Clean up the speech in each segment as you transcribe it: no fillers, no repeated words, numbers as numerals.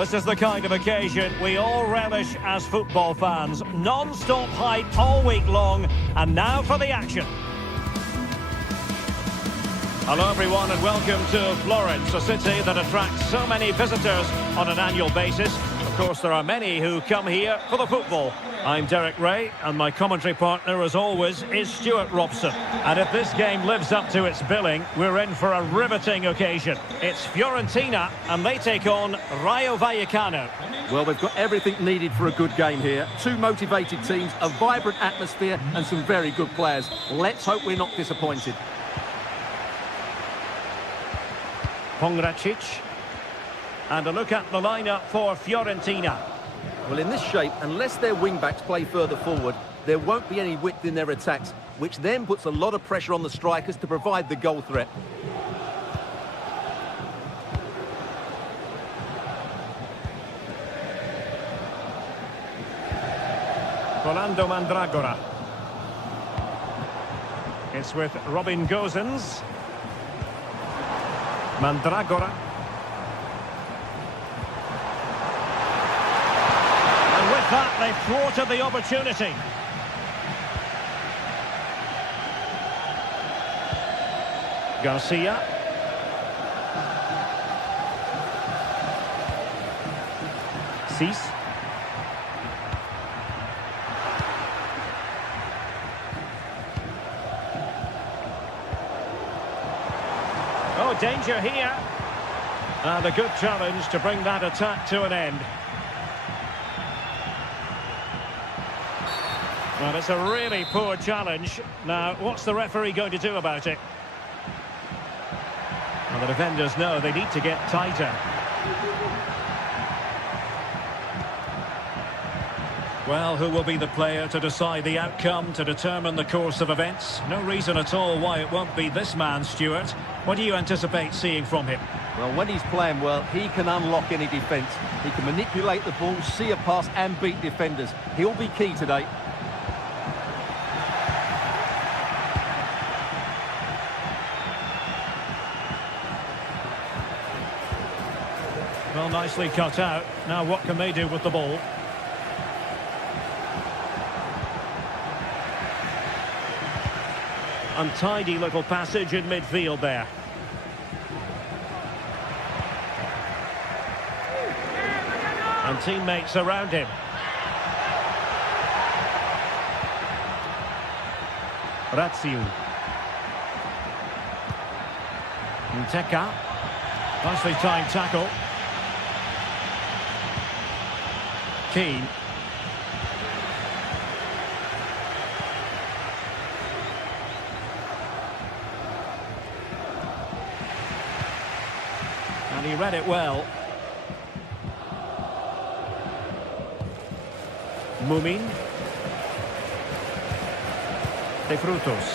This is the kind of occasion we all relish as football fans. Non-stop hype all week long, and now for the action. Hello everyone and welcome to Florence, a city that attracts so many visitors on an annual basis. Of course, there are many who come here for the football. I'm Derek Ray, and my commentary partner, as always, is Stuart Robson. And if this game lives up to its billing, we're in for a riveting occasion. It's Fiorentina, and they take on Rayo Vallecano. Well, they've got everything needed for a good game here. Two motivated teams, a vibrant atmosphere, and some very good players. Let's hope we're not disappointed. Pongracic. And a look at the lineup for Fiorentina. Well, in this shape, unless their wing-backs play further forward, there won't be any width in their attacks, which then puts a lot of pressure on the strikers to provide the goal threat. Rolando Mandragora. It's with Robin Gosens. Mandragora. And with that, they've thwarted the opportunity. Garcia. Cease. Oh, danger here. And a good challenge to bring that attack to an end. Well, it's a really poor challenge. Now, what's the referee going to do about it? Well, the defenders know they need to get tighter. Well, who will be the player to decide the outcome, to determine the course of events? No reason at all why it won't be this man, Stuart. What do you anticipate seeing from him? Well, when he's playing well, he can unlock any defence. He can manipulate the ball, see a pass and beat defenders. He'll be key today. Well, nicely cut out. Now what can they do with the ball? Untidy little passage in midfield there. And teammates around him. Razziu. Nteka. Nicely timed tackle. Keane. And he read it well. Mumin. De Frutos.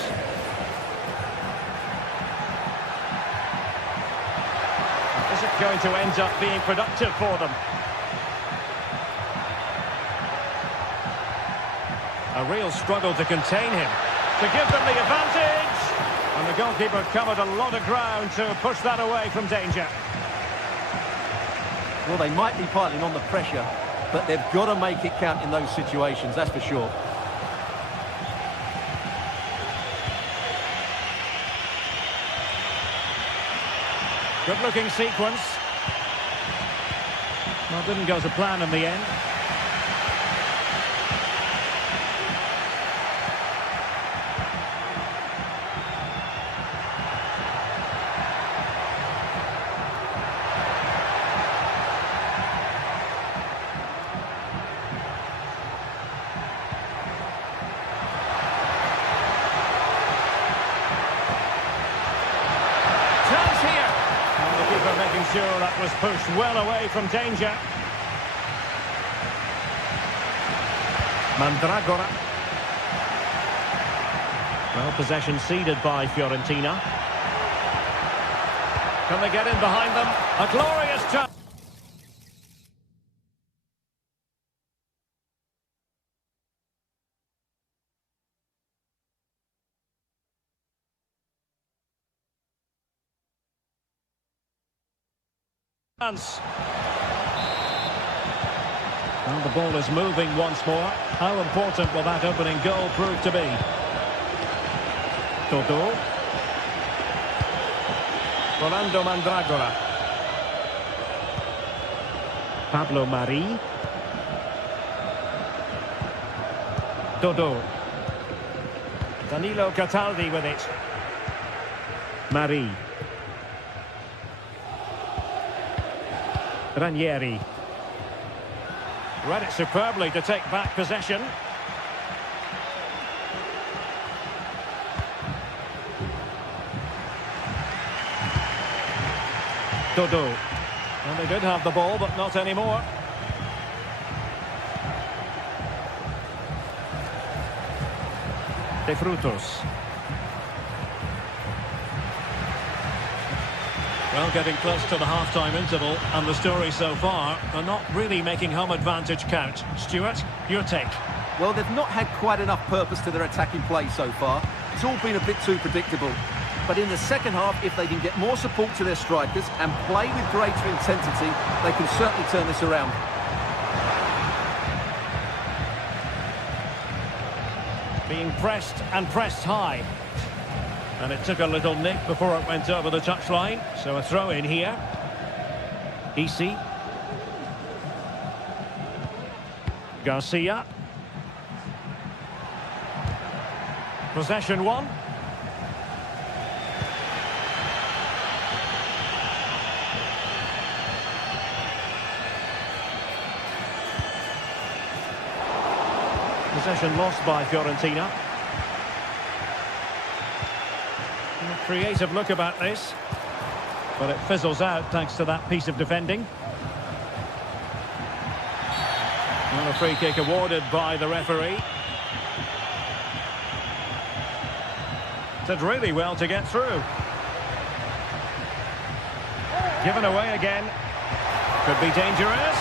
Is it going to end up being productive for them? A real struggle to contain him, to give them the advantage. And the goalkeeper covered a lot of ground to push that away from danger. Well, they might be piling on the pressure, but they've got to make it count in those situations, that's for sure. Good-looking sequence. Well, didn't go to plan in the end. Making sure that was pushed well away from danger. Mandragora. Well, possession ceded by Fiorentina. Can they get in behind them? A glorious chance. And the ball is moving once more. How important will that opening goal prove to be? Toto. Rolando Mandragora. Pablo Mari. Dodo. Danilo Cataldi with it. Mari. Ranieri. Read it superbly to take back possession. Dodo. Well, they did have the ball, but not anymore. De Frutos. Well, getting close to the half-time interval, and the story so far are not really making home advantage count. Stuart, your take? Well, they've not had quite enough purpose to their attacking play so far. It's all been a bit too predictable. But in the second half, if they can get more support to their strikers and play with greater intensity, they can certainly turn this around. Being pressed and pressed high. And it took a little nick before it went over the touchline. So a throw in here. Isi. Garcia. Possession one. Possession lost by Fiorentina. A creative look about this, but it fizzles out thanks to that piece of defending. And a free kick awarded by the referee. Did really well to get through. Given away again. Could be dangerous.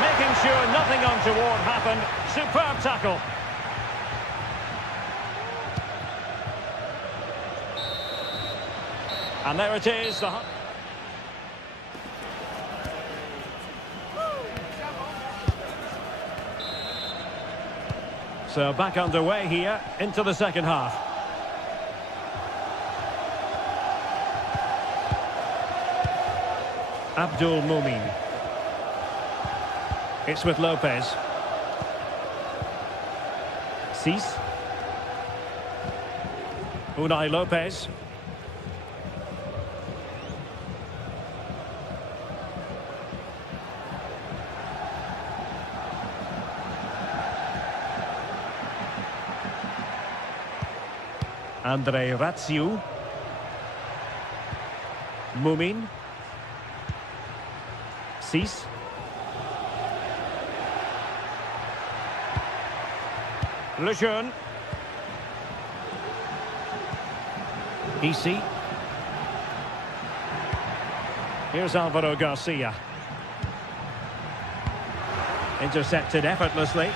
Making sure nothing untoward happened. Superb tackle. And there it is. So back underway here into the second half. Abdul Mumin. It's with Lopez. Cis. Unai Lopez. Andre Ratsiu. Mumin. Cis. Lejeune. Isi. Here's Alvaro Garcia. Intercepted effortlessly.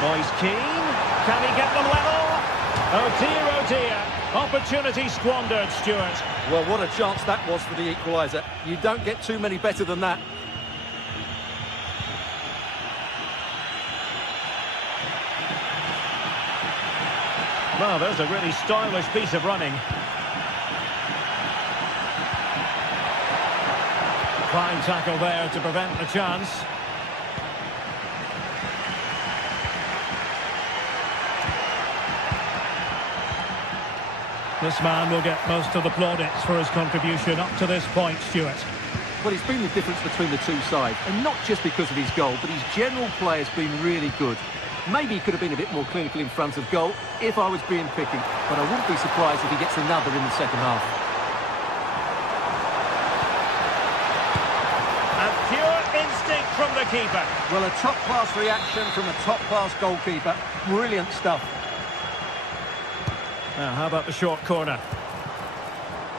Moise Keane. Can he get them level? Oh dear, oh dear. Opportunity squandered, Stuart. Well, what a chance that was for the equaliser. You don't get too many better than that. Well, there's a really stylish piece of running. Fine tackle there to prevent the chance. This man will get most of the plaudits for his contribution up to this point, Stuart. Well, it's been the difference between the two sides, and not just because of his goal, but his general play has been really good. Maybe he could have been a bit more clinical in front of goal if I was being picky, but I wouldn't be surprised if he gets another in the second half. And pure instinct from the keeper. Well, a top-class reaction from a top-class goalkeeper. Brilliant stuff. Now, how about the short corner?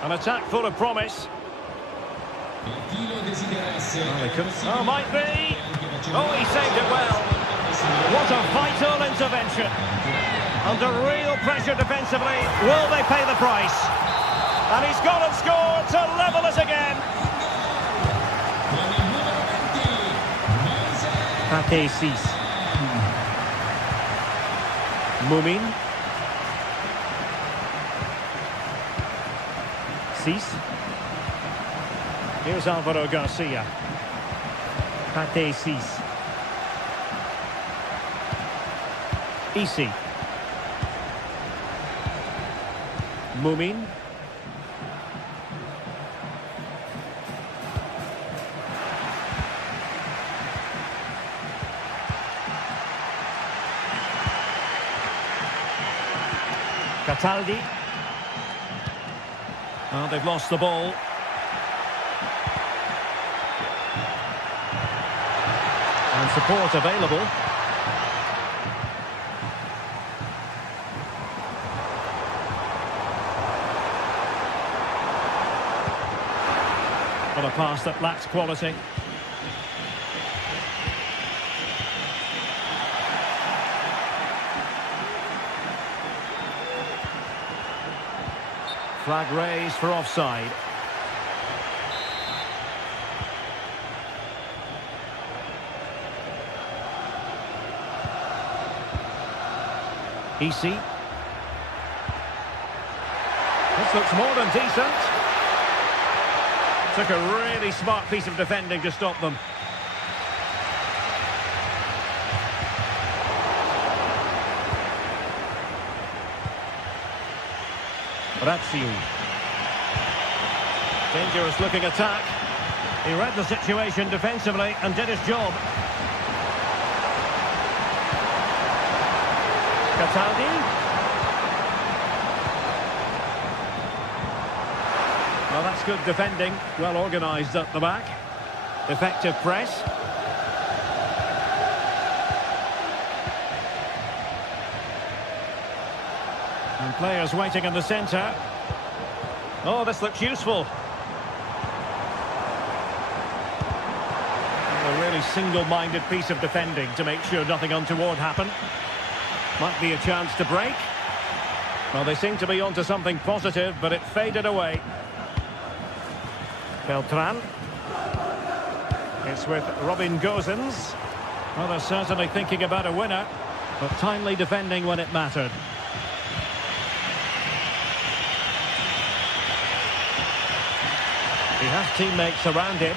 An attack full of promise. Oh, might be. Oh, he saved it well. What a vital intervention. Under real pressure defensively. Will they pay the price? And he's gone and scored to level it again. Pate 6. Mumin. 6. Here's Alvaro Garcia. Pate 6. Isi. Mumin. Cataldi. Oh, they've lost the ball. And support available. But a pass that lacks quality. Flag raised for offside. Isi. This looks more than decent. Took a really smart piece of defending to stop them. Razziu. Dangerous looking attack. He read the situation defensively and did his job. Cataldi. Well, that's good defending. Well organised at the back. Effective press. And players waiting in the centre. Oh, this looks useful. And a really single-minded piece of defending to make sure nothing untoward happened. Might be a chance to break. Well, they seem to be onto something positive, but it faded away. Beltran. It's with Robin Gosens. Well, they're certainly thinking about a winner, but timely defending when it mattered. He has teammates around him.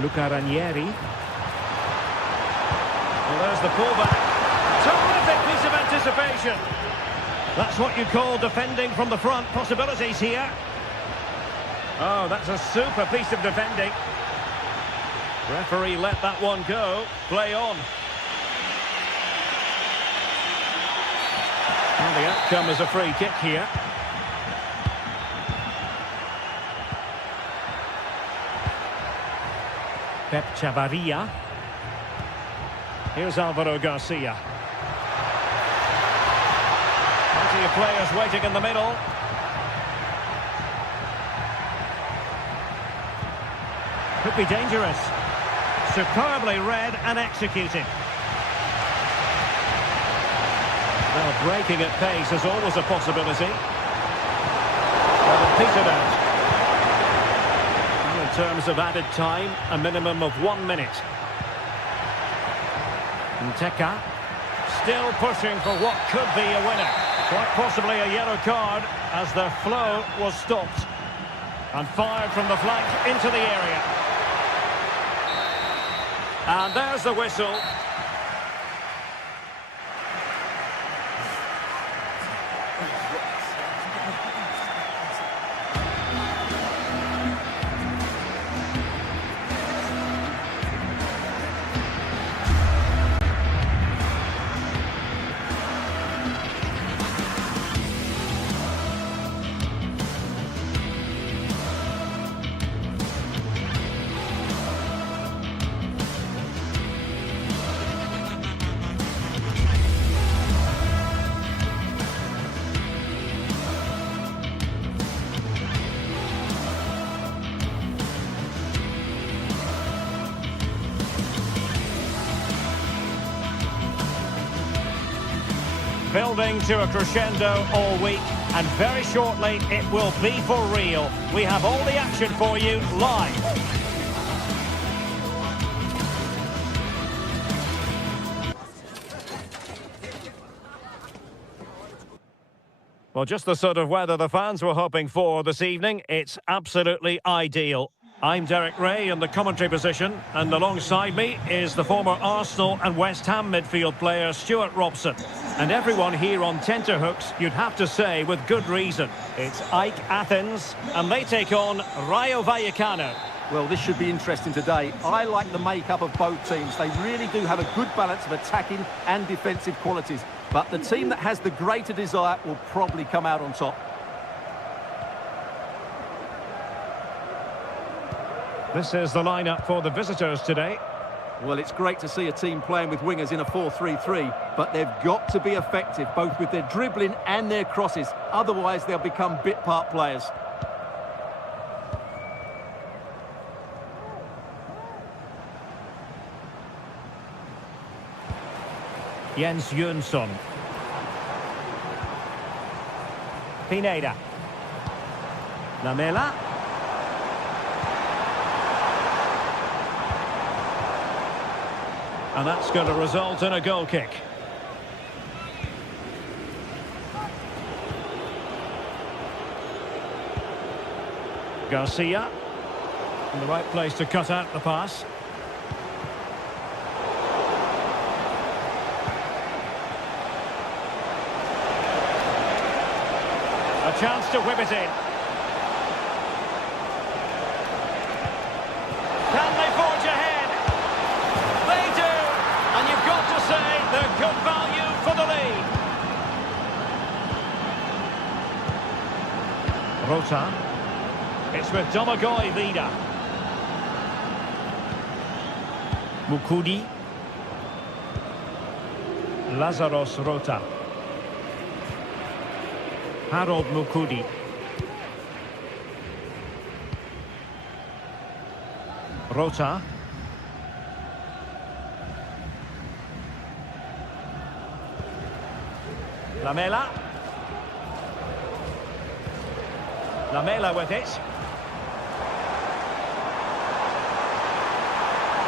Luca Ranieri. Well, there's the pullback. Terrific piece of anticipation. That's what you call defending from the front. Possibilities here. Oh, that's a super piece of defending. Referee let that one go. Play on. And the outcome is a free kick here. Pep Chavarria. Here's Alvaro Garcia. Plenty of players waiting in the middle. Could be dangerous. Superbly read and executed. Well, breaking at pace is always a possibility. Well, it petered out. In terms of added time, a minimum of 1 minute. Nteka still pushing for what could be a winner. Quite possibly a yellow card as their flow was stopped. And fired from the flank into the area. And there's the whistle. building to a crescendo all week, and very shortly it will be for real. We have all the action for you live. Well, just the sort of weather the fans were hoping for this evening. It's absolutely ideal. I'm Derek Ray in the commentary position, and alongside me is the former Arsenal and West Ham midfield player Stuart Robson. And everyone here on tenterhooks, you'd have to say with good reason. It's Ike Athens, and they take on Rayo Vallecano. Well, this should be interesting today. I like the makeup of both teams. They really do have a good balance of attacking and defensive qualities. But the team that has the greater desire will probably come out on top. This is the lineup for the visitors today. Well, it's great to see a team playing with wingers in a 4-3-3, but they've got to be effective, both with their dribbling and their crosses. Otherwise, they'll become bit-part players. Jens Jönsson. Pineda. Lamela. And that's going to result in a goal kick. Garcia. In the right place to cut out the pass. A chance to whip it in. Can they forge ahead? They do! And you've got to say they're good value for the lead. Rota. It's with Domagoj Vida. Mukudi. Lazaros Rota. Harold Mukudi. Rota. Lamela. Lamela with it.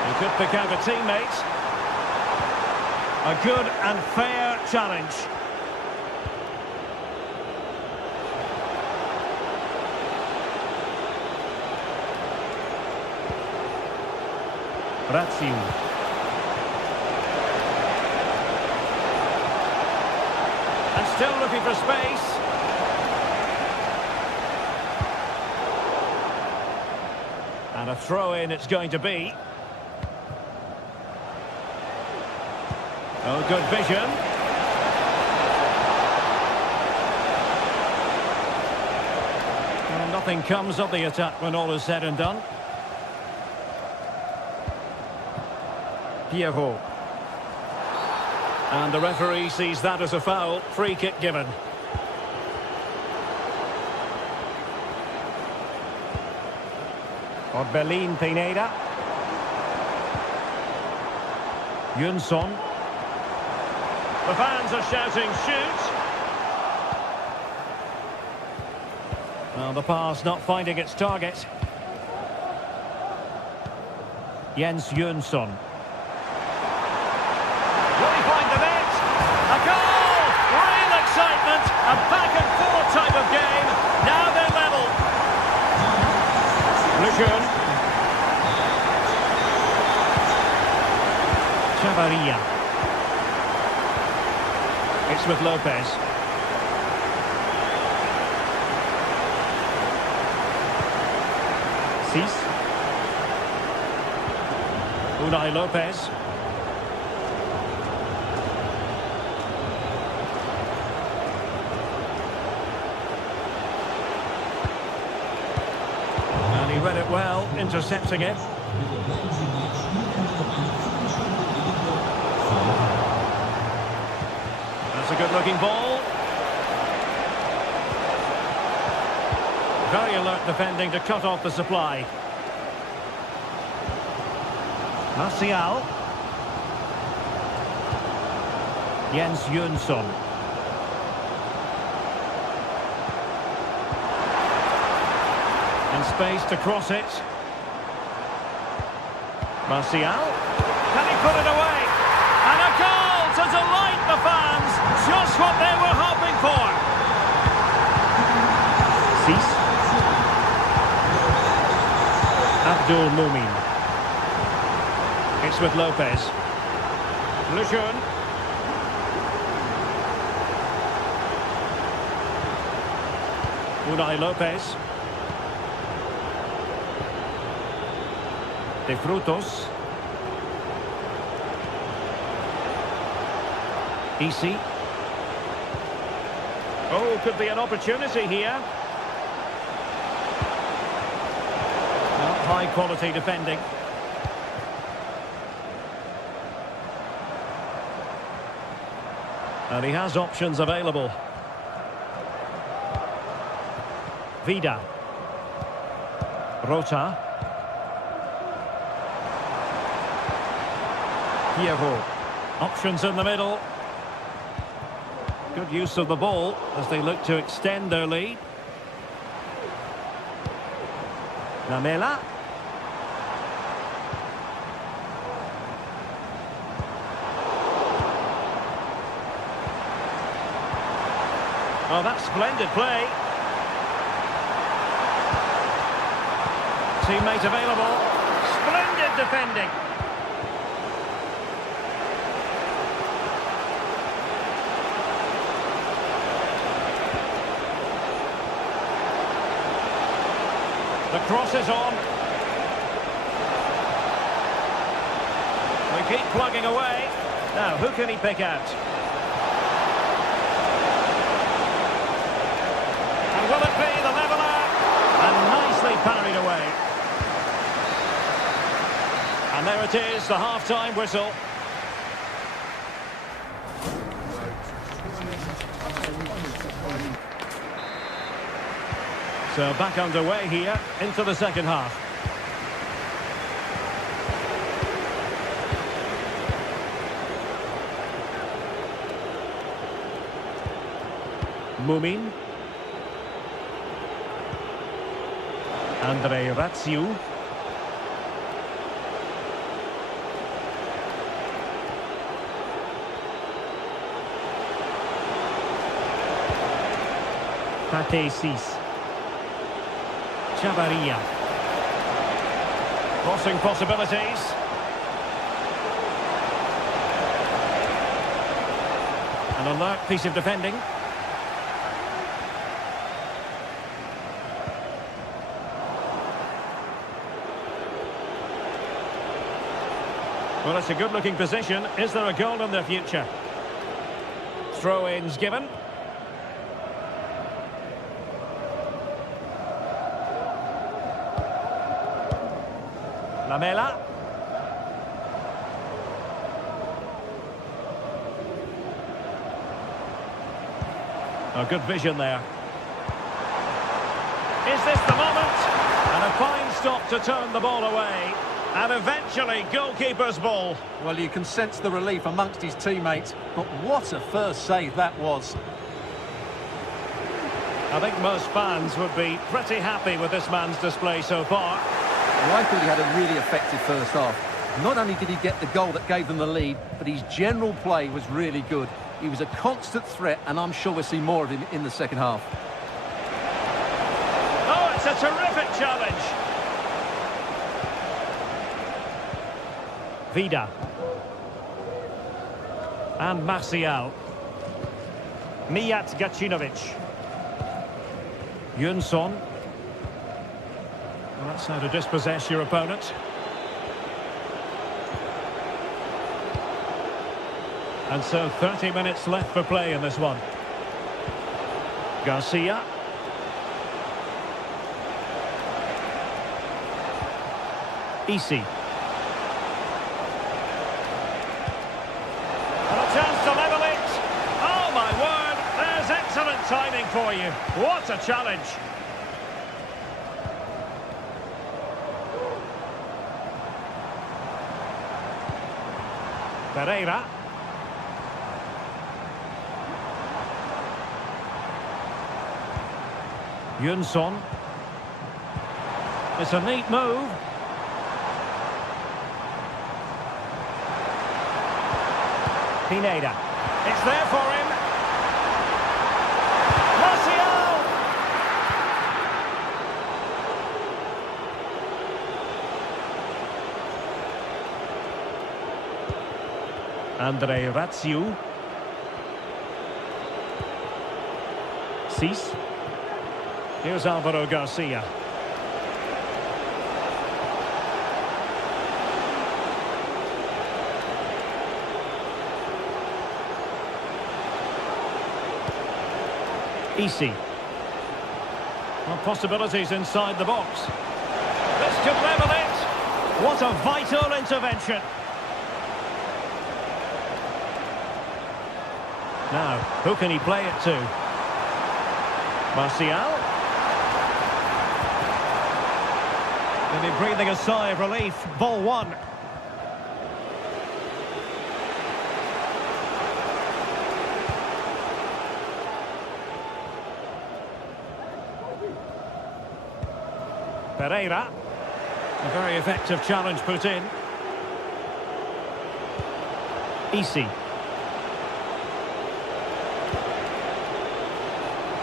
He could pick out a teammate. A good and fair challenge. Ratsiu. And still looking for space. And a throw-in it's going to be. Oh, good vision. Well, nothing comes of the attack when all is said and done. Pierrot. And the referee sees that as a foul. Free kick given. Orbelin Pineda. Jönsson. The fans are shouting, shoot! Well, the pass not finding its target. Jens Jönsson. Will he find the net? A goal! Real excitement! A back-and-forth type of game. Now they're level. Lucian. Chavarria. It's with Lopez. Cis. Unai Lopez. And he read it well, intercepting it. That's a good-looking ball. Very alert defending to cut off the supply. Martial. Jens Jönsson. Space to cross it. Martial. Can he put it away? And a goal to delight the fans. Just what they were hoping for. Cease. Abdul Mumin. It's with Lopez. Lejeune. Unai Lopez. De Frutos. Easy. Oh, could be an opportunity here. Not high quality defending. And he has options available. Vida. Rota. Piero. Options in the middle. Good use of the ball as they look to extend their lead. Lamela. Oh, that's splendid play. Teammate available. Splendid defending. The cross is on. We keep plugging away. Now, who can he pick out? And will it be the leveller? And nicely parried away. And there it is, the half-time whistle. So back underway here into the second half. Mumin. Andre Ratsiu. Pate Cis. Chavarria. Crossing possibilities. An alert piece of defending. Well, it's a good-looking position. Is there a goal in the future? Throw-ins given. Lamela. Oh, good vision there. Is this the moment? And a fine stop to turn the ball away. And eventually, goalkeeper's ball. Well, you can sense the relief amongst his teammates, but what a first save that was. I think most fans would be pretty happy with this man's display so far. Well, I thought he had a really effective first half. Not only did he get the goal that gave them the lead, but his general play was really good. He was a constant threat, and I'm sure we'll see more of him in the second half. Oh, it's a terrific challenge. Vida. And Martial. Mijat Gacinovic. Jönsson. Well, that's how to dispossess your opponent. And so 30 minutes left for play in this one. Garcia. Easy. And a chance to level it. Oh my word, there's excellent timing for you. What a challenge. Pereira. Jönsson. It's a neat move. Pineda. It's there for him. Martial! Andre Ratsiu. Cis. Here's Alvaro Garcia. Easy. Well, possibilities inside the box. This could level it. What a vital intervention. Now, who can he play it to? Martial. Maybe breathing a sigh of relief. Ball one. Pereira. A very effective challenge put in. Easy.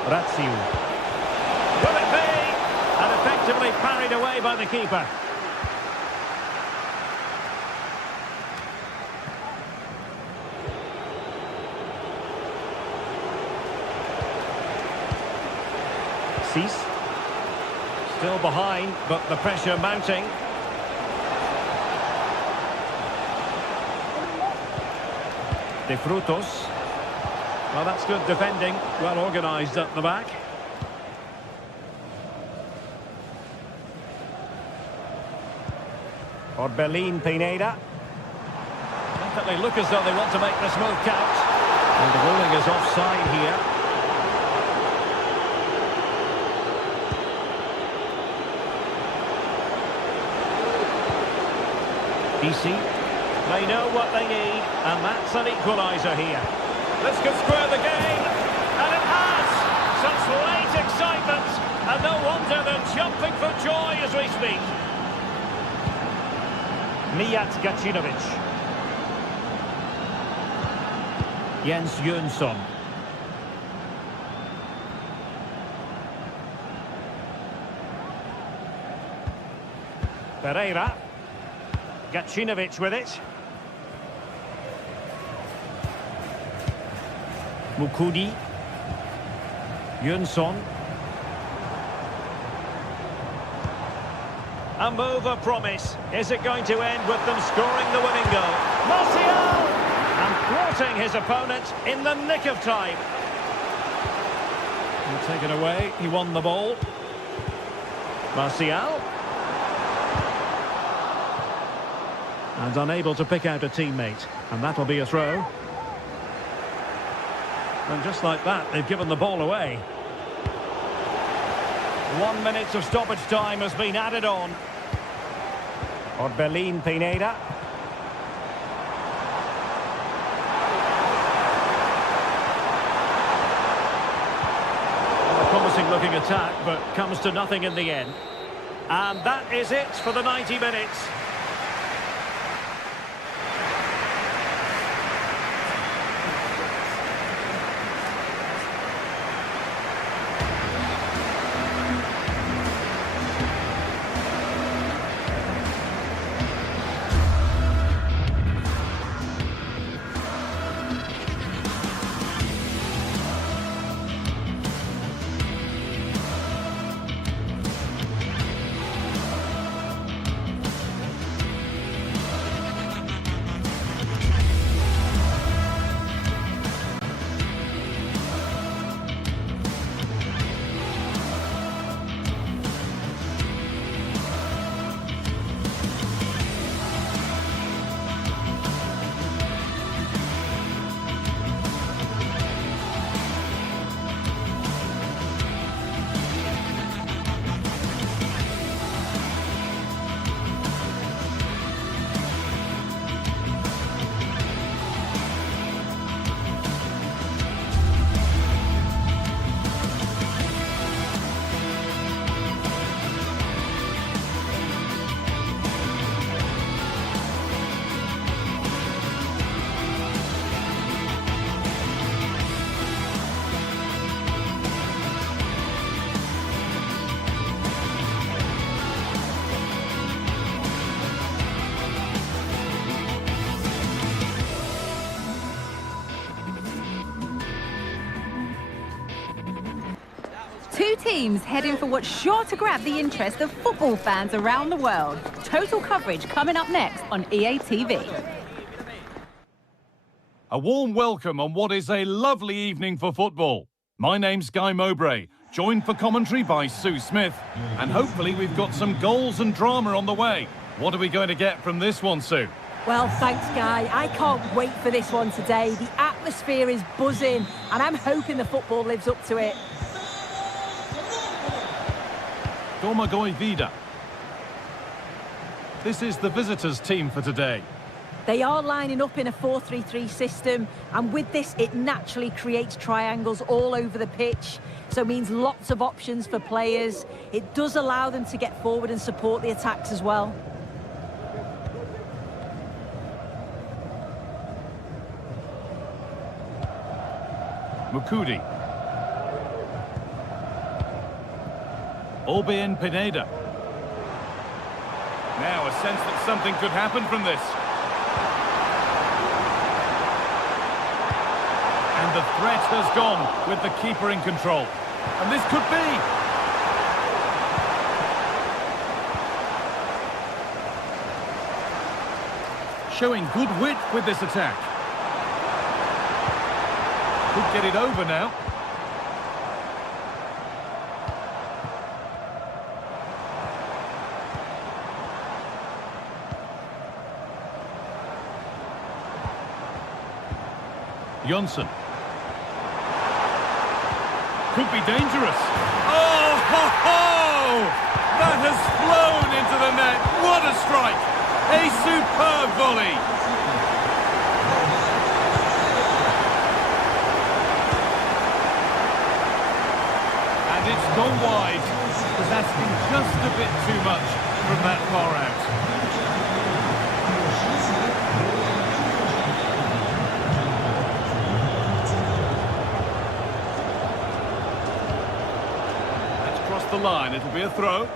Ratsiu. Will it be? And effectively parried away by the keeper. Cis. Still behind, but the pressure mounting. De Frutos. Well, that's good defending. Well organised at the back. Orbelin Pineda. Definitely look as though they want to make this move count. And the ruling is offside here. Easy. They know what they need, and that's an equaliser here. This could square the game, and it has! Such late excitement, and no wonder they're jumping for joy as we speak. Mijat Gacinovic. Jens Jönsson. Pereira. Gacinovic with it. Mukudi. Jönsson. A move of promise. Is it going to end with them scoring the winning goal? Martial! And thwarting his opponent in the nick of time. And taken away. He won the ball. Martial. And unable to pick out a teammate. And that'll be a throw. And just like that, they've given the ball away. 1 minute of stoppage time has been added on. Orbelin Pineda. A promising looking attack, but comes to nothing in the end. And that is it for the 90 minutes. Two teams heading for what's sure to grab the interest of football fans around the world. Total coverage coming up next on EA TV. A warm welcome on what is a lovely evening for football. My name's Guy Mowbray, joined for commentary by Sue Smith. And hopefully we've got some goals and drama on the way. What are we going to get from this one, Sue? Well, thanks, Guy. I can't wait for this one today. The atmosphere is buzzing, and I'm hoping the football lives up to it. Domagoj Vida. This is the visitors' team for today. They are lining up in a 4-3-3 system, and with this, it naturally creates triangles all over the pitch, so it means lots of options for players. It does allow them to get forward and support the attacks as well. Mukudi. Orbien Pineda. Now a sense that something could happen from this. And the threat has gone with the keeper in control. And this could be. Showing good wit with this attack. Could get it over now. Jonsson. Could be dangerous. Oh, ho, ho! That has flown into the net. What a strike! A superb volley. And it's gone wide. Was asking just a bit too much from that far out. The line, it'll be a throw.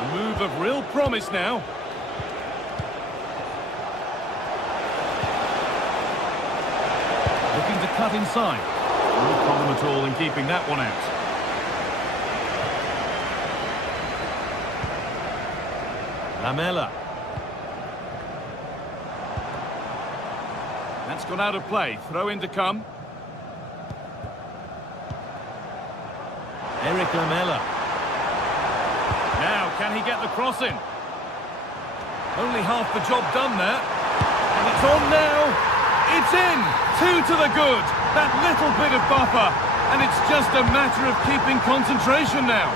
A move of real promise now. Looking to cut inside. No problem at all in keeping that one out. Lamela. That's gone out of play. Throw in to come. Eric Lamela. Now, can he get the cross in? Only half the job done there. And it's on now. It's in! 2 to the good! That little bit of buffer! And it's just a matter of keeping concentration now.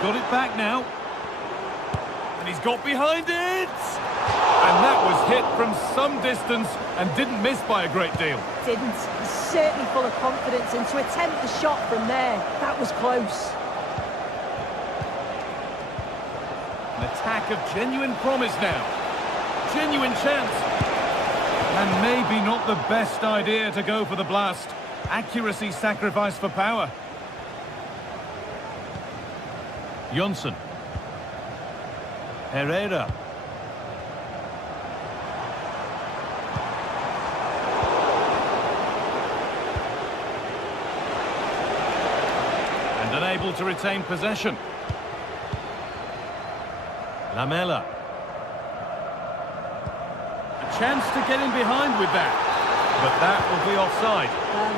Got it back now. And he's got behind it! And that was hit from some distance and didn't miss by a great deal. Didn't. He's certainly full of confidence, and to attempt the shot from there, that was close. An attack of genuine promise now. Genuine chance. And maybe not the best idea to go for the blast. Accuracy sacrificed for power. Jonsson. Herrera. And unable to retain possession. Lamela. A chance to get in behind with that. But that will be offside.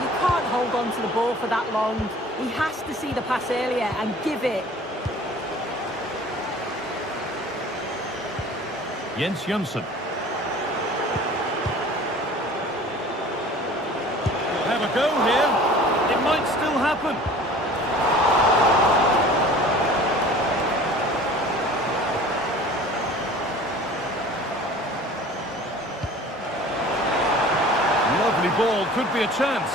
He can't hold on to the ball for that long. He has to see the pass earlier and give it. Jens Jonsson. open. Lovely ball, could be a chance.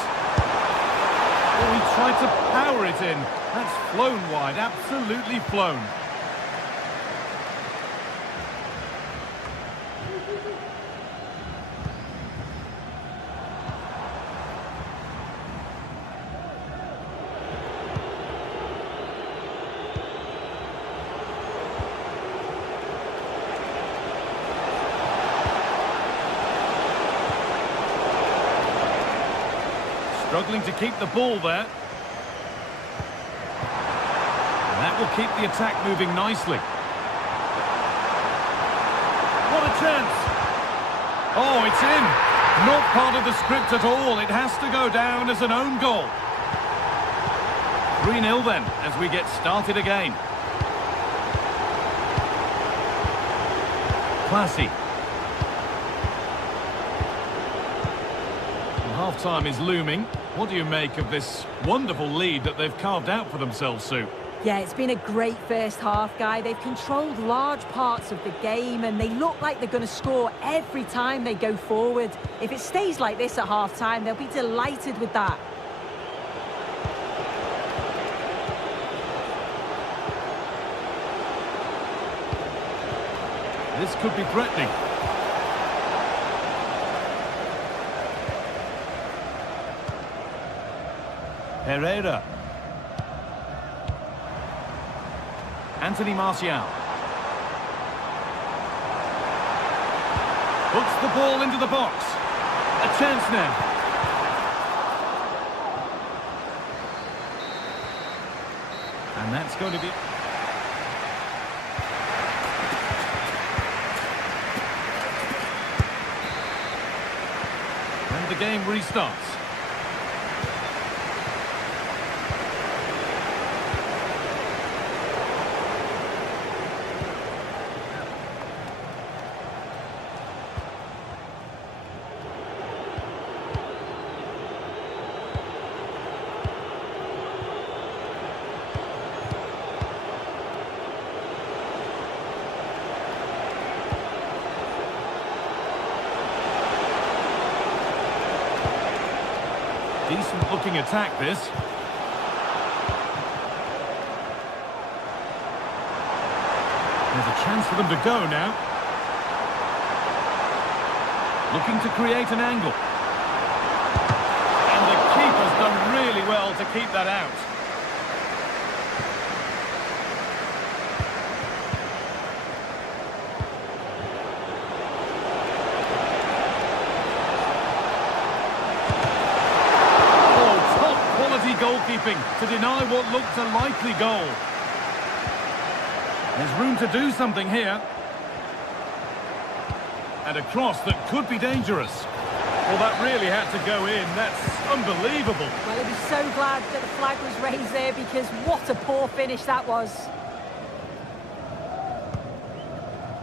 Oh, he tried to power it in. That's flown wide, absolutely flown. Struggling to keep the ball there. And that will keep the attack moving nicely. What a chance! Oh, it's in! Not part of the script at all. It has to go down as an own goal. 3-0 then, as we get started again. Classy. Half-time is looming. What do you make of this wonderful lead that they've carved out for themselves, Sue? Yeah, it's been a great first half, Guy. They've controlled large parts of the game and they look like they're going to score every time they go forward. If it stays like this at half-time, they'll be delighted with that. This could be threatening. Herrera. Anthony Martial. Puts the ball into the box. A chance now. And that's going to be... And the game restarts. Decent looking attack, this. There's a chance for them to go now. Looking to create an angle. And the keeper's done really well to keep that out. Goalkeeping to deny what looked a likely goal. There's room to do something here. And a cross that could be dangerous. Well, that really had to go in. That's unbelievable. Well, he'll be so glad that the flag was raised there because what a poor finish that was.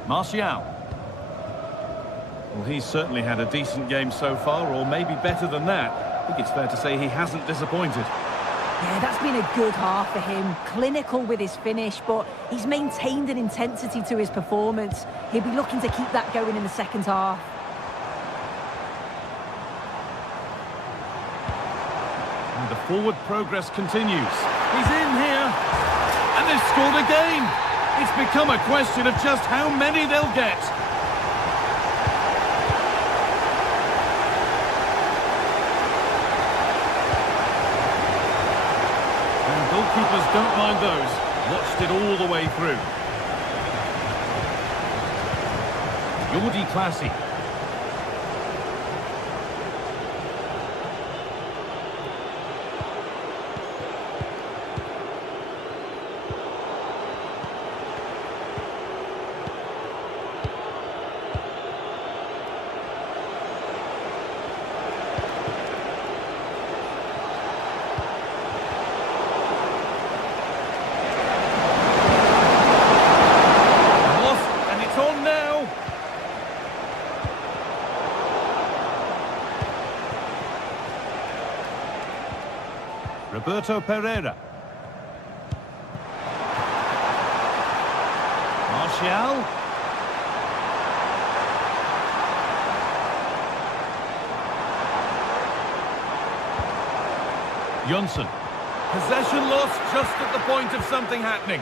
Martial. Well, he's certainly had a decent game so far, or maybe better than that. I think it's fair to say he hasn't disappointed. Yeah, that's been a good half for him. Clinical with his finish, but he's maintained an intensity to his performance. He'll be looking to keep that going in the second half. And the forward progress continues. He's in here. And they've scored again. It's become a question of just how many they'll get. Goalkeepers don't mind those. Watched it all the way through. Jordi Classy. Roberto Pereira. Martial. Johnson. Possession lost just at the point of something happening.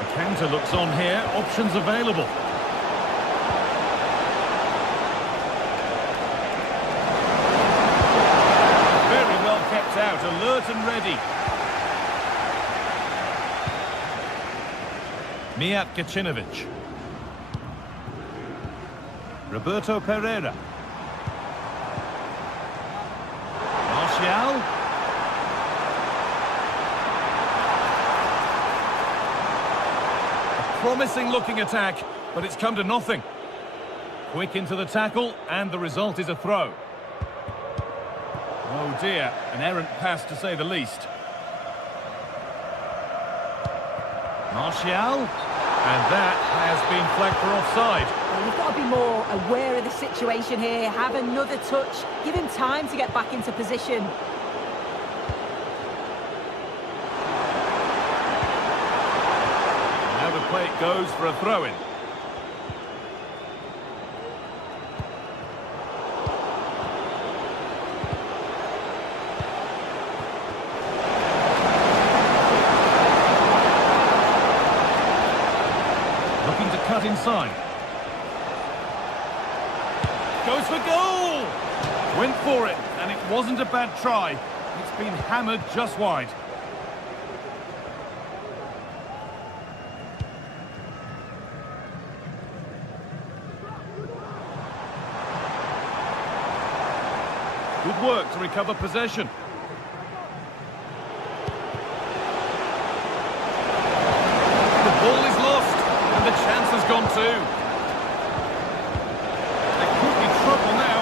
The counter looks on here. Options available. Very well kept out. Alert and ready. Mijat Gacinovic. Roberto Pereira. Martial. Promising looking attack, but it's come to nothing. Quick into the tackle, and the result is a throw. Oh dear, an errant pass to say the least. Martial, and that has been flagged for offside. Well, you've got to be more aware of the situation here, have another touch, give him time to get back into position. Play it goes for a throw-in. Looking to cut inside. Goes for goal! Went for it, and it wasn't a bad try. It's been hammered just wide. Good work to recover possession. The ball is lost, and the chance has gone too. There could be trouble now.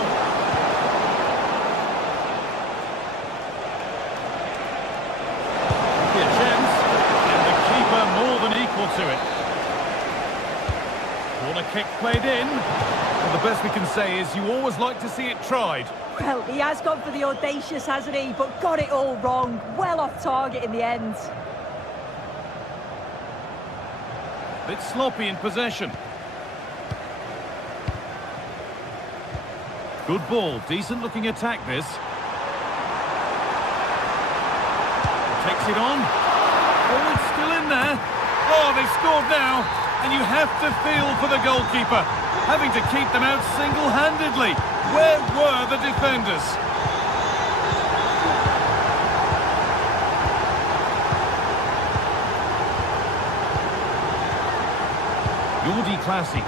Could be a chance, and the keeper more than equal to it. Corner kick played in. Well, the best we can say is you always like to see it tried. Well, he has gone for the audacious, hasn't he? But got it all wrong. Well off target in the end. Bit sloppy in possession. Good ball, decent looking attack this. Takes it on. Oh, it's still in there. Oh, they've scored now. And you have to feel for the goalkeeper, having to keep them out single-handedly. Where were the defenders? Jordi Classy.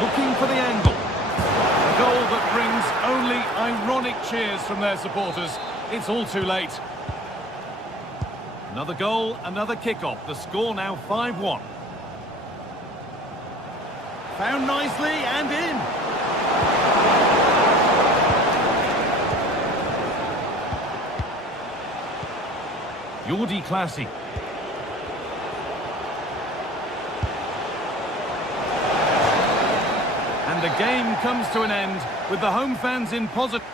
Looking for the angle. A goal that brings only ironic cheers from their supporters. It's all too late. Another goal, another kick-off. The score now 5-1. Found nicely and in. Jordi Classy. And the game comes to an end with the home fans in positive.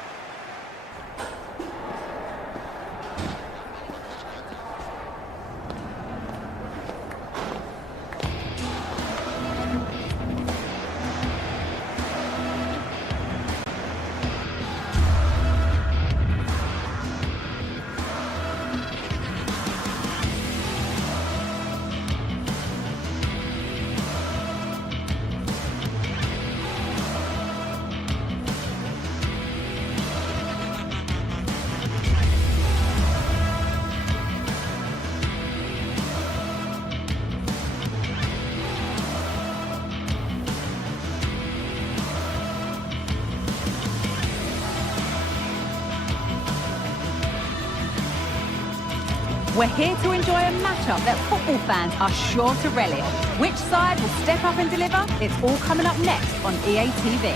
We're here to enjoy a matchup that football fans are sure to relish. Which side will step up and deliver? It's all coming up next on EA TV.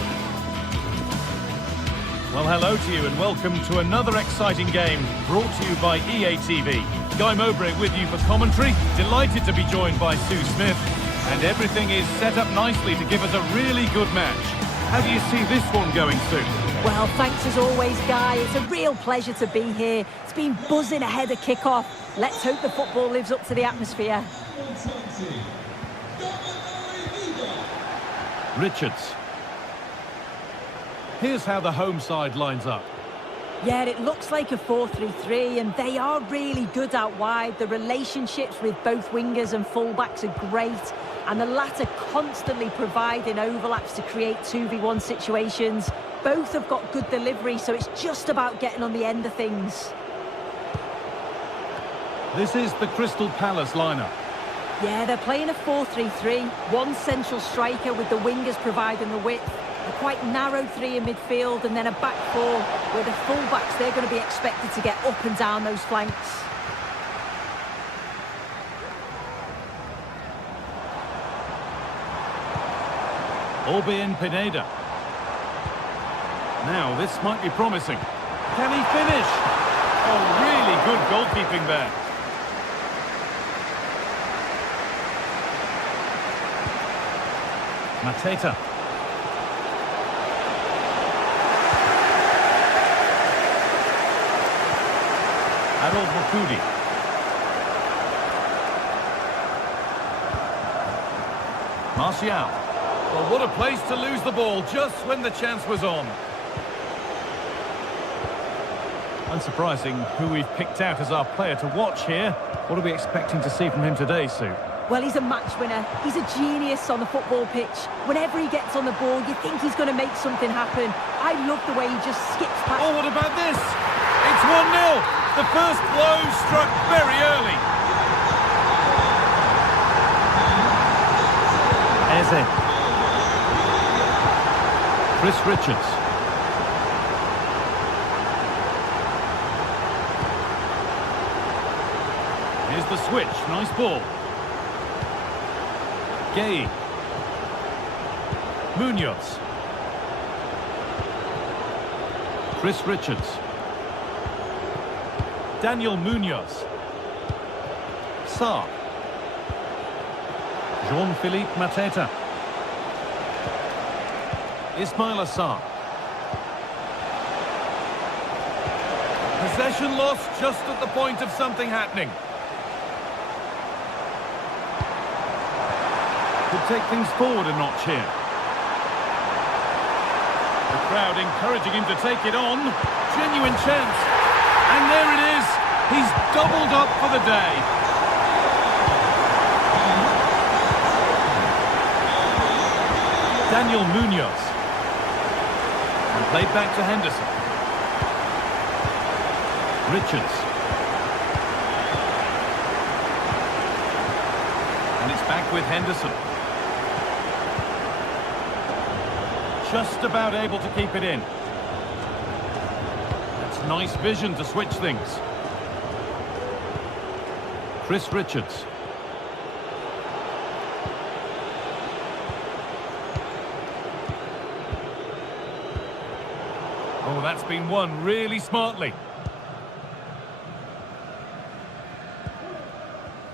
Well, hello to you and welcome to another exciting game brought to you by EA TV. Guy Mowbray with you for commentary. Delighted to be joined by Sue Smith. And everything is set up nicely to give us a really good match. How do you see this one going, Sue? Well, thanks as always, Guy. It's a real pleasure to be here. It's been buzzing ahead of kick-off. Let's hope the football lives up to the atmosphere. Richards. Here's how the home side lines up. Yeah, it looks like a 4-3-3, and they are really good out wide. The relationships with both wingers and fullbacks are great, and the latter constantly providing overlaps to create 2v1 situations. Both have got good delivery, so it's just about getting on the end of things. This is the Crystal Palace lineup. Yeah, they're playing a 4-3-3. One central striker with the wingers providing the width. A quite narrow three in midfield, and then a back four where the fullbacks, they're going to be expected to get up and down those flanks. Orbien Pineda. Now, this might be promising. Can he finish? Oh, really good goalkeeping there. Mateta. Harold Mukudi. Martial. Well, what a place to lose the ball just when the chance was on. Unsurprising who we've picked out as our player to watch here. What are we expecting to see from him today, Sue? Well, he's a match winner. He's a genius on the football pitch. Whenever he gets on the ball, you think he's going to make something happen. I love the way he just skips past. Oh, what about this? It's 1-0. The first blow struck very early. Eze. Chris Richards. Here's the switch. Nice ball. Gay. Munoz. Chris Richards. Daniel Munoz. Sarr. Jean-Philippe Mateta. Ismail Assar. Possession lost just at the point of something happening. Could take things forward a notch here. The crowd encouraging him to take it on. Genuine chance. And there it is. He's doubled up for the day. Daniel Munoz. And played back to Henderson. Richards. And it's back with Henderson. Just about able to keep it in. That's nice vision to switch things. Chris Richards. Oh, that's been won really smartly.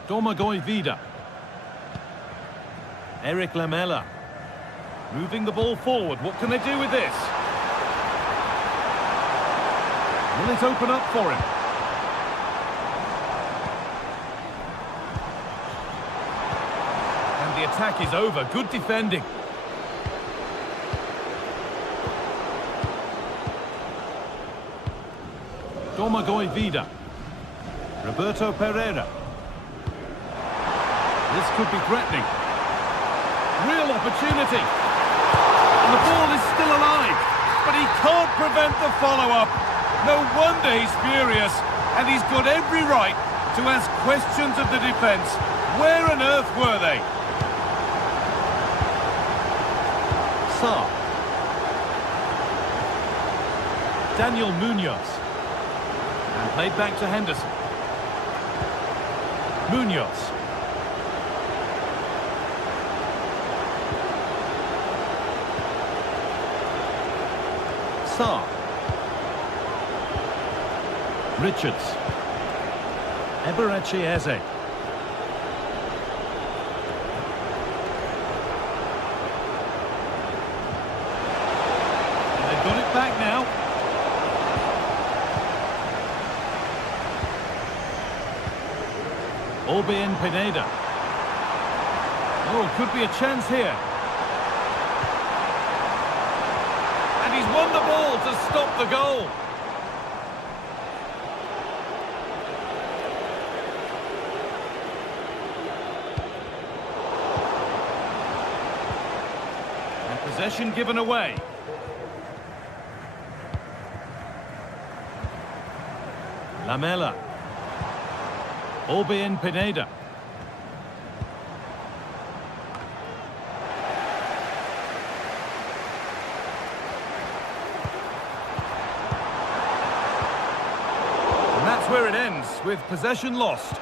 Domagoj Vida. Eric Lamela. Moving the ball forward. What can they do with this? Will it open up for him? And the attack is over. Good defending. Domagoj Vida. Roberto Pereira. This could be threatening. Real opportunity. And the ball is still alive. But he can't prevent the follow-up. No wonder he's furious. And he's got every right to ask questions of the defence. Where on earth were they? Sarr. Daniel Munoz. And played back to Henderson. Munoz. Sarr. Richards. Eberechi Eze. And they've got it back now. Orbien Pineda. Oh, could be a chance here. And he's won the ball to stop the goal. And possession given away. Lamela. Orbien Pineda. And that's where it ends, with possession lost.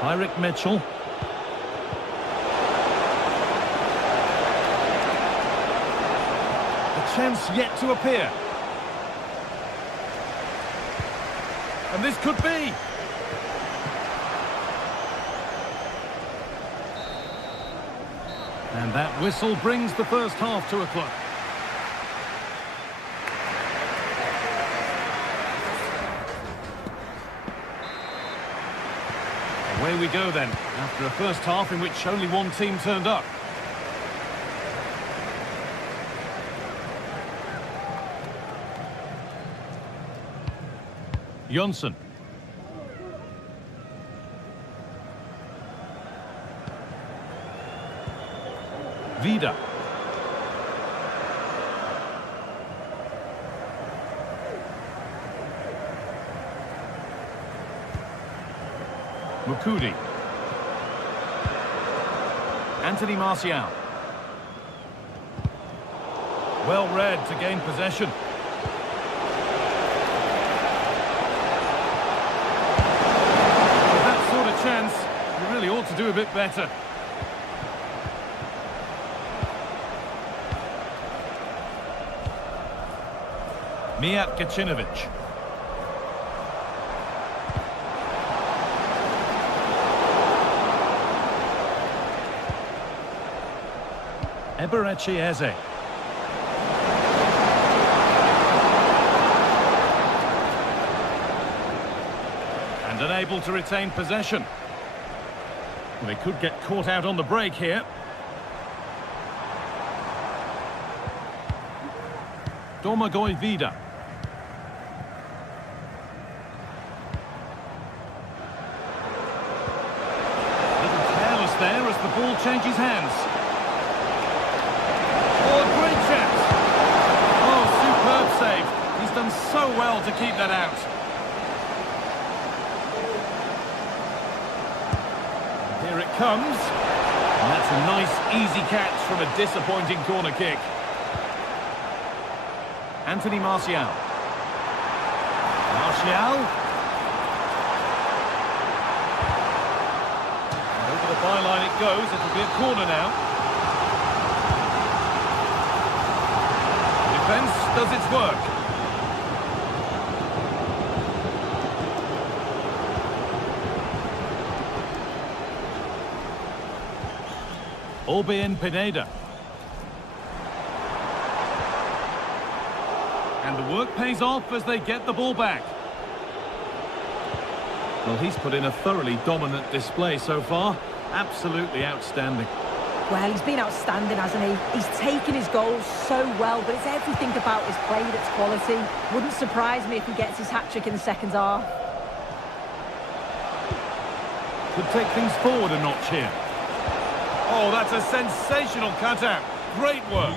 Tyrick Mitchell. Chance yet to appear. And this could be. And that whistle brings the first half to a close. Away we go then, after a first half in which only one team turned up. Jonsson. Vida. Mukudi. Anthony Martial. Well read to gain possession. Chance, you really ought to do a bit better. Mijat Gacinovic. Eberechi Eze. And unable to retain possession. Well, they could get caught out on the break here. Domagoj Vida. A little careless there as the ball changes hands. Oh, a great chance. Oh, superb save. He's done so well to keep that out. Here it comes. And that's a nice, easy catch from a disappointing corner kick. Anthony Martial. Martial. And over the byline it goes. It'll be a corner now. Defence does its work. Orbien Pineda. And the work pays off as they get the ball back. Well, he's put in a thoroughly dominant display so far. Absolutely outstanding. Well, he's been outstanding, hasn't he? He's taken his goals so well, but it's everything about his play that's quality. Wouldn't surprise me if he gets his hat-trick in the second half. Could take things forward a notch here. Oh, that's a sensational cutout. Great work.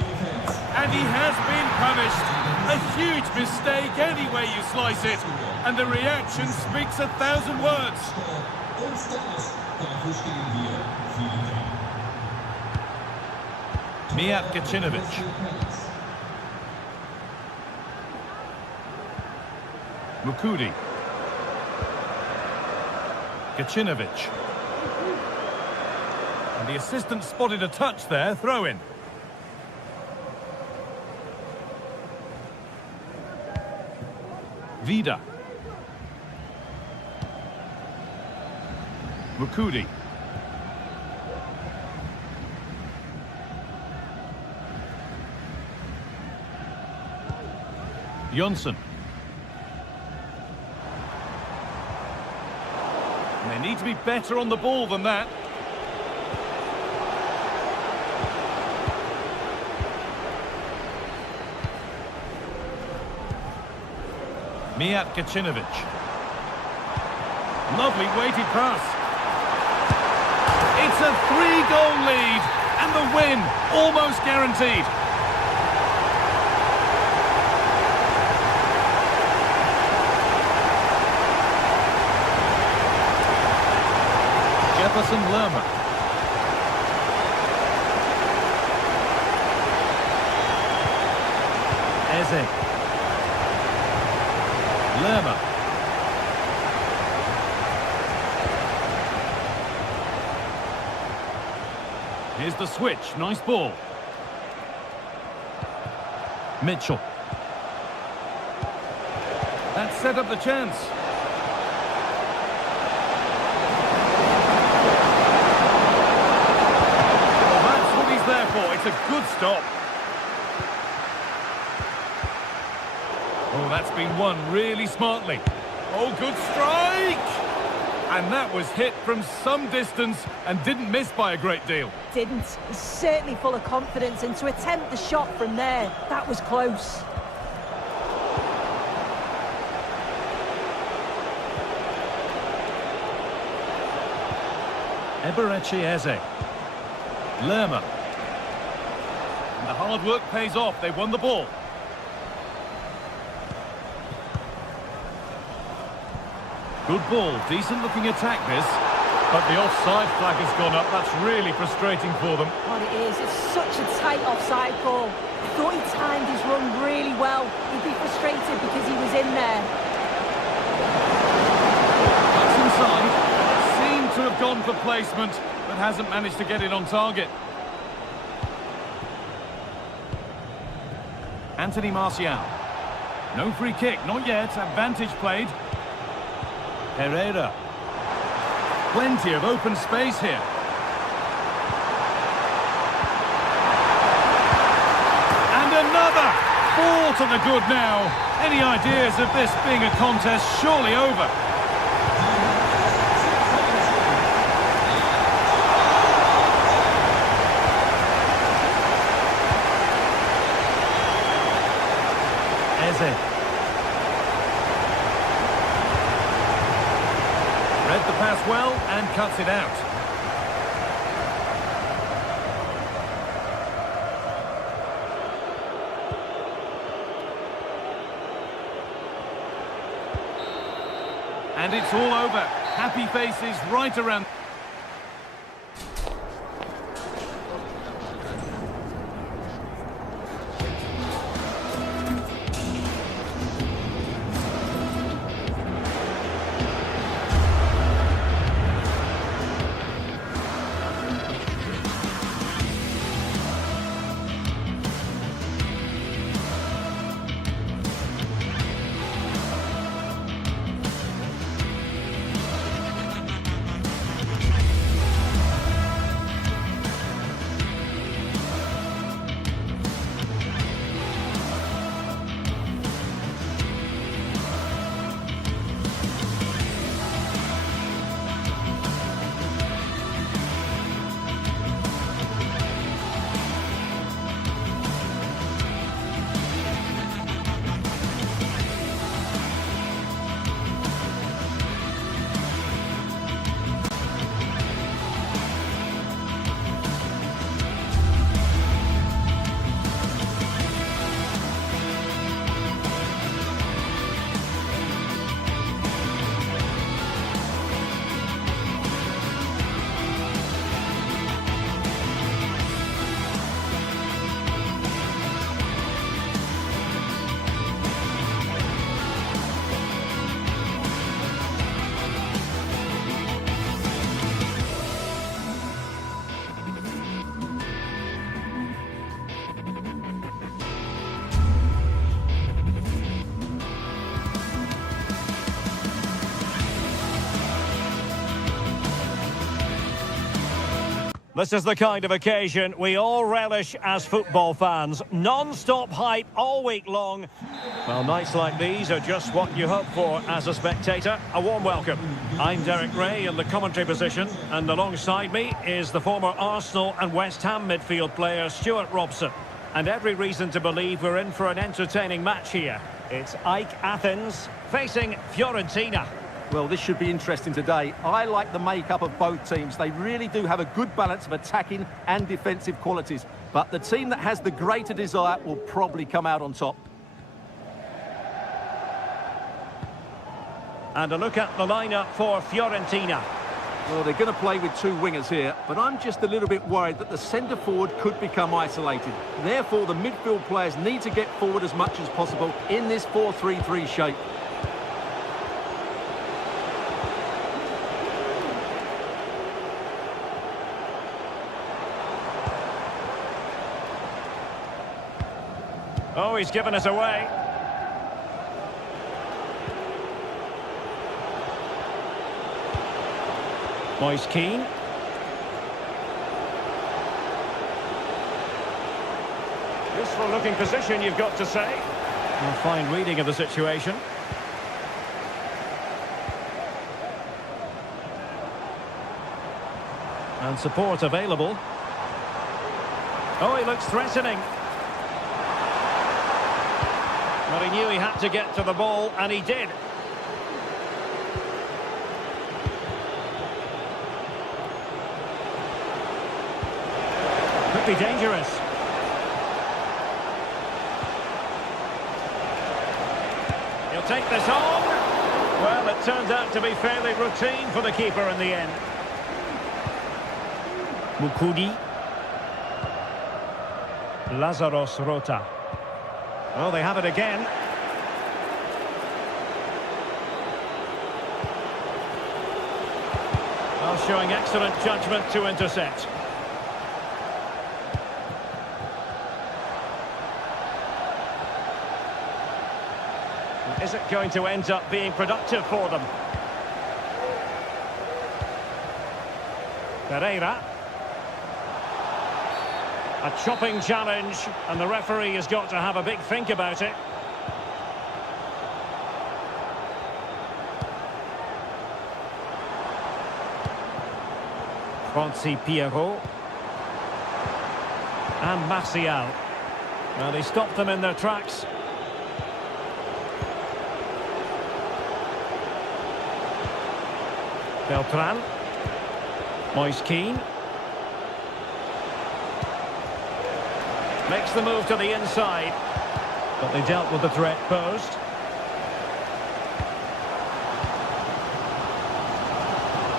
And he has been punished. A huge mistake any way you slice it. And the reaction speaks 1,000 words. Mijat Gacinovic. Mukudi. Gacinovic. And the assistant spotted a touch there, throw in. Vida. Mukudi. Jonsson. And they need to be better on the ball than that. Mijat Gacinovic. Lovely weighted pass. It's a 3-goal lead, and the win almost guaranteed. Jefferson Lerma. Eze. Lerma. Here's the switch. Nice ball. Mitchell. That set up the chance. Well, that's what he's there for. It's a good stop. Oh, that's been won really smartly. Oh, good strike! And that was hit from some distance and didn't miss by a great deal. Didn't. He's certainly full of confidence, and to attempt the shot from there, that was close. Eberechi Eze. Lerma. And the hard work pays off. They won the ball. Good ball, decent looking attack this, but the offside flag has gone up. That's really frustrating for them. Well, it is. It's such a tight offside call. I thought he timed his run really well. He'd be frustrated because he was in there. That's inside. Seemed to have gone for placement, but hasn't managed to get it on target. Anthony Martial. No free kick, not yet. Advantage played. Herrera. Plenty of open space here. And another! 4 to the good now. Any ideas of this being a contest surely over? Eze. Read the pass well and cuts it out. And it's all over. Happy faces right around. This is the kind of occasion we all relish as football fans. Non-stop hype all week long. Well, nights like these are just what you hope for as a spectator. A warm welcome. I'm Derek Ray in the commentary position, and alongside me is the former Arsenal and West Ham midfield player Stuart Robson. And every reason to believe we're in for an entertaining match here. It's AEK Athens facing Fiorentina. Well, this should be interesting today. I like the makeup of both teams. They really do have a good balance of attacking and defensive qualities. But the team that has the greater desire will probably come out on top. And a look at the lineup for Fiorentina. Well, they're going to play with two wingers here, but I'm just a little bit worried that the centre-forward could become isolated. Therefore, the midfield players need to get forward as much as possible in this 4-3-3 shape. Oh, he's given us away. Moise Keane. Useful looking position, you've got to say. A fine reading of the situation. And support available. Oh, he looks threatening. But he knew he had to get to the ball, and he did. Could be dangerous. He'll take this on. Well, it turned out to be fairly routine for the keeper in the end. Mukudi. Lazaros Rota. Oh, they have it again. Well, showing excellent judgment to intercept. Is it going to end up being productive for them? Pereira. A chopping challenge, and the referee has got to have a big think about it. Franci Pierrot. And Martial. Well, they stopped them in their tracks. Beltran. Moise Keane. Makes the move to the inside. But they dealt with the threat posed.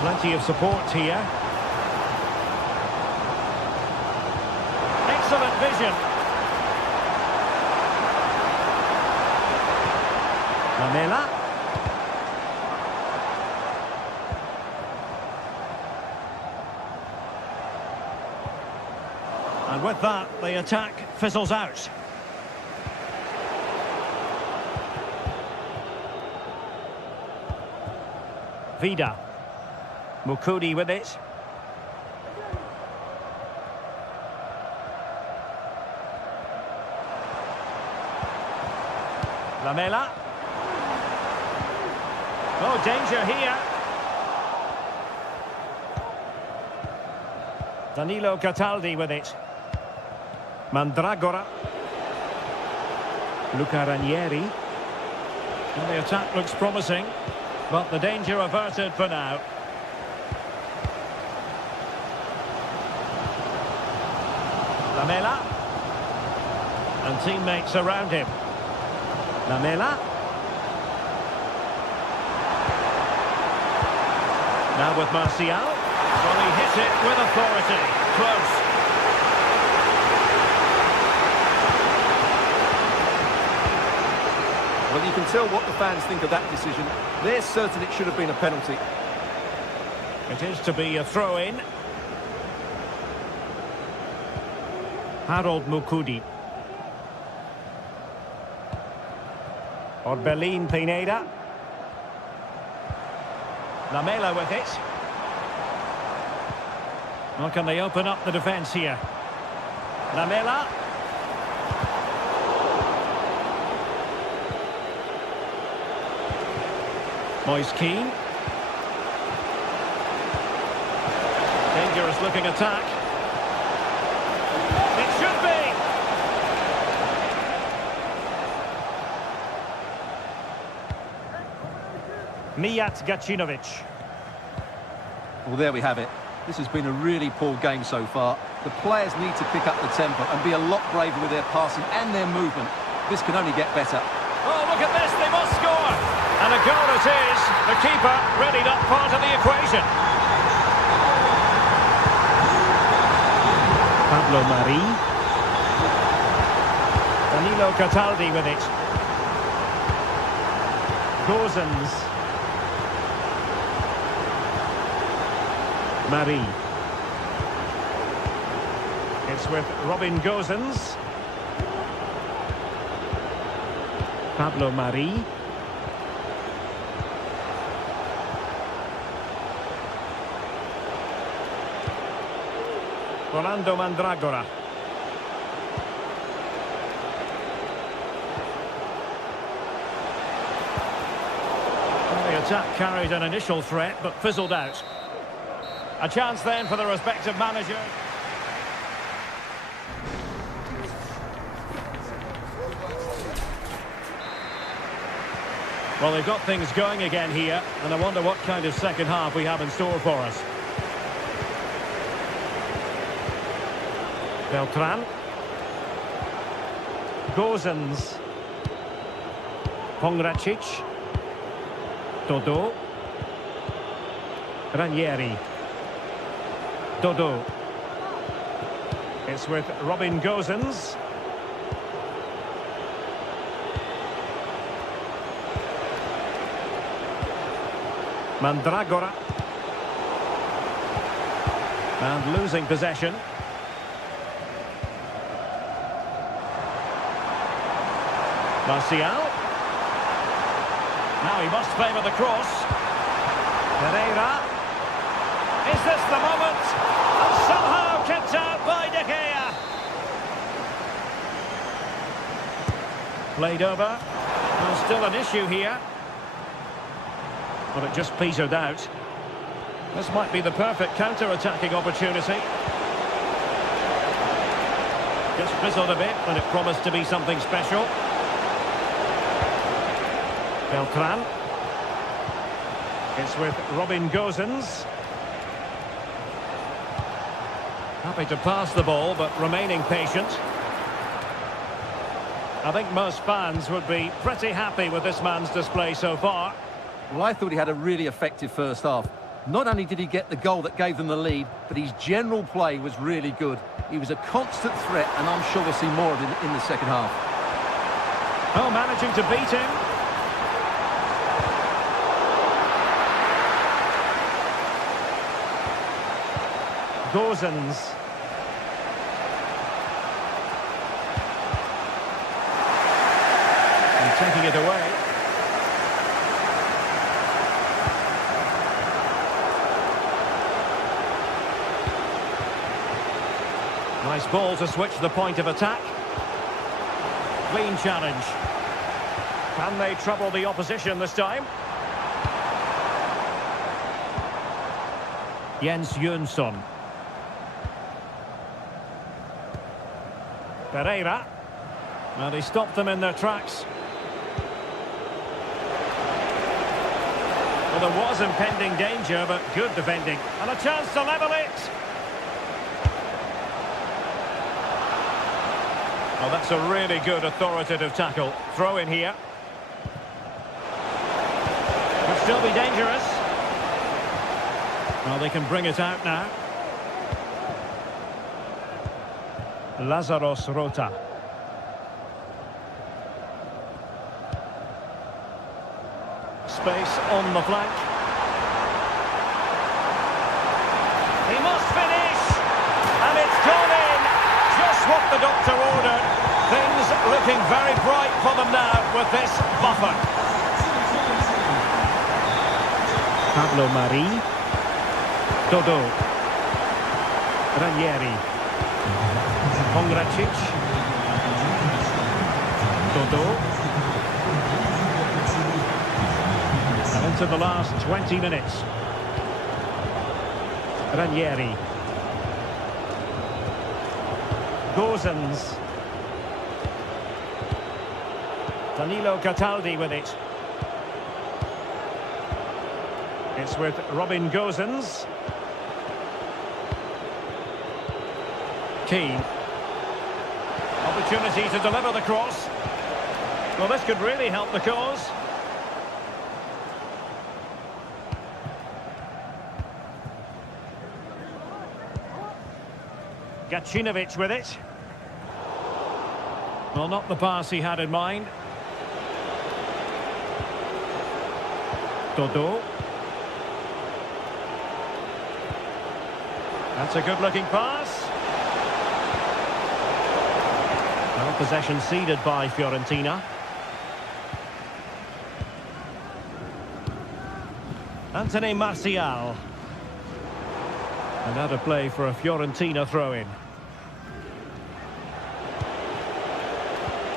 Plenty of support here. Excellent vision. Lamela. And with that, the attack fizzles out. Vida. Mukudi with it. Lamela. Oh, danger here. Danilo Cataldi with it. Mandragora. Luca Ranieri. And the attack looks promising, but the danger averted for now. Lamela. And teammates around him. Lamela. Now with Martial. Well, he hit it with authority. Close. Well, you can tell what the fans think of that decision. They're certain it should have been a penalty. It is to be a throw-in. Harold Mukudi. Orbelin Pineda. Lamela with it. Well, can they open up the defence here? Lamela. Moise Keane. Dangerous looking attack. It should be. Mijat Gacinovic. Well, there we have it. This has been a really poor game so far. The players need to pick up the tempo and be a lot braver with their passing and their movement. This can only get better. Oh, look at this, they must score! And a goal it is. The keeper really not part of the equation. Pablo Mari. Danilo Cataldi with it. Gozens. Mari. It's with Robin Gozens. Pablo Mari. Rolando Mandragora. The attack carried an initial threat but fizzled out. A chance then for the respective managers. Well, they've got things going again here, and I wonder what kind of second half we have in store for us. Beltran. Gozens. Pongracic. Dodo. Ranieri. Dodo. It's with Robin Gozens. Mandragora. And losing possession. Martial. Now he must favour the cross. Pereira. Is this the moment? And somehow kept out by De Gea. Played over. Well, still an issue here. But it just petered out. This might be the perfect counter-attacking opportunity. Just fizzled a bit when it promised to be something special. Beltran. It's with Robin Gozens. Happy to pass the ball, but remaining patient. I think most fans would be pretty happy with this man's display so far. Well, I thought he had a really effective first half. Not only did he get the goal that gave them the lead, but his general play was really good. He was a constant threat, and I'm sure we'll see more of him in the second half. Oh, managing to beat him. Gozens. And taking it away. Nice ball to switch the point of attack. Clean challenge. Can they trouble the opposition this time? Jens Jönsson. Pereira. Well, he stopped them in their tracks. Well, there was impending danger, but good defending. And a chance to level it. Oh, that's a really good authoritative tackle. Throw in here. Could still be dangerous. Well, they can bring it out now. Lazaros Rota. Space on the flank. He must finish! And it's gone in! Just what the doctor ordered. Things looking very bright for them now with this buffer. Pablo Mari. Dodo. Ranieri. Pongracic. Dodo. And into the last 20 minutes. Ranieri. Gozens. Danilo Cataldi with it. It's with Robin Gozens. Keane. Opportunity to deliver the cross. Well, this could really help the cause. Gacinovic with it. Well, not the pass he had in mind. Dodo. That's a good-looking pass. Well, possession ceded by Fiorentina. Anthony Martial. And out of play for a Fiorentina throw-in.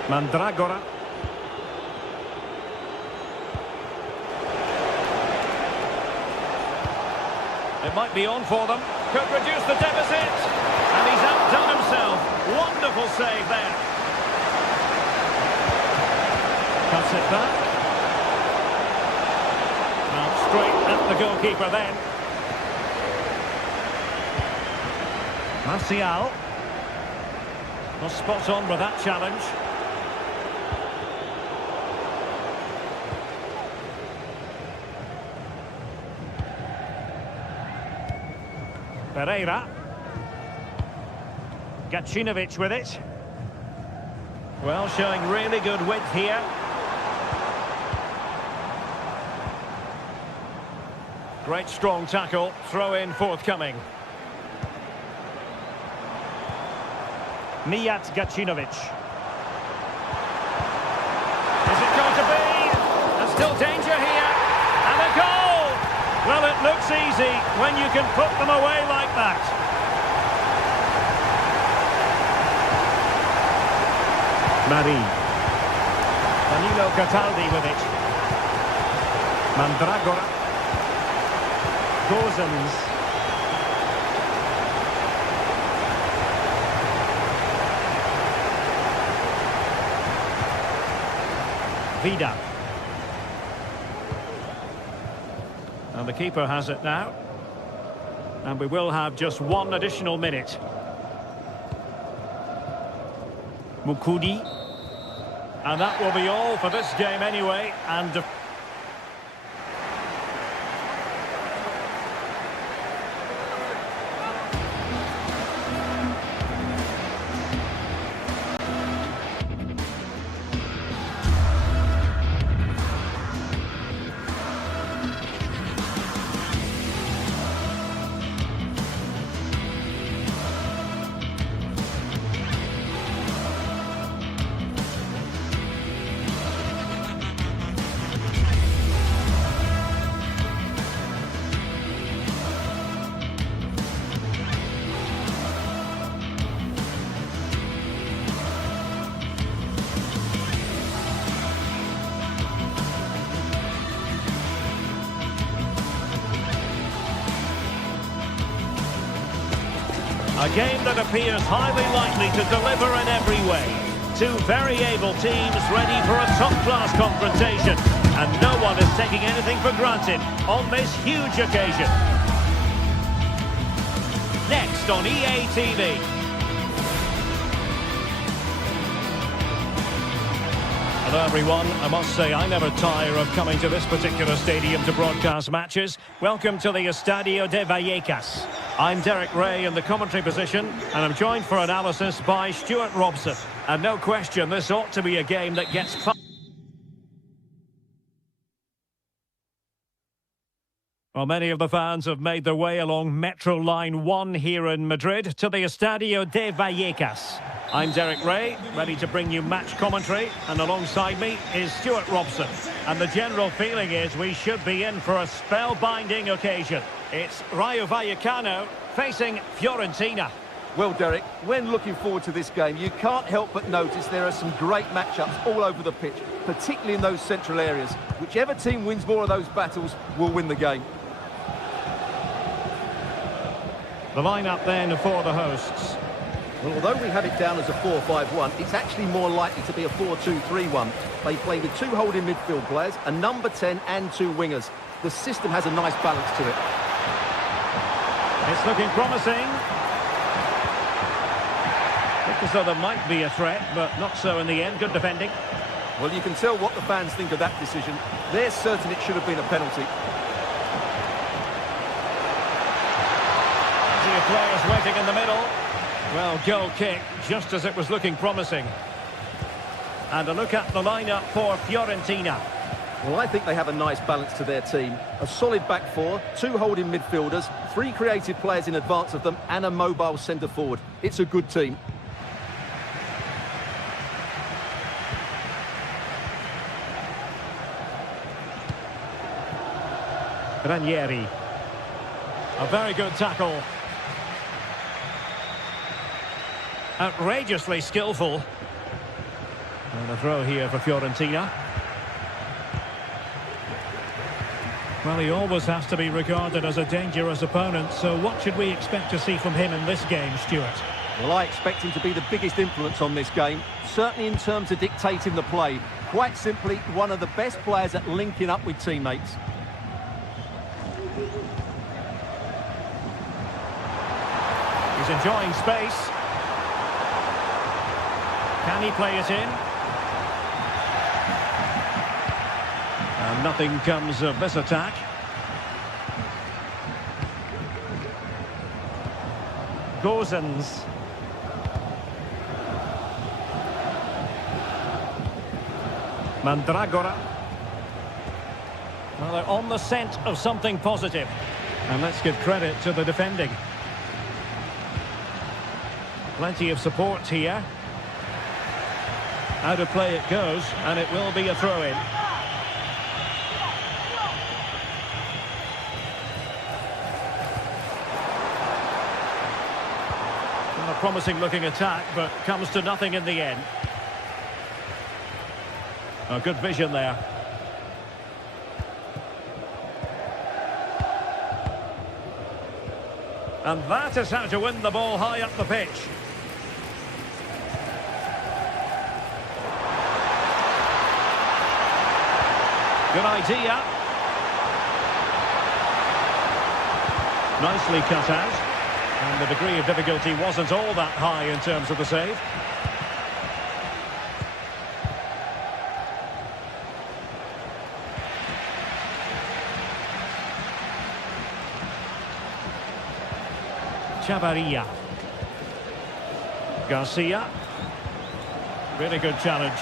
Mandragora. It might be on for them. Could reduce the deficit. And he's outdone himself. Wonderful save there. Cuts it back. Well, straight at the goalkeeper then. Martial. Well, spot on with that challenge. Pereira. Gacinovic with it. Well, showing really good width here. Great strong tackle. Throw in forthcoming. Mijat Gacinovic. Is it going to be? There's still danger here. And a goal! Well, it looks easy when you can put them away like that. Mari. Danilo Cataldi with it. Mandragora. Gozens. Vida. And the keeper has it now. And we will have just one additional minute. Mukudi. And that will be all for this game anyway. And a game that appears highly likely to deliver in every way. Two very able teams ready for a top-class confrontation. And no one is taking anything for granted on this huge occasion. Next on EA TV. Hello everyone, I must say I never tire of coming to this particular stadium to broadcast matches. Welcome to the Estadio de Vallecas. I'm Derek Ray in the commentary position, and I'm joined for analysis by Stuart Robson. And no question, this ought to be a game that gets Well, many of the fans have made their way along Metro Line 1 here in Madrid to the Estadio de Vallecas. I'm Derek Ray, ready to bring you match commentary, and alongside me is Stuart Robson. And the general feeling is we should be in for a spellbinding occasion. It's Rayo Vallecano facing Fiorentina. Well, Derek, when looking forward to this game, you can't help but notice there are some great matchups all over the pitch, particularly in those central areas. Whichever team wins more of those battles will win the game. The lineup then for the hosts. Well, although we have it down as a 4-5-1, it's actually more likely to be a 4-2-3-1. They play with two holding midfield players, a number 10 and two wingers. The system has a nice balance to it. It's looking promising. Look as though there might be a threat, but not so in the end. Good defending. Well, you can tell what the fans think of that decision. They're certain it should have been a penalty. Players waiting in the middle. Well, goal kick, just as it was looking promising. And a look at the lineup for Fiorentina. Well, I think they have a nice balance to their team. A solid back four, two holding midfielders, three creative players in advance of them, and a mobile centre-forward. It's a good team. Ranieri. A very good tackle. Outrageously skillful. And a throw here for Fiorentina. Well, he always has to be regarded as a dangerous opponent, so what should we expect to see from him in this game, Stuart? Well, I expect him to be the biggest influence on this game, certainly in terms of dictating the play. Quite simply, one of the best players at linking up with teammates. He's enjoying space. Can he play it in? And nothing comes of this attack. Gozens. Mandragora. Well, they're on the scent of something positive. And let's give credit to the defending. Plenty of support here. Out of play it goes, and it will be a throw-in. Well, a promising-looking attack, but comes to nothing in the end. A good vision there. And that is how to win the ball high up the pitch. Good idea. Nicely cut out. And the degree of difficulty wasn't all that high in terms of the save. Chavarria. Garcia. Really good challenge.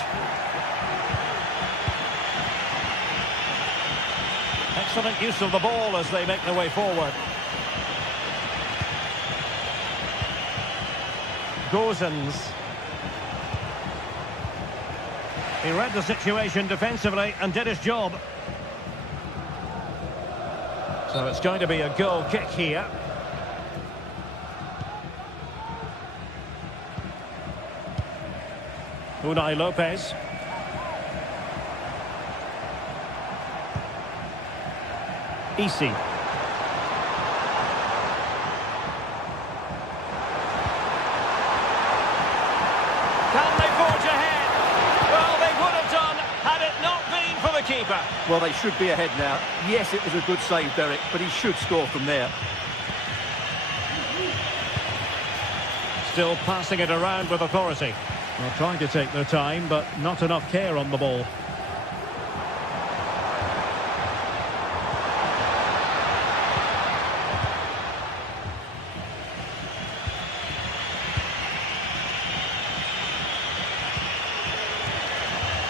Excellent use of the ball as they make their way forward. Gozens. He read the situation defensively and did his job. So it's going to be a goal kick here. Unai Lopez. Easy. Can they forge ahead? Well, they would have done had it not been for the keeper. Well, they should be ahead now. Yes, it was a good save, Derek, but he should score from there. Still passing it around with authority. Well, trying to take their time, but not enough care on the ball.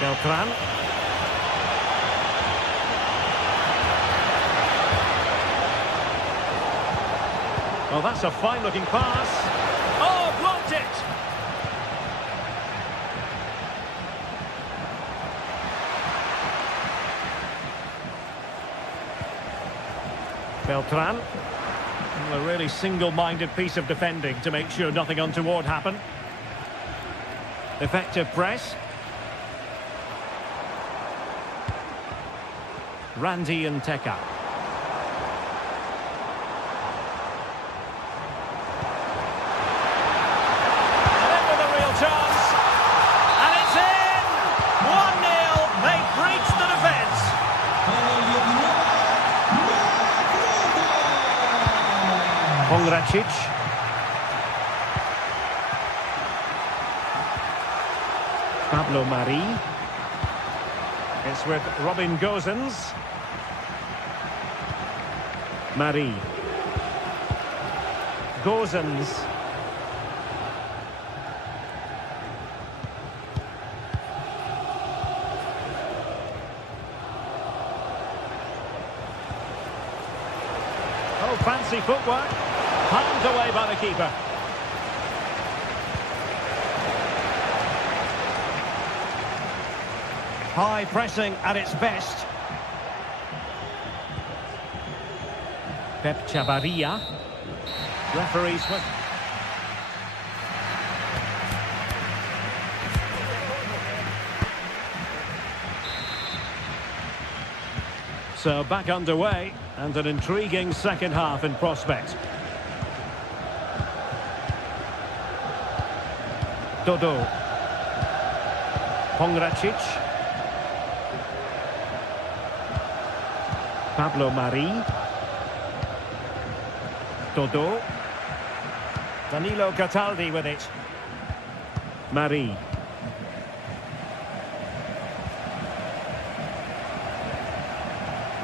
Beltran. Well, that's a fine-looking pass. Oh, blocked it! Beltran. A really single-minded piece of defending to make sure nothing untoward happened. Effective press. Randy and Teka. And in with a real chance. And it's in! 1-0. They've breached the defence. Pongracic. Pablo Mari. It's with Robin Gosens. Mari. Gosens. Oh, fancy footwork. Palmed away by the keeper. High pressing at its best. Pep Chavarria. Referees with... So back underway, and an intriguing second half in prospect. Dodo. Pongracic. Pablo Mari. Dodo. Danilo Cataldi with it. Mari.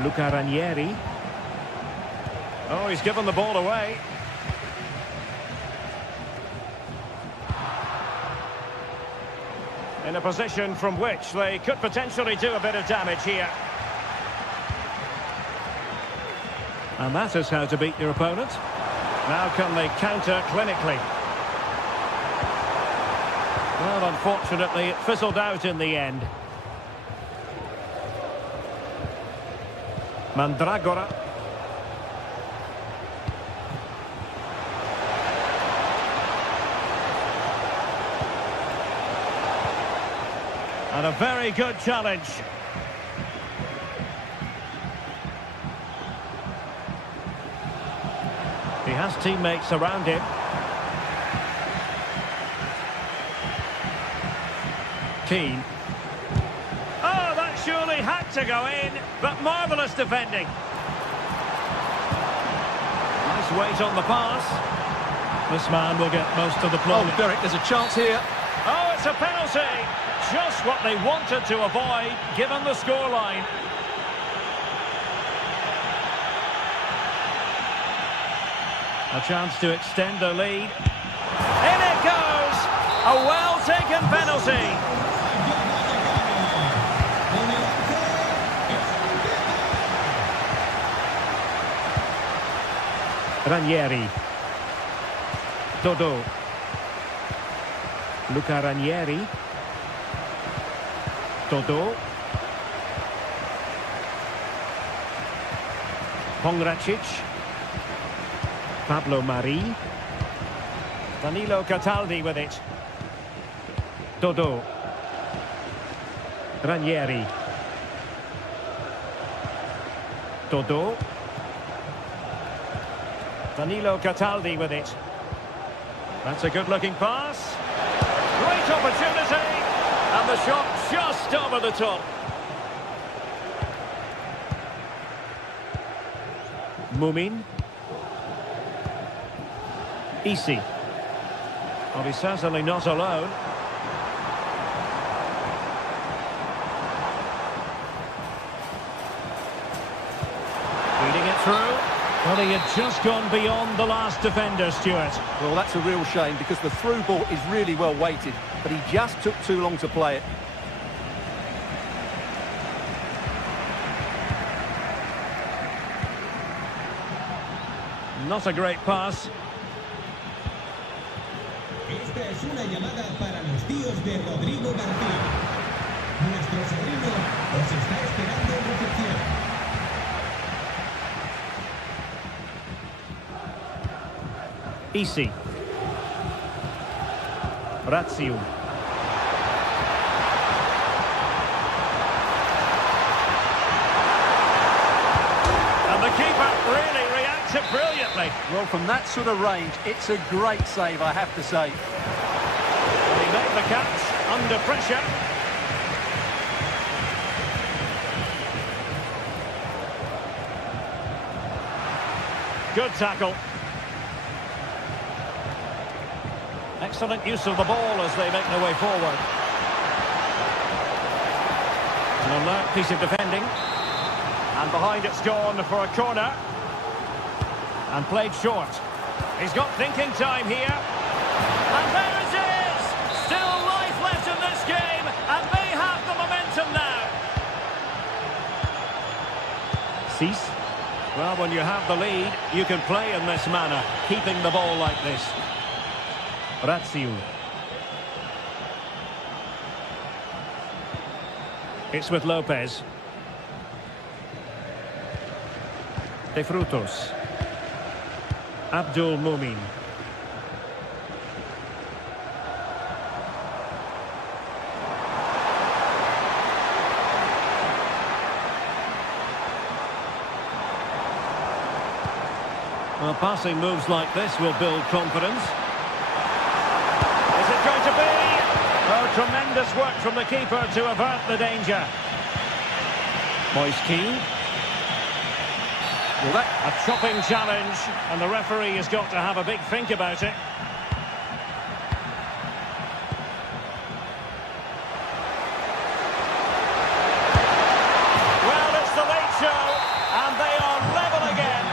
Luca Ranieri. Oh, he's given the ball away. In a position from which they could potentially do a bit of damage here. And that is how to beat your opponent. Now can they counter clinically? Well, unfortunately, it fizzled out in the end. Mandragora. And a very good challenge. He has teammates around him. Keane. Oh, that surely had to go in, but marvellous defending. Nice weight on the pass. This man will get most of the play. Oh, Derek, there's a chance here. Oh, it's a penalty. Just what they wanted to avoid, given the scoreline. A chance to extend the lead. In it goes! A well-taken penalty. Ranieri. Dodo. Luca Ranieri. Dodo. Pongracic. Pablo Mari. Danilo Cataldi with it. Dodo. Ranieri. Dodo. Danilo Cataldi with it. That's a good-looking pass. Great opportunity. And the shot just over the top. Mumin. Easy. Well, he's certainly not alone. Feeding it through. Well, he had just gone beyond the last defender, Stuart. Well, that's a real shame because the through ball is really well weighted, but he just took too long to play it. Not a great pass. Esta es una llamada para los tíos de Rodrigo García. Nuestro sobrino os está esperando en recepción. Easy. Razio. And the keeper really reacted brilliantly. Well, from that sort of range, it's a great save, I have to say. He made the catch under pressure. Good tackle. Excellent use of the ball as they make their way forward. And on that piece of defending. And behind it's gone for a corner. And played short. He's got thinking time here. And there it is! Still life left in this game. And they have the momentum now. Cease. Well, when you have the lead, you can play in this manner, keeping the ball like this. Razio. It's with Lopez. De Frutos. Abdul Mumin. Well, passing moves like this will build confidence. Is it going to be? Oh, tremendous work from the keeper to avert the danger. Moise Keane. Well, a chopping challenge, and the referee has got to have a big think about it. Well, it's the late show, and they are level again.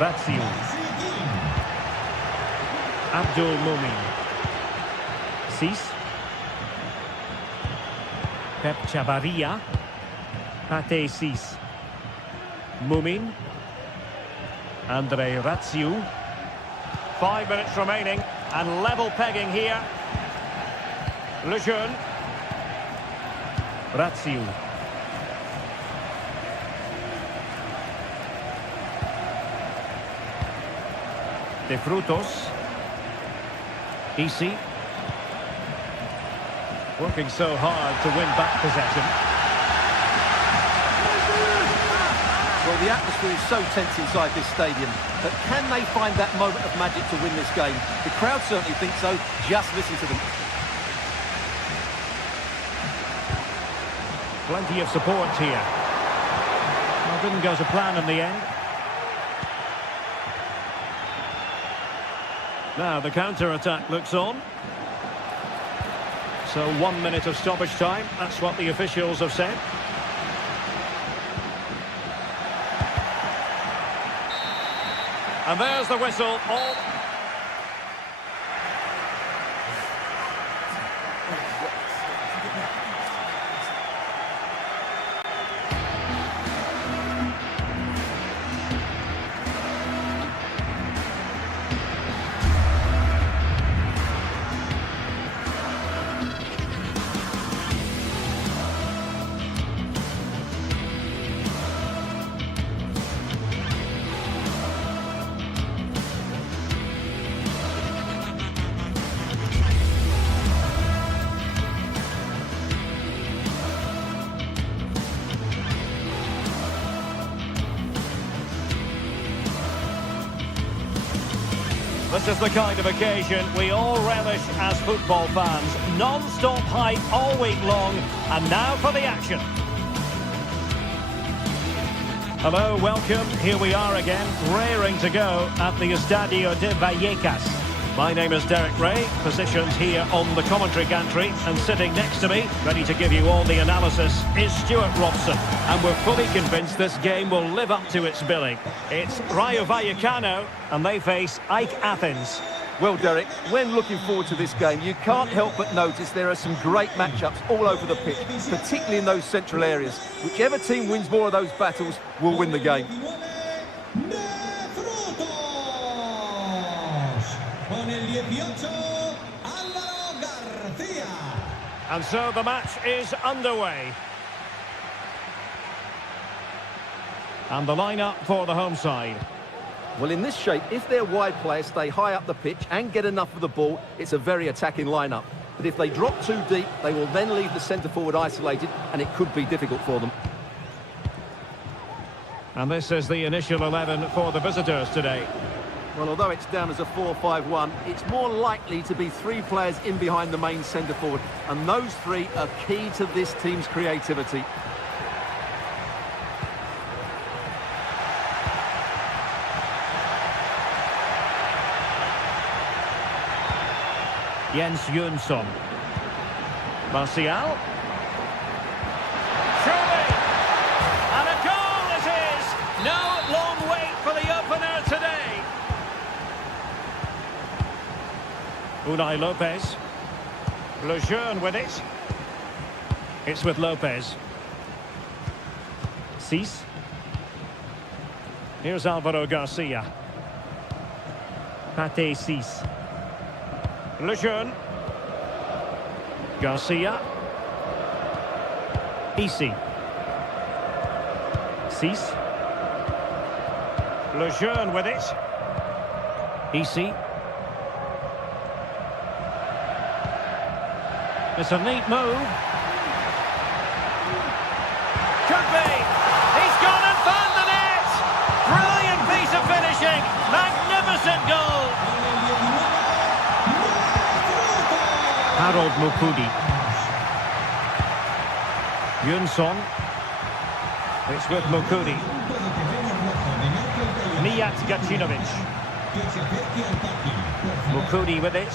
Razio. Abdul Mumin. Cis. Pep Chavarria. Pate Cis. Mumin. Andre Razio. 5 minutes remaining and level pegging here. Lejeune. Razio. De Frutos. Easy. Working so hard to win back possession. Well, the atmosphere is so tense inside this stadium, but can they find that moment of magic to win this game? The crowd certainly think so. Just listen to them. Plenty of support here. Well, didn't go to plan in the end. Now the counter-attack looks on. So 1 minute of stoppage time, that's what the officials have said. And there's the whistle. All This is the kind of occasion we all relish as football fans. Non-stop hype all week long, and now for the action. Hello, welcome. Here we are again, raring to go at the Estadio de Vallecas. My name is Derek Ray, positioned here on the commentary gantry, and sitting next to me, ready to give you all the analysis, is Stuart Robson. And we're fully convinced this game will live up to its billing. It's Rayo Vallecano, and they face Ike Athens. Well, Derek, when looking forward to this game, you can't help but notice there are some great matchups all over the pitch, particularly in those central areas. Whichever team wins more of those battles will win the game. And so the match is underway. And the lineup for the home side. Well, in this shape, if their wide players stay high up the pitch and get enough of the ball, it's a very attacking lineup. But if they drop too deep, they will then leave the centre-forward isolated, and it could be difficult for them. And this is the initial 11 for the visitors today. Well, although it's down as a 4-5-1, it's more likely to be 3 players in behind the main centre-forward, and those 3 are key to this team's creativity. Jens Jönsson. Martial. Surely! And a goal it is! No long wait for the opener today. Unai Lopez. Lejeune with it. It's with Lopez. Cis. Here's Alvaro Garcia. Pate Cis. Lejeune. Garcia. Isi. Cis. Lejeune with it. Isi. It's a neat move. Could be. He's gone and found the net. Brilliant piece of finishing. Magnificent goal. Harold Mukudi. Jönsson. It's with Mukudi. Mijat Gacinovic. Mukudi with it.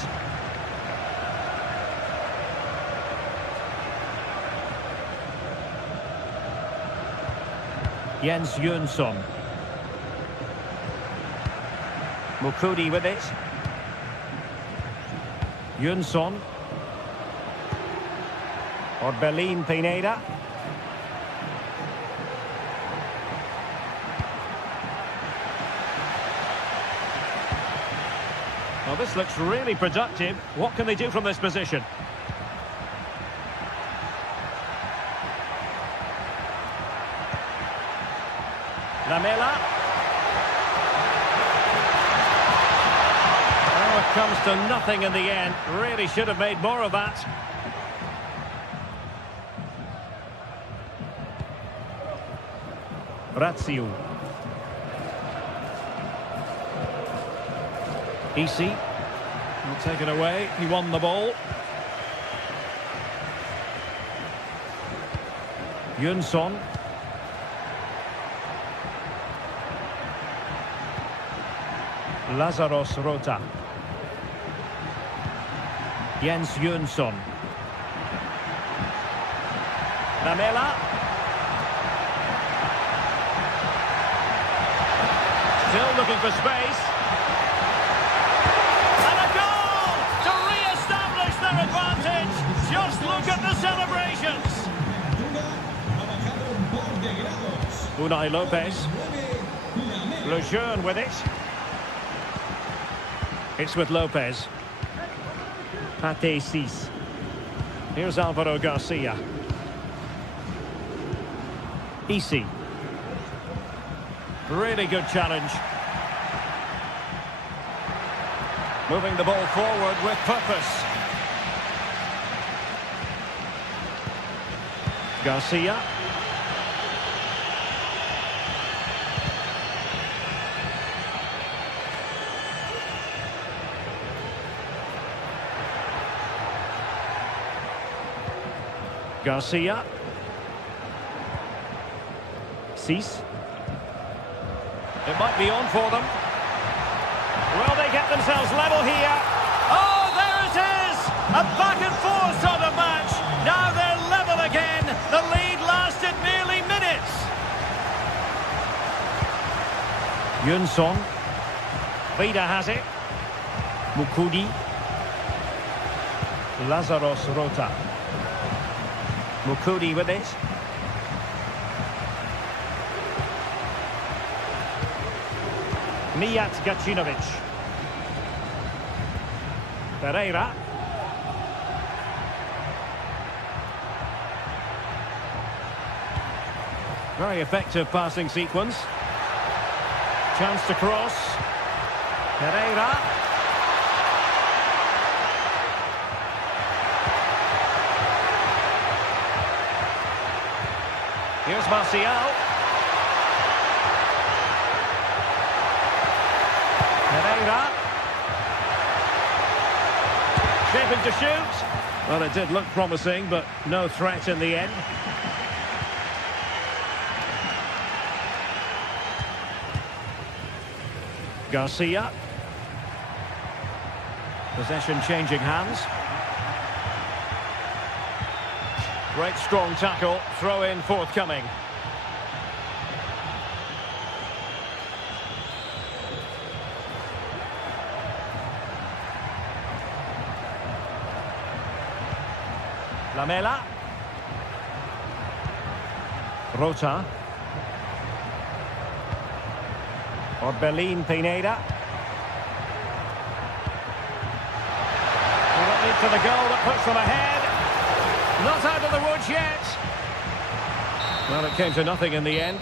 Jens Jönsson. Mukudi with it. Jönsson. Orbelin Pineda. Well, this looks really productive. What can they do from this position? Lamela. Oh, it comes to nothing in the end. Really should have made more of that. Razio. Isi. Will take it away. He won the ball. Jönsson. Lazaros Rota. Jens Jönsson. Lamela. Still looking for space. And a goal to re-establish their advantage. Just look at the celebrations. Unai Lopez. Lejeune with it. It's with Lopez. Pate Cis. Here's Alvaro Garcia. Isi. Really good challenge. Moving the ball forward with purpose. Garcia. Garcia. Cis. It might be on for them. Will they get themselves level here? Oh, there it is! A back and forth sort of match. Now they're level again. The lead lasted nearly minutes. Jönsson. Vida has it. Mukudi. Lazarus Rota. Mukudi with it. Mijat Gacinovic. Pereira. Very effective passing sequence. Chance to cross. Pereira. Here's Martial. Pereira. Shaping to shoot. Well, it did look promising, but no threat in the end. Garcia. Possession changing hands. Great strong tackle, throw in forthcoming. Lamela. Rota. Orbelin Pineda. Will it lead to the goal that puts them ahead? Not out of the woods yet. Well, it came to nothing in the end.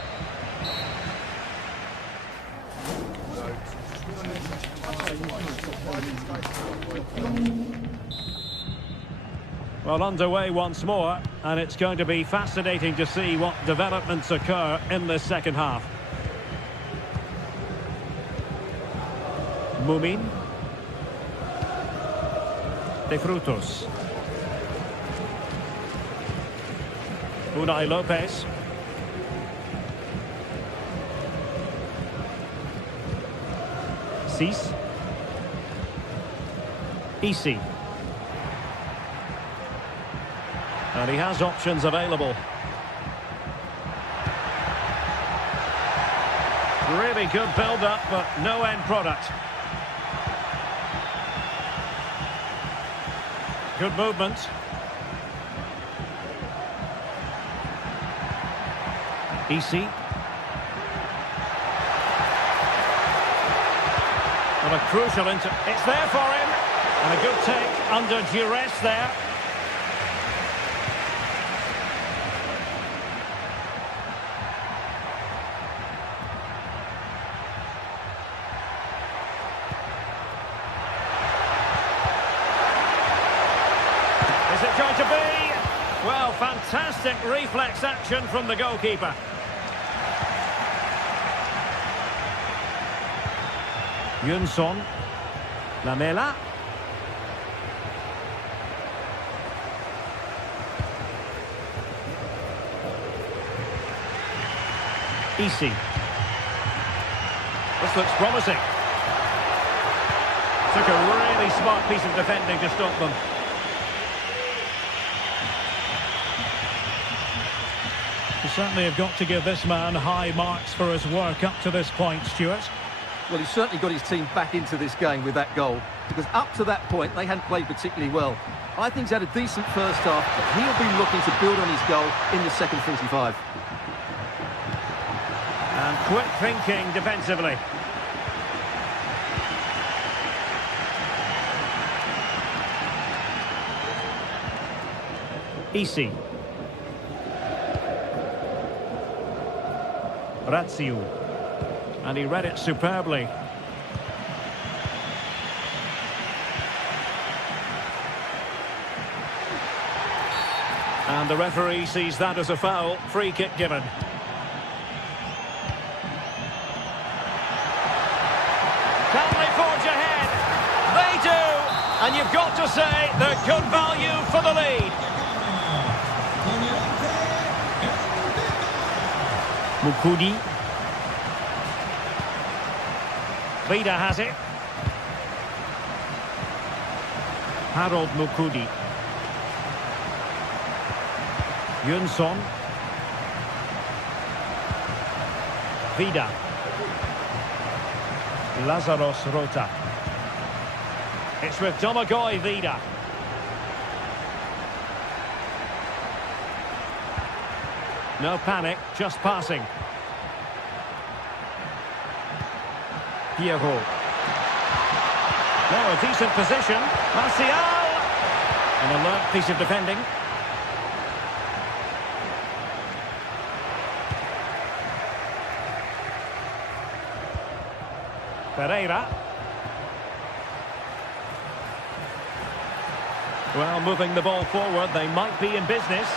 Well, underway once more, and it's going to be fascinating to see what developments occur in the second half. Mumin. De Frutos. Unai Lopez. Cis. Isi. And he has options available. Really good build-up, but no end product. Good movement. Isi. Well, a crucial it's there for him. And a good take under duress there. Is it going to be? Well, fantastic reflex action from the goalkeeper. Yunson. Lamela. Isi. This looks promising. Took a really smart piece of defending to stop them. You certainly have got to give this man high marks for his work up to this point, Stuart. Well, he's certainly got his team back into this game with that goal, because up to that point, they hadn't played particularly well. I think he's had a decent first half, but he'll be looking to build on his goal in the second 45. And quick thinking defensively. Isi. Raziu. And he read it superbly. And the referee sees that as a foul. Free kick given. Can they forge ahead? They do! And you've got to say they're good value for the lead. Mukudi. Vida has it. Harold Mukudi. Yunson. Vida. Lazarus Rota. It's with Domagoy Vida. No panic, just passing. Pierrot. Now a decent position. Martial! An alert piece of defending. Pereira. Well, moving the ball forward, they might be in business.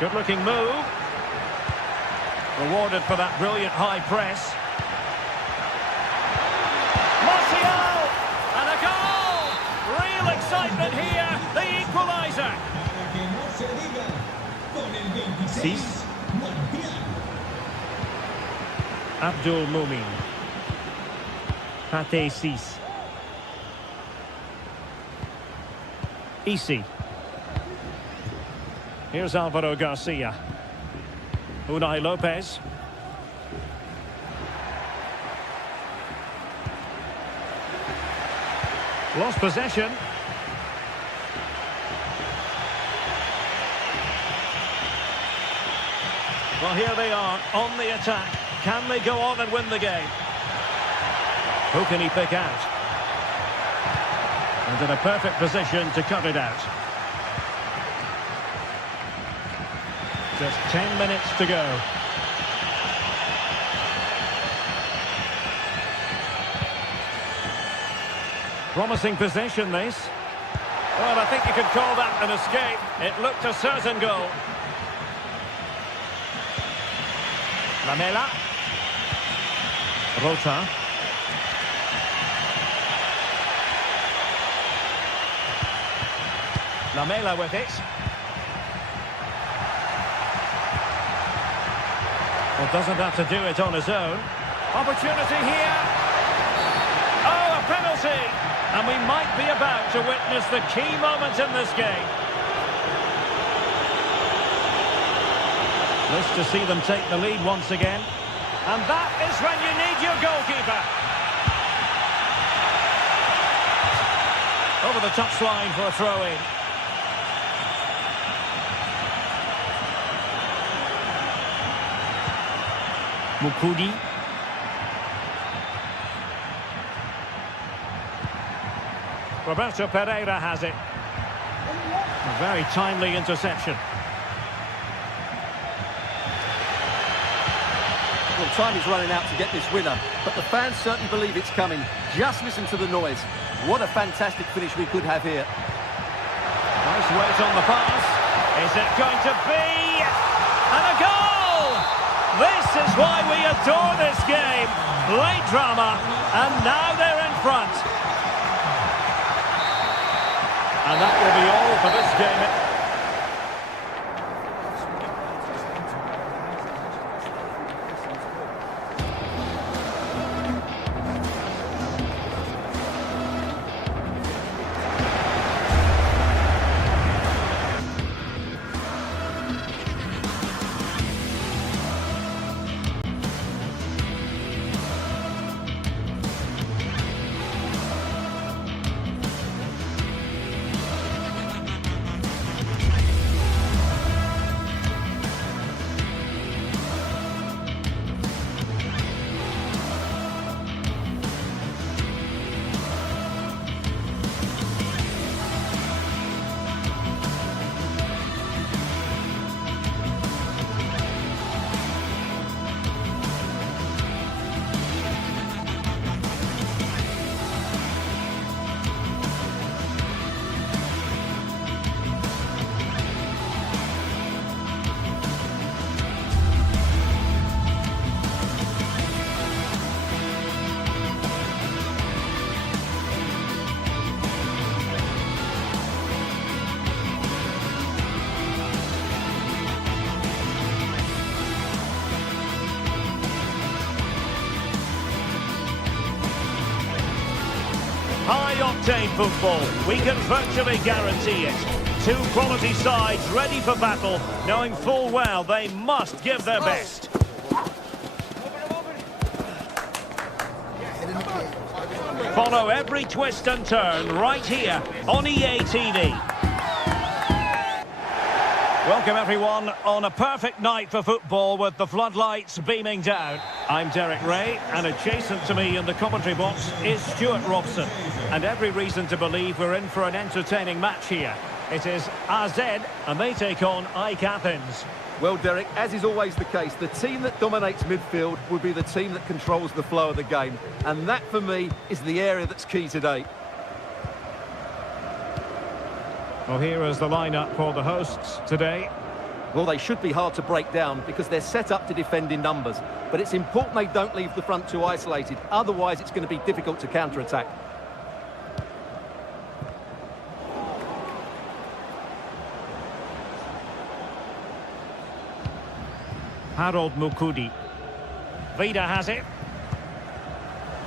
Good-looking move. Rewarded for that brilliant high press. Martial! And a goal! Real excitement here. The equaliser. Para que no se diga, con el 26, Sis. Martial. Abdul Mumin. Pate Sis. Isi. Here's Alvaro Garcia. Unai Lopez. Lost possession. Well, here they are on the attack. Can they go on and win the game? Who can he pick out? And in a perfect position to cut it out. Just 10 minutes to go. Promising possession, this. Well, I think you could call that an escape. It looked a certain goal. Lamela. Rota. Lamela with it. Well, doesn't have to do it on his own. Opportunity here. Oh, a penalty. And we might be about to witness the key moment in this game. Nice to see them take the lead once again. And that is when you need your goalkeeper. Over the touchline for a throw-in. Mukudi. Roberto Pereira has it. A very timely interception. Well, time is running out to get this winner, but the fans certainly believe it's coming. Just listen to the noise. What a fantastic finish we could have here. Nice weight on the pass. Is it going to be? And a goal! This is why we adore this game. Late drama, and now they're in front. And that will be all for this game. High-octane football, we can virtually guarantee it. Two quality sides ready for battle, knowing full well they must give their best. Follow every twist and turn right here on EA TV. Welcome everyone on a perfect night for football with the floodlights beaming down. I'm Derek Ray, and adjacent to me in the commentary box is Stuart Robson. And every reason to believe we're in for an entertaining match here. It is AZ, and they take on AEK Athens. Well, Derek, as is always the case, the team that dominates midfield will be the team that controls the flow of the game. And that, for me, is the area that's key today. Well, here is the lineup for the hosts today. Well, they should be hard to break down because they're set up to defend in numbers. But it's important they don't leave the front too isolated. Otherwise, it's going to be difficult to counter-attack. Harold Mukudi. Vida has it.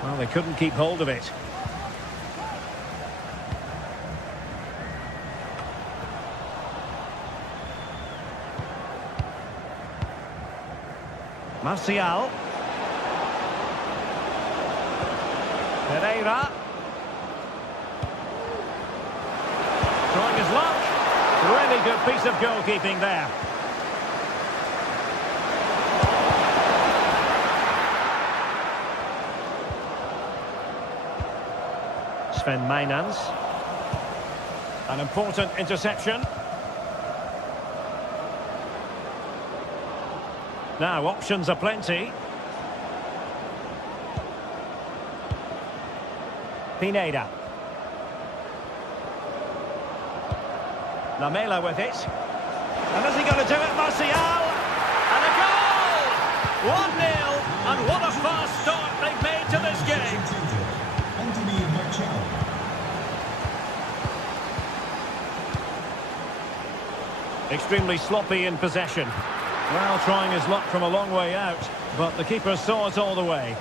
Well, they couldn't keep hold of it. Martial. Pereira. Trying his luck. Really good piece of goalkeeping there. Sven Mainans. An important interception. Now, options are plenty. Pineda. Lamela with it. And is he going to do it? Martial! And a goal! 1-0, and what a fast start they've made to this game. Extremely sloppy in possession. Well, trying his luck from a long way out, but the keeper saw it all the way.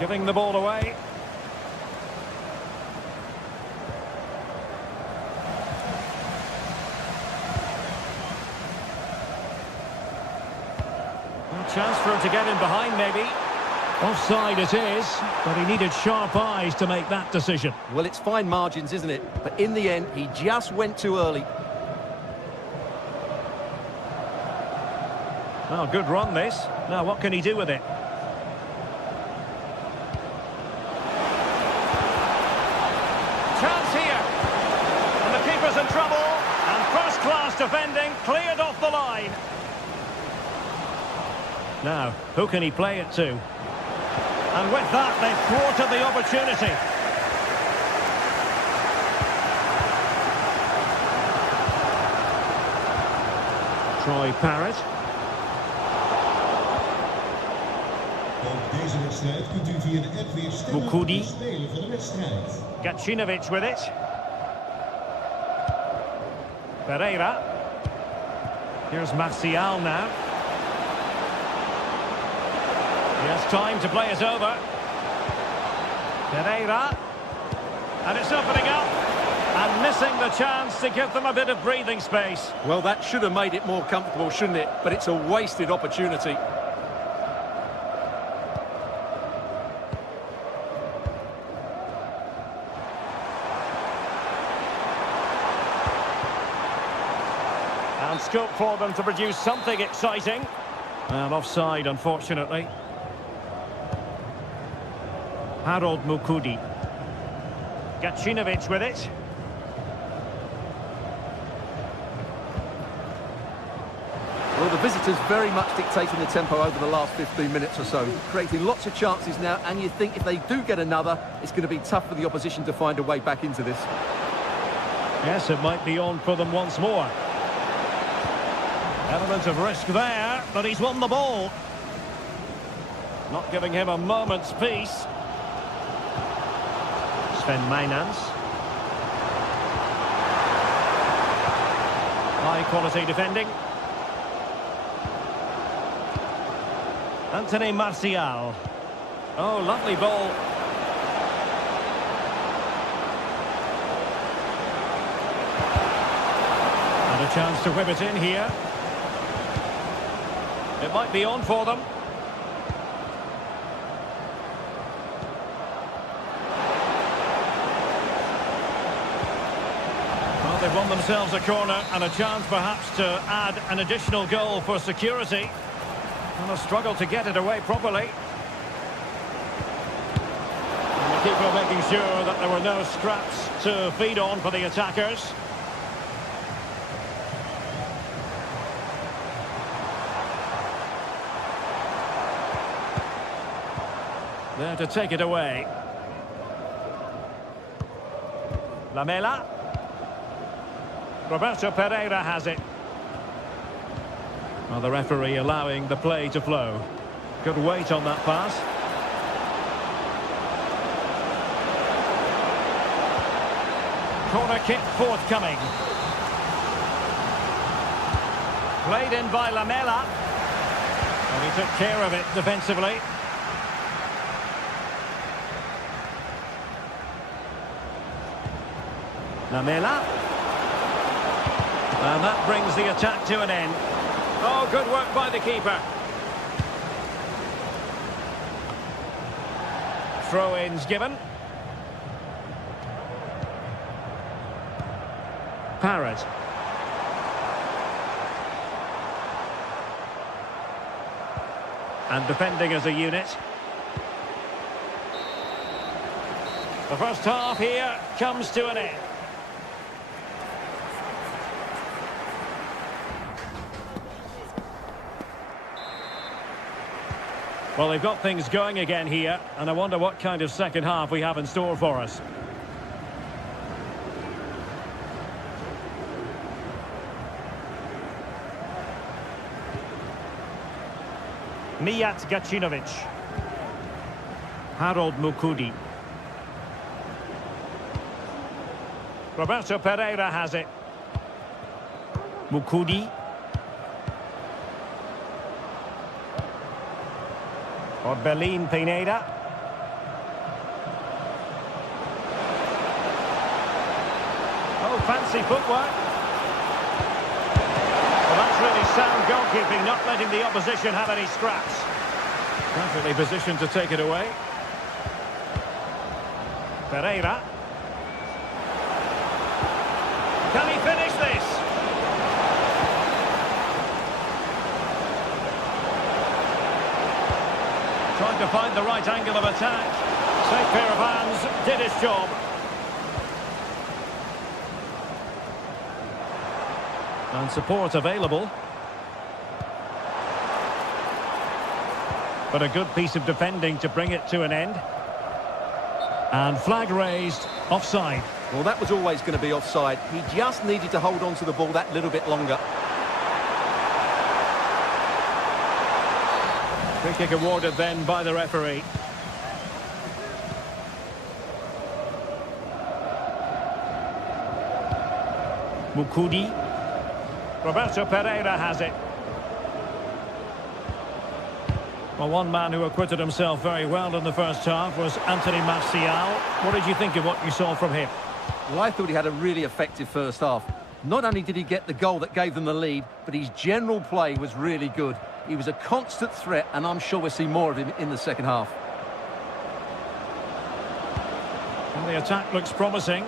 Giving the ball away. A chance for him to get in behind, maybe. Offside it is, but he needed sharp eyes to make that decision. Well, it's fine margins, isn't it? But in the end, he just went too early. Well, good run this. Now, what can he do with it? Chance here. And the keeper's in trouble. And first-class defending cleared off the line. Now, who can he play it to? And with that, they've thwarted the opportunity. Troy Parrott. Mukudi. Gacinovic with it. Pereira. Here's Martial now. He has time to play it over. Pereira. And it's opening up. And missing the chance to give them a bit of breathing space. Well, that should have made it more comfortable, shouldn't it? But it's a wasted opportunity. And scope for them to produce something exciting. And offside, unfortunately. Harold Mukudi. Gacinovic with it. Well, the visitors very much dictating the tempo over the last 15 minutes or so, creating lots of chances now, and you think if they do get another, it's going to be tough for the opposition to find a way back into this. Yes, it might be on for them once more. Element of risk there, but he's won the ball. Not giving him a moment's peace. Sven Mainans. High quality defending. Anthony Martial. Oh, lovely ball. chance to whip it in here. It might be on for them. Well, they've won themselves a corner and a chance perhaps to add an additional goal for security. And a struggle to get it away properly. And the keeper making sure that there were no scraps to feed on for the attackers. There to take it away. Lamela. Roberto Pereira has it. Well, the referee allowing the play to flow. Good weight on that pass. Corner kick forthcoming. Played in by Lamela. And he took care of it defensively. Lamela. And that brings the attack to an end. Oh, good work by the keeper. Throw-ins given. Parrott. And defending as a unit. The first half here comes to an end. Well, they've got things going again here, and I wonder what kind of second half we have in store for us. Mijat Gacinovic. Harold Mukudi. Roberto Pereira has it. Mukudi. Orbelin Pineda. Oh, fancy footwork. Well, that's really sound goalkeeping, not letting the opposition have any scraps. Perfectly positioned to take it away. Pereira. Can he finish this? Trying to find the right angle of attack. Safe pair of hands, did his job. And support available. But a good piece of defending to bring it to an end. And flag raised, offside. Well, that was always going to be offside. He just needed to hold on to the ball that little bit longer. Free kick awarded then by the referee. Mukudi. Roberto Pereira has it. Well, one man who acquitted himself very well in the first half was Anthony Martial. What did you think of what you saw from him? Well, I thought he had a really effective first half. Not only did he get the goal that gave them the lead, but his general play was really good. He was a constant threat, and I'm sure we'll see more of him in the second half. And the attack looks promising.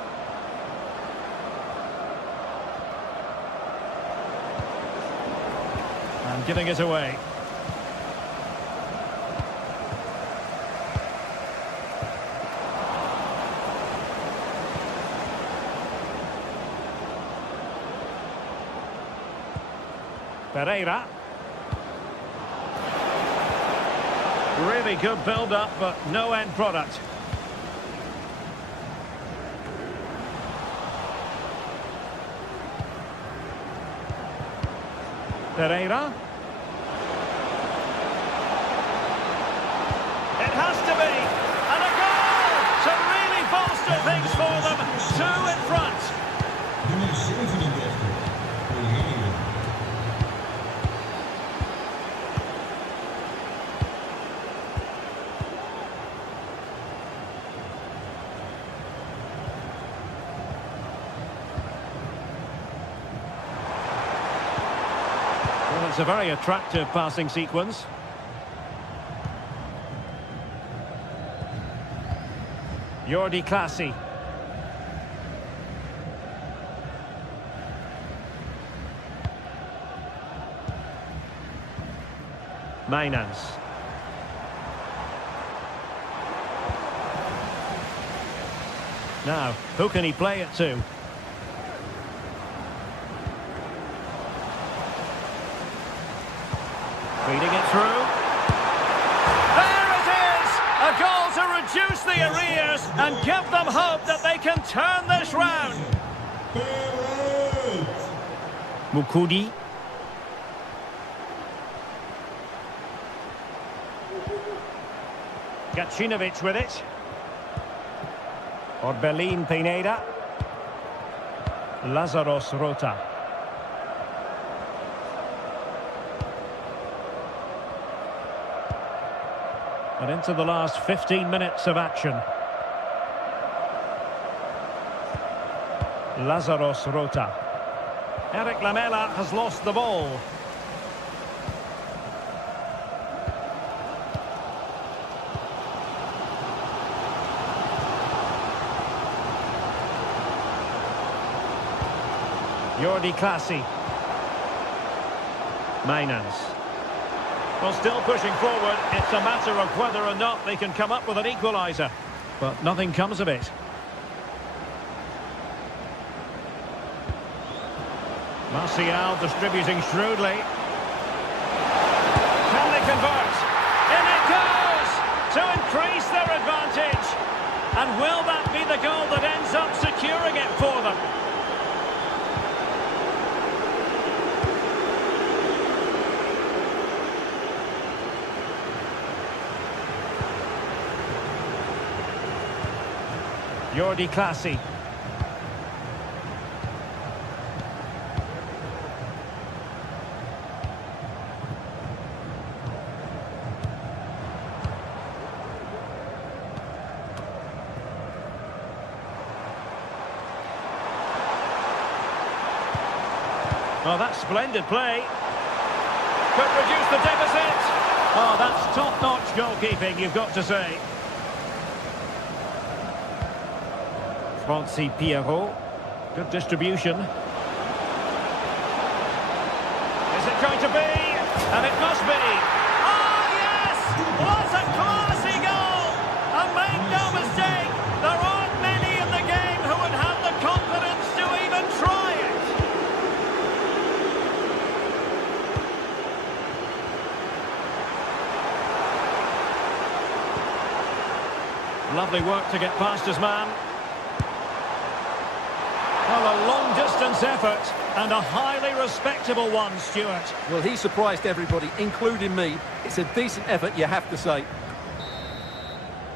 And giving it away. Pereira. Really good build-up, but no end product. Pereira. It has to be. And a goal to really bolster things for them. 2 in front. Nummer 37, Bulgaria. Well, it's a very attractive passing sequence. Jordi Clasie. Mainans. Now, who can he play it to? Feeding it through. There it is! A goal to reduce the arrears and give them hope that they can turn this round. Mukudi. Gacinovic with it. Orbelin Pineda. Lazaros Rota. And into the last 15 minutes of action. Lazaros Rota. Eric Lamela has lost the ball. Jordi Clasie. Mainans. Well, still pushing forward. It's a matter of whether or not they can come up with an equaliser. But nothing comes of it. Martial distributing shrewdly. Can they convert? In it goes! To increase their advantage. And will that be the goal that ends up securing it for them? Jordi Clasie. Oh, that's splendid play. Could reduce the deficit. Oh, that's top-notch goalkeeping, you've got to say. Francis Pierrot. Good distribution. Is it going to be? And it must be. Oh, yes! What a classy goal! And make no mistake, there aren't many in the game who would have the confidence to even try it. Lovely work to get past his man. Well, a long-distance effort, and a highly respectable one, Stuart. Well, he surprised everybody, including me. It's a decent effort, you have to say.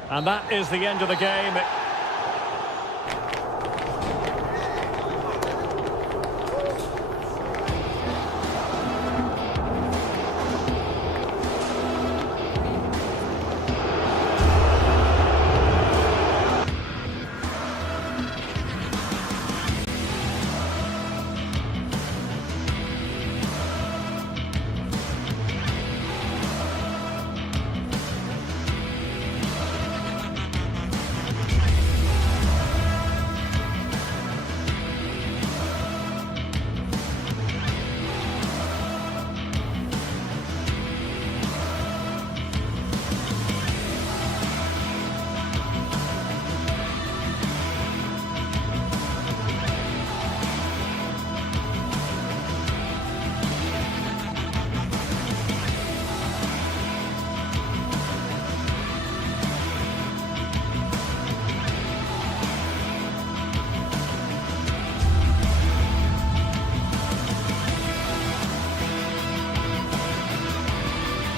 And that is the end of the game.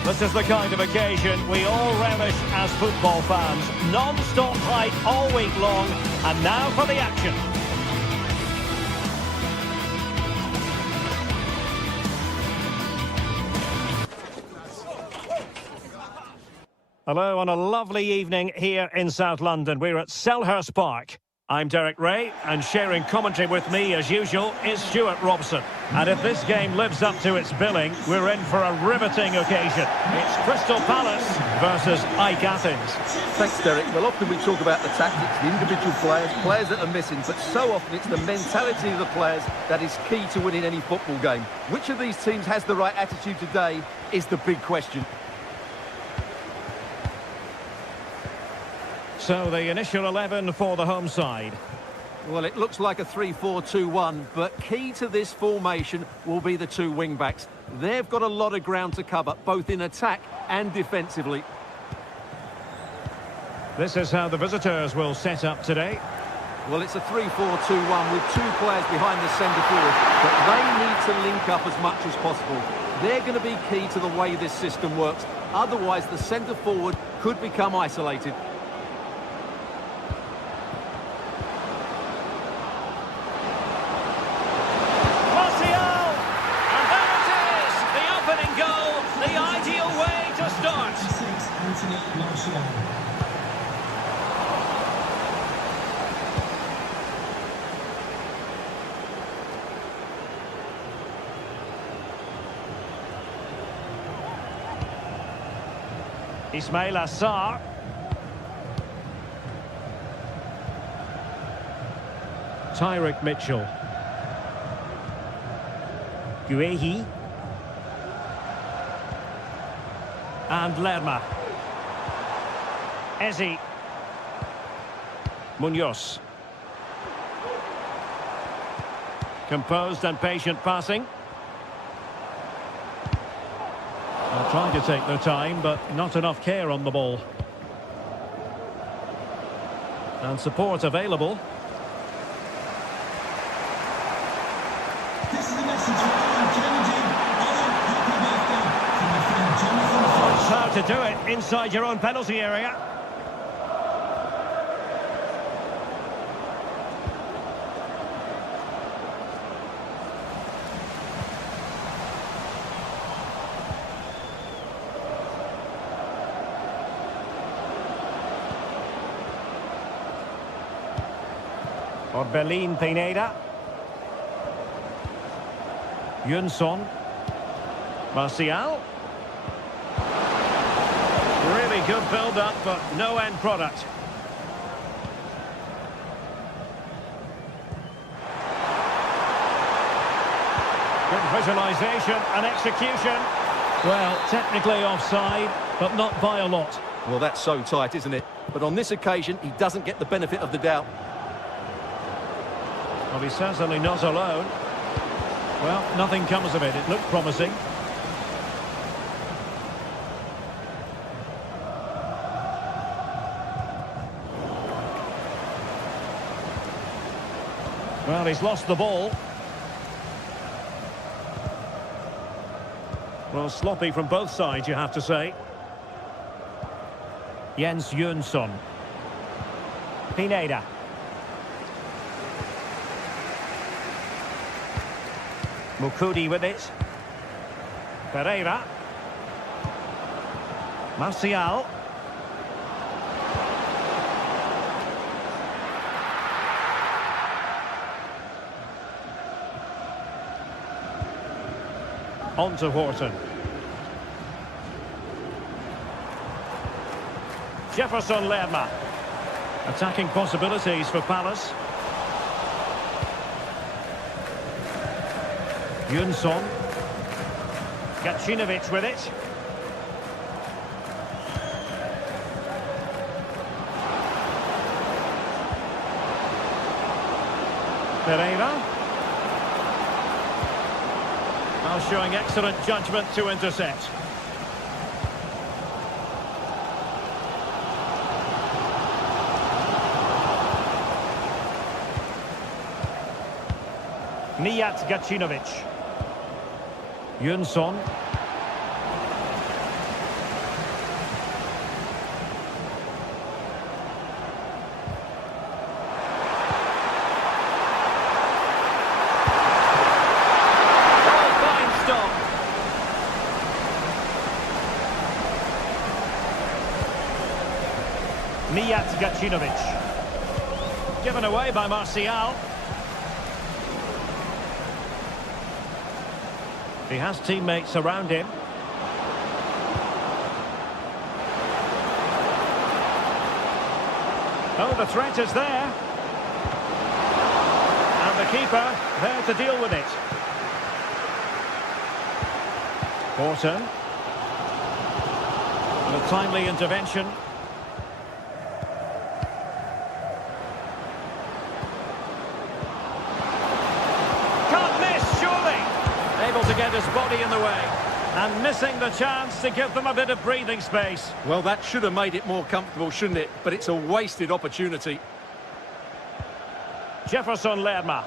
This is the kind of occasion we all relish as football fans. Non-stop hype all week long, and now for the action. Hello on a lovely evening here in South London. We're at Selhurst Park. I'm Derek Ray, and sharing commentary with me, as usual, is Stuart Robson. And if this game lives up to its billing, we're in for a riveting occasion. It's Crystal Palace versus AEK Athens. Thanks, Derek. Well, often we talk about the tactics, the individual players that are missing, but so often it's the mentality of the players that is key to winning any football game. Which of these teams has the right attitude today is the big question. So the initial 11 for the home side. Well, it looks like a 3-4-2-1, but key to this formation will be the two wing-backs. They've got a lot of ground to cover, both in attack and defensively. This is how the visitors will set up today. Well, it's a 3-4-2-1 with two players behind the centre forward, but they need to link up as much as possible. They're going to be key to the way this system works. Otherwise, the centre forward could become isolated. Ismail Assar. Tyrick Mitchell. Guehi. And Lerma. Ezi. Munoz. Composed and patient passing. They're trying to take their time, but not enough care on the ball. And support available. This is the message from challenging. It's hard to do it inside your own penalty area. Orbelin Pineda. Yunson. Martial. Really good build-up, but no end product. Good visualisation and execution. Well, technically offside, but not by a lot. Well, that's so tight, isn't it? But on this occasion, he doesn't get the benefit of the doubt. Well, he's certainly not alone. Well, nothing comes of it. It looked promising. Well, he's lost the ball. Well, sloppy from both sides, you have to say. Jens Jönsson. Pineda. Mukudi with it. Pereira. Martial. On to Horton. Jefferson Lerma. Attacking possibilities for Palace. Jönsson. Gacinovic with it. Pereira. Now showing excellent judgment to intercept. Mijat Gacinovic. Jönsson. Mijat Gacinovic. Given away by Martial. He has teammates around him. Oh, the threat is there. And the keeper there to deal with it. Horton. And a timely intervention. Can't miss, surely. Able to get his body in the way. And missing the chance to give them a bit of breathing space. Well, that should have made it more comfortable, shouldn't it? But it's a wasted opportunity. Jefferson Lerma.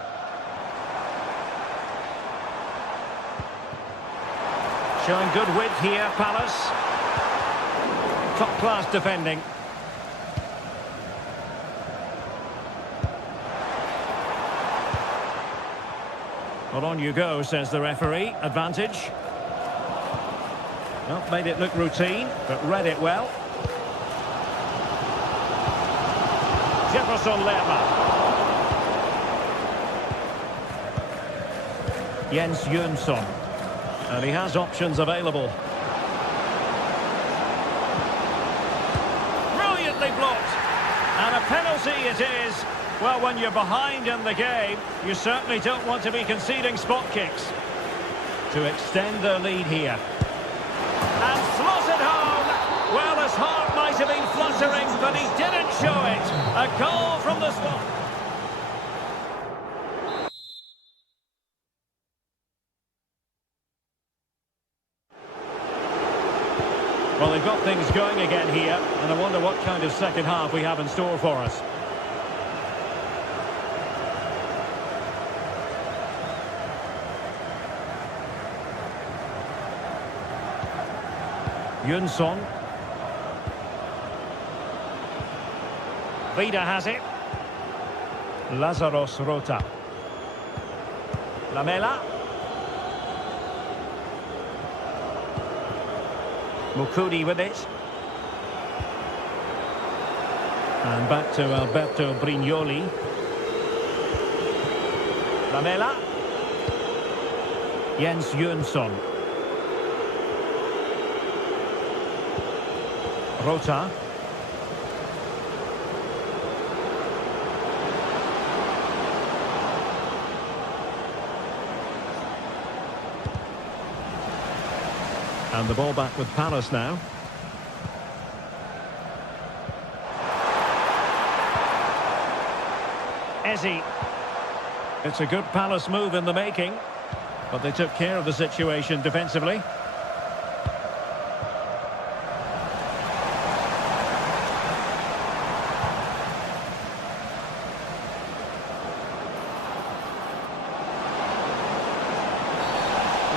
Showing good width here, Palace. Top-class defending. Well, on you go, says the referee. Advantage. Well, made it look routine, but read it well. Jefferson Lerma. Jens Jönsson. And he has options available. Brilliantly blocked. And a penalty it is. Well, when you're behind in the game, you certainly don't want to be conceding spot kicks. To extend their lead here. And slotted home. Well, his heart might have been fluttering, but he didn't show it. A goal from the spot. Well, they've got things going again here, and I wonder what kind of second half we have in store for us. Jönsson. Vida has it. Lazarus Rota. Lamela. Mukudi with it. And back to Alberto Brignoli. Lamela. Jens Jönsson. Rota. And the ball back with Palace now. Eze. It's a good Palace move in the making, but they took care of the situation defensively.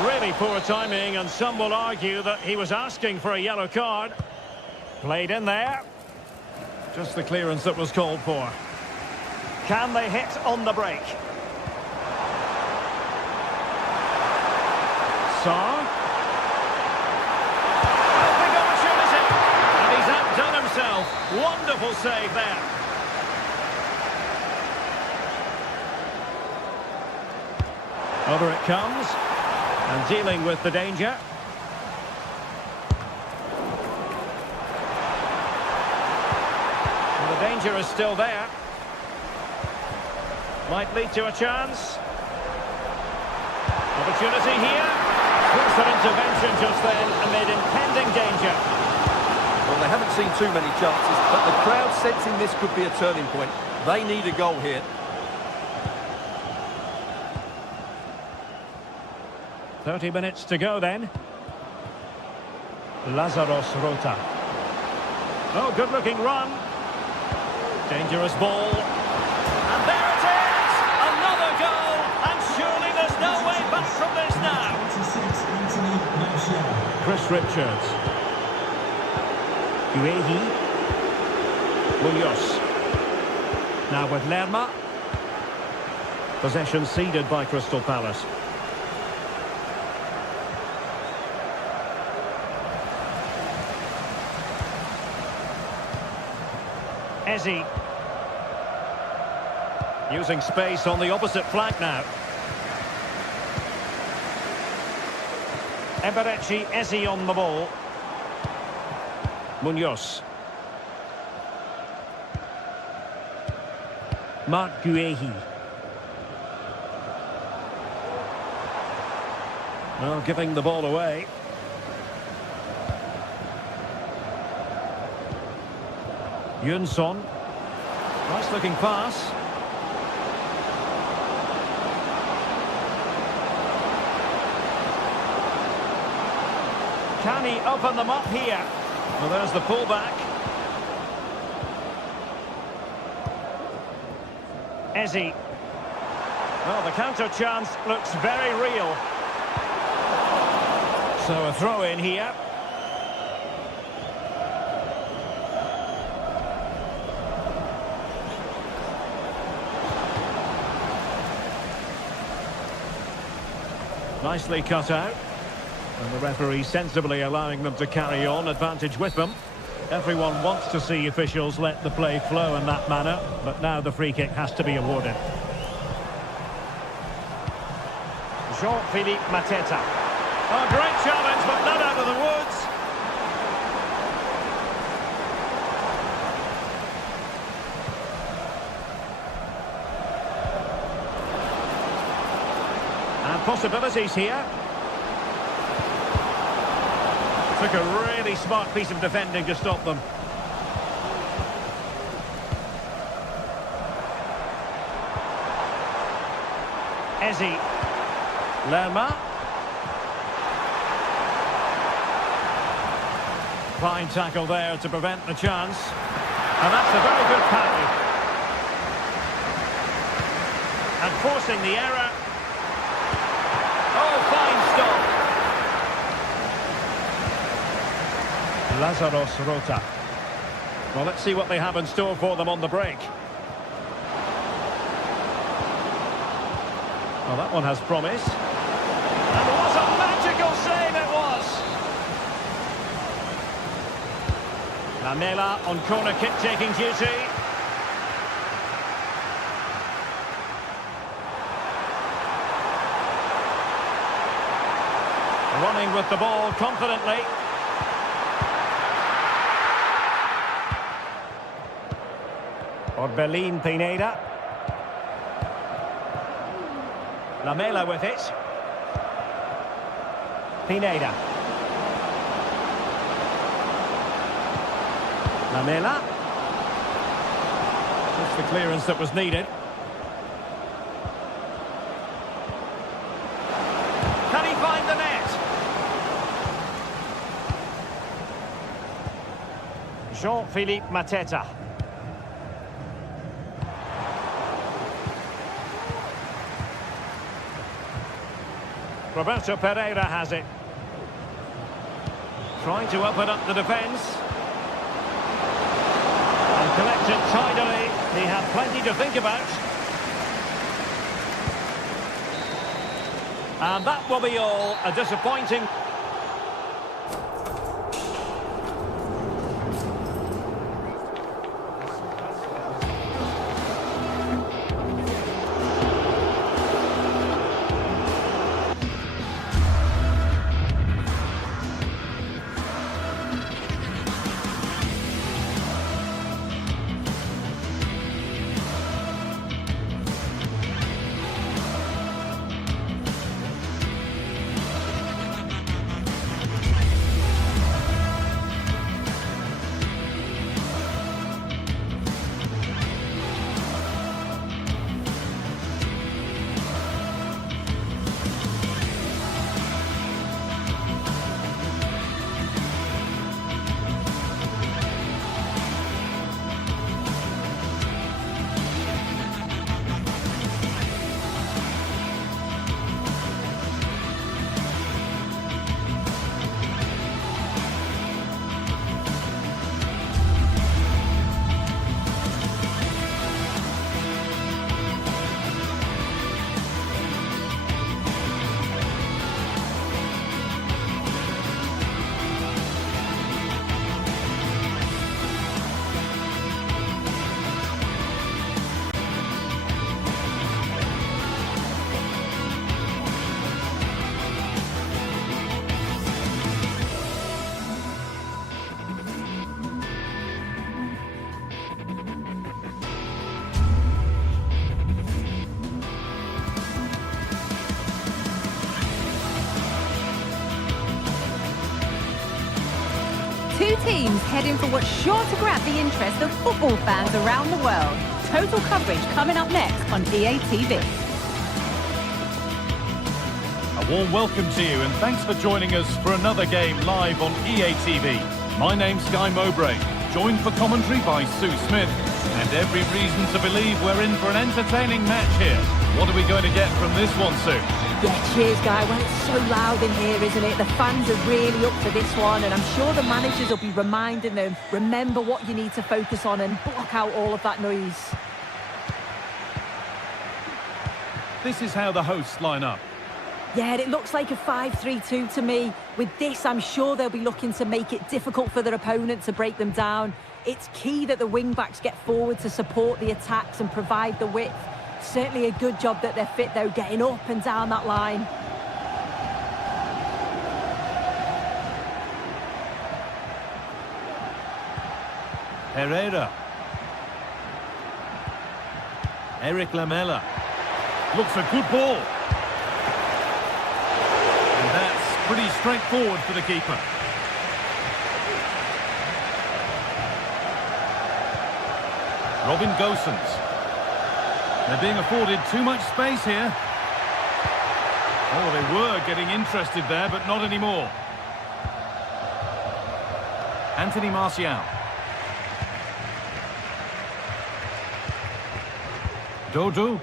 Really poor timing, and some will argue that he was asking for a yellow card. Played in there. Just the clearance that was called for. Can they hit on the break? Sarr. A big opportunity. And he's outdone himself. Wonderful save there. Over it comes. And dealing with the danger. And the danger is still there. Might lead to a chance. Opportunity here. Looks for intervention just then amid impending danger. Well, they haven't seen too many chances, but the crowd sensing this could be a turning point. They need a goal here. 30 minutes to go then. Lazarus Rota. Oh, good-looking run. Dangerous ball. And there it is! Another goal! And surely there's no way back from this now. Chris Richards. Guehi. Munoz. Now with Lerma. Possession ceded by Crystal Palace. Eze. Using space on the opposite flank now. Eberechi Eze on the ball. Munoz. Mark Guehi. Well, giving the ball away. Yunson. Nice looking pass. Can he open them up here? Well, there's the pullback. Eze. Well, the counter chance looks very real. So a throw in here. Nicely cut out. And the referee sensibly allowing them to carry on, advantage with them. Everyone wants to see officials let the play flow in that manner, but now the free kick has to be awarded. Jean-Philippe Mateta. Oh, great challenge, but not out of the woods. And possibilities here. Took a really smart piece of defending to stop them. Eze. Lerma. Fine tackle there to prevent the chance. And that's a very good parry. And forcing the error. Oh, fine stop. Lazarus Rota. Well, let's see what they have in store for them on the break. Well, that one has promise. And what a magical save it was! Lamela on corner kick-taking duty. Running with the ball confidently. Orbelin Pineda. Lamela with it. Pineda. Lamela. Just the clearance that was needed. Can he find the net? Jean-Philippe Mateta. Roberto Pereira has it. Trying to open up the defence. And collect it tidily. He had plenty to think about. And that will be all. A disappointing... Two teams heading for what's sure to grab the interest of football fans around the world. Total coverage coming up next on EA TV. A warm welcome to you and thanks for joining us for another game live on EA TV. My name's Guy Mowbray, joined for commentary by Sue Smith, and every reason to believe we're in for an entertaining match here. What are we going to get from this one, Sue? Yeah, cheers, Guy. Well, it's so loud in here, isn't it? The fans are really up for this one, and I'm sure the managers will be reminding them, remember what you need to focus on and block out all of that noise. This is how the hosts line up. Yeah, it looks like a 5-3-2 to me. With this, I'm sure they'll be looking to make it difficult for their opponent to break them down. It's key that the wing-backs get forward to support the attacks and provide the width. Certainly a good job that they're fit, though, getting up and down that line. Herrera. Eric Lamela. Looks a good ball. And that's pretty straightforward for the keeper. Robin Gosens. They're being afforded too much space here. Oh, they were getting interested there, but not anymore. Anthony Martial. Dodo.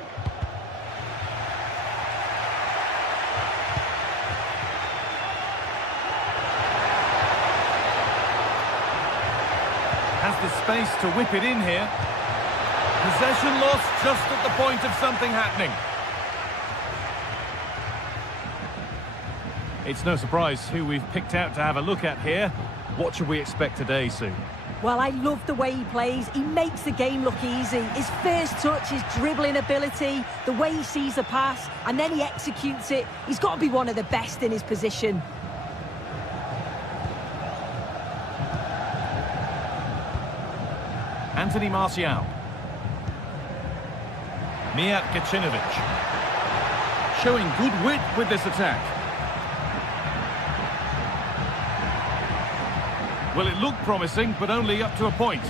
Has the space to whip it in here. Possession lost just at the point of something happening. It's no surprise who we've picked out to have a look at here. What should we expect today, Sue? Well, I love the way he plays. He makes the game look easy. His first touch, his dribbling ability, the way he sees a pass, and then he executes it. He's got to be one of the best in his position. Anthony Martial. Mijat Gacinovic. Showing good wit with this attack. Well, it looked promising, but only up to a point.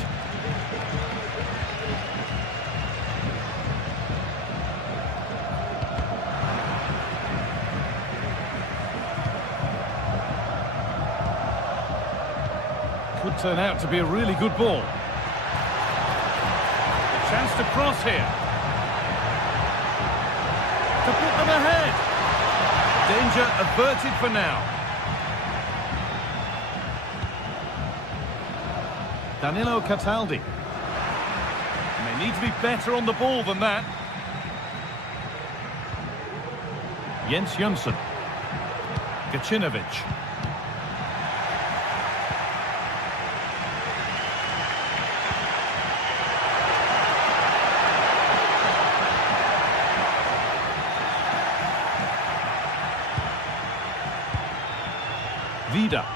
Could turn out to be a really good ball. A chance to cross here. To put them ahead. Danger averted for now. Danilo Cataldi. And they need to be better on the ball than that. Jens Jönsson. Gacinovic. Vida.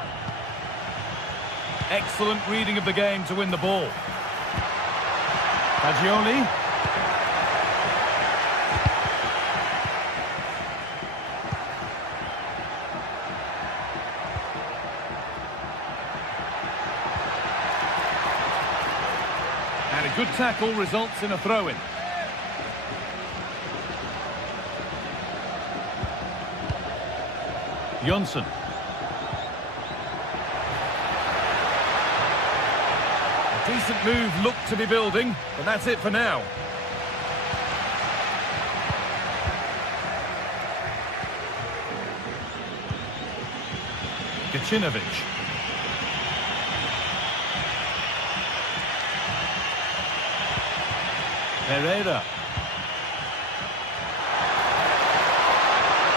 Excellent reading of the game to win the ball. Fagioli. And a good tackle results in a throw-in. Jönsson. Decent move looked to be building, but that's it for now. Gacinovic. Herrera.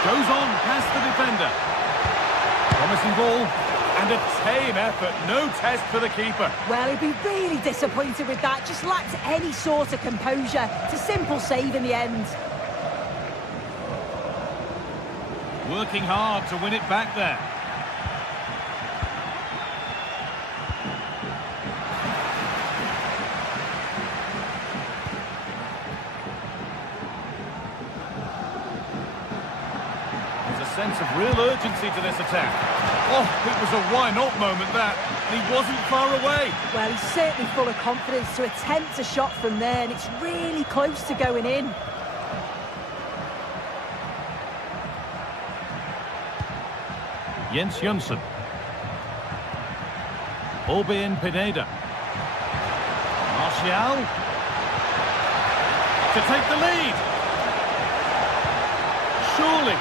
Goes on past the defender. Promising ball. And a tame effort, no test for the keeper. Well, he'd be really disappointed with that. Just lacked any sort of composure. It's a simple save in the end. Working hard to win it back there. There's a sense of real urgency to this attack. Oh, it was a why-not moment, that. and he wasn't far away. Well, he's certainly full of confidence to attempt a shot from there, and it's really close to going in. Jens Jonsson. Orbien Pineda. Martial. To take the lead. Surely.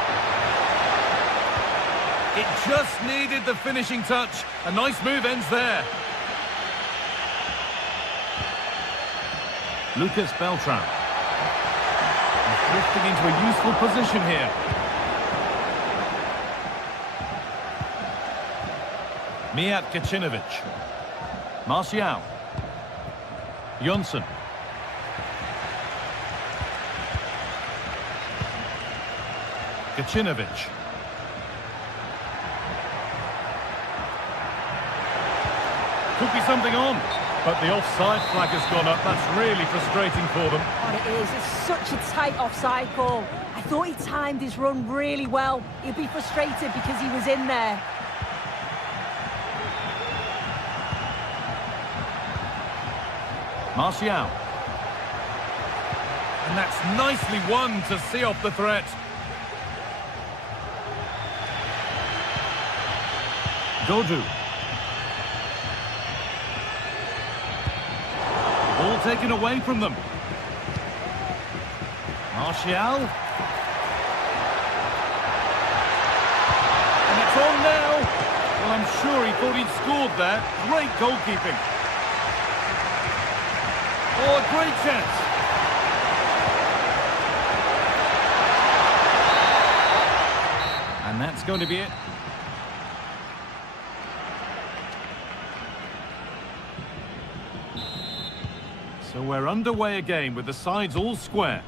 It just needed the finishing touch. A nice move ends there. Lucas Beltran. He's drifting into a useful position here. Mijat Kacinovic. Martial. Jonsson. Kacinovic. Could be something on. But the offside flag has gone up. That's really frustrating for them. And it is. It's such a tight offside call. I thought he timed his run really well. He'd be frustrated because he was in there. Martial. And that's nicely won to see off the threat. Godu. Ball taken away from them. Martial. And it's on now. Well, I'm sure he thought he'd scored there. Great goalkeeping. Oh, a great chance. And that's going to be it. So we're underway again with the sides all square.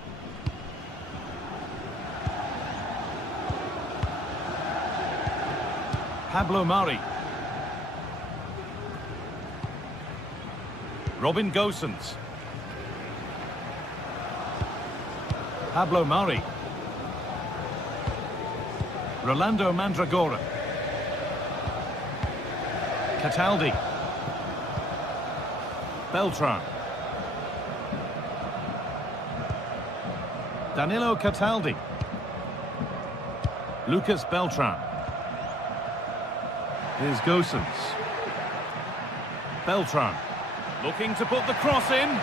Pablo Mari. Robin Gosens. Pablo Mari. Rolando Mandragora. Cataldi. Beltran. Danilo Cataldi. Lucas Beltran. Here's Gosens. Beltran. Looking to put the cross in.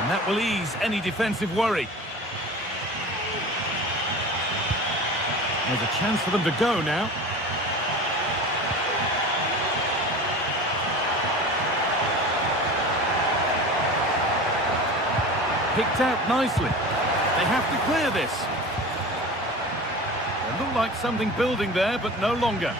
And that will ease any defensive worry. There's a chance for them to go now. Picked out nicely. They have to clear this. It looked like something building there, but no longer.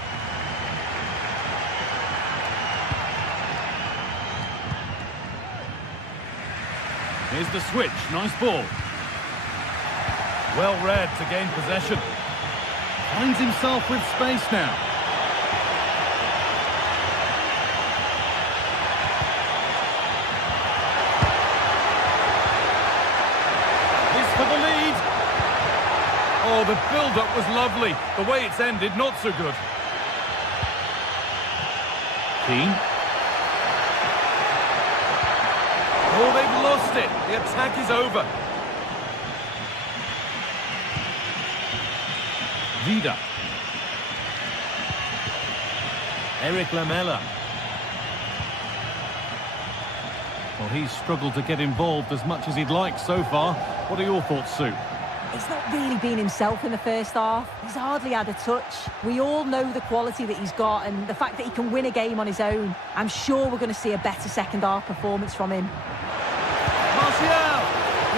Here's the switch. Nice ball. Well read to gain possession. Finds himself with space now. This for the lead. Oh, the build-up was lovely. The way it's ended, not so good. Keane. Oh, they've lost it. The attack is over. Vida. Eric Lamela. Well, he's struggled to get involved as much as he'd like so far. What are your thoughts, Sue? He's not really been himself in the first half. He's hardly had a touch. We all know the quality that he's got and the fact that he can win a game on his own. I'm sure we're going to see a better second half performance from him. Martial!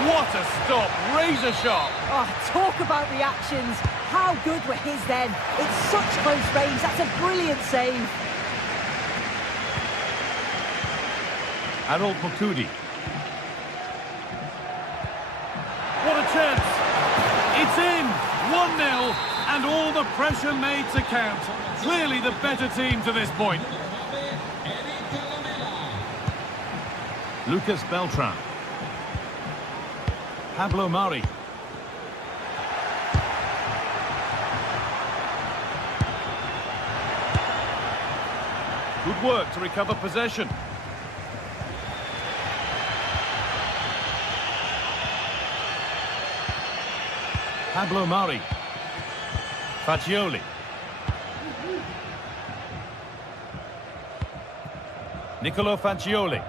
What a stop! Razor sharp! Oh, talk about reactions. How good were his then? It's such close range. That's a brilliant save. Harold Mukudi. What a chance! It's in! 1-0, and all the pressure made to count. Clearly the better team to this point. Lucas Beltran. Pablo Mari. Good work to recover possession. Pablo Mari. Faccioli. Nicolo Faccioli.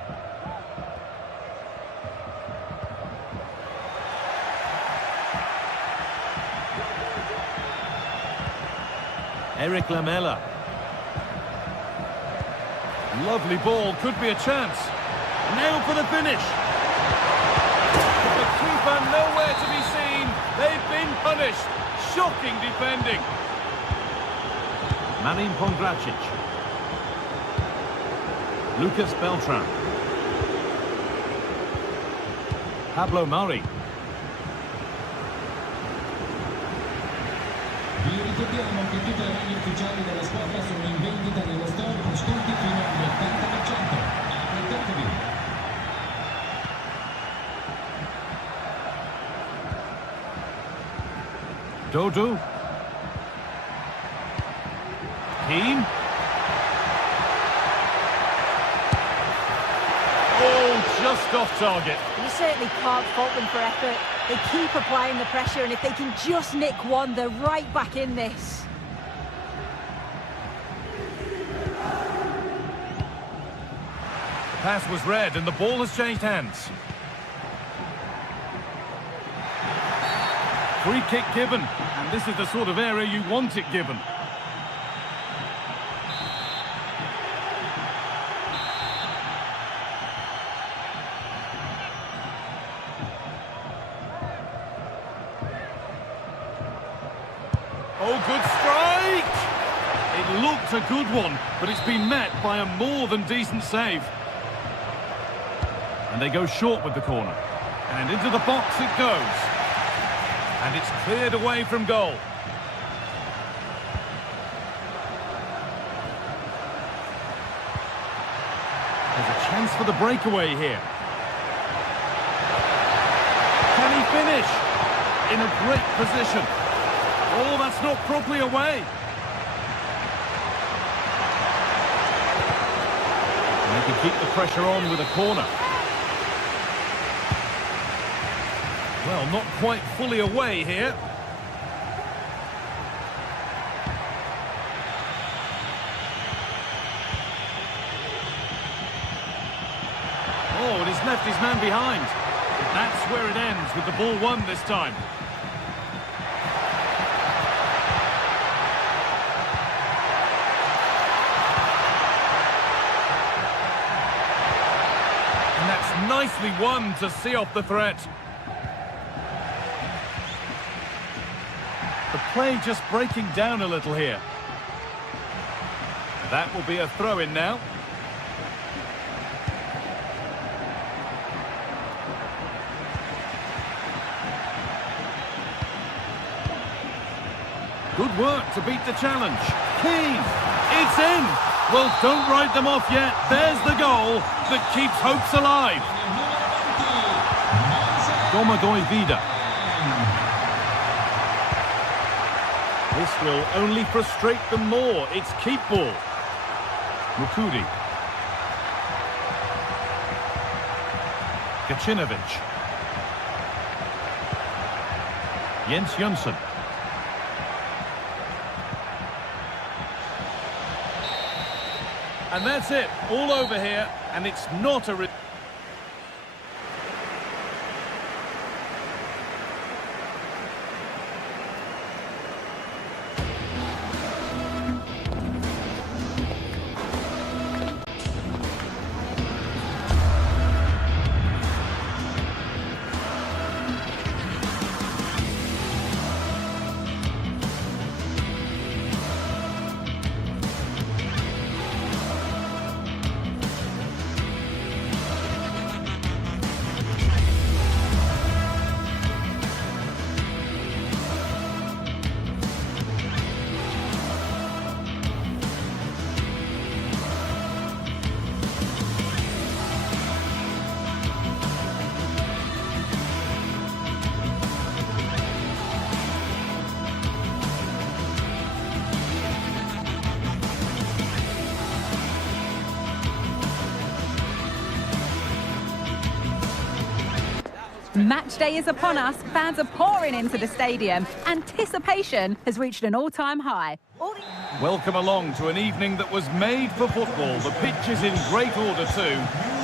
Eric Lamela. Lovely ball, could be a chance. Now for the finish. The keeper nowhere to be seen. They've been punished. Shocking defending. Marin Pongracic. Lucas Beltran. Pablo Mari. Vi ricordiamo che tutte le maglie ufficiali della squadra sono in vendita nello store con sconti fino all'80%. Approfittatevi. Dodo. Keane. Oh, just off target. You certainly can't fault them for effort. They keep applying the pressure, and if they can just nick one, they're right back in this. The pass was read and the ball has changed hands. Free kick given, and this is the sort of area you want it given. Oh, good strike! It looked a good one, but it's been met by a more than decent save. And they go short with the corner. And into the box it goes. And it's cleared away from goal. There's a chance for the breakaway here. Can he finish? In a great position. Oh, that's not properly away. And they can keep the pressure on with a corner. Well, not quite fully away here. Oh, and he's left his man behind. But that's where it ends, with the ball won this time. And that's nicely won to see off the threat. The play just breaking down a little here. That will be a throw-in now. Good work to beat the challenge. Keane, it's in. Well, don't write them off yet. There's the goal that keeps hopes alive. Domagoj Vida. This will only frustrate them more. It's keep ball. Mukudi. Gacinovic. Jens Jönsson. And that's it. All over here. And it's not a... Match day is upon us. Fans are pouring into the stadium. Anticipation has reached an all-time high. Welcome along to an evening that was made for football. The pitch is in great order too.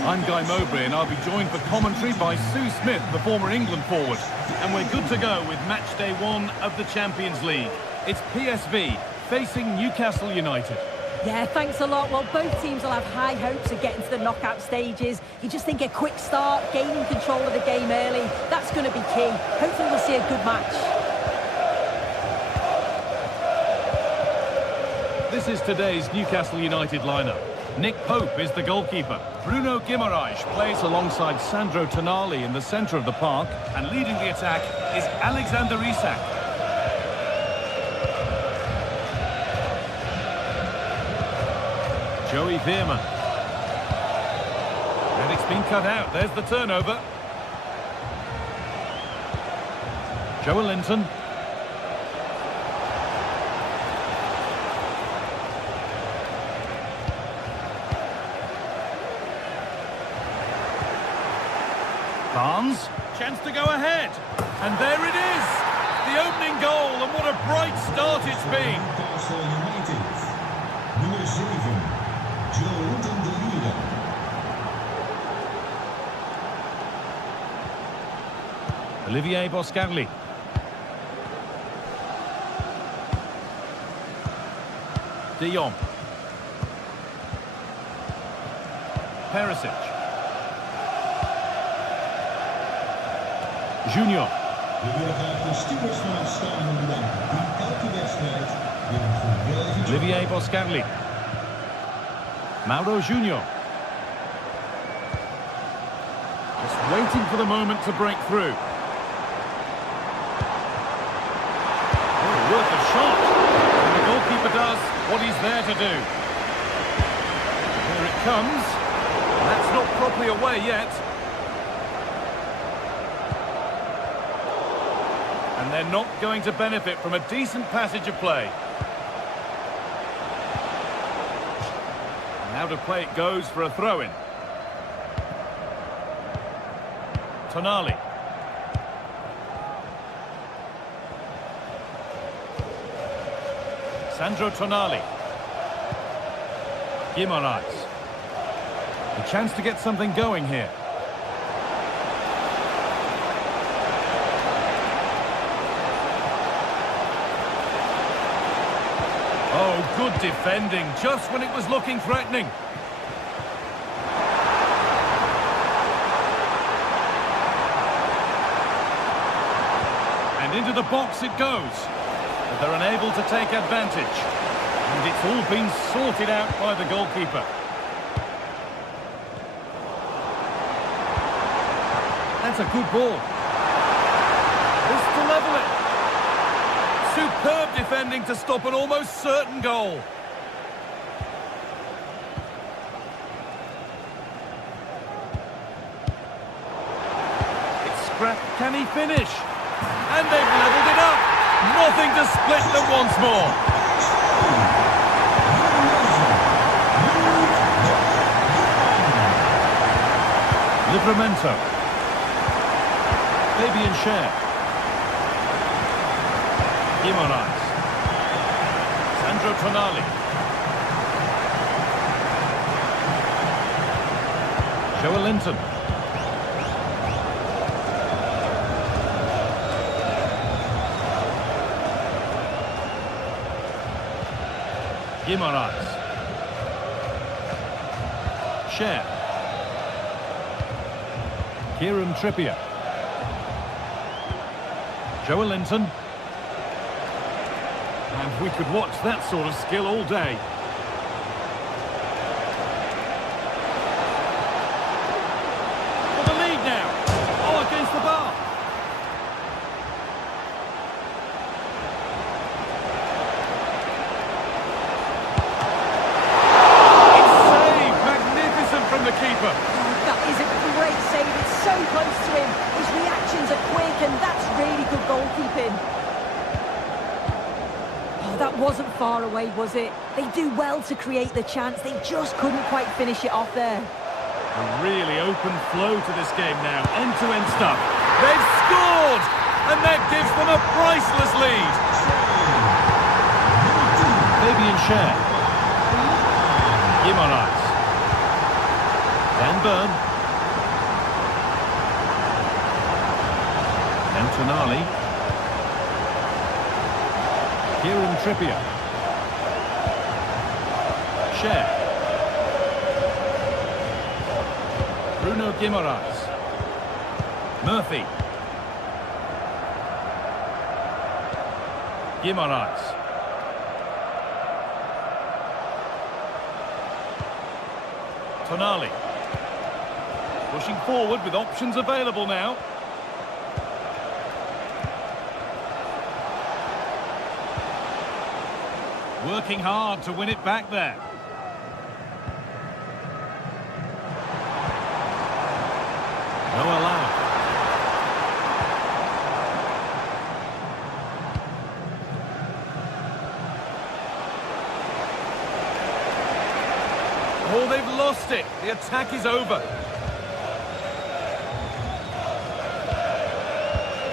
I'm Guy Mowbray and I'll be joined for commentary by Sue Smith, the former England forward. And we're good to go with match day 1 of the Champions League. It's PSV facing Newcastle United. Yeah, thanks a lot. Well, both teams will have high hopes of getting to the knockout stages. You just think a quick start, gaining control of the game early, that's going to be key. Hopefully we'll see a good match. This is today's Newcastle United lineup. Nick Pope is the goalkeeper. Bruno Guimaraes plays alongside Sandro Tonali in the centre of the park. And leading the attack is Alexander Isak. Joey Veerman. And it's been cut out. There's the turnover. Joelinton. Barnes, chance to go ahead, and there it is, the opening goal, and what a bright start it's been. Newcastle United, nummer 7, Joelinton de Liga. Olivier Boscarli. De Jong. Perisic. Junior. We willen graag de stewards van het stadion bedanken die elke wedstrijd weer een geweldige job. Olivier Boscarli. Mauro Junior. Just waiting for the moment to break through. Oh, worth a shot. And the goalkeeper does what he's there to do. Here it comes. That's not properly away yet. And they're not going to benefit from a decent passage of play. And out of play it goes for a throw-in. Tonali. Sandro Tonali. Guimaraes. A chance to get something going here. Oh, good defending, just when it was looking threatening. And into the box it goes. But they're unable to take advantage. And it's all been sorted out by the goalkeeper. That's a good ball. This to level it. Superb defending to stop an almost certain goal. It's scrapped. Can he finish? And they've levelled it up. Nothing to split them once more. Livramento. Fabian Schär. Guimaraes. Sandro Tonali. Joelinton. Guimaraes. Schär. Kieran Trippier. Joelinton. And we could watch that sort of skill all day. For the lead now. Oh, against the bar. It's saved. Magnificent from the keeper. That is a great save. It's so close to him. His reactions are quick, and that's really good goalkeeping. That wasn't far away, was it? They do well to create the chance. They just couldn't quite finish it off there. A really open flow to this game now. End-to-end stuff. They've scored! And that gives them a priceless lead. Fabian Schär. Guimaraes. Van Bern. Now Tonali. Kieran Trippier. Schär. Bruno Guimaraes. Murphy. Guimaraes. Tonali. Pushing forward with options available now. Working hard to win it back there. No allowed. Oh, they've lost it. The attack is over.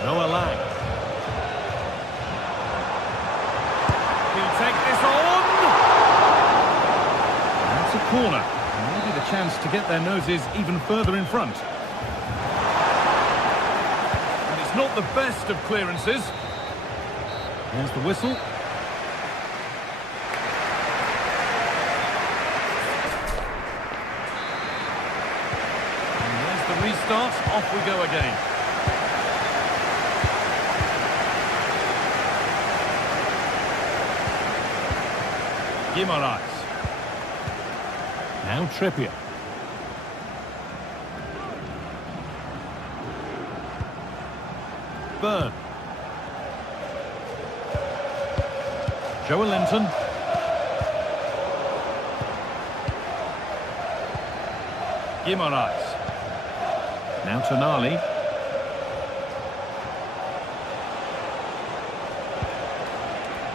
No allowed. He'll take this on. That's a corner. Maybe the chance to get their noses even further in front. And it's not the best of clearances. There's the whistle. Restart, off we go again. Guimaraes. Now Trippier. Byrne. Joelinton. Guimaraes. Now Tonali.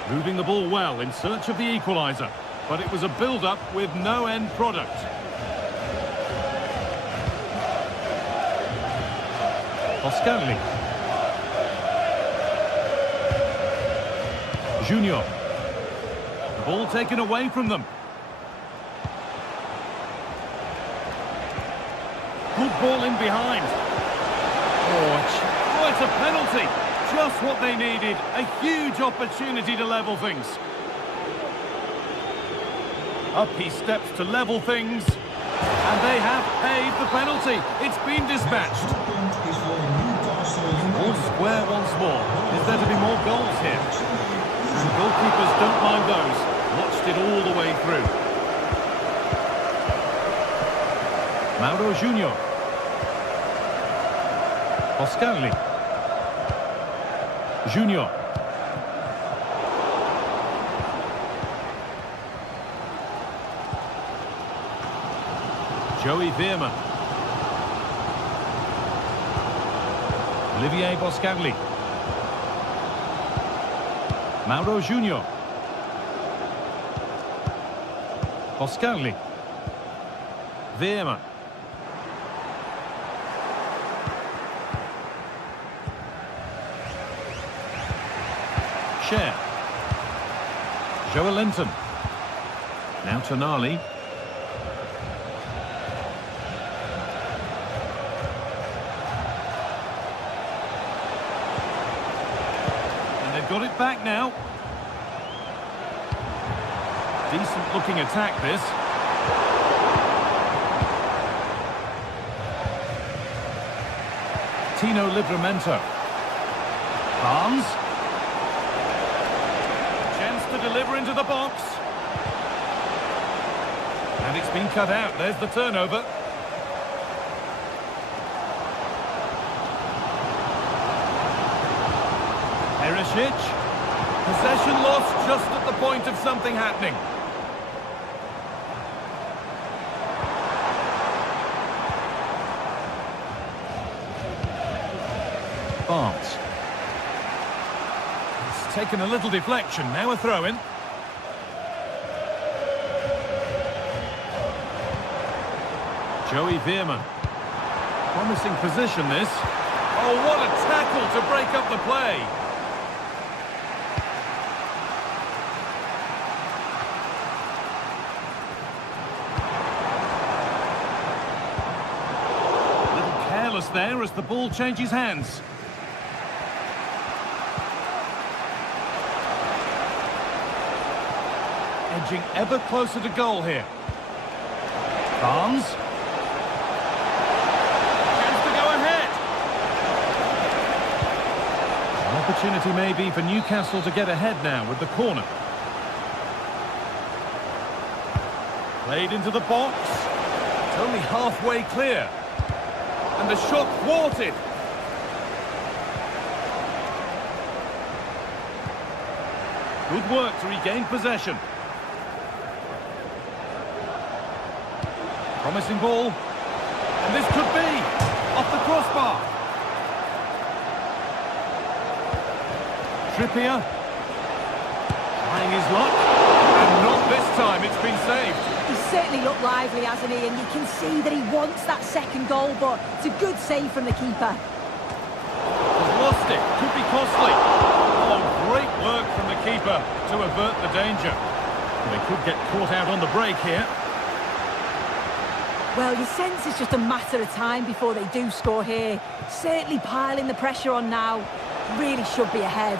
Moving the ball well in search of the equaliser. But it was a build-up with no end product. Oscarli. Junior. The ball taken away from them. Good ball in behind. Oh, it's a penalty. Just what they needed. A huge opportunity to level things. Up he steps to level things. And they have paid the penalty. It's been dispatched. All square once more. Is there to be more goals here? The goalkeepers don't mind those. Watched it all the way through. Mauro Junior. Oscarli. Junior. Joey Veerman. Olivier Boscagli. Mauro Junior. Boscagli. Veerman. Schär. Joelinton. Now Tonali. And they've got it back now. Decent looking attack this. Tino Livramento. Barnes. To deliver into the box. And it's been cut out. There's the turnover. Perisic. Possession lost just at the point of something happening. Barnes. Taken a little deflection, now a throw-in. Joey Veerman. Promising position this. Oh, what a tackle to break up the play. A little careless there as the ball changes hands. Edging ever closer to goal here. Barnes. Chance to go ahead. An opportunity maybe for Newcastle to get ahead now with the corner. Played into the box. It's only halfway clear. And the shot thwarted. Good work to regain possession. Promising ball. And this could be off the crossbar. Trippier. Trying his luck. And not this time, it's been saved. He's certainly looked lively, hasn't he? And you can see that he wants that second goal, but it's a good save from the keeper. He's lost it. Could be costly. Oh, great work from the keeper to avert the danger. They could get caught out on the break here. Well, you sense it's just a matter of time before they do score here. Certainly piling the pressure on now. Really should be ahead.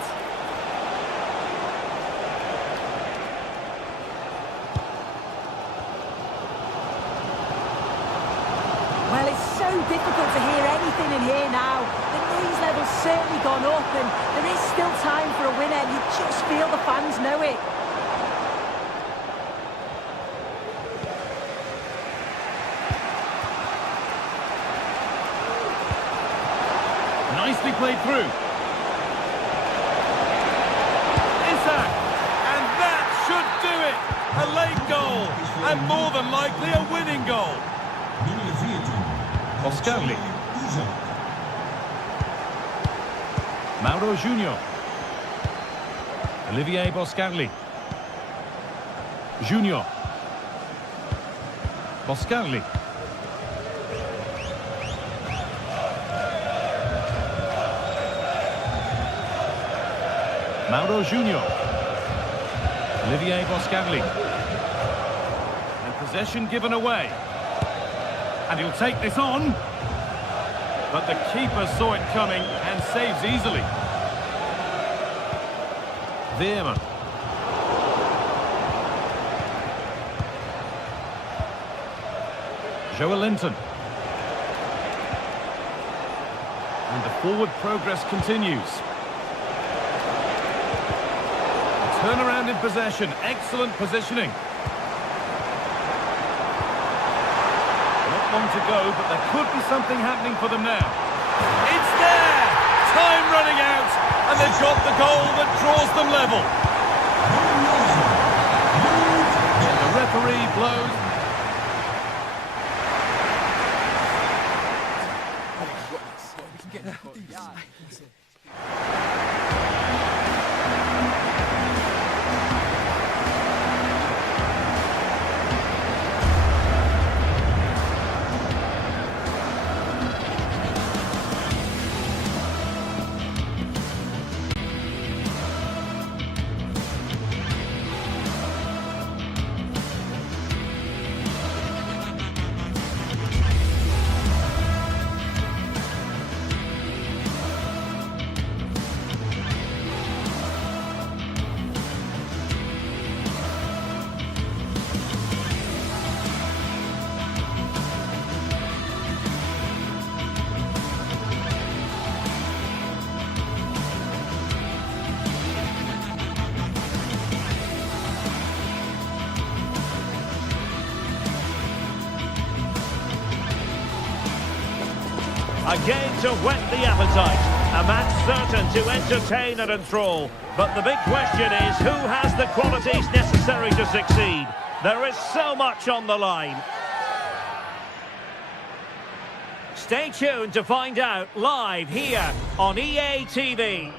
Well, it's so difficult to hear anything in here now. The noise level's certainly gone up, and there is still time for a winner. You just feel the fans know it. Nicely played through. Isak, and that should do it. A late goal, and more than likely a winning goal. Boscarli. Mauro Junior. Olivier Boscarli. Junior. Boscarli. Mauro Junior. Olivier Boscarli. And possession given away. And he'll take this on. But the keeper saw it coming and saves easily. Veerman. Joelinton. And the forward progress continues. Turnaround in possession, excellent positioning. Not long to go, but there could be something happening for them now. It's there! Time running out, and they've got the goal that draws them level. The referee blows. A game to whet the appetite. A match certain to entertain and enthrall. But the big question is, who has the qualities necessary to succeed? There is so much on the line. Stay tuned to find out live here on EA TV.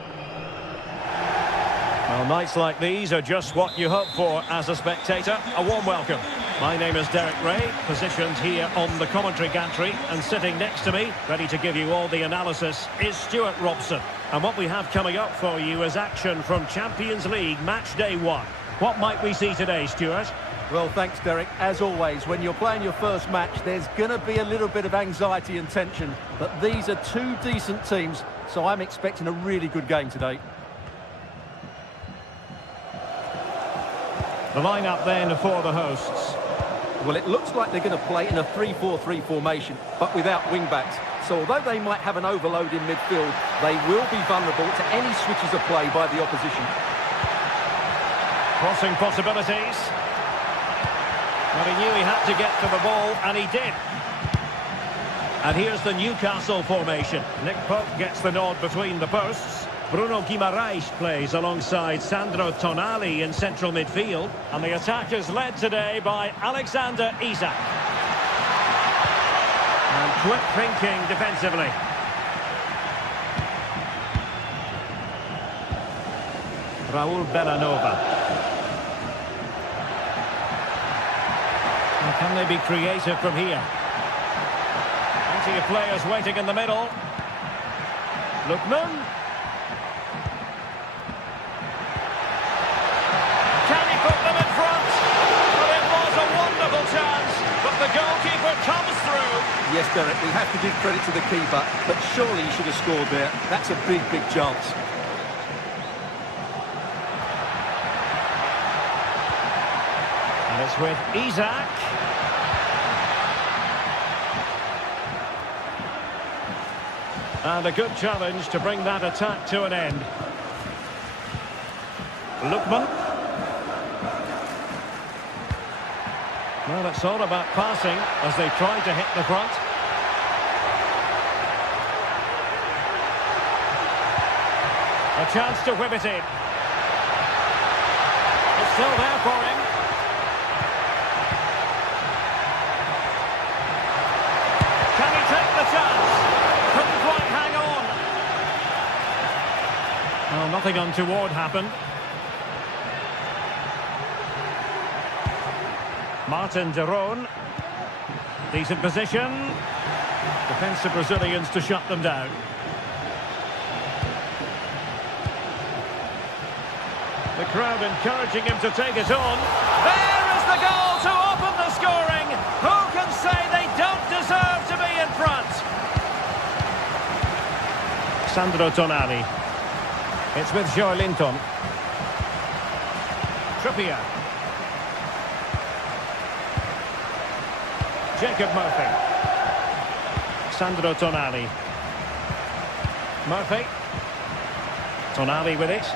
Well, nights like these are just what you hope for as a spectator. A warm welcome. My name is Derek Ray, positioned here on the commentary gantry, and sitting next to me, ready to give you all the analysis, is Stuart Robson. And what we have coming up for you is action from Champions League Match Day 1. What might we see today, Stuart? Well, thanks, Derek. As always, when you're playing your first match, there's going to be a little bit of anxiety and tension. But these are two decent teams, so I'm expecting a really good game today. The lineup then for the hosts. Well, it looks like they're going to play in a 3-4-3 formation, but without wing-backs. So although they might have an overload in midfield, they will be vulnerable to any switches of play by the opposition. Crossing possibilities. But he knew he had to get to the ball, and he did. And here's the Newcastle formation. Nick Pope gets the nod between the posts. Bruno Guimaraes plays alongside Sandro Tonali in central midfield. And the attack is led today by Alexander Isak. And quick thinking defensively. Raul Bellanova. And can they be creative from here? Plenty of players waiting in the middle. Lookman. The goalkeeper comes through. Yes, Derek, we have to give credit to the keeper, but surely he should have scored there. That's a big, big chance. And it's with Isak. And a good challenge to bring that attack to an end. Lookman. Well, it's all about passing as they try to hit the front. A chance to whip it in. It's still there for him. Can he take the chance? Couldn't quite hang on. Well, nothing untoward happened. Martin de Roon. Decent position. Defensive Brazilians to shut them down. The crowd encouraging him to take it on. There is the goal to open the scoring. Who can say they don't deserve to be in front? Sandro Tonali. It's with Joelinton. Trippier. Jacob Murphy. Sandro Tonali. Murphy. Tonali with it.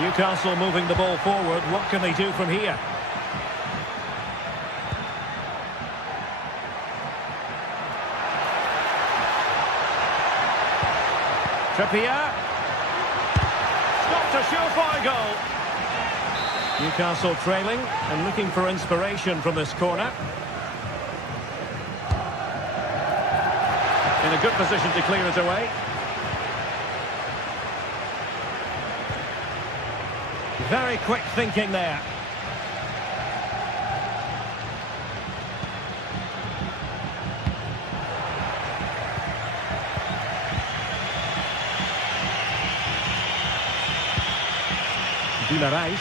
Newcastle moving the ball forward. What can they do from here? Trippier. Stopped a surefire goal. Newcastle trailing and looking for inspiration from this corner. In a good position to clear it away. Very quick thinking there. Guimaraes.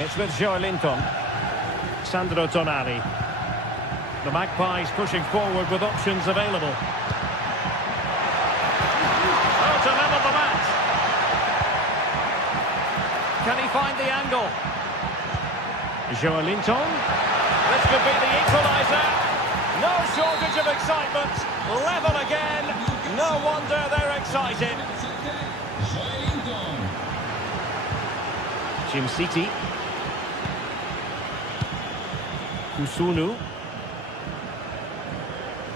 It's with Joelinton. Sandro Tonali. The Magpies pushing forward with options available. Oh, to level the match. Can he find the angle? Joelinton. This could be the equaliser. No shortage of excitement. Level again. No wonder they're excited. Jim City. Kusunu.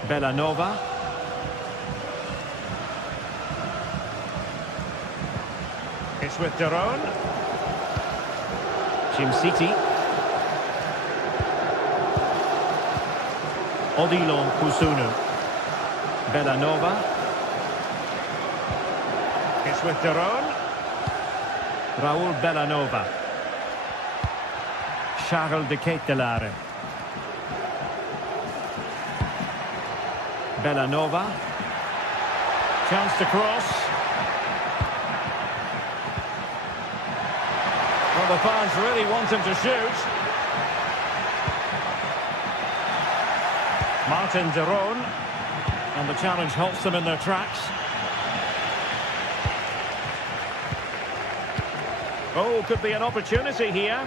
Bellanova. It's with de Roon. Jim City. Odilon Kusunu. Bellanova. It's with Daron. Raul Bellanova. Charles de Ketelare. Bellanova. Chance to cross. Well, the fans really want him to shoot. Martin Daron. And the challenge halts them in their tracks. Oh, could be an opportunity here.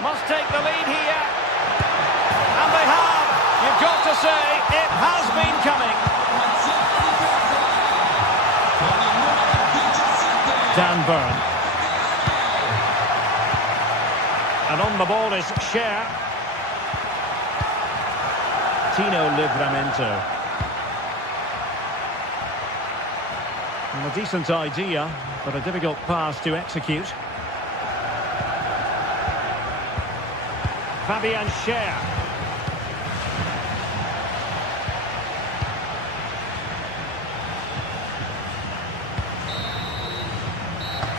Must take the lead here. And they have. You've got to say, it has been coming. Dan Burn. And on the ball is Cher. Tino Livramento. And a decent idea, but a difficult pass to execute. Fabian Cher.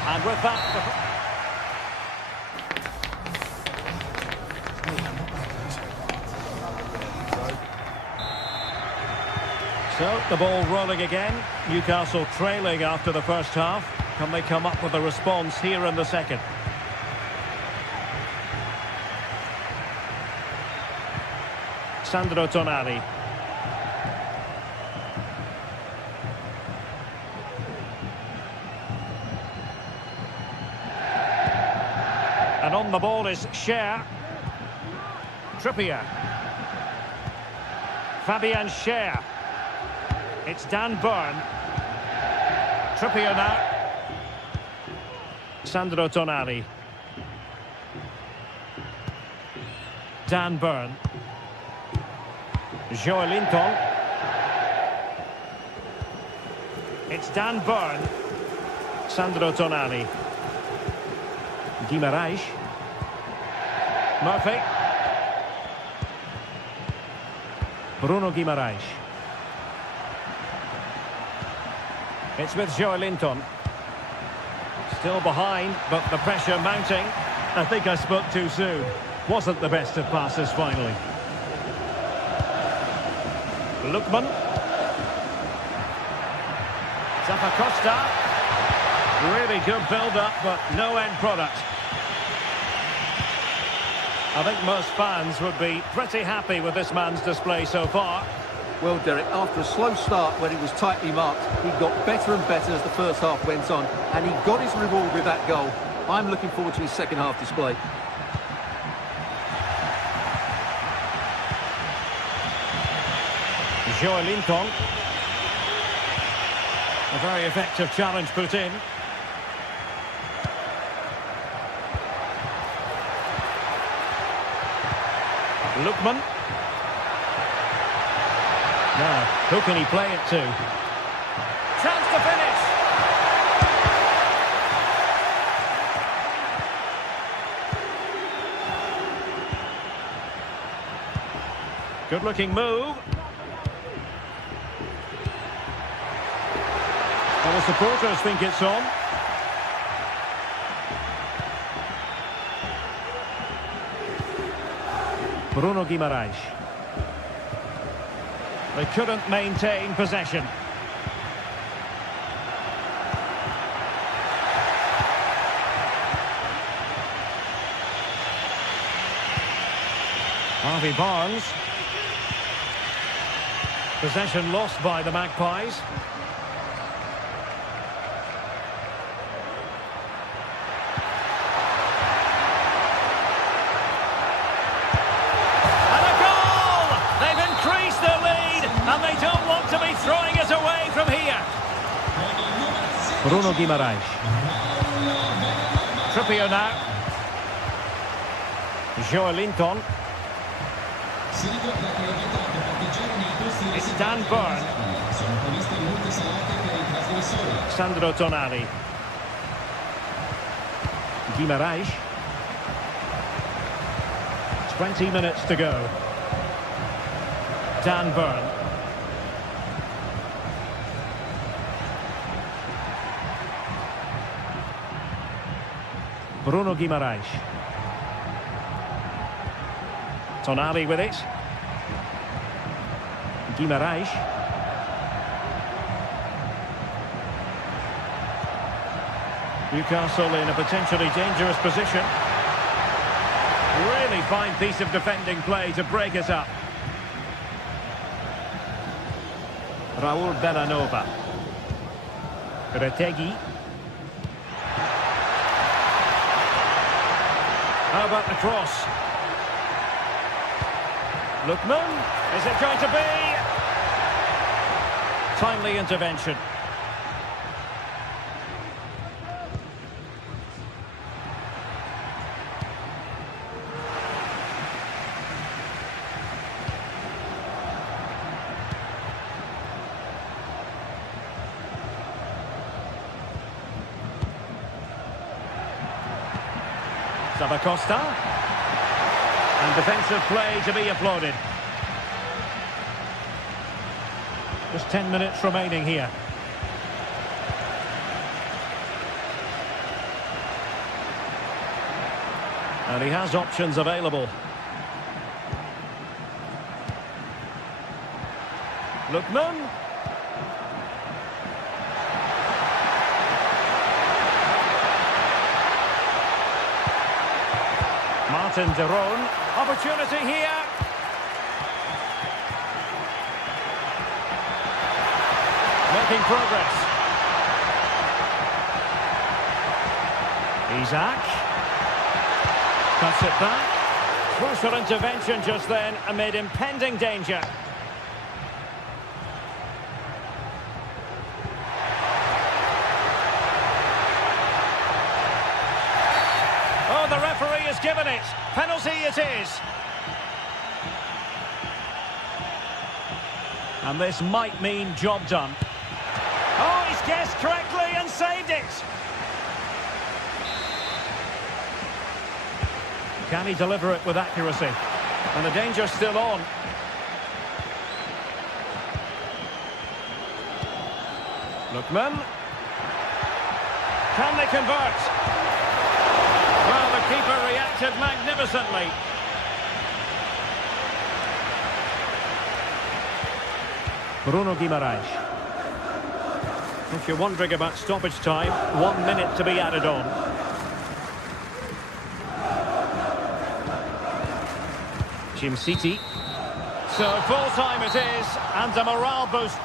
And with that... So, the ball rolling again. Newcastle trailing after the first half. Can they come up with a response here in the second? Sandro Tonali. And on the ball is Cher. Trippier. Fabian Cher. It's Dan Burn. Trippier now. Sandro Tonali. Dan Burn. Joelinton. It's Dan Burn. Sandro Tonali. Guimarães. Murphy. Bruno Guimarães. It's with Joelinton. Still behind, but the pressure mounting. I think I spoke too soon. Wasn't the best of passes finally. Lookman. Zappacosta. Really good build-up, but no end product. I think most fans would be pretty happy with this man's display so far. Well, Derek, after a slow start when he was tightly marked, he got better and better as the first half went on, and he got his reward with that goal. I'm looking forward to his second half display. Joelinton. A very effective challenge put in. Lookman. Now, who can he play it to? Chance to finish! Good-looking move. Well, the supporters think it's on. Bruno Guimarães. They couldn't maintain possession. Harvey Barnes. Possession lost by the Magpies. And a goal! They've increased their lead, and they don't want to be throwing it away from here. Bruno Guimarães. Trippier now. Joelinton. It's Dan Burn. Sandro Tonali. Guimarães. 20 minutes to go. Dan Burn. Bruno Guimaraes. Tonali with it. Guimaraes. Newcastle in a potentially dangerous position. Really fine piece of defending play to break us up. Raul Bellanova. Retegui. How about the cross? Lookman, is it going to be? Timely intervention. Costa. And defensive play to be applauded. Just 10 minutes remaining here. And he has options available. Lookman. Martin de Roon. Opportunity here. Making progress. Isaac. Cuts it back. Crucial intervention just then amid impending danger. Oh, the referee has given it. Penalty it is. And this might mean job done. Oh, he's guessed correctly and saved it. Can he deliver it with accuracy? And the danger's still on. Lookman. Can they convert? Well, the keeper reacted magnificently. Bruno Guimaraes. If you're wondering about stoppage time, 1 minute to be added on. Jim City. So full time it is, and a morale boost.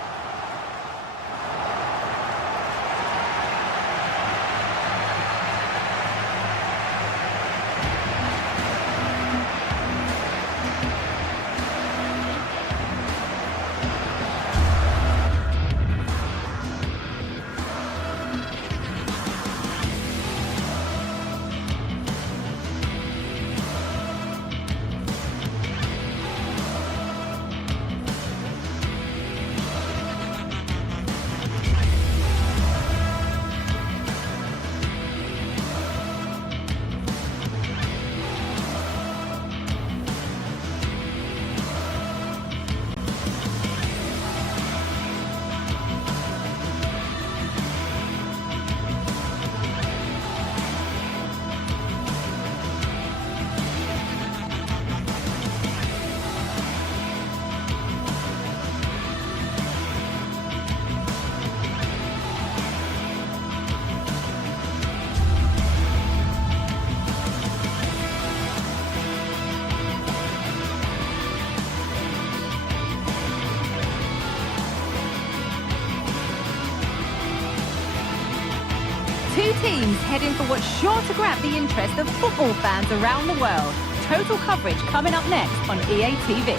Two teams heading for what's sure to grab the interest of football fans around the world. Total coverage coming up next on EA TV.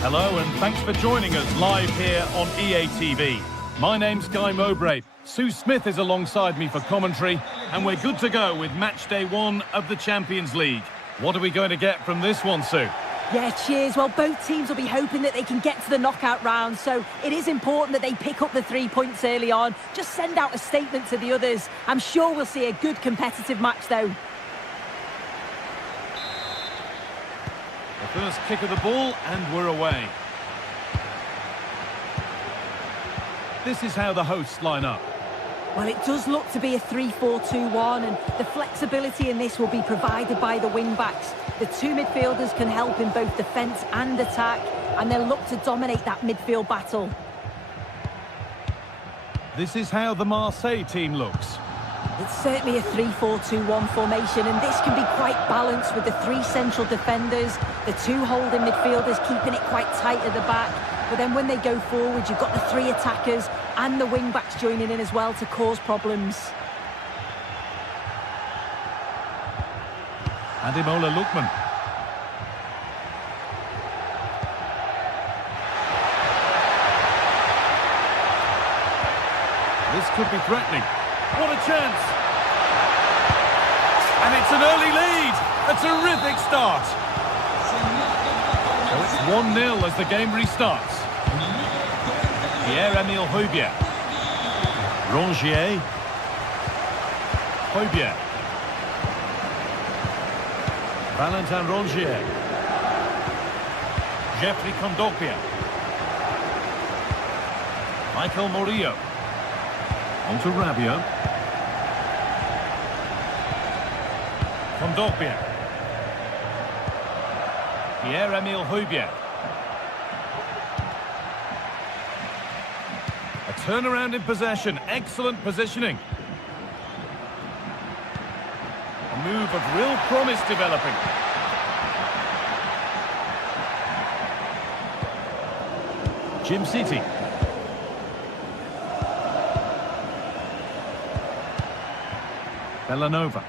Hello and thanks for joining us live here on EA TV. My name's Guy Mowbray. Sue Smith is alongside me for commentary, and we're good to go with match day 1 of the Champions League. What are we going to get from this one, Sue? Yeah, cheers. Well, both teams will be hoping that they can get to the knockout round, so it is important that they pick up the 3 points early on. Just send out a statement to the others. I'm sure we'll see a good competitive match, though. The first kick of the ball, and we're away. This is how the hosts line up. Well, it does look to be a 3-4-2-1, and the flexibility in this will be provided by the wing-backs. The two midfielders can help in both defence and attack, and they'll look to dominate that midfield battle. This is how the Marseille team looks. It's certainly a 3-4-2-1 formation, and this can be quite balanced with the three central defenders, the two holding midfielders keeping it quite tight at the back. But then when they go forward, you've got the three attackers and the wing-backs joining in as well to cause problems. Ademola Lookman. This could be threatening. What a chance! And it's an early lead! A terrific start! So it's 1-0 as the game restarts. Pierre-Emile Højbjerg. Rongier. Højbjerg. Valentin Rongier. Jeffrey Kondogbia. Michael Murillo. On to Rabiot. Kondogbia. Pierre-Emile Højbjerg. A turnaround in possession. Excellent positioning. A move of real promise developing. Jim City. Bellanova.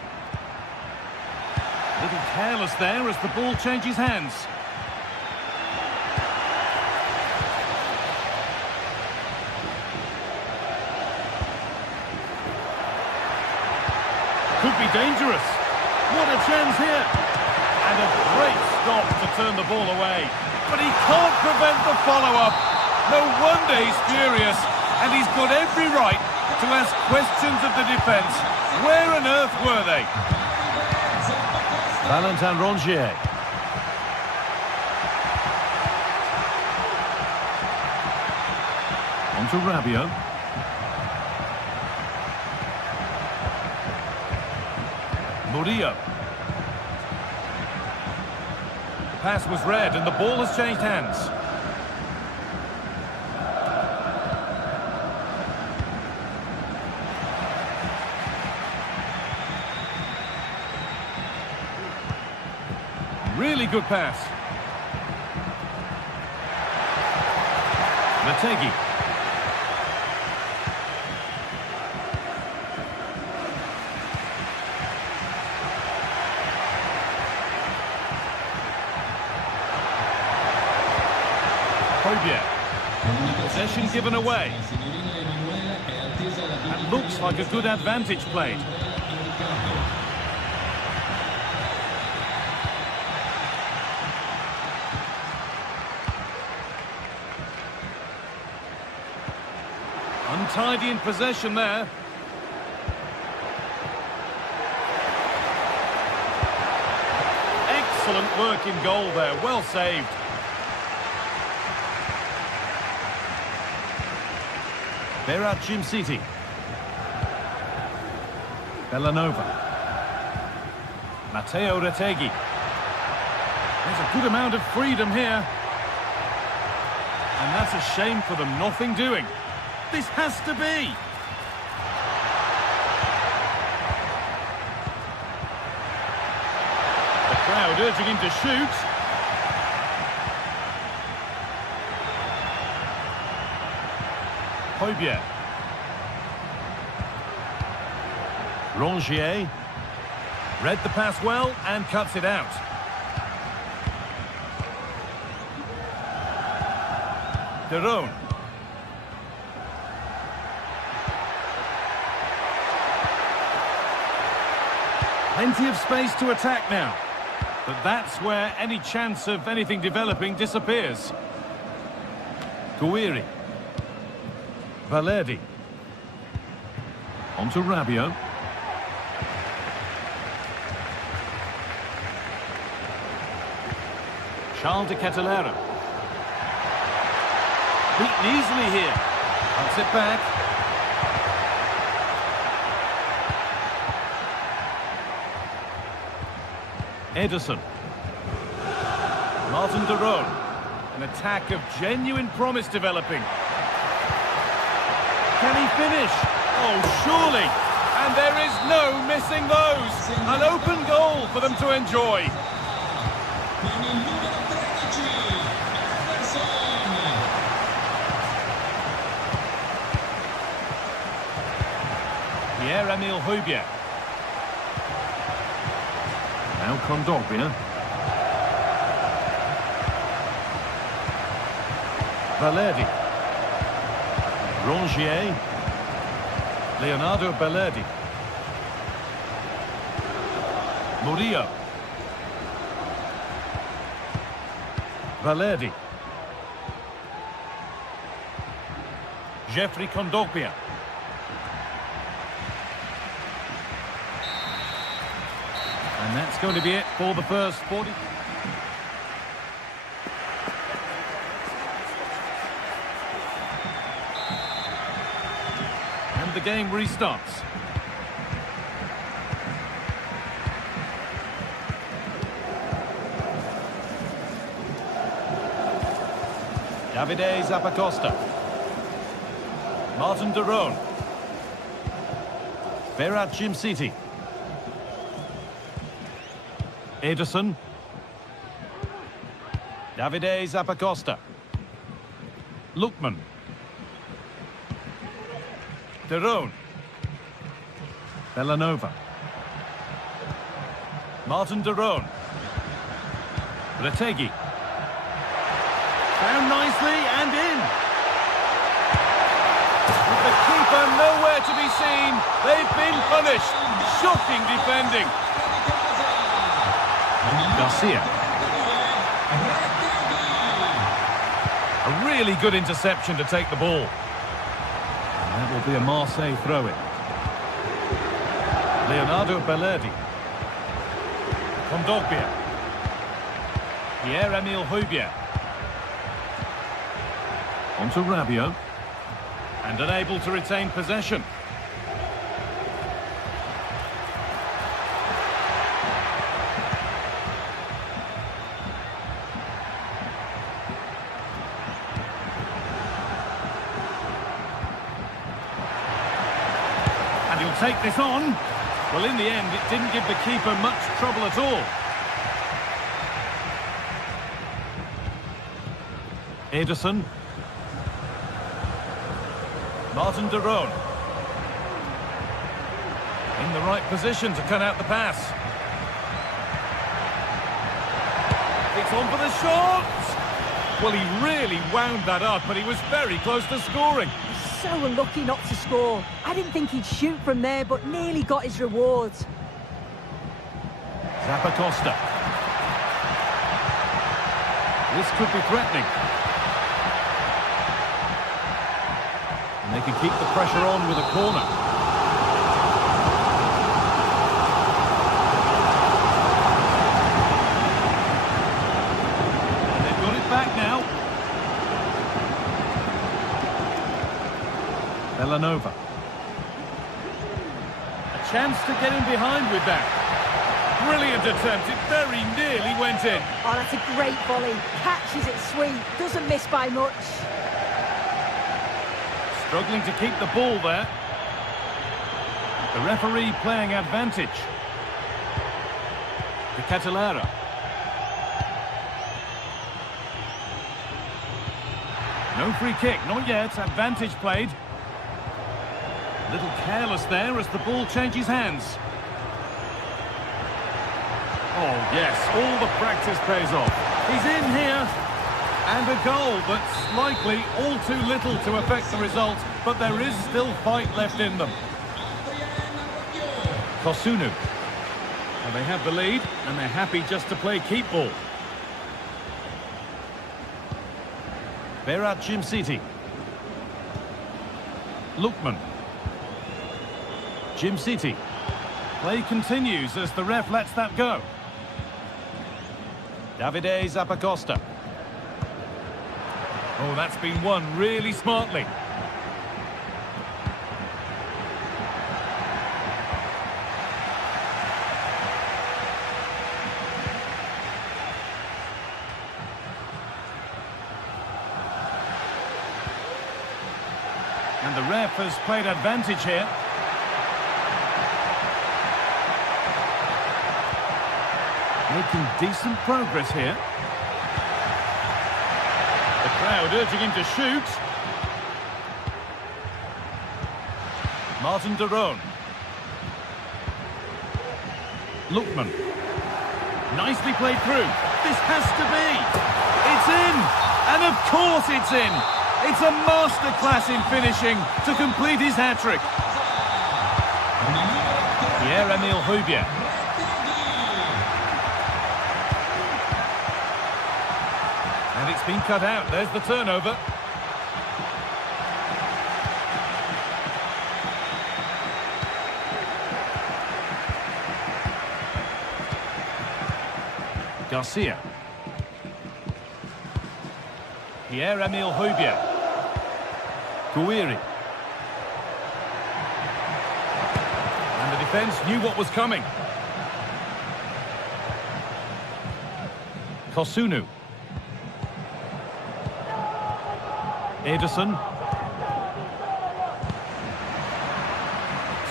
Little careless there as the ball changes hands. Could be dangerous. What a chance here. And a great stop to turn the ball away. But he can't prevent the follow-up. No wonder he's furious. And he's got every right to ask questions of the defence. Where on earth were they? Valentin Rongier. On to Rabiot. Murillo. The pass was read and the ball has changed hands. Really good pass. Mategi. Højbjerg. Possession given away. That looks like a good advantage played. Untidy in possession there. Excellent work in goal there, well saved. They're at Jim City. Bellanova. Matteo Retegui. There's a good amount of freedom here. And that's a shame for them, nothing doing. This has to be. The crowd urging him to shoot. Højbjerg. Rongier. Read the pass well and cuts it out. De Roon. Plenty of space to attack now. But that's where any chance of anything developing disappears. Guiri. Valerdi. On to Rabiot. Charles de Kettelera. Beaten easily here. Cuts it back. Ederson. Martin de Roon. An attack of genuine promise developing. Can he finish? Oh, surely. And there is no missing those. An open goal for them to enjoy. Con il numero 13, Ederson. Pierre-Emile Højbjerg. Now Kondogbia. Valerdi. Rongier. Leonardo Valerdi. Murillo. Valerdi. Jeffrey Kondogbia. And that's going to be it for the first 40. And the game restarts. Davide Zappacosta. Martin de Roon. Berat Jimsiti. Ederson. Davide Zappacosta. Lookman. De Roon. Bellanova. Martin de Roon. Retegui. Found nicely and in. With the keeper nowhere to be seen, they've been punished. Shocking defending. Garcia. A really good interception to take the ball. And that will be a Marseille throw-in. Leonardo Valerdi. Kondogbia. Pierre-Emile Højbjerg. Onto Rabiot. And unable to retain possession. And he'll take this on. Well, in the end, it didn't give the keeper much trouble at all. Ederson. Martin de Roon. In the right position to cut out the pass. It's on for the shot! Well, he really wound that up, but he was very close to scoring. He's so unlucky not to score. I didn't think he'd shoot from there, but nearly got his rewards. Zappacosta. This could be threatening. And they can keep the pressure on with a corner. And they've got it back now. Bellanova. A chance to get in behind with that. Brilliant attempt. It very nearly went in. Oh, that's a great volley. Catches it sweet. Doesn't miss by much. Struggling to keep the ball there. The referee playing advantage. De Catalera. No free kick, not yet. Advantage played. A little careless there as the ball changes hands. Oh, yes, all the practice pays off. He's in here. And a goal, but likely all too little to affect the result, but there is still fight left in them. Kosunu. Well, they have the lead, and they're happy just to play keep ball. Berat Jimsiti. Lookman. Jimsiti. Play continues as the ref lets that go. Davide Zappacosta. Oh, that's been won really smartly. And the ref has played advantage here. Making decent progress here. The crowd urging him to shoot. Martin de Roon. Lookman. Nicely played through. This has to be. It's in. And of course it's in. It's a masterclass in finishing to complete his hat-trick. Pierre-Emile Højbjerg. And it's been cut out. There's the turnover. Garcia. Pierre-Emile Højbjerg. Gouiri. And the defence knew what was coming. Kosunu. Ederson.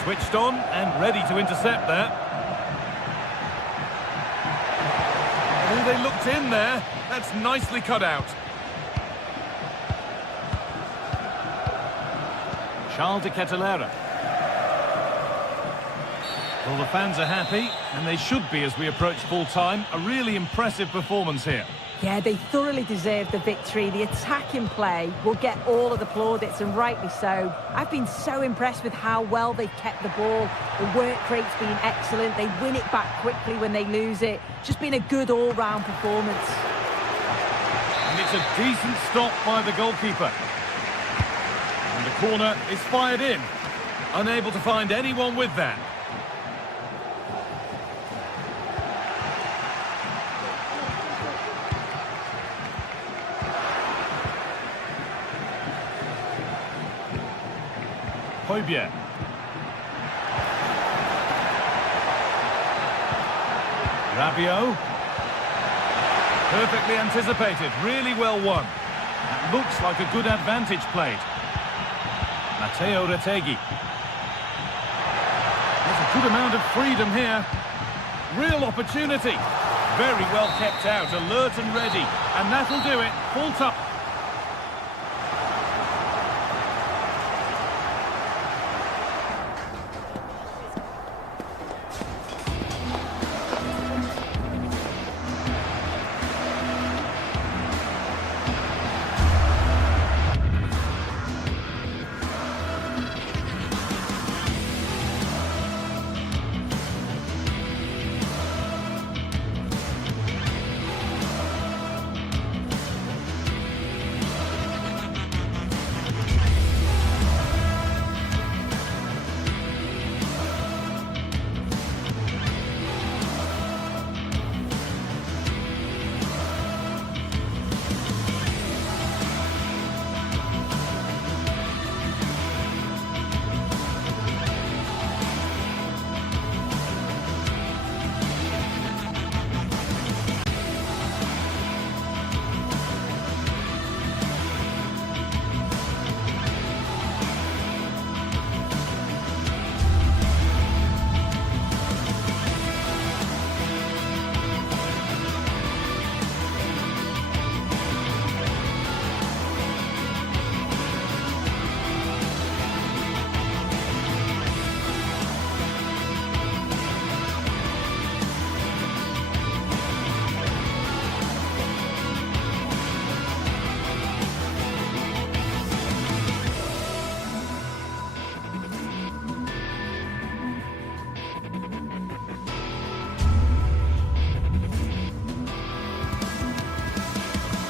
Switched on and ready to intercept that. Oh, they looked in there. That's nicely cut out. Charles de Kettelera. Well, the fans are happy, and they should be as we approach full-time. A really impressive performance here. Yeah, they thoroughly deserve the victory. The attacking play will get all of the plaudits, and rightly so. I've been so impressed with how well they've kept the ball. The work rate's been excellent. They win it back quickly when they lose it. Just been a good all-round performance. And it's a decent stop by the goalkeeper. And the corner is fired in. Unable to find anyone with that. Højbjerg. Rabiot. Perfectly anticipated, really well won. That looks like a good advantage played. Matteo Retegui. There's a good amount of freedom here. Real opportunity. Very well kept out, alert and ready. And that'll do it. Full top.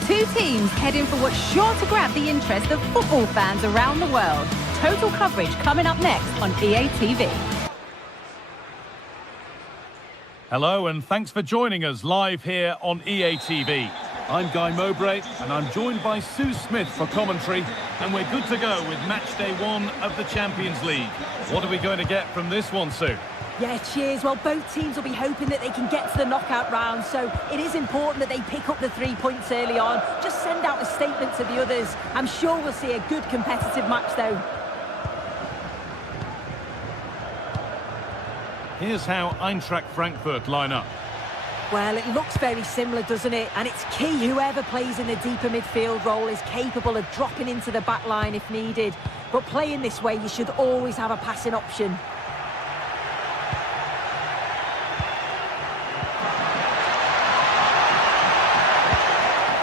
Two teams heading for what's sure to grab the interest of football fans around the world. Total coverage coming up next on EA TV. Hello and thanks for joining us live here on EA TV. I'm Guy Mowbray and I'm joined by Sue Smith for commentary, and we're good to go with match day 1 of the Champions League. What are we going to get from this one, Sue? Yeah, cheers. Well, both teams will be hoping that they can get to the knockout round, so it is important that they pick up the 3 points early on. Just send out a statement to the others. I'm sure we'll see a good competitive match, though. Here's how Eintracht Frankfurt line up. Well, it looks very similar, doesn't it? And it's key whoever plays in the deeper midfield role is capable of dropping into the back line if needed. But playing this way, you should always have a passing option.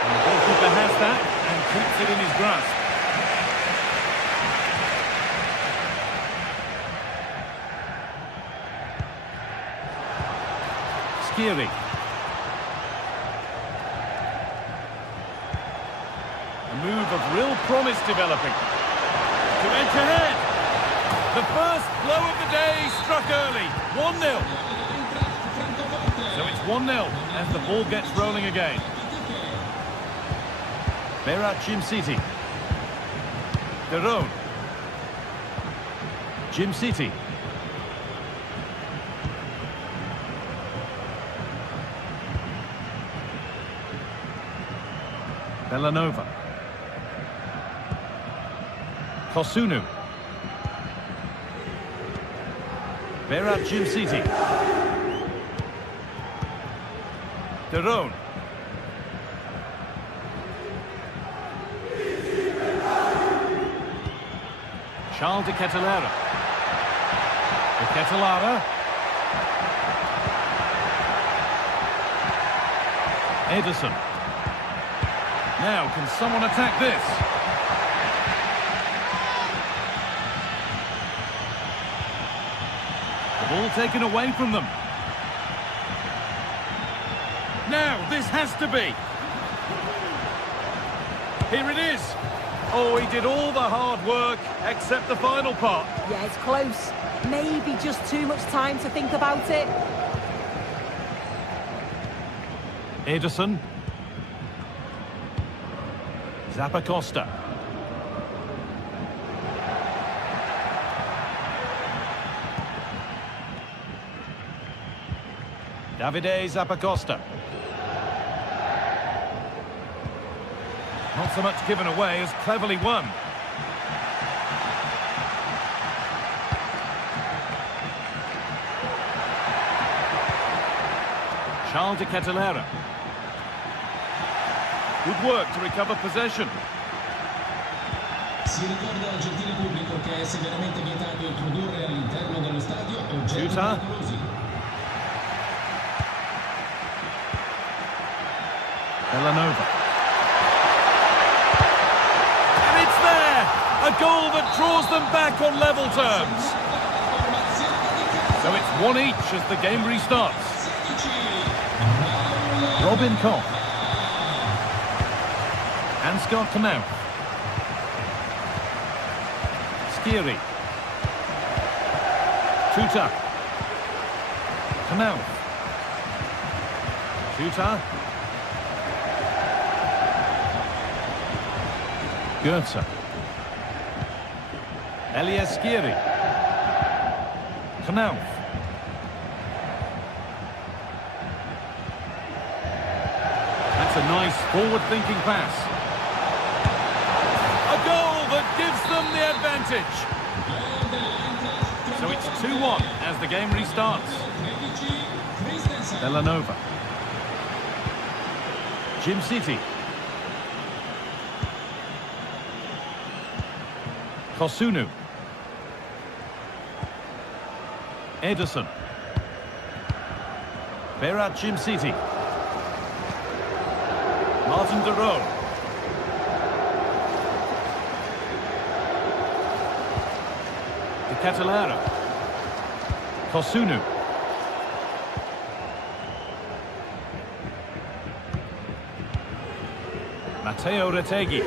And the goalkeeper has that and keeps it in his grasp. Skiri. A move of real promise developing. To edge ahead. The first blow of the day struck early. 1-0. So it's 1-0 as the ball gets rolling again. Berat Jim City. De Roon. Jim City. Bellanova. Kosunu. Berat Jim City. De Roon. Charles de Ketelaere. De Ketelaere. Ederson. Now, can someone attack this? The ball taken away from them. Now, this has to be. Here it is. Oh, he did all the hard work, except the final part. Yeah, it's close. Maybe just too much time to think about it. Ederson. Zappacosta. Davide Zappacosta. Not so much given away as cleverly won. Charles de Ketelaere. Good work to recover possession. Si ricorda al gentile pubblico che è severamente vietato introdurre all'interno dello stadio oggetti pericolosi. Bellanova. And it's there! A goal that draws them back on level terms. So it's 1 each as the game restarts. Robin Koch. Ansgar Knauf. Skiri. Tuta. Knauf. Tuta. Goetze. Elias Skiri. Knauf. That's a nice forward-thinking pass. A goal that gives them the advantage. So it's 2-1 as the game restarts. Bellanova. Jim City. Kosunu. Ederson. Berat Jim City. Martin de Roon. De Ketelaere. Kosunu. Matteo Retegui.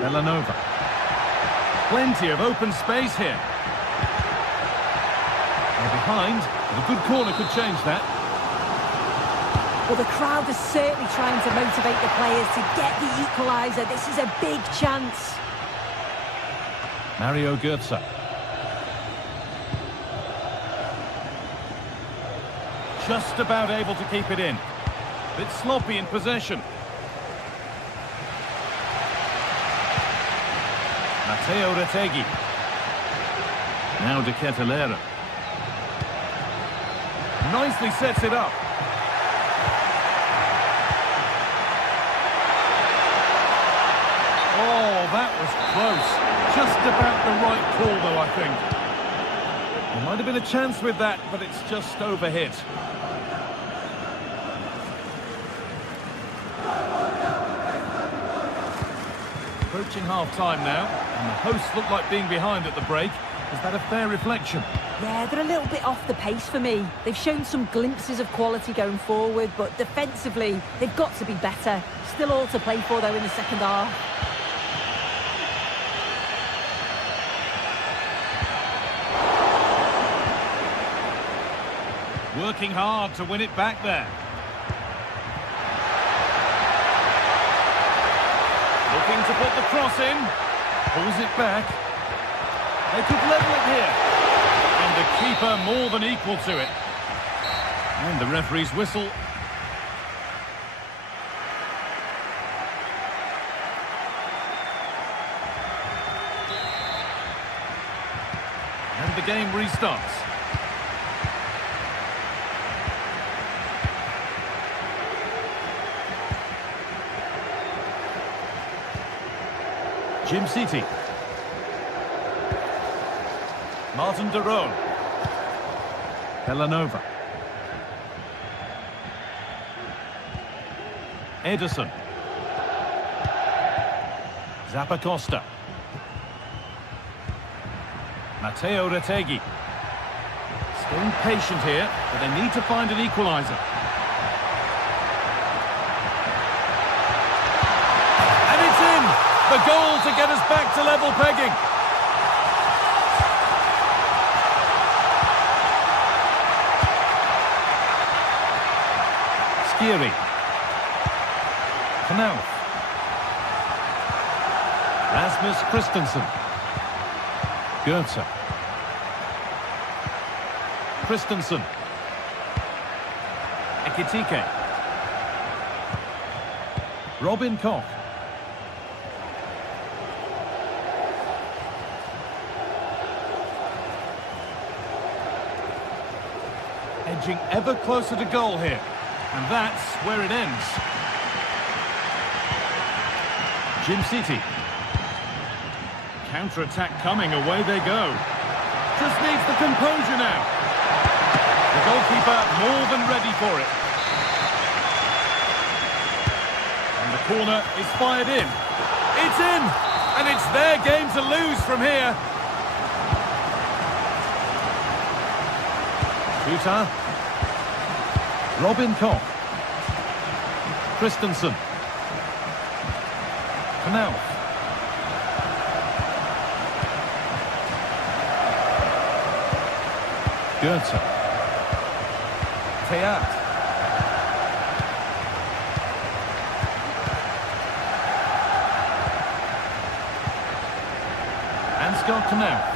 Bellanova. Plenty of open space here. They're behind, but a good corner could change that. Well, the crowd is certainly trying to motivate the players to get the equaliser. This is a big chance. Mario Goetze. Just about able to keep it in. Bit sloppy in possession. Matteo Retegui. Now de Ketelaere. Nicely sets it up. Oh, that was close. Just about the right call, though, I think. There might have been a chance with that, but it's just overhit. Approaching half-time now, and the hosts look like being behind at the break. Is that a fair reflection? Yeah, they're a little bit off the pace for me. They've shown some glimpses of quality going forward, but defensively, they've got to be better. Still all to play for, though, in the second half. Working hard to win it back there. Looking to put the cross in. Pulls it back. They could level it here. And the keeper more than equal to it. And the referee's whistle. And the game restarts. Jim City. Martin de Roon. Villanova. Ederson. Zappacosta. Matteo Retegui. Staying patient here, but they need to find an equaliser. And it's in! The goal to get us back to level pegging. Skiri. Knauf. Rasmus Christensen. Goetze. Christensen. Ekitike. Robin Koch. Edging ever closer to goal here. And that's where it ends. Jim City. Counter-attack coming, away they go. Just needs the composure now. The goalkeeper more than ready for it. And the corner is fired in. It's in! And it's their game to lose from here. Shooter. Robin Koch. Christensen. Knauf. Goetze. Teat. Ansgar Knauf.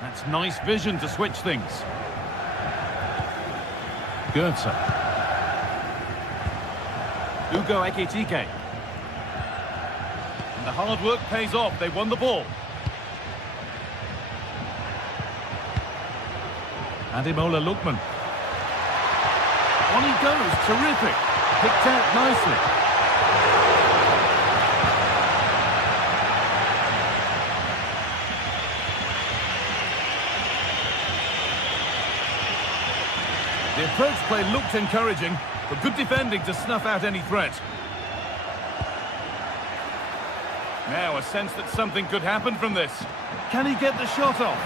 That's nice vision to switch things. Goetze. Ugo Ekitike. And the hard work pays off. They won the ball. Ademola Lookman. On he goes. Terrific. Picked out nicely. The approach play looked encouraging, but good defending to snuff out any threat. Now a sense that something could happen from this. Can he get the shot off?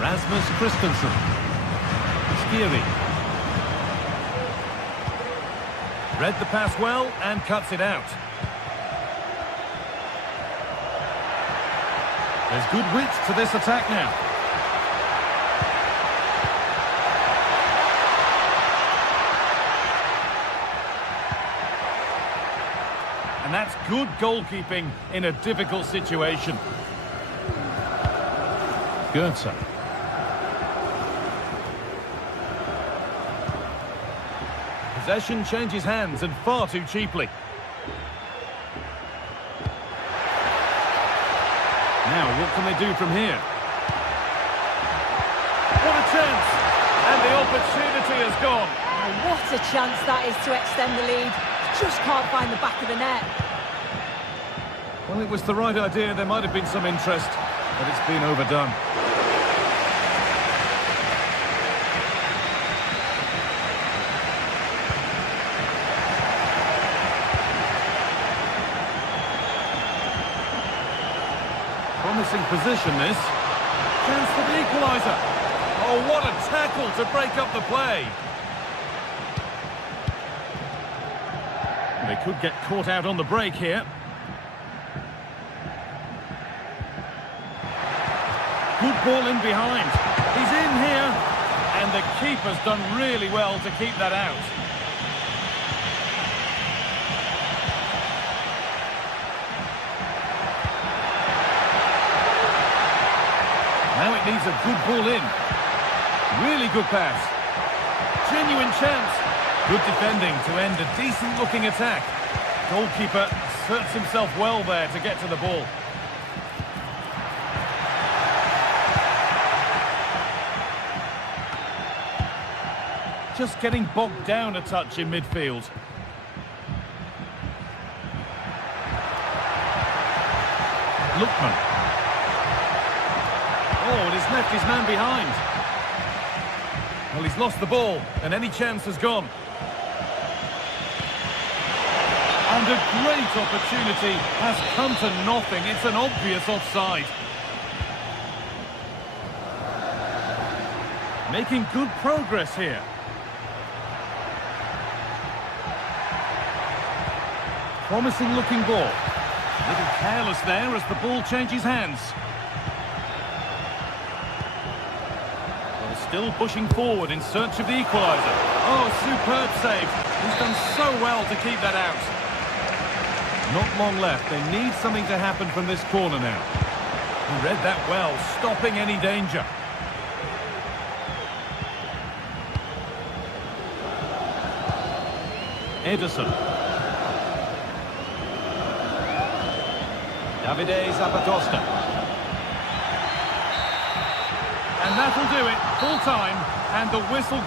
Rasmus Christensen. Skiri. Read the pass well and cuts it out. There's good width to this attack now. And that's good goalkeeping in a difficult situation. Goetze. Possession changes hands, and far too cheaply. Now, what can they do from here? What a chance! And the opportunity has gone. Oh, what a chance that is to extend the lead. Just can't find the back of the net. Well, it was the right idea. There might have been some interest, but it's been overdone. Promising position, this. Chance for the equaliser. Oh, what a tackle to break up the play. They could get caught out on the break here. Good ball in behind. He's in here. And the keeper's done really well to keep that out. Now it needs a good ball in. Really good pass. Genuine chance. Good defending to end a decent-looking attack. Goalkeeper asserts himself well there to get to the ball. Just getting bogged down a touch in midfield. Lookman. Oh, and he's left his man behind. Well, he's lost the ball, and any chance has gone. And a great opportunity has come to nothing. It's an obvious offside. Making good progress here. Promising looking ball. A little careless there as the ball changes hands. Still pushing forward in search of the equaliser. Oh, superb save. He's done so well to keep that out. Not long left. They need something to happen from this corner now. He read that well, stopping any danger. Ederson. Davide Zapatosta. And that'll do it, full time, and the whistle...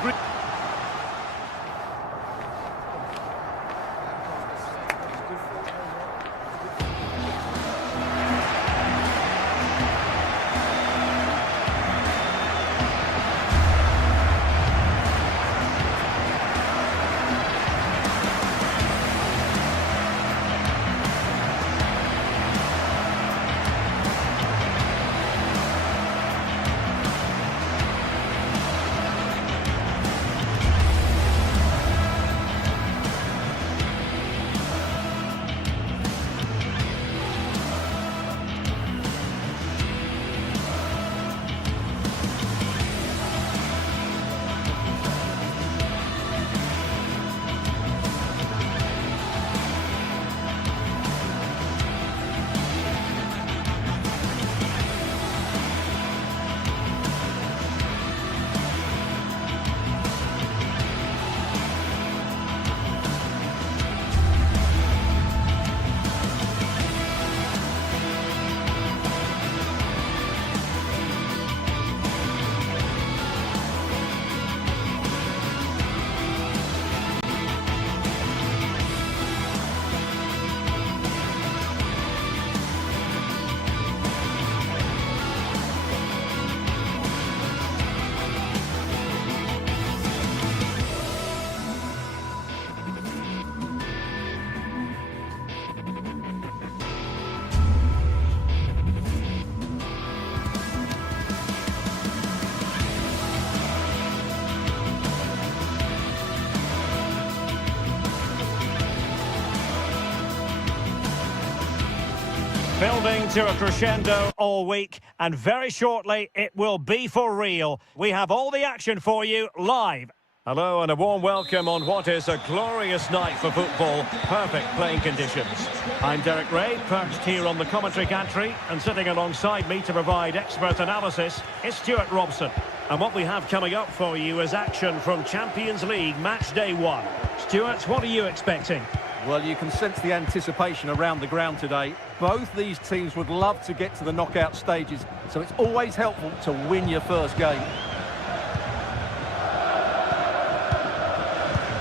Building to a crescendo all week, and very shortly it will be for real. We have all the action for you live. Hello and a warm welcome on what is a glorious night for football. Perfect playing conditions. I'm Derek Ray, perched here on the commentary gantry, and sitting alongside me to provide expert analysis is Stuart Robson. And what we have coming up for you is action from Champions League match day 1. Stuart, what are you expecting? Well, you can sense the anticipation around the ground today. Both these teams would love to get to the knockout stages, so it's always helpful to win your first game.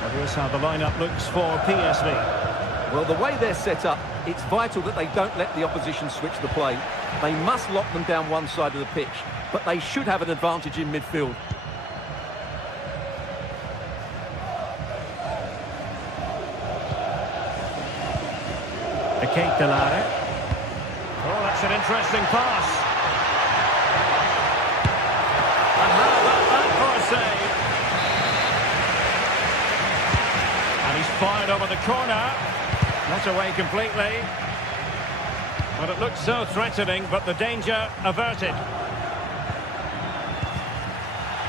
Well, here's how the lineup looks for PSV. Well, the way they're set up, it's vital that they don't let the opposition switch the play. They must lock them down one side of the pitch, but they should have an advantage in midfield. Kate Delare. Oh, that's an interesting pass. And how about that for a save? And he's fired over the corner. Not away completely. But it looks so threatening, but the danger averted.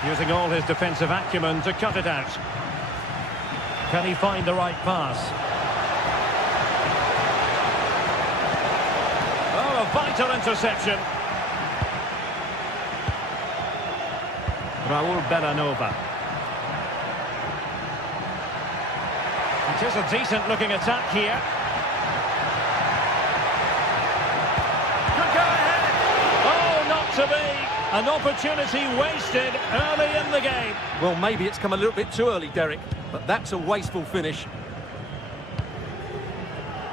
Using all his defensive acumen to cut it out. Can he find the right pass? Oh, a vital interception. Raul Bellanova. It is a decent-looking attack here. Could go ahead. Oh, not to be. An opportunity wasted early in the game. Well, maybe it's come a little bit too early, Derek, but that's a wasteful finish.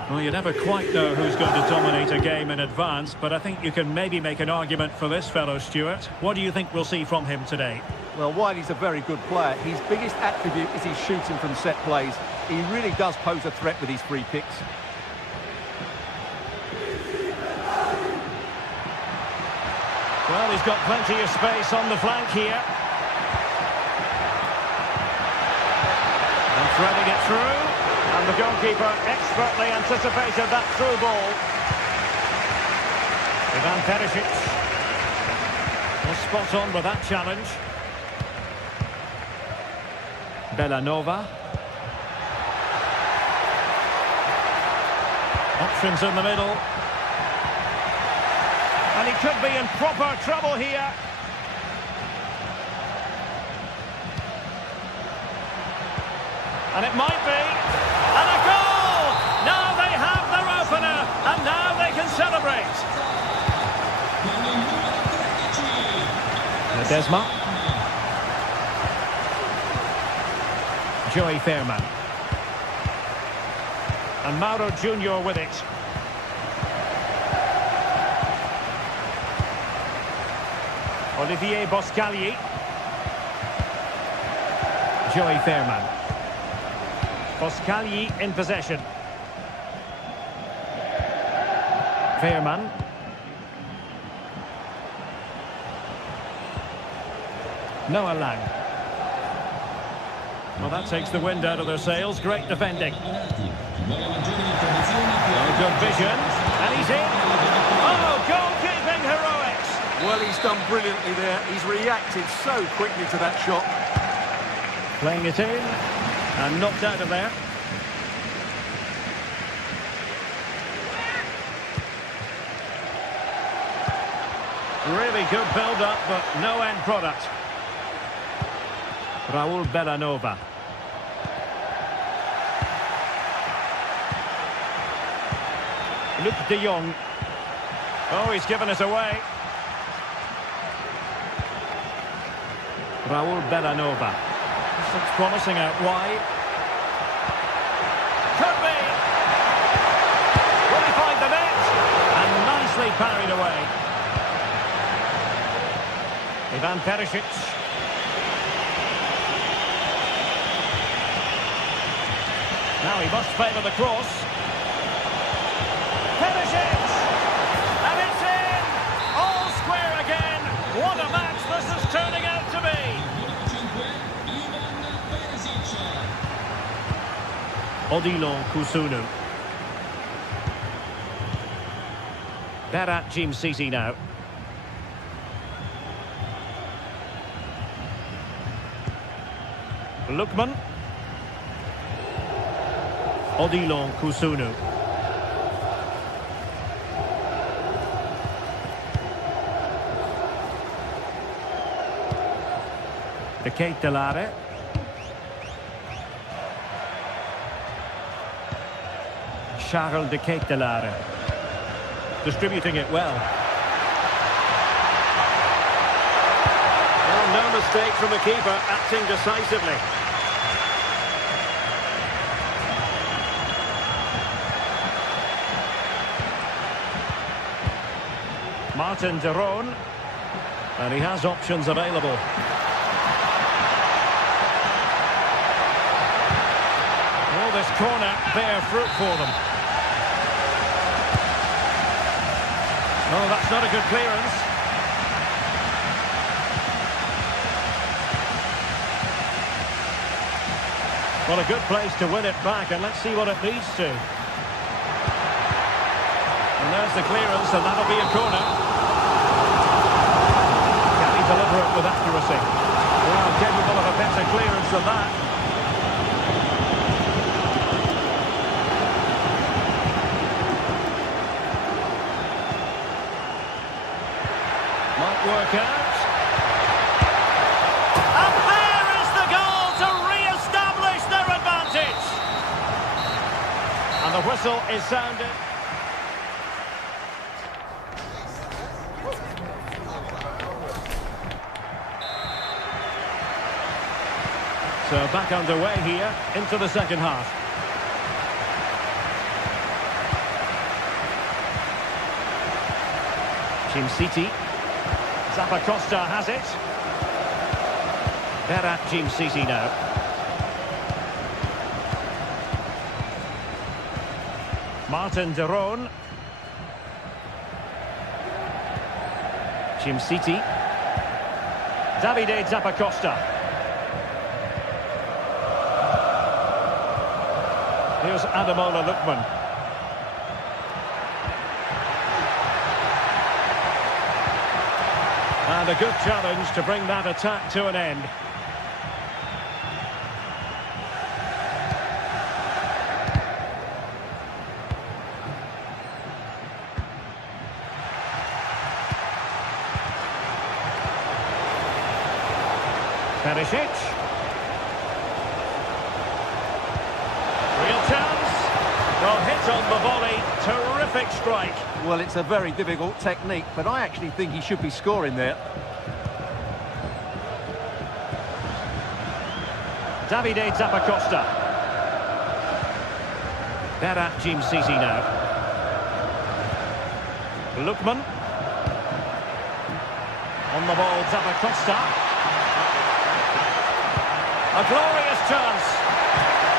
Well, you never quite know who's going to dominate a game in advance, but I think you can maybe make an argument for this fellow, Stuart. What do you think we'll see from him today? Well, while he's a very good player, his biggest attribute is his shooting from set plays. He really does pose a threat with his free kicks. Well, he's got plenty of space on the flank here. And threading it through. And the goalkeeper expertly anticipated that through ball. Ivan Perisic was spot on with that challenge. Bellanova. Options in the middle. And he could be in proper trouble here. And it might be. And a goal! Now they have their opener. And now they can celebrate. Ledesma. Joey Fairman. And Mauro Junior with it. Olivier Boscagli. Joey Fairman. Boscagli in possession. Fairman. Noah Lang. Well, that takes the wind out of their sails. Great defending. Oh, good vision. And he's in. Oh, goalkeeping heroics. Well, he's done brilliantly there. He's reacted so quickly to that shot. Playing it in. And knocked out of there. Really good build-up, but no end product. Raul Bellanova. Luc de Jong. Oh, he's given us away. Raul Bellanova. This looks promising out wide. Could be. Will he find the net? And nicely parried away. Ivan Perisic. Now he must favour the cross. Perisic! And it's in! All square again. What a match this is turning out to be. Odilon Kusunu. Berat Jim Sisi now. Lookman. Odilon Kusunu. The Kate Delare. Charles de Ketelaere. Distributing it well. Well, no mistake from the keeper, acting decisively. Martin de Roon. And he has options available. Will this corner bear fruit for them? Oh, that's not a good clearance. Well, a good place to win it back, and let's see what it leads to. And there's the clearance, and that'll be a corner. Can he deliver it with accuracy? Well, capable of a better clearance than that. Might work out. And there is the goal to re-establish their advantage. And the whistle is sounded. So back underway here into the second half. Jim City. Zappacosta has it. Berat Jim City now. Martin de Roon. Jim City. Davide Zappacosta. Here's Ademola Lookman. And a good challenge to bring that attack to an end. Perisic. Real chance. Well, hit on the volley. Terrific strike. Well, it's a very difficult technique, but I actually think he should be scoring there. Davide Zappacosta. Berat Jim City now. Lookman. On the ball, Zappacosta. A glorious chance.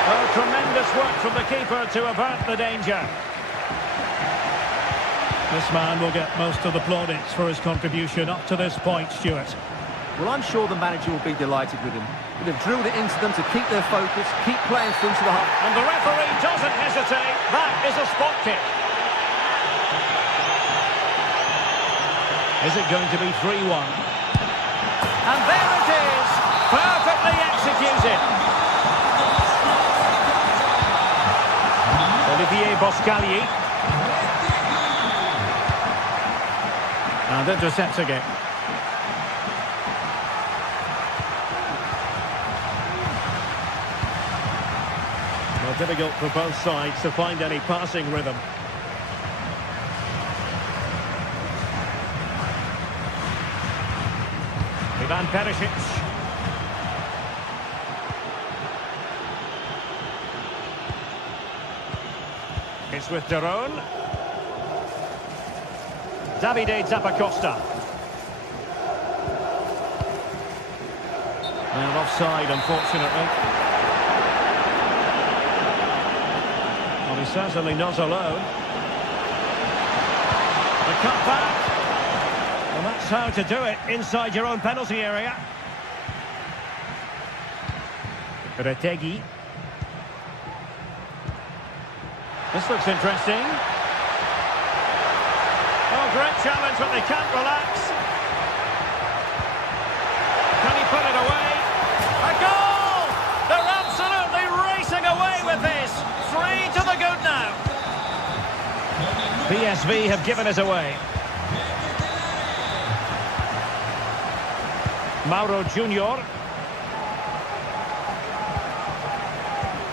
Oh, tremendous work from the keeper to avert the danger. This man will get most of the plaudits for his contribution up to this point, Stuart. Well, I'm sure the manager will be delighted with him. They've drilled it into them to keep their focus, keep playing through to the half. And the referee doesn't hesitate. That is a spot kick. Is it going to be 3-1? And there it is. Perfectly executed. Olivier Boscagli. And intercepts again. Well, difficult for both sides to find any passing rhythm. Ivan Perisic. It's with de Roon. Davide Zappacosta. And offside, unfortunately. Well, he's certainly not alone. The cut back. And that's how to do it inside your own penalty area. Retegui. This looks interesting. Oh, great challenge, but they can't relax. Can he put it away? A goal! They're absolutely racing away with this. 3 to the good now. PSV have given it away. Mauro Junior.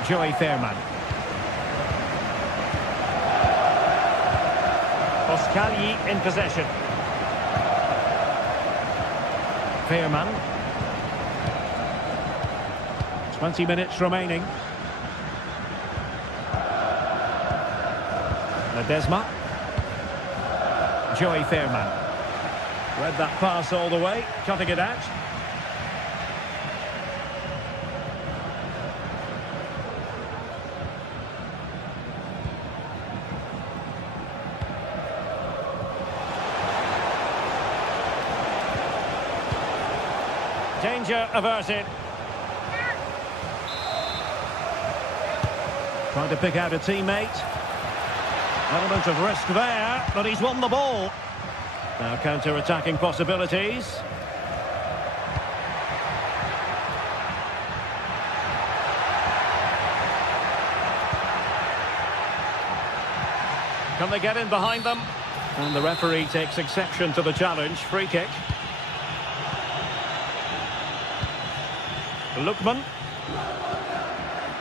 Joey Fairman. Oskali in possession. Veerman. 20 minutes remaining. Ledesma. Joey Veerman. Read that pass all the way, cutting it out. Danger averted. Trying to pick out a teammate. Element of risk there, but he's won the ball. Now counter-attacking possibilities. Can they get in behind them? And the referee takes exception to the challenge. Free kick. Lookman.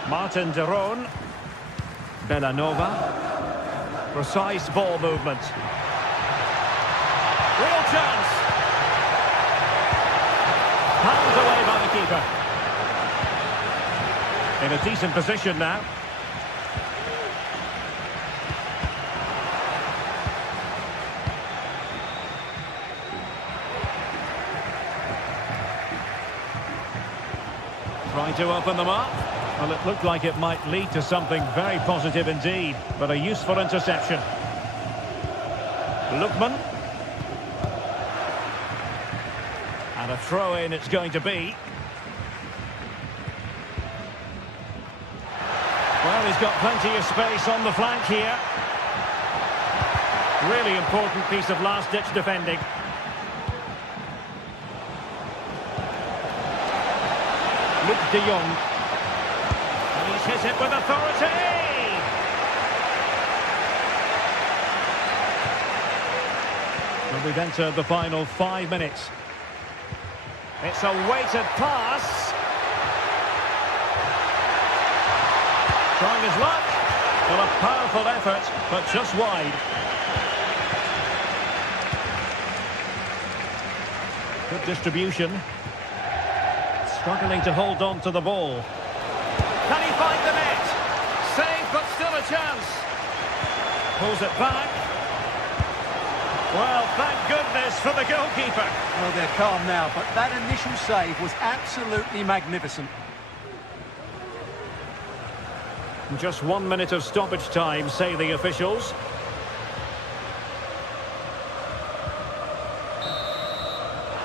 Martin de Roon. Bellanova. Precise ball movement. Real chance. Pounded away by the keeper. In a decent position now. Trying to open them up. Well, it looked like it might lead to something very positive indeed, but a useful interception. Lookman. And a throw-in it's going to be. Well, he's got plenty of space on the flank here. Really important piece of last-ditch defending. Luke de Jong. And he's hit it with authority! Well, we've entered the final 5 minutes. It's a weighted pass. Trying his luck. Well, a powerful effort, but just wide. Good distribution. Struggling to hold on to the ball. Can he find the net? Save, but still a chance. Pulls it back. Well, thank goodness for the goalkeeper. Well, they're calm now, but that initial save was absolutely magnificent. Just 1 minute of stoppage time, say the officials.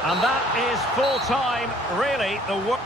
And that is full time, really, the work.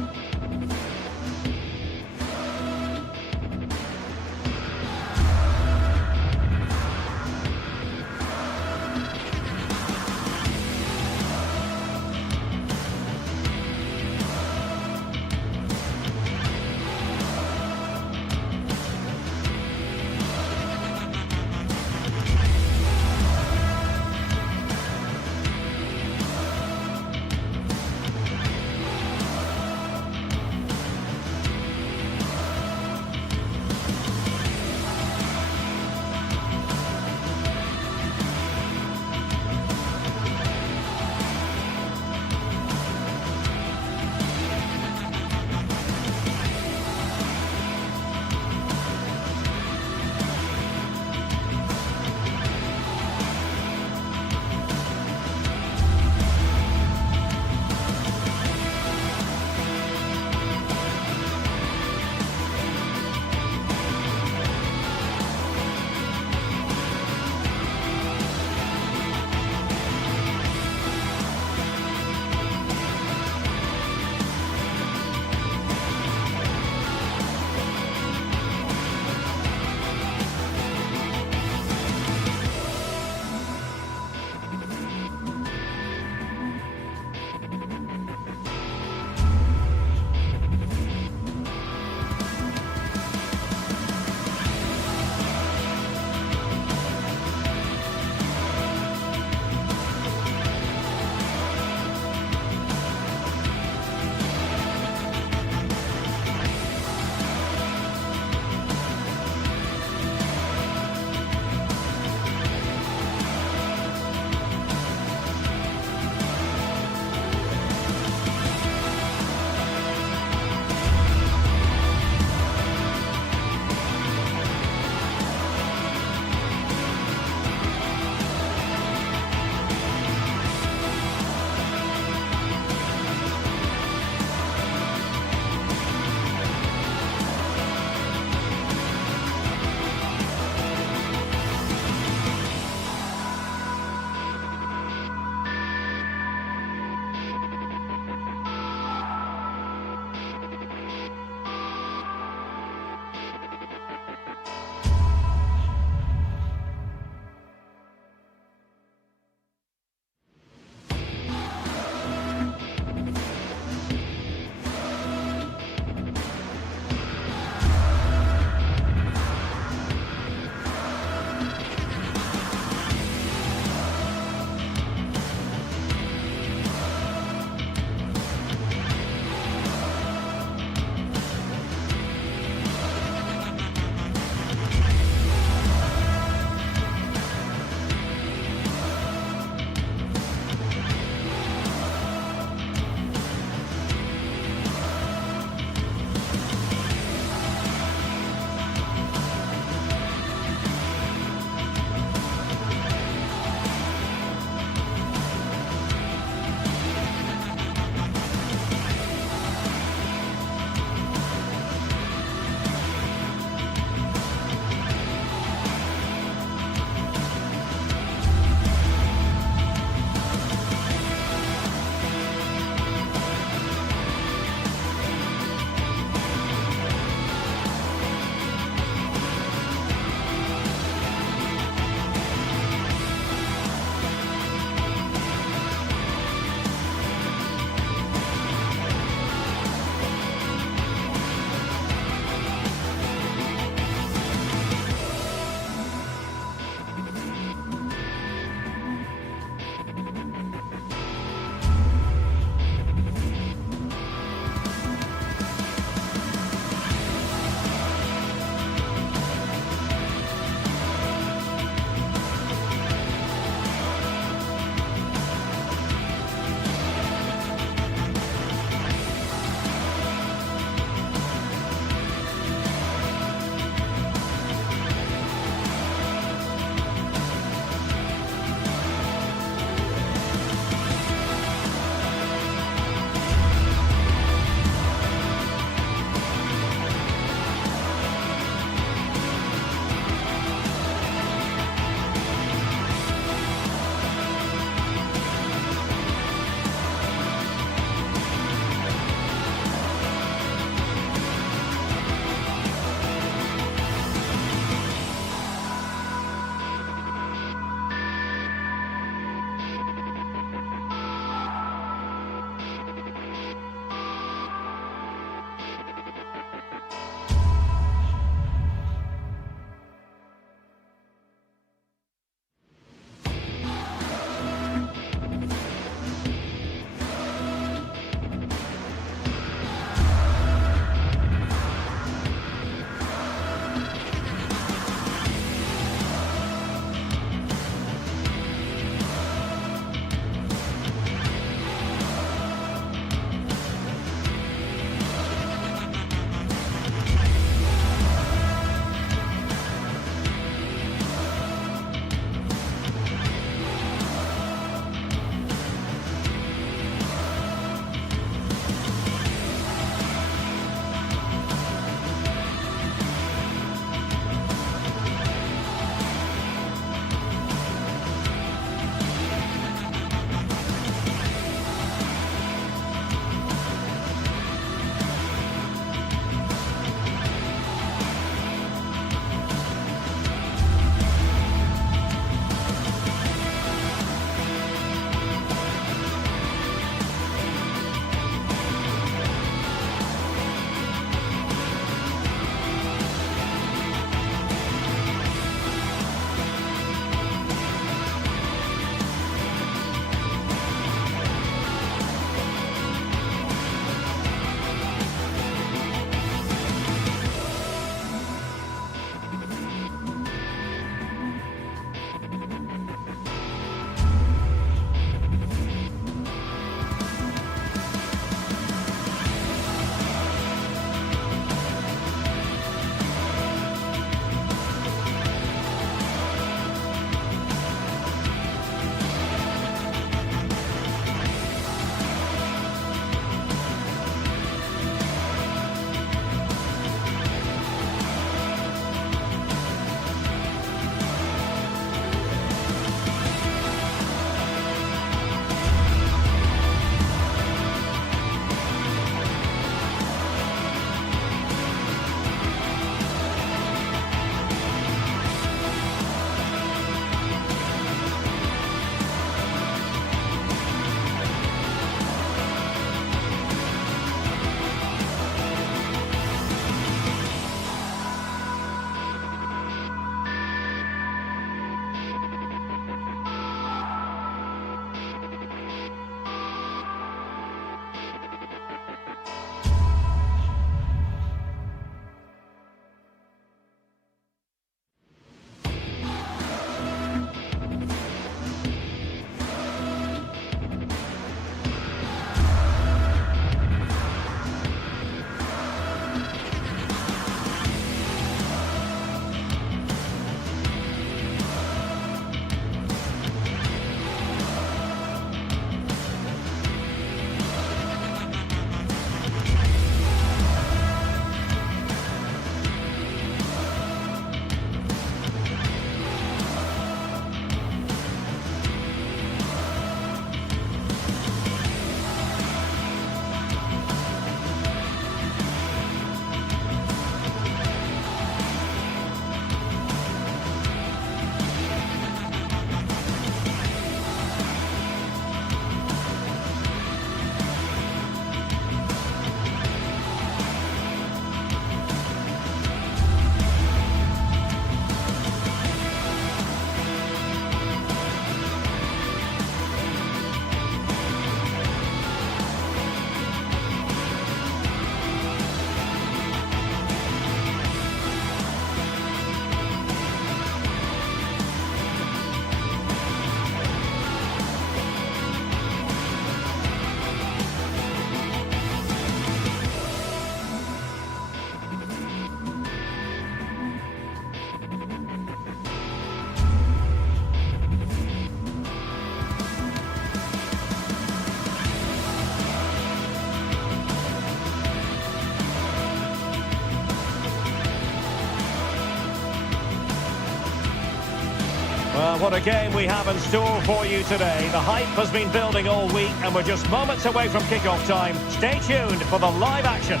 Well, what a game we have in store for you today. The hype has been building all week and we're just moments away from kick-off time. Stay tuned for the live action.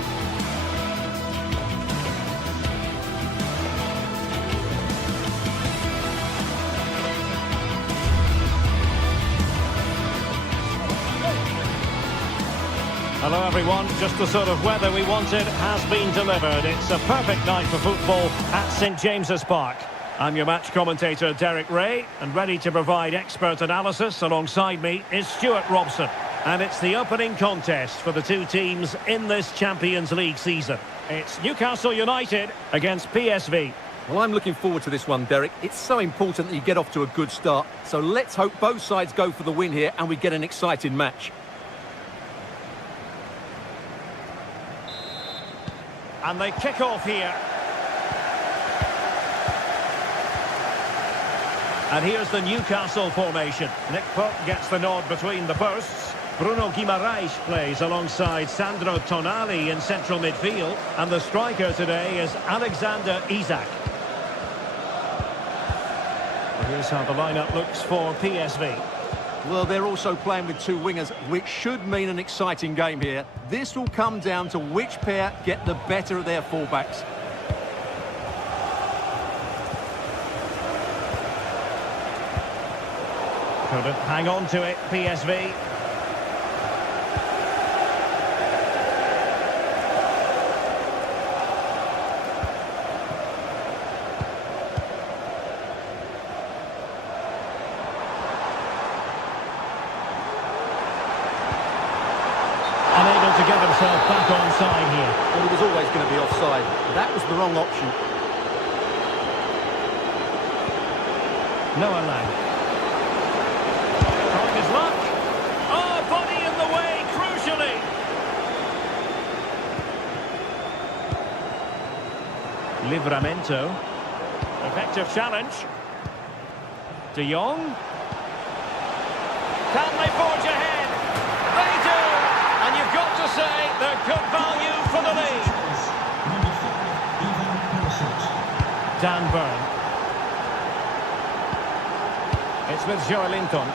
Hello everyone, just the sort of weather we wanted has been delivered. It's a perfect night for football at St James's Park. I'm your match commentator Derek Ray, and ready to provide expert analysis alongside me is Stuart Robson. And it's the opening contest for the two teams in this Champions League season. It's Newcastle United against PSV. Well, I'm looking forward to this one, Derek. It's so important that you get off to a good start. So let's hope both sides go for the win here and we get an exciting match. And they kick off here. And here's the Newcastle formation. Nick Pope gets the nod between the posts. Bruno Guimaraes plays alongside Sandro Tonali in central midfield. And the striker today is Alexander Isak. Well, here's how the lineup looks for PSV. Well, they're also playing with two wingers, which should mean an exciting game here. This will come down to which pair get the better of their fullbacks. Couldn't hang on to it, PSV. Unable to get himself back onside here. Well, he was always going to be offside. That was the wrong option. Noah Lang. Trying his luck. Oh, body in the way, crucially. Livramento. Effective challenge. De Jong. Can they forge ahead? They do! And you've got to say they're good value for the lead. Dan Burn. It's with Joelinton.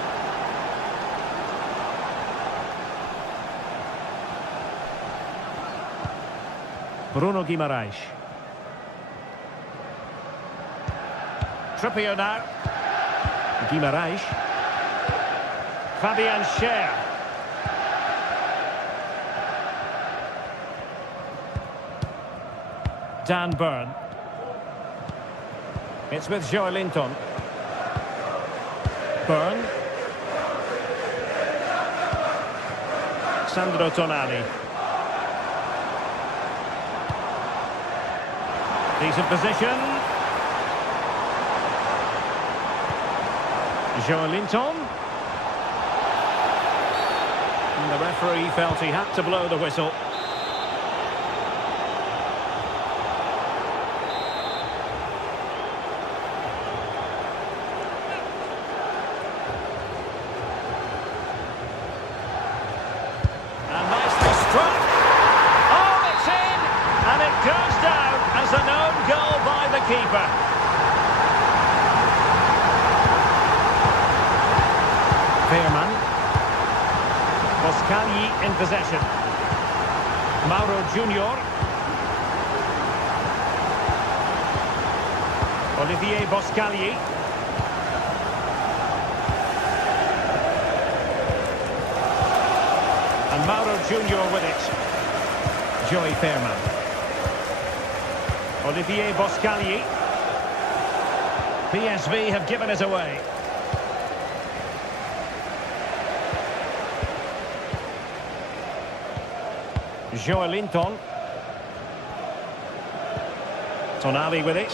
Bruno Guimaraes. Trippier now. Guimaraes. Fabian Schär. Dan Burn. It's with Joelinton. Burn. Sandro Tonali. Decent position. Joelinton. And the referee felt he had to blow the whistle. And nicely struck. Oh, it's in! And it goes down as an own goal by the keeper. Veerman. Boscagli in possession. Mauro Junior. Olivier Boscagli. And Mauro Junior with it. Joey Veerman. Olivier Boscagli. PSV have given it away. Joelinton. Tonali with it.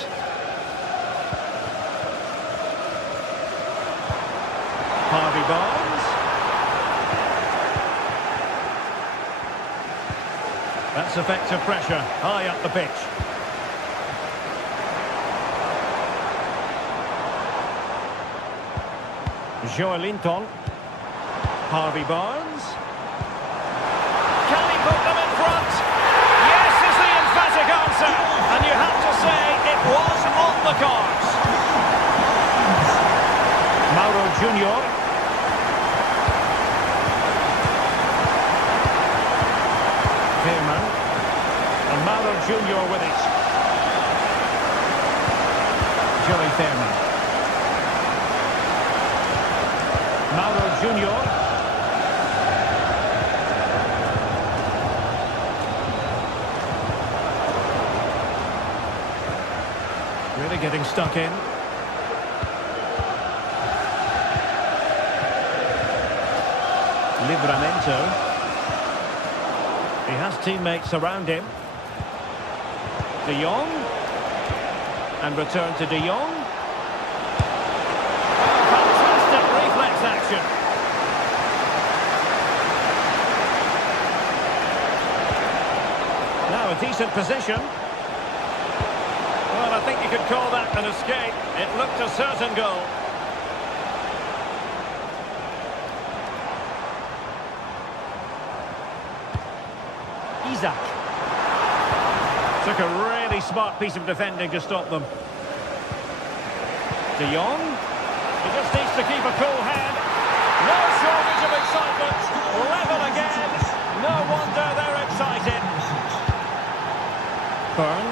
Harvey Barnes. That's effective pressure high up the pitch. Joelinton. Harvey Barnes. Can he put them in front? Yes is the emphatic answer. And you have to say it was on the cards. Mauro Junior. Veerman. And Mauro Junior with it. Joey Veerman. Mauro Junior. Really getting stuck in. Livramento. He has teammates around him. De Jong. And return to De Jong. Oh, fantastic reflex action. Now a decent position. Well, I think you could call that an escape. It looked a certain goal. Isaac. Took a really smart piece of defending to stop them. De Jong. He just needs to keep a cool head. No shortage of excitement. Level again. No wonder they're excited. Byrne.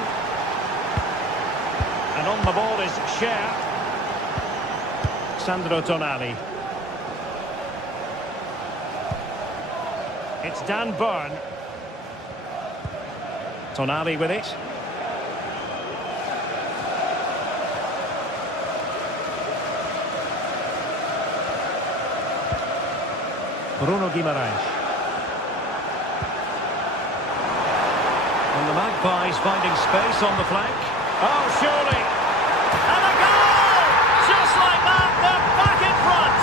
And on the ball is Cher. Sandro Tonali. It's Dan Byrne. Tonali with it. Bruno Guimaraes. And the Magpies finding space on the flank. Oh, surely. And a goal! Just like that, they're back in front.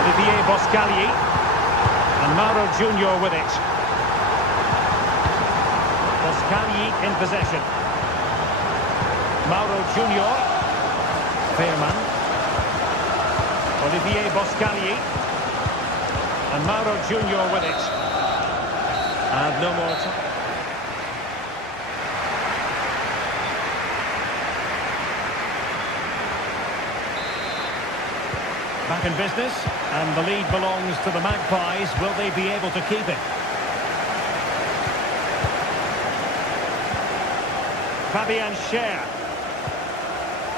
Olivier Boscagli. And Mauro Junior with it. Boscagli in possession. Mauro Junior. Veerman. Olivier Boscagli. And Mauro Junior with it. And no more time. Back in business, and the lead belongs to the Magpies. Will they be able to keep it? Fabian Cher.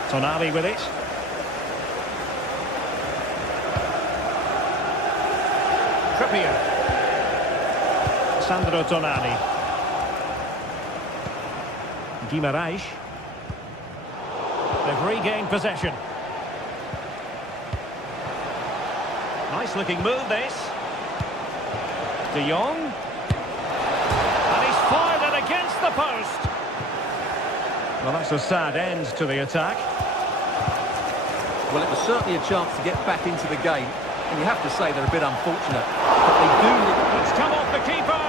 Tonali with it. Trippier. Sandro Tonali. Guimaraes. They've regained possession. Nice looking move this. De Jong. And he's fired it against the post. Well, that's a sad end to the attack. Well, it was certainly a chance to get back into the game. And you have to say they're a bit unfortunate. But they do... It's come off the keeper.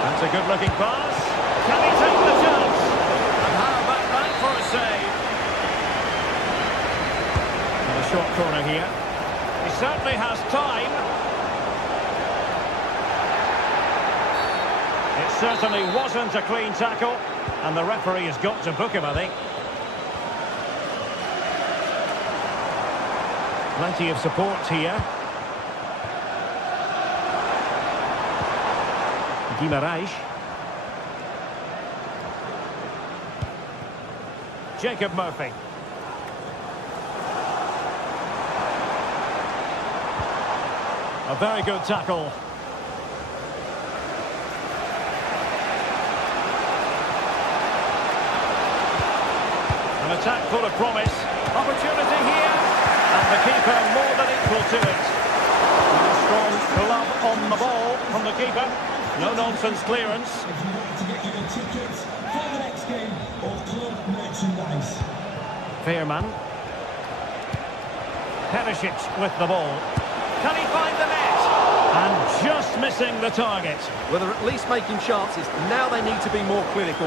That's a good looking pass. Can he take the chance? And how about that for a save? Short corner here. He certainly has time. It certainly wasn't a clean tackle, and the referee has got to book him, I think. Plenty of support here. Guimaraes. Jacob Murphy. A very good tackle. An attack full of promise. Opportunity here. And the keeper more than equal to it. And a strong glove on the ball from the keeper. No-nonsense clearance. If you'd like to get your tickets for the next game or club merchandise. Veerman. Perisic with the ball. Can he find the net? And just missing the target. Well, they're at least making chances. Now they need to be more clinical.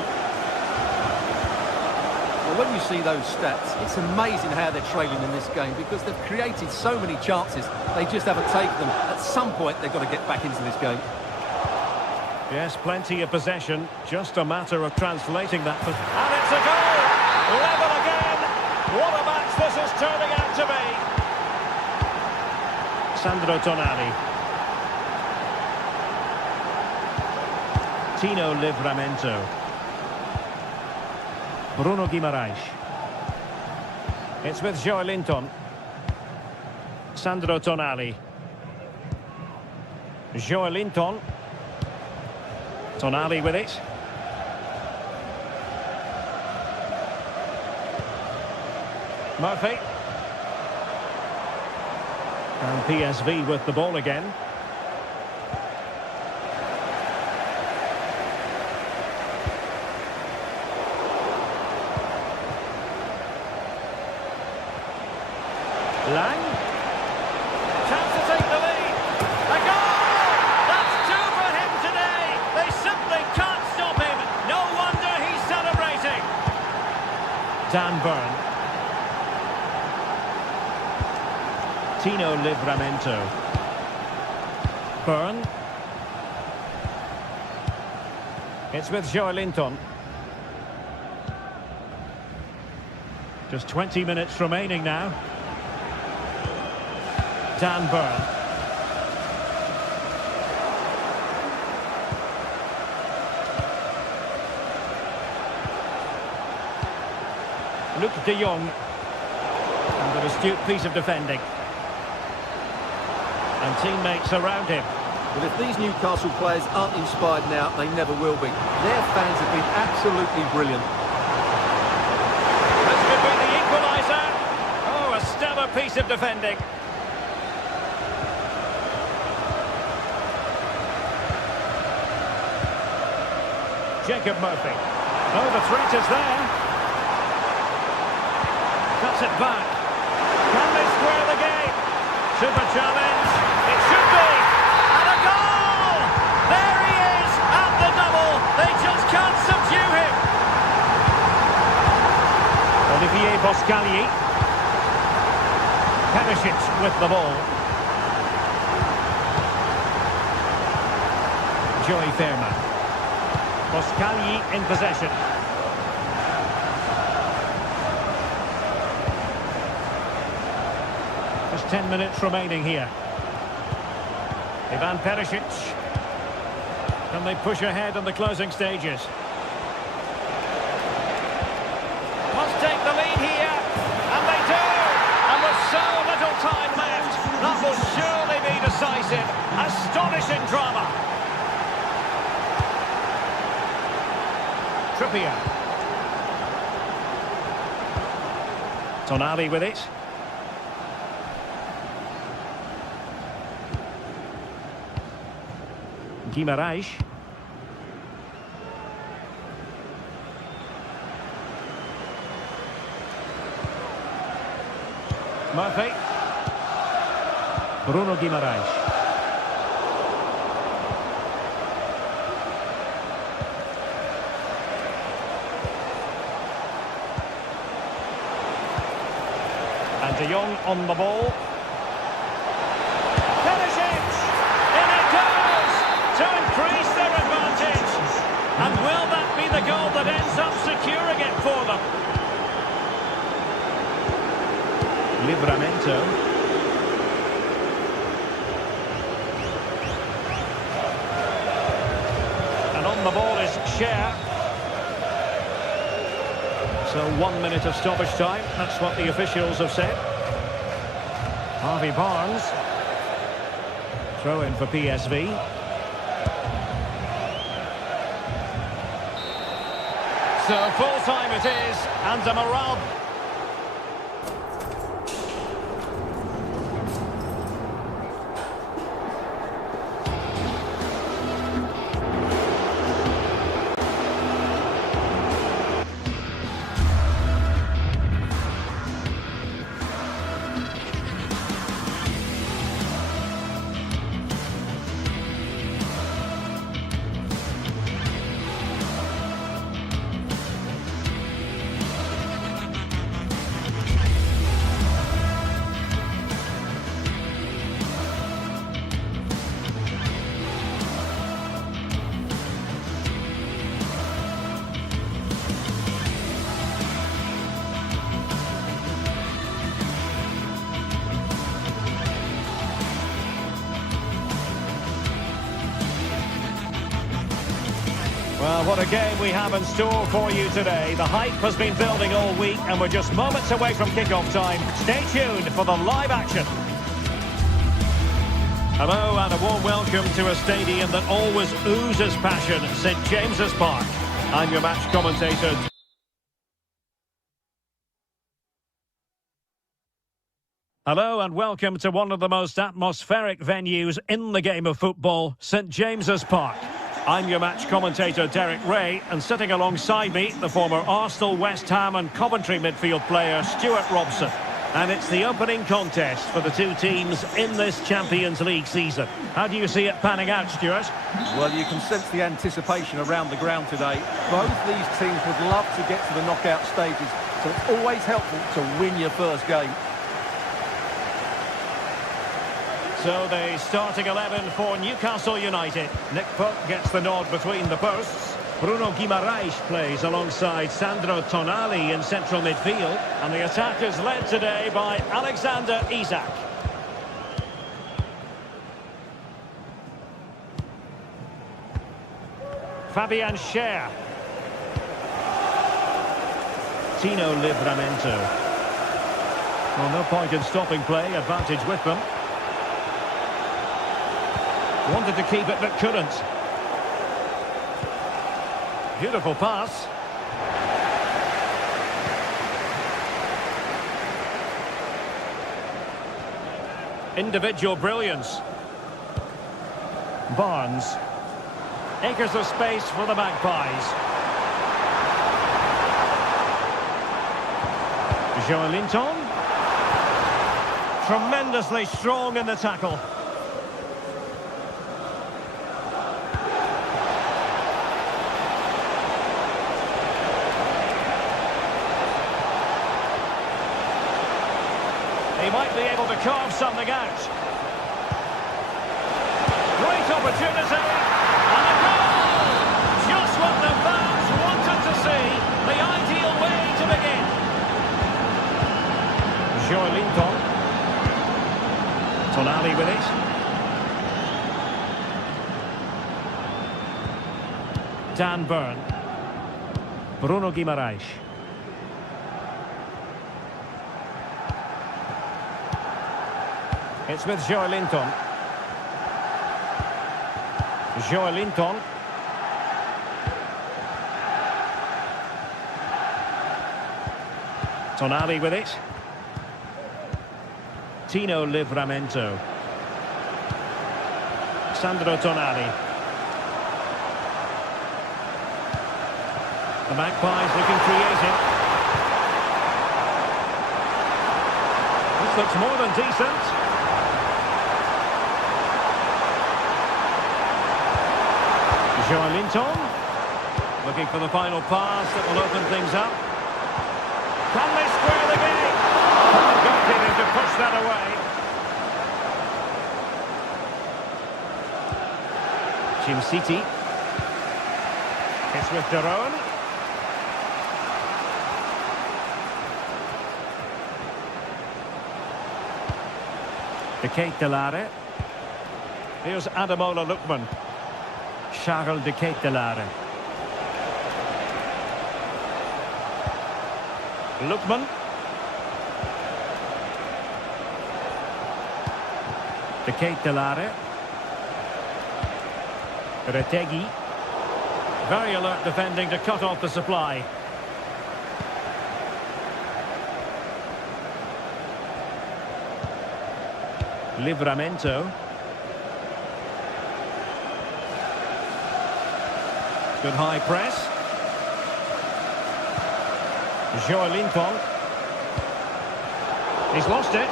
Well, when you see those stats, it's amazing how they're trailing in this game because they've created so many chances. They just haven't taken them. At some point, they've got to get back into this game. Yes, plenty of possession. Just a matter of translating that. And it's a goal! Level again! What a match this is turning out to be! Sandro Tonali. Tino Livramento. Bruno Guimaraes. It's with Joelinton. Sandro Tonali. Joelinton. Tonali with it. Murphy. And PSV with the ball again. Lang. Chance to take the lead. A goal! That's two for him today. They simply can't stop him. No wonder he's celebrating. Dan Burn. Tino Livramento. Burn. It's with Joelinton. Just 20 minutes remaining now. Dan Burn. Luc de Jong. And an astute piece of defending. And teammates around him. Well, if these Newcastle players aren't inspired now, they never will be. Their fans have been absolutely brilliant. This could be the equaliser. Oh, a stellar piece of defending. Jacob Murphy. Oh, the threat is there. Cuts it back. Can they square the game? Super challenge. It should be. And a goal! There he is at the double. They just can't subdue him. Olivier Boscagli. Perisic with the ball. Joey Fairman. Boscagli in possession. Just 10 minutes remaining here. Ivan Perisic. Can they push ahead in the closing stages? Must take the lead here. And they do! And with so little time left, that will surely be decisive. Astonishing drama. Trippier. Tonali with it. Guimaraes. Murphy. Bruno Guimaraes. And De Jong on the ball. Perisic! In it goes! To increase their advantage. And will that be the goal that ends up securing it for them? Livramento. And on the ball is Cher. So 1 minute of stoppage time, that's what the officials have said. Harvey Barnes. Throw in for PSV. So full time it is, and a morale. Well, what a game we have in store for you today. The hype has been building all week and we're just moments away from kick-off time. Stay tuned for the live action. Hello and a warm welcome to a stadium that always oozes passion, St James's Park. I'm your match commentator. Hello and welcome to one of the most atmospheric venues in the game of football, St James's Park. I'm your match commentator Derek Ray, and sitting alongside me, the former Arsenal, West Ham and Coventry midfield player Stuart Robson. And it's the opening contest for the two teams in this Champions League season. How do you see it panning out, Stuart? Well, you can sense the anticipation around the ground today. Both these teams would love to get to the knockout stages, so it's always helpful to win your first game. So the starting 11 for Newcastle United. Nick Pope gets the nod between the posts. Bruno Guimaraes plays alongside Sandro Tonali in central midfield. And the attack is led today by Alexander Isak. Fabian Schär. Tino Livramento. Well, no point in stopping play, advantage with them. Wanted to keep it but couldn't. Beautiful pass. Individual brilliance. Barnes. Acres of space for the Magpies. Joelinton. Tremendously strong in the tackle. He might be able to carve something out. Great opportunity. And a goal! Just what the fans wanted to see. The ideal way to begin. Joelinton. Tonali with it. Dan Burn. Bruno Guimaraes. It's with Joelinton. Joelinton. Tonali with it. Tino Livramento. Sandro Tonali. The Magpies looking creative. This looks more than decent. Joelinton, looking for the final pass that will open things up. Can they square the game? Oh, goalkeeping to push that away. Jim City. It's with Daron. De Ketelare. Here's Ademola Lookman. Charles de Ketelare. Lookman. De Ketelare. Retegi. Very alert defending to cut off the supply. Livramento. Good high press. Joelinton. He's lost it.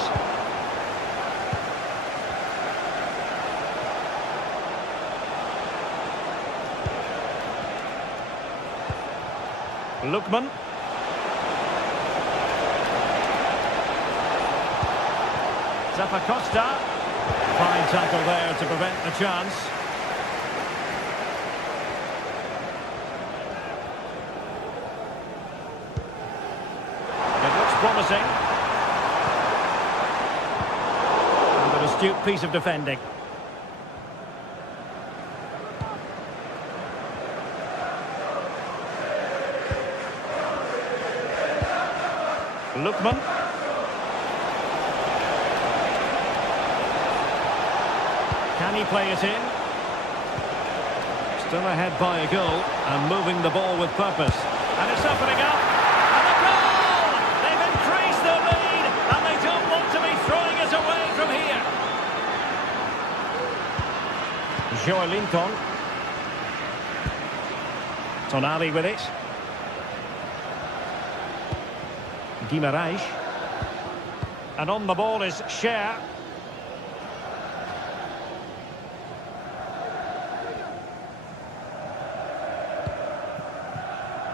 Lookman. Zappacosta. Fine tackle there to prevent the chance. Promising. And an astute piece of defending. Lookman. Can he play it in? Still ahead by a goal and moving the ball with purpose. And it's opening up. And a goal! They've increased their lead and they don't want to be throwing it away from here. Joelinton. Tonali with it. Guimaraes. And on the ball is Cher.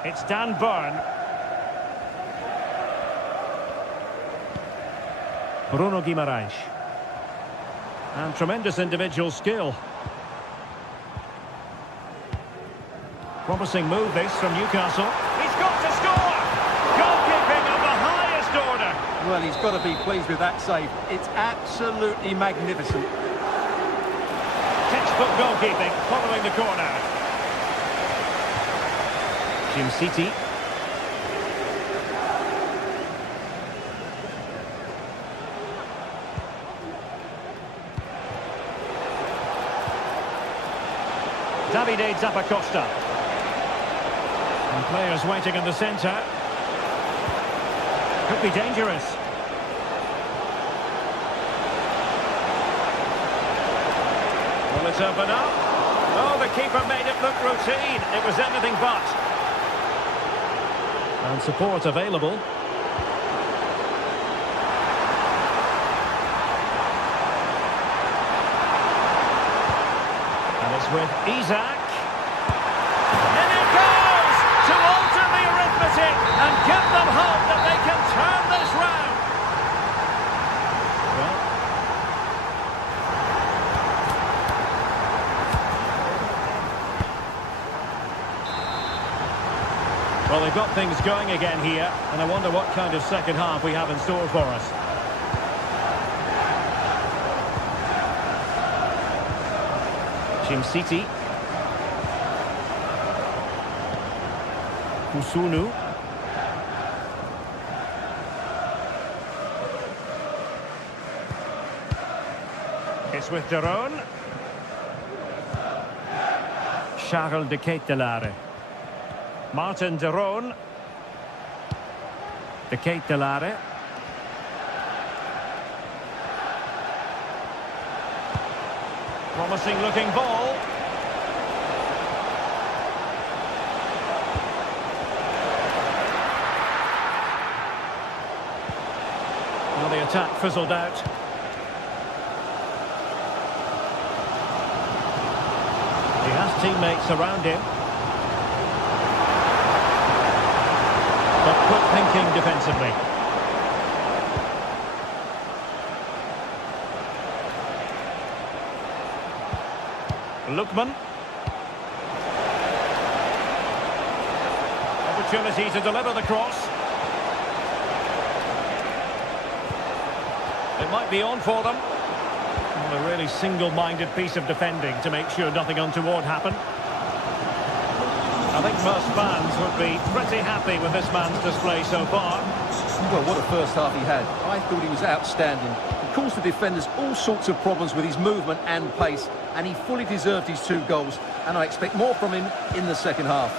It's Dan Burn. Bruno Guimaraes. And tremendous individual skill. Promising move this from Newcastle. He's got to score! Goalkeeping of the highest order. Well, he's got to be pleased with that save. It's absolutely magnificent. Textbook goalkeeping following the corner. Jim City. Davide Zappacosta. And players waiting in the centre. Could be dangerous. Will it open up? Oh, the keeper made it look routine. It was anything but. And support available. And it's with Isaac. And it goes to alter the arithmetic and give them hope that they can turn this round. Well, they've got things going again here, and I wonder what kind of second half we have in store for us. Jim City. Kusunu. It's with Deron. Charles de Ketelaere. Martin Deron. De Ketelaere. Promising looking ball. Well, the attack fizzled out. He has teammates around him. But quick thinking defensively. Lookman. Opportunity to deliver the cross. It might be on for them. Well, a really single-minded piece of defending to make sure nothing untoward happened. I think most fans would be pretty happy with this man's display so far. Well, what a first half he had. I thought he was outstanding. He caused the defenders all sorts of problems with his movement and pace, and he fully deserved his 2 goals, and I expect more from him in the second half.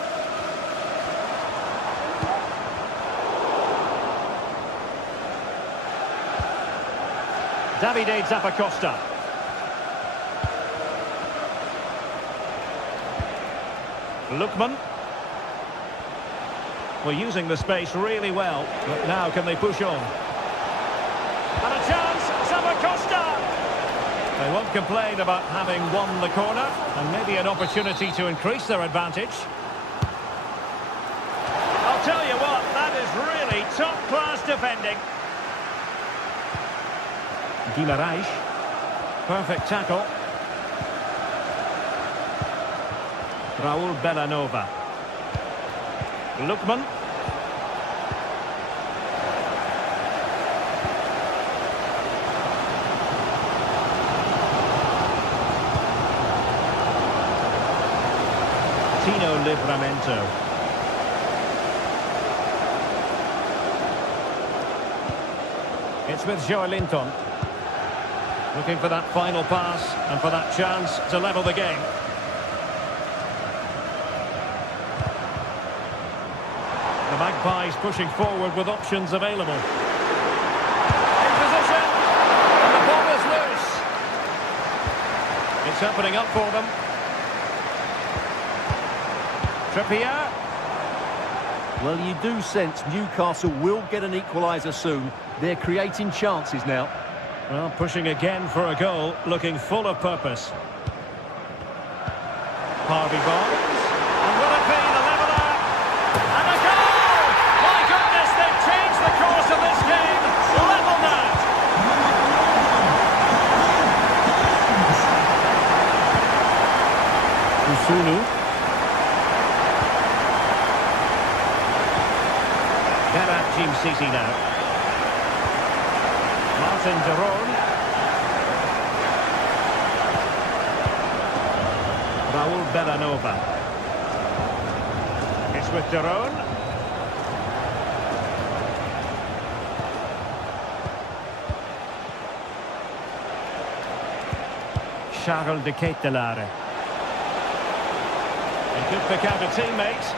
Davide Zappacosta. Lookman. Well, using the space really well, but now can they push on? And a chance, Zappacosta! They won't complain about having won the corner, and maybe an opportunity to increase their advantage. I'll tell you what, that is really top-class defending. Guimaraes. Perfect tackle. Raul Bellanova. Lookman. Tino Livramento. It's with Joelinton. Looking for that final pass and for that chance to level the game. The Magpies pushing forward with options available. In position, and the ball is loose. It's opening up for them. Trippier. Well, you do sense Newcastle will get an equaliser soon. They're creating chances now. Well, pushing again for a goal, looking full of purpose. Harvey Barnes. And will it be the leveller? And a goal! My goodness, they've changed the course of this game. Level now. Usunu. Berat Jim City now. Martin Deron. Raul Bellanova. It's with Deron. Charles de Ketelaere. He could pick out a teammate.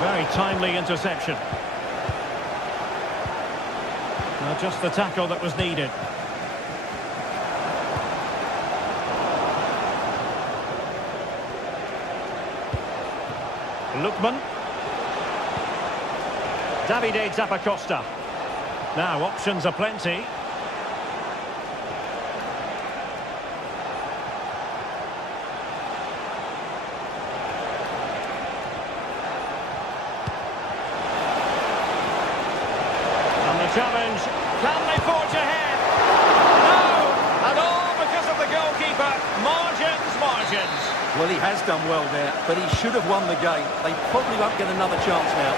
Very timely interception. Just the tackle that was needed. Lookman. Davide Zappacosta. Now options are plenty. Challenge, can they forge ahead? No, and all because of the goalkeeper. Margins. Well, he has done well there, but he should have won the game. They probably won't get another chance now.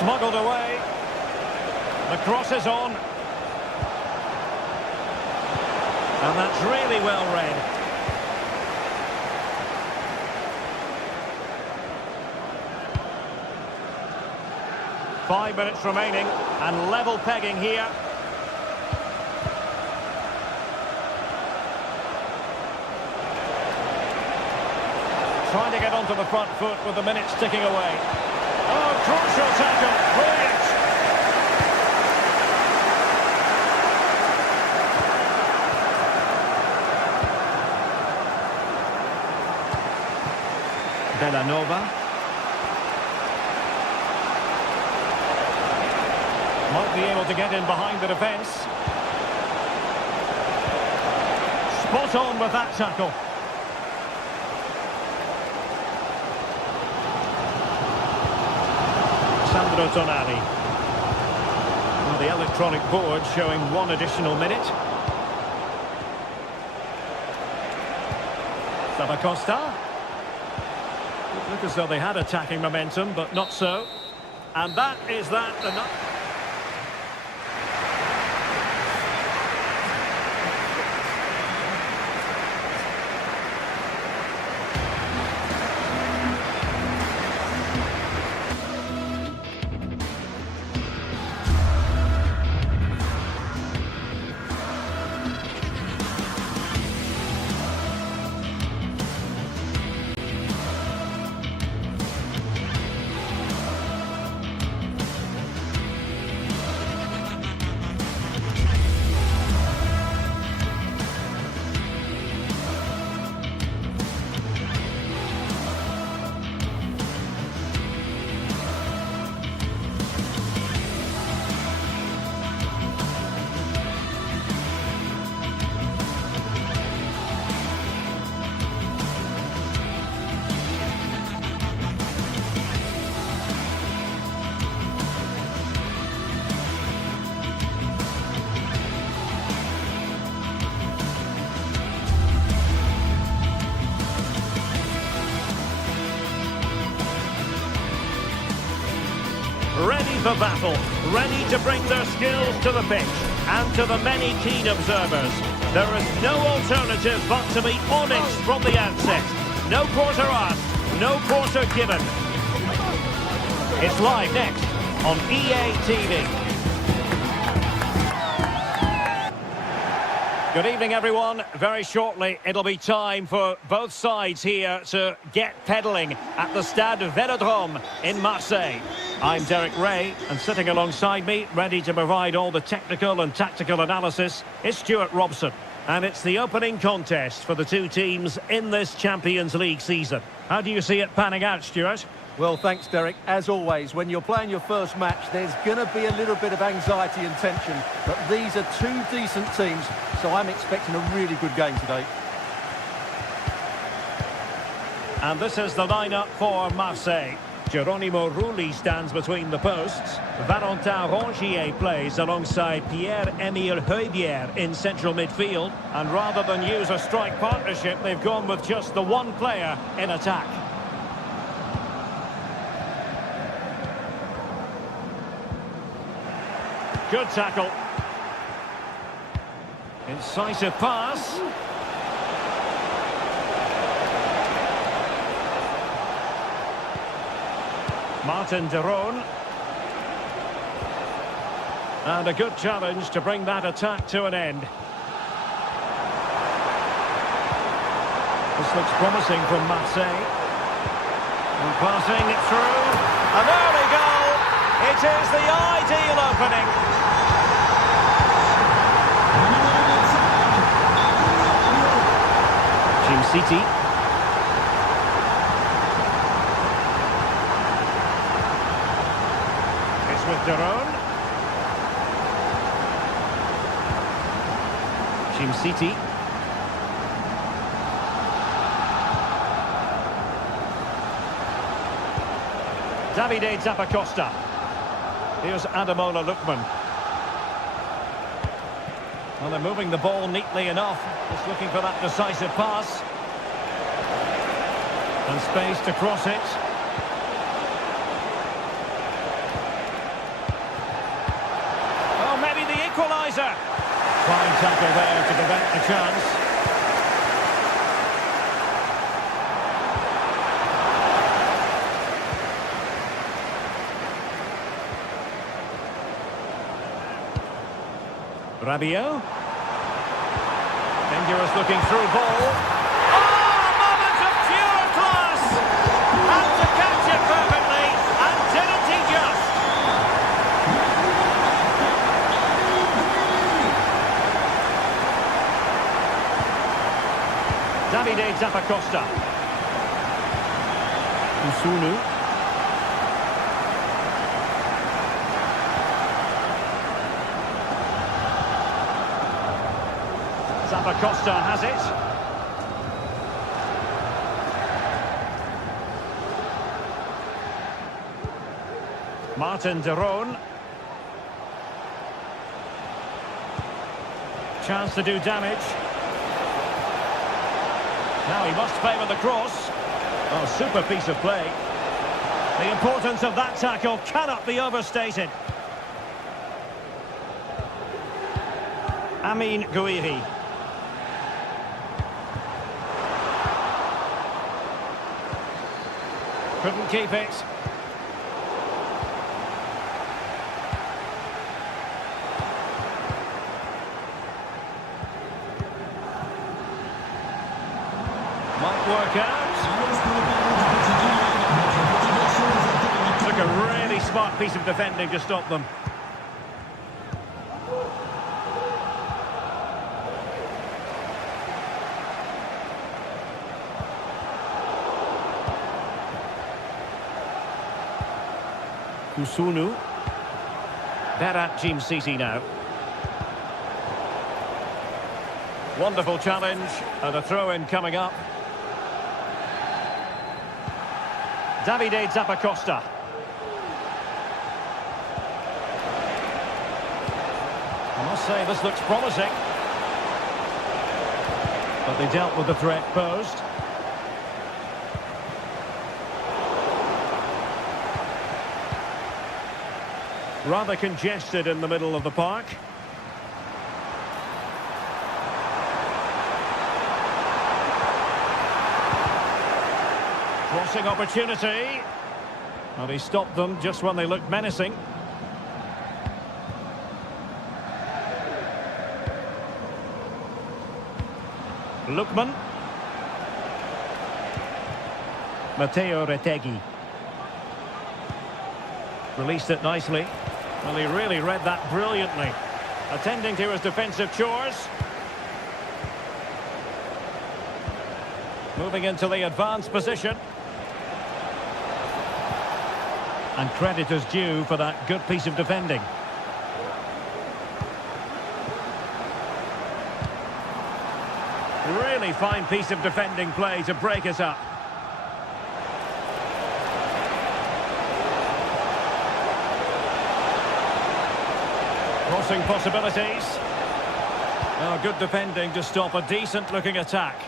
Smuggled away. The cross is on. And that's really well read. Five minutes remaining, and level pegging here. Trying to get onto the front foot with the minutes ticking away. Oh, crucial tackle, brilliant! Bellanova. Might be able to get in behind the defence. Spot on with that tackle. Sandro Tonali. Well, the electronic board showing one additional minute. Zappacosta. Look as though they had attacking momentum, but not so. And that is that. Ready for battle, ready to bring their skills to the pitch. And to the many keen observers, there is no alternative but to be honest from the outset. No quarter asked, no quarter given. It's live next on EA TV. Good evening, everyone. Very shortly, it'll be time for both sides here to get pedalling at the Stade Vélodrome in Marseille. I'm Derek Ray, and sitting alongside me, ready to provide all the technical and tactical analysis, is Stuart Robson. And it's the opening contest for the two teams in this Champions League season. How do you see it panning out, Stuart? Well, thanks, Derek. As always, when you're playing your first match, there's going to be a little bit of anxiety and tension. But these are two decent teams, so I'm expecting a really good game today. And this is the lineup for Marseille. Geronimo Rulli stands between the posts. Valentin Rongier plays alongside Pierre-Emile Højbjerg in central midfield. And rather than use a strike partnership, they've gone with just the one player in attack. Good tackle. Incisive pass. Martin de Roon. And a good challenge to bring that attack to an end. This looks promising from Marseille. And passing it through. An early goal. It is the ideal opening. City. It's with de Roon. City. Davide Zappacosta. Here's Ademola Lookman. Well, they're moving the ball neatly enough. Just looking for that decisive pass. And space to cross it. Oh, maybe the equaliser. Fine tackle there to prevent the chance. Rabiot. Dangerous looking through ball. Davide Zappacosta. Kusunu. Zappacosta has it. Martin de Roon. Chance to do damage. Now he must favour the cross. Oh, super piece of play. The importance of that tackle cannot be overstated. Amin Gouiri. Couldn't keep it. Might work out. Took a really smart piece of defending to stop them. Kusunu. Berat City now. Wonderful challenge and a throw-in coming up. Davide Zappacosta. I must say this looks promising. But they dealt with the threat posed. Rather congested in the middle of the park. Crossing opportunity. Well, he stopped them just when they looked menacing. Lookman. Matteo Retegui. Released it nicely. Well, he really read that brilliantly. Attending to his defensive chores. Moving into the advanced position. And credit is due for that good piece of defending. Really fine piece of defending play to break us up. Crossing possibilities. Oh, good defending to stop a decent-looking attack.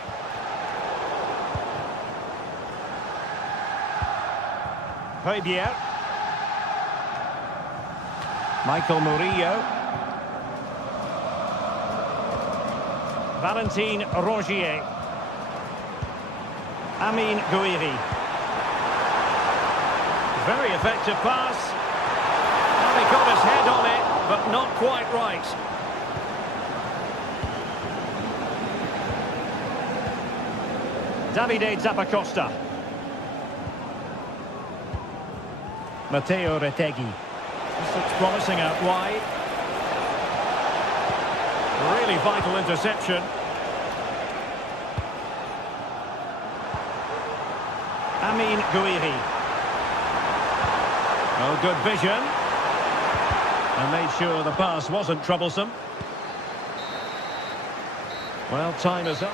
Højbjerg. Michael Murillo. Valentin Rongier. Amin Gouiri. Very effective pass. And he got his head on it, but not quite right. Davide Zappacosta. Matteo Retegui. This looks promising out wide. Really vital interception. Amin Gouiri. Oh, good vision. And made sure the pass wasn't troublesome. Well, time is up.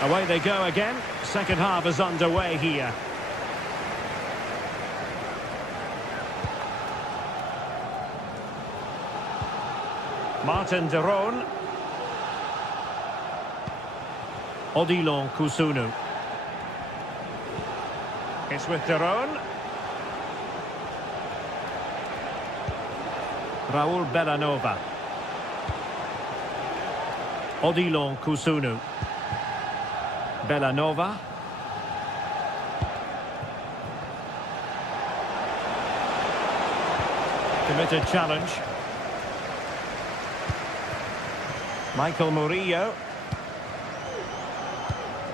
Away they go again. Second half is underway here. Martin de Roon. Odilon Kusunu. It's with de Roon. Raul Bellanova. Odilon Kusunu. Bellanova. Committed challenge. Michael Murillo.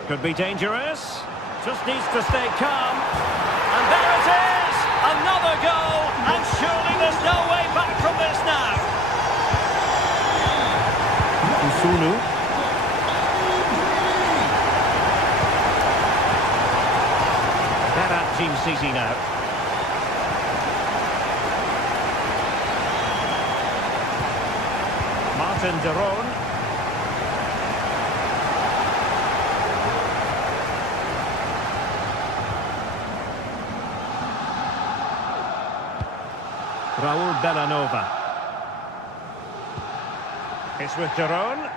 Could be dangerous. Just needs to stay calm. And there it is! Another goal! And surely there's no way back from this now. Kusunu. Team City now. Martin de Roon. Raul Bellanova. It's with de Roon.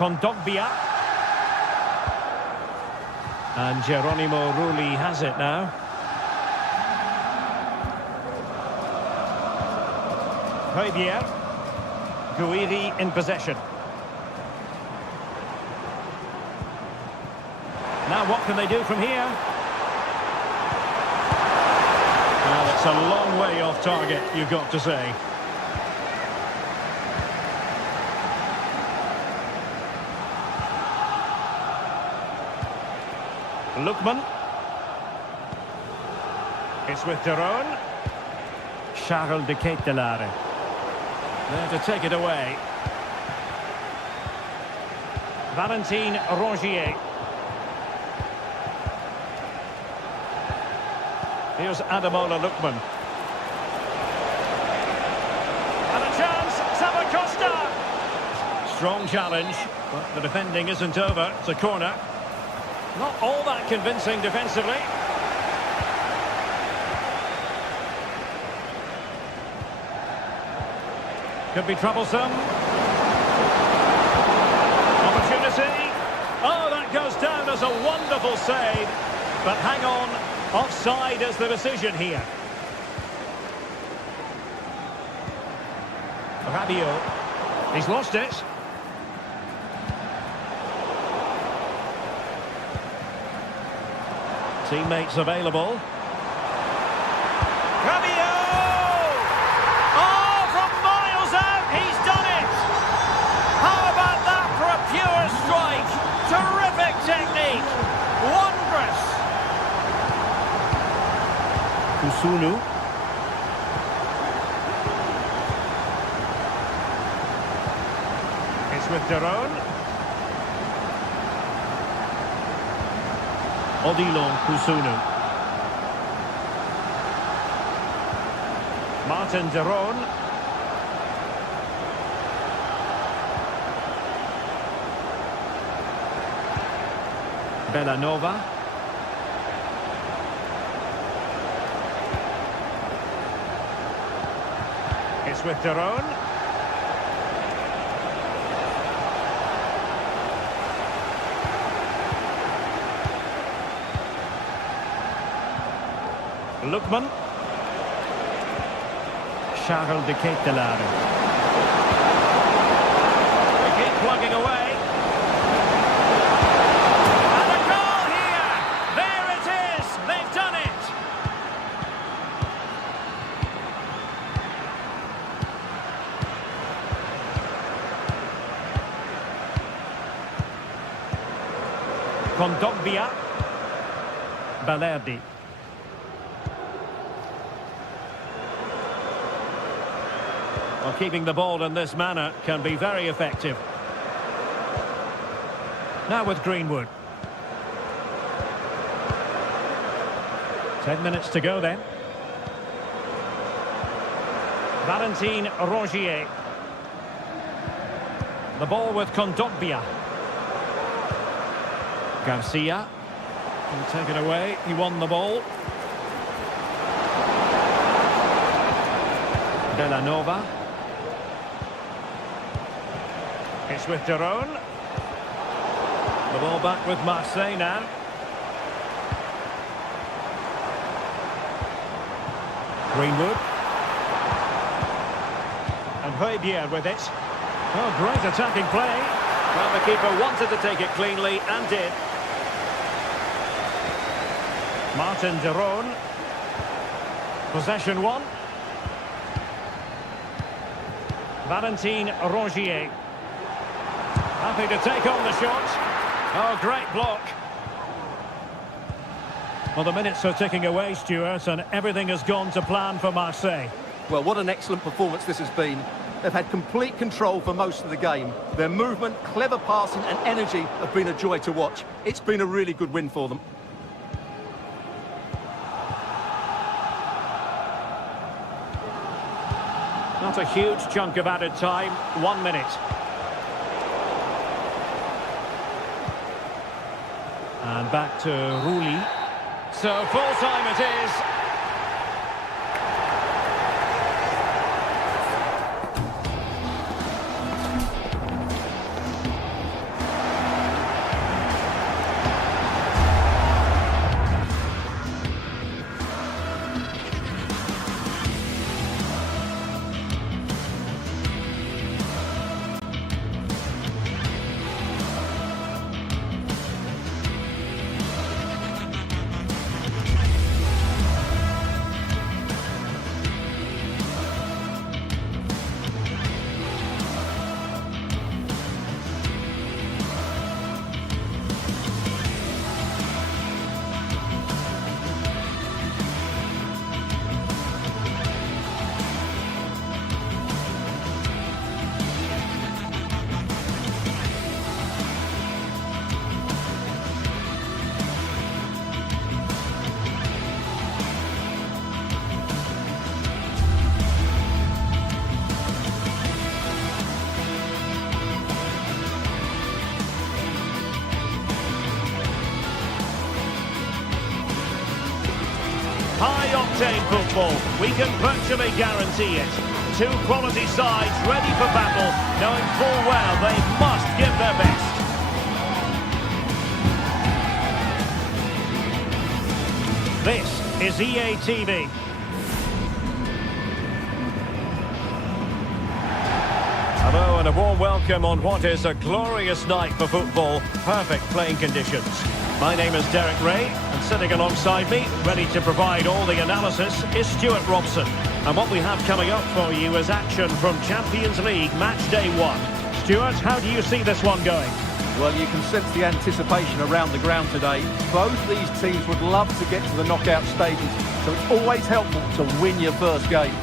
Kondogbia. And Geronimo Rulli has it now. Højbjerg. Gouiri in possession. Now what can they do from here? Well, it's a long way off target, you've got to say. Lookman. It's with de Roon. Charles de Ketelaere. There to take it away. Valentin Rongier. Here's Ademola Lookman. And a chance, Zappacosta! Strong challenge, but the defending isn't over. It's a corner. Not all that convincing defensively. Could be troublesome. opportunity. Oh, that goes down as a wonderful save. But hang on, offside is the decision here. Rabiot. He's lost it. Teammates available. Rabiot! Oh, from miles out, he's done it! How about that for a pure strike? Terrific technique! Wondrous! Kusunu. It's with Daron. Odilon Kusunu. Martin Daron. Bellanova. It's with Daron. Lookman. Charles de Ketelaere. They keep plugging away. And a goal here! There it is! They've done it! Kondogbia. Balerdi. Well, keeping the ball in this manner can be very effective. Now with Greenwood. 10 minutes to go then. Valentin Rongier. The ball with Kondogbia. Garcia. He'll take it away. He won the ball. Bellanova. It's with Daron. The ball back with Marseille now. Greenwood. And Højbjerg with it. Oh, great attacking play. Well, the keeper wanted to take it cleanly and did. Martin Daron. Possession one. Valentin Rongier. Happy to take on the shot. Oh, great block. Well, the minutes are ticking away, Stuart, and everything has gone to plan for Marseille. Well, what an excellent performance this has been. They've had complete control for most of the game. Their movement, clever passing and energy have been a joy to watch. It's been a really good win for them. Not a huge chunk of added time. 1 minute. And back to Rulli. So full time it is. High-octane football, we can virtually guarantee it. Two quality sides ready for battle, knowing full well they must give their best. This is EA TV. Hello and a warm welcome on what is a glorious night for football. Perfect playing conditions. My name is Derek Ray, and sitting alongside me, ready to provide all the analysis, is Stuart Robson. And what we have coming up for you is action from Champions League Match Day 1. Stuart, how do you see this one going? Well, you can sense the anticipation around the ground today. Both these teams would love to get to the knockout stages, so it's always helpful to win your first game.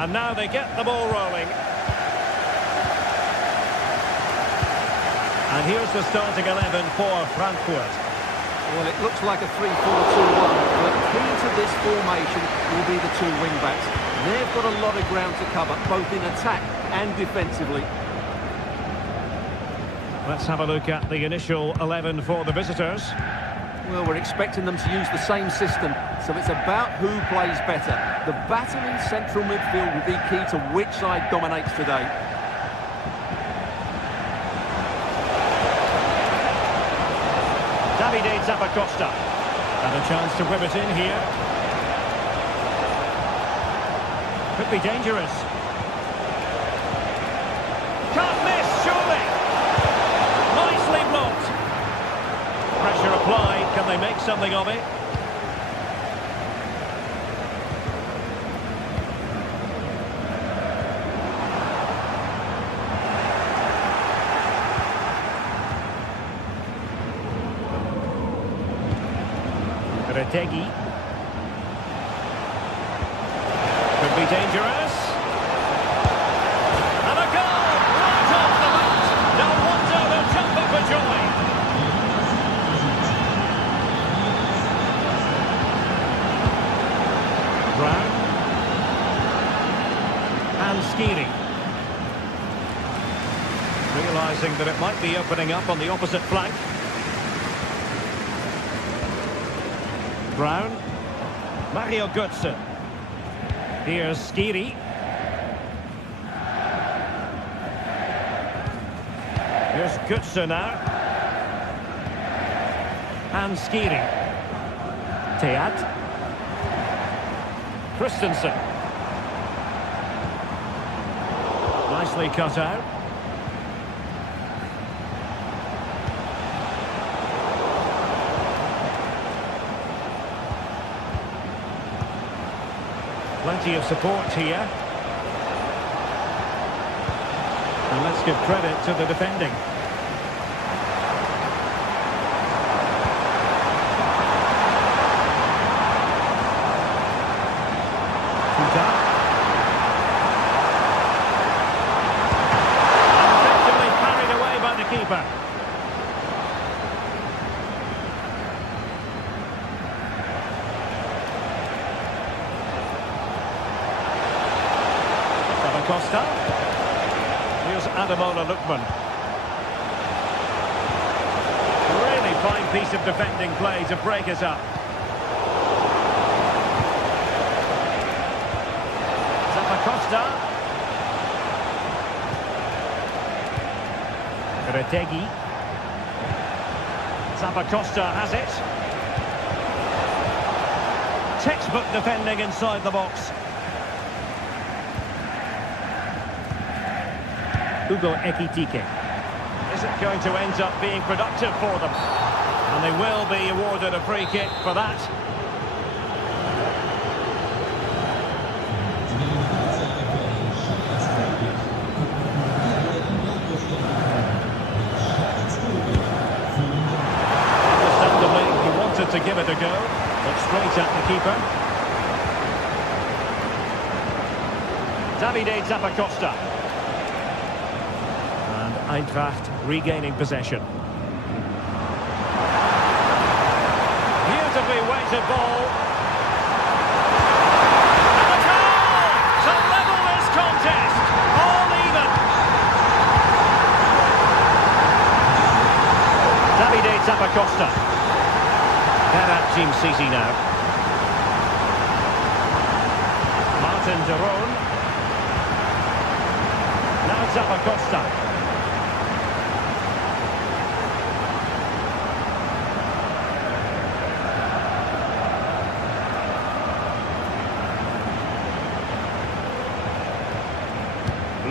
And now they get the ball rolling. And here's the starting 11 for Frankfurt. Well, it looks like a 3-4-2-1, but key to this formation will be the two wing-backs. They've got a lot of ground to cover, both in attack and defensively. Let's have a look at the initial 11 for the visitors. Well, we're expecting them to use the same system, so it's about who plays better. The battle in central midfield will be key to which side dominates today. Davide Zappacosta. And a chance to whip it in here. Could be dangerous. Can't miss, surely. Nicely blocked. Pressure applied. Can they make something of it? Retegui. Could be dangerous. And a goal! Right off the bat! No wonder they'll jump up for joy. Brown. And Skiri. Realising that it might be opening up on the opposite flank. Brown. Mario Götze. Here's Skiri. Here's Götze now. And Skiri. Teat. Christensen. Nicely cut out. Plenty of support here. And let's give credit to the defending. Effectively carried away by the keeper. Costa. Here's Ademola Lookman. Really fine piece of defending play to break us up. Zappacosta. Retegui. Zappacosta has it. Textbook defending inside the box. Hugo Ekitike. Is it going to end up being productive for them? And they will be awarded a free kick for that. Understandably, he wanted to give it a go, but straight at the keeper. Davide Zappacosta. And Eintracht regaining possession. Beautifully weighted ball. And a goal to level this contest. All even. Davide Zappacosta. Berat Jim Sisi now. Martin de Roon. Now Zappacosta.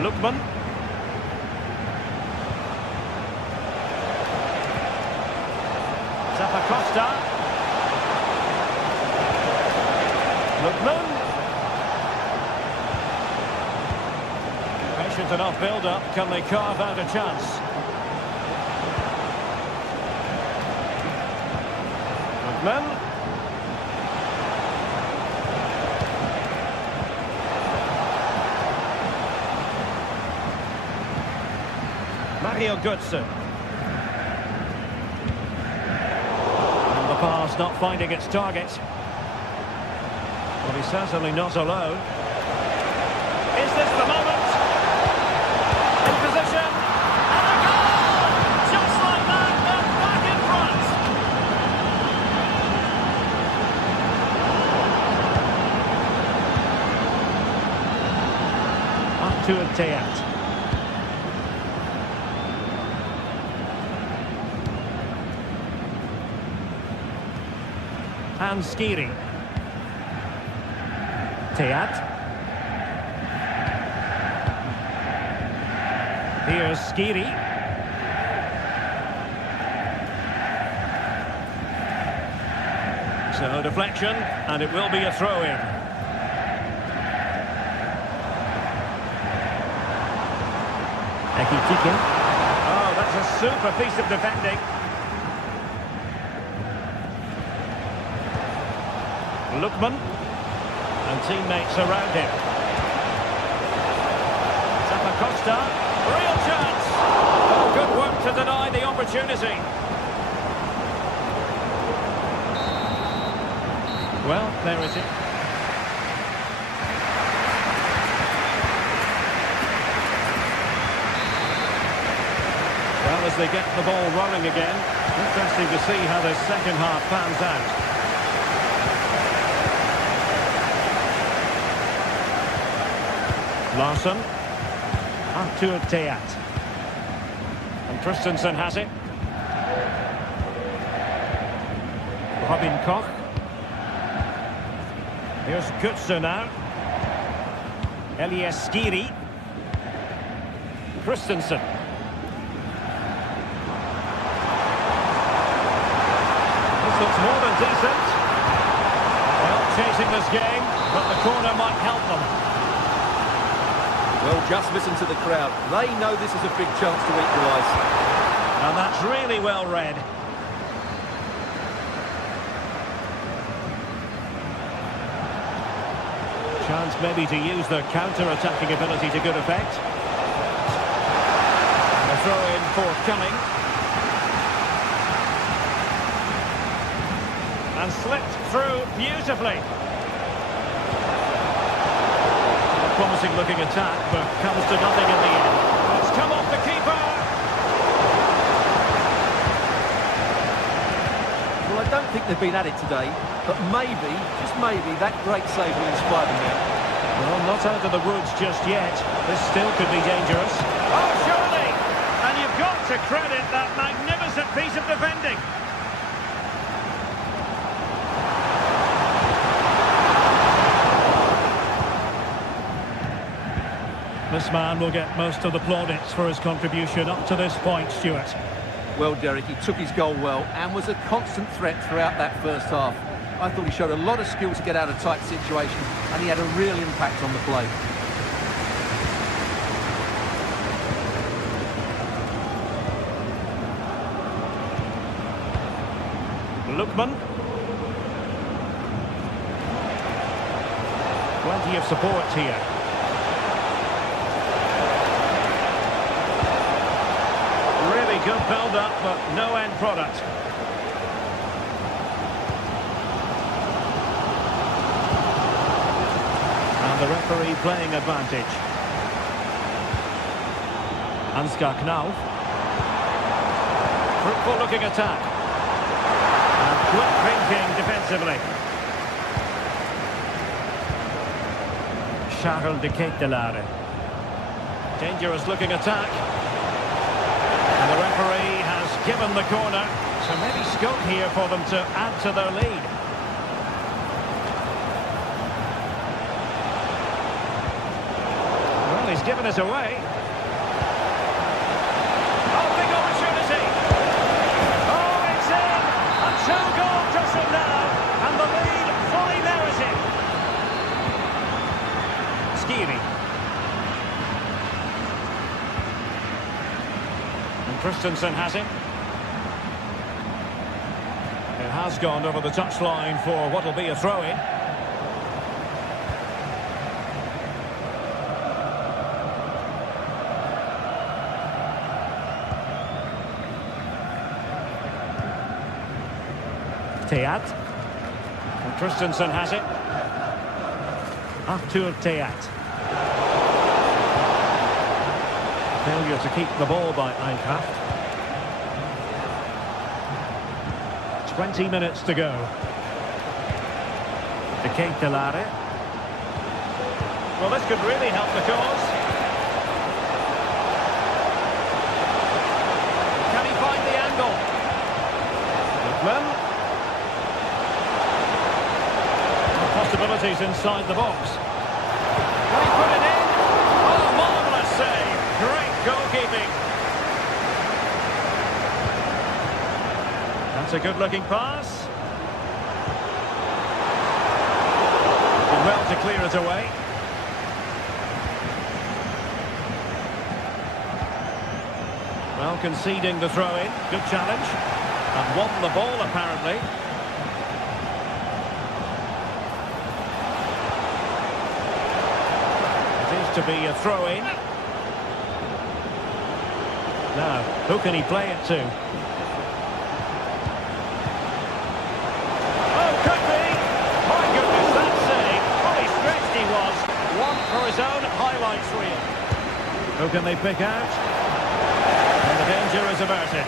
Lookman. Zappacosta. Lookman. Patient enough build-up. Can they carve out a chance? Lookman. Mario Götze. And the pass not finding its target. Well, he's certainly not alone. Is this the moment? In position. And a goal! Just like that, they're back in front. Up to a Teat. And Skiri. Teat. Here's Skiri. So deflection, and it will be a throw-in. Ekitike. Oh, that's a super piece of defending. Lookman, and teammates around him. Zappacosta, real chance. Oh, good work to deny the opportunity. Well, there is it. Well, as they get the ball rolling again, interesting to see how the second half pans out. Larsson, up to a Teat. And Christensen has it. Robin Koch. Here's Götze now. Elias Skiri. Christensen. This looks more than decent. Well, chasing this game, but the corner might help them. Well, just listen to the crowd. They know this is a big chance to equalise. And that's really well read. Chance maybe to use their counter-attacking ability to good effect. A throw-in forthcoming. And slipped through beautifully. Promising looking attack, but comes to nothing in the end. It's come off the keeper. Well, I don't think they've been at it today, but maybe, just maybe, that great save will inspire them now. Well, not out of the woods just yet. This still could be dangerous. Oh, surely! And you've got to credit that magnificent piece of defending. This man will get most of the plaudits for his contribution up to this point, Stuart. Well, Derek, he took his goal well and was a constant threat throughout that first half. I thought he showed a lot of skill to get out of tight situations, and he had a real impact on the play. Lookman. Plenty of support here. Good build-up, but no end product. And the referee playing advantage. Ansgar Knauf. Fruitful looking attack. And quick thinking defensively. Charles de Ketelaere. Dangerous looking attack. And the referee has given the corner. So maybe scope here for them to add to their lead. Well, he's given us away. Oh, big opportunity. Oh, it's in. A two-goal tussle now. And the lead fully merited. Skiri. And Christensen has it. It has gone over the touchline for what will be a throw-in. Teat. And Christensen has it. Arthur Teat. Failure to keep the ball by Eintracht. 20 minutes to go. De Ketelaere. Well, this could really help the cause. Can he find the angle? Lookman. Possibilities inside the box. Can he put it in? Oh, marvellous save. Great goalkeeping. That's a good-looking pass. Did well to clear it away. Well, conceding the throw-in. Good challenge. And won the ball, apparently. To be a throw-in. Now, who can he play it to? Oh, could be! My goodness, that save! Fully stretched he was. One for his own highlights reel. Who can they pick out? And the danger is averted.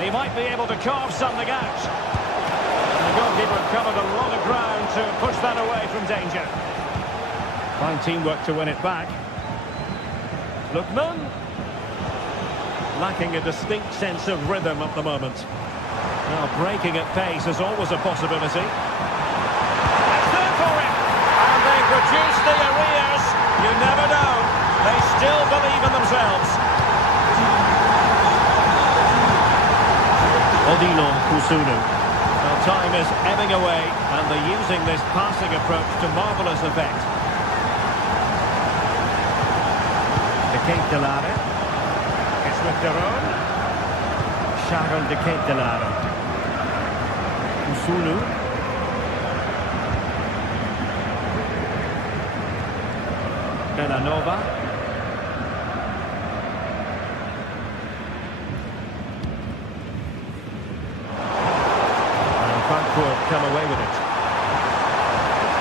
He might be able to carve something out. The goalkeeper covered a lot of ground to push that away from danger. Fine teamwork to win it back. Lookman. Lacking a distinct sense of rhythm at the moment. Now, breaking at pace is always a possibility. It's there for him! And they produce the arrears. You never know. They still believe in themselves. Odilo Kusunu. Time is ebbing away, and they're using this passing approach to marvellous effect. De Ketelaere. It's with Deron. Charles de Ketelaere. Usulu. Bellanova. Come away with it.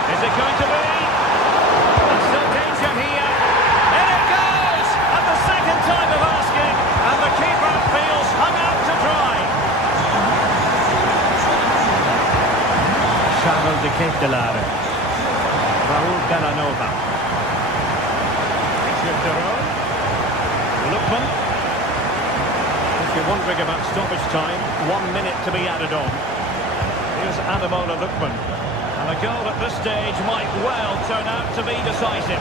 Is it going to be? There's still danger here. In it goes! At the second time of asking, and the keeper feels hung out to dry. Charles de Ketelaere. Raul Bellanova. It's with Deron. Lookman. If you're wondering about stoppage time, 1 minute to be added on. Here's Ademola Lookman. And a goal at this stage might well turn out to be decisive.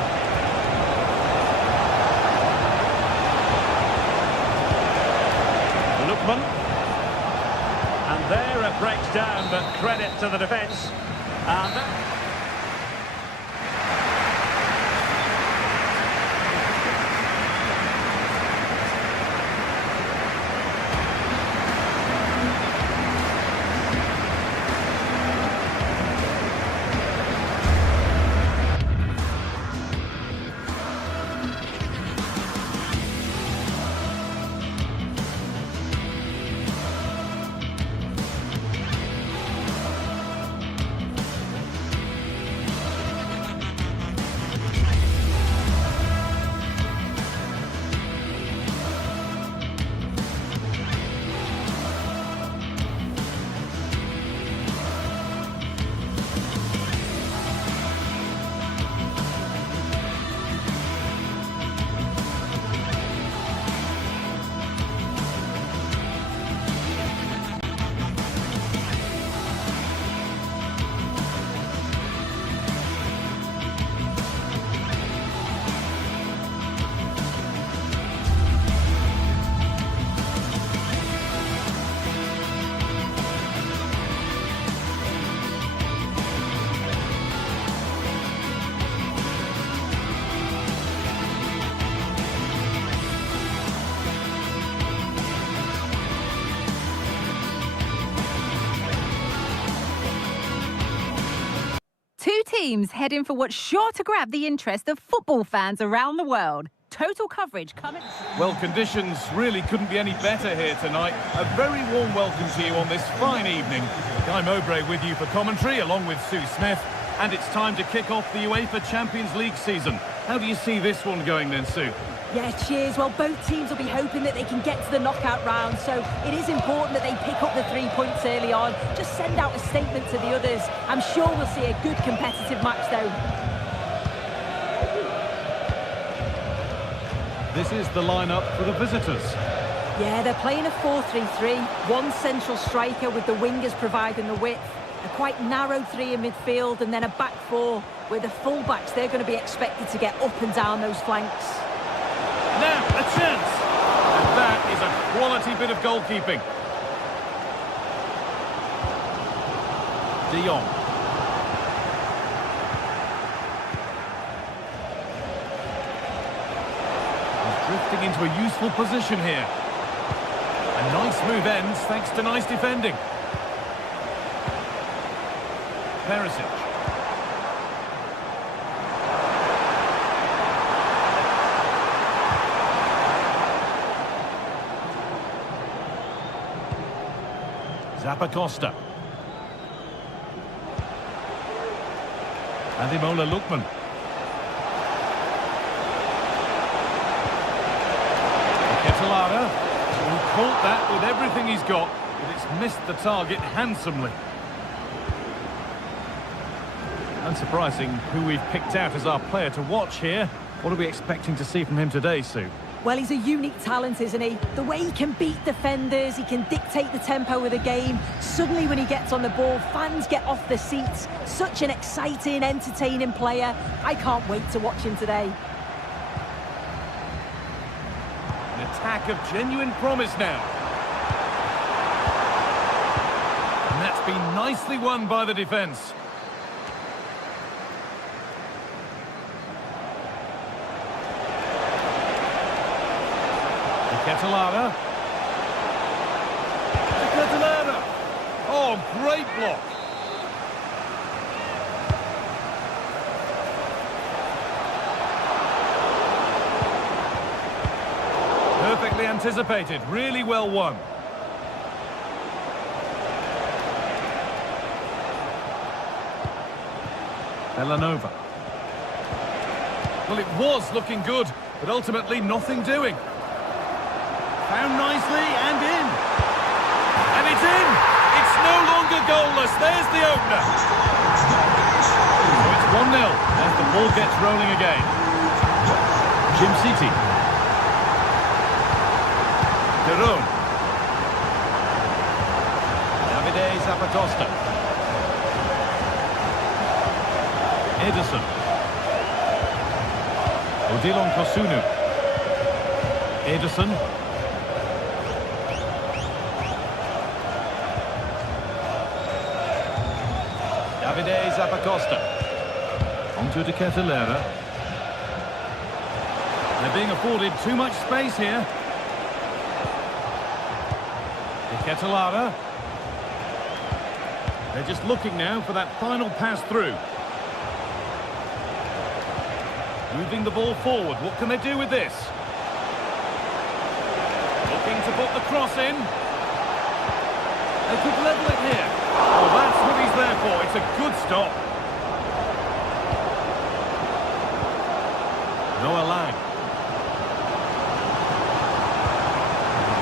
Lookman. And there it breaks down, but credit to the defence. And teams heading for what's sure to grab the interest of football fans around the world. Total coverage coming... Well, conditions really couldn't be any better here tonight. A very warm welcome to you on this fine evening. Guy Mowbray with you for commentary, along with Sue Smith. And it's time to kick off the UEFA Champions League season. How do you see this one going then, Sue? Yeah, cheers. Well, both teams will be hoping that they can get to the knockout round, so it is important that they pick up the 3 points early on. Just send out a statement to the others. I'm sure we'll see a good competitive match, though. This is the lineup for the visitors. Yeah, they're playing a 4-3-3. One central striker with the wingers providing the width. A quite narrow three in midfield, and then a back four where the full-backs, they're going to be expected to get up and down those flanks. Now, a chance! And that is a quality bit of goalkeeping. De Jong. He's drifting into a useful position here. A nice move ends thanks to nice defending. Perisic. Zappacosta. Ademola Lookman. Ketelara, who caught that with everything he's got, but it's missed the target handsomely. Unsurprising who we've picked out as our player to watch here. What are we expecting to see from him today, Sue? Well, he's a unique talent, isn't he? The way he can beat defenders, he can dictate the tempo of the game. Suddenly when he gets on the ball, fans get off their seats. Such an exciting, entertaining player. I can't wait to watch him today. An attack of genuine promise now. And that's been nicely won by the defence. Ketelara. Ketelara. Oh, great block. Perfectly anticipated, really well won. Villanova. Well, it was looking good, but ultimately nothing doing. Found nicely and in. And it's in! It's no longer goalless. There's the opener. So it's 1-0 as the ball gets rolling again. Jim City. Derone. Davide Zappacosta. Ederson. Odilon Kosunu. Ederson. Davide Zappacosta. Onto De Ketelara. They're being afforded too much space here. De Ketelara. They're just looking now for that final pass through. Moving the ball forward. What can they do with this? Looking to put the cross in. They could level it here. Oh, that's what he's there for. It's a good stop. Noah Lang.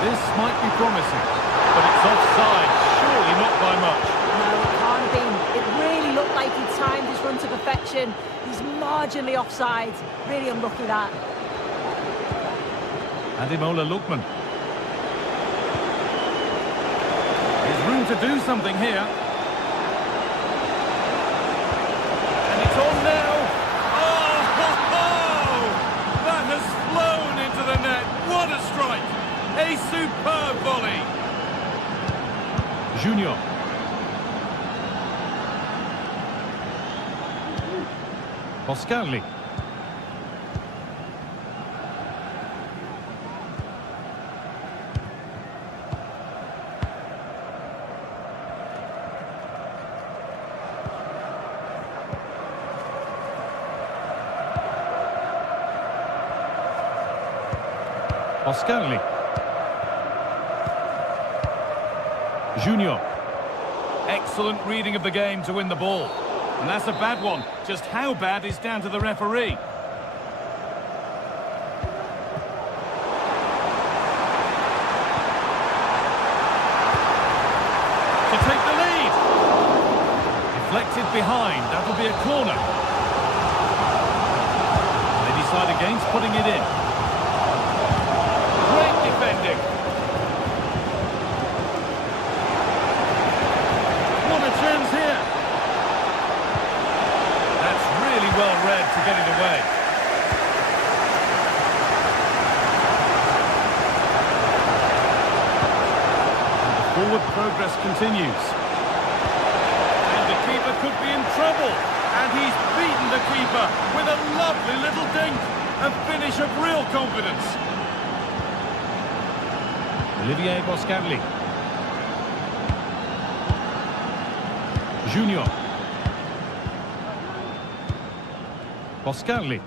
This might be promising, but it's offside. Surely not by much. No, it can't have been. It really looked like he timed his run to perfection. He's marginally offside. Really unlucky that. Ademola Lookman. There's room to do something here. And it's on now. Oh, ho, ho! That has flown into the net. What a strike. A superb volley. Junior. Boscarli. Oscarli. Junior. Excellent reading of the game to win the ball. And that's a bad one. Just how bad is down to the referee. To take the lead. Deflected behind. That'll be a corner. They decide against putting it in. Great defending. What a chance here. That's really well read to get it away. And the forward progress continues. And the keeper could be in trouble. And he's beaten the keeper with a lovely little dink. A finish of real confidence. Olivier Boscarli. Junior. Boscarli.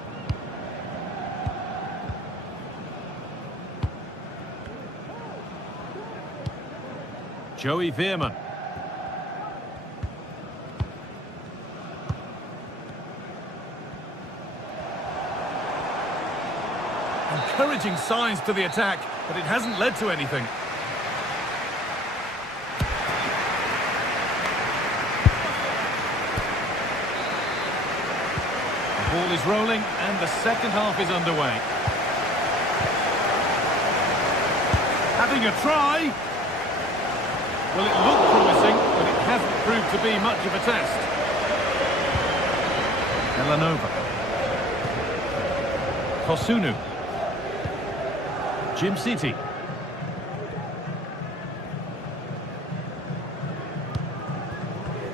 Joey Veerman. Encouraging signs to the attack, but it hasn't led to anything. The ball is rolling and the second half is underway. Having a try. Well, it looked promising, but it hasn't proved to be much of a test. Elanova. Kosunu. Jim City.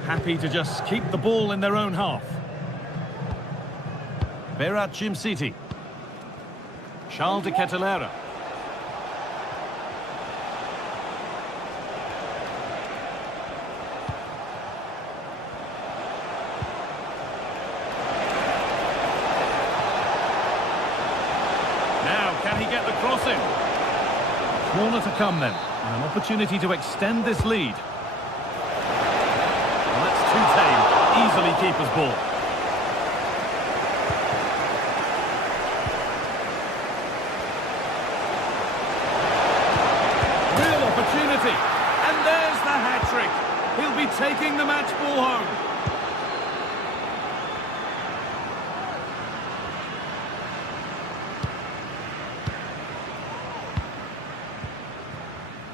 Happy to just keep the ball in their own half. Berat Jim City. Charles de Ketelera. Now, can he get the cross in? Corner to come then, and an opportunity to extend this lead. Well, that's too tame. Easily keeper's ball. Real opportunity. And there's the hat-trick. He'll be taking the match ball home.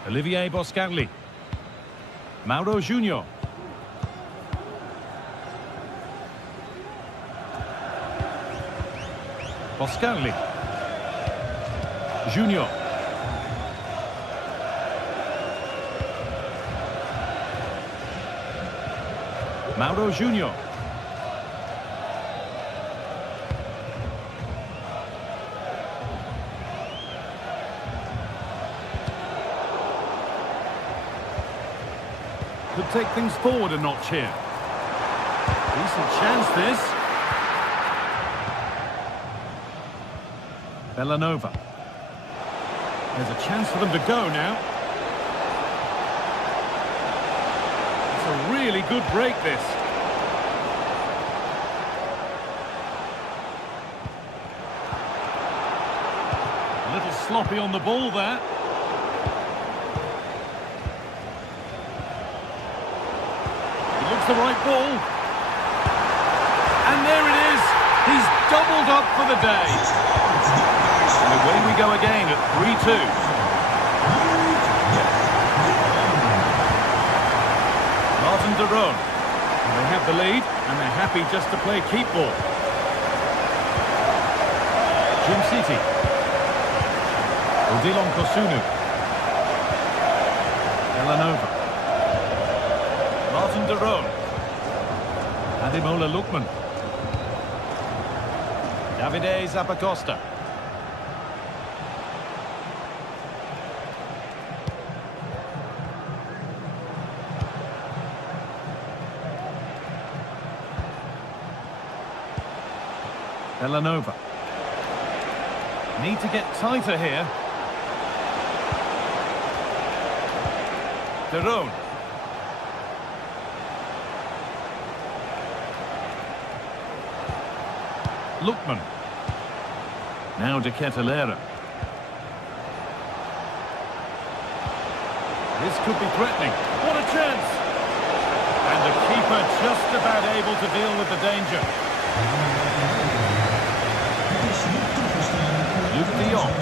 Olivier Boscarli. Mauro Junior. Boscarli. Junior. Mauro Junior. Could take things forward a notch here. Decent chance this. Belanova. There's a chance for them to go now. It's a really good break, this. A little sloppy on the ball there. The right ball, and there it is. He's doubled up for the day, and away we go again at 3-2. Martin de Roon. They have the lead and they're happy just to play keep ball. Jim City. Odilon Kosunu. Elanova. Martin de Roon. Ademola Lookman. Davide Zappacosta. Elanova. Need to get tighter here. De Roon. Lookman. Now De Ketelaere. This could be threatening. What a chance! And the keeper just about able to deal with the danger. Luke de Jong.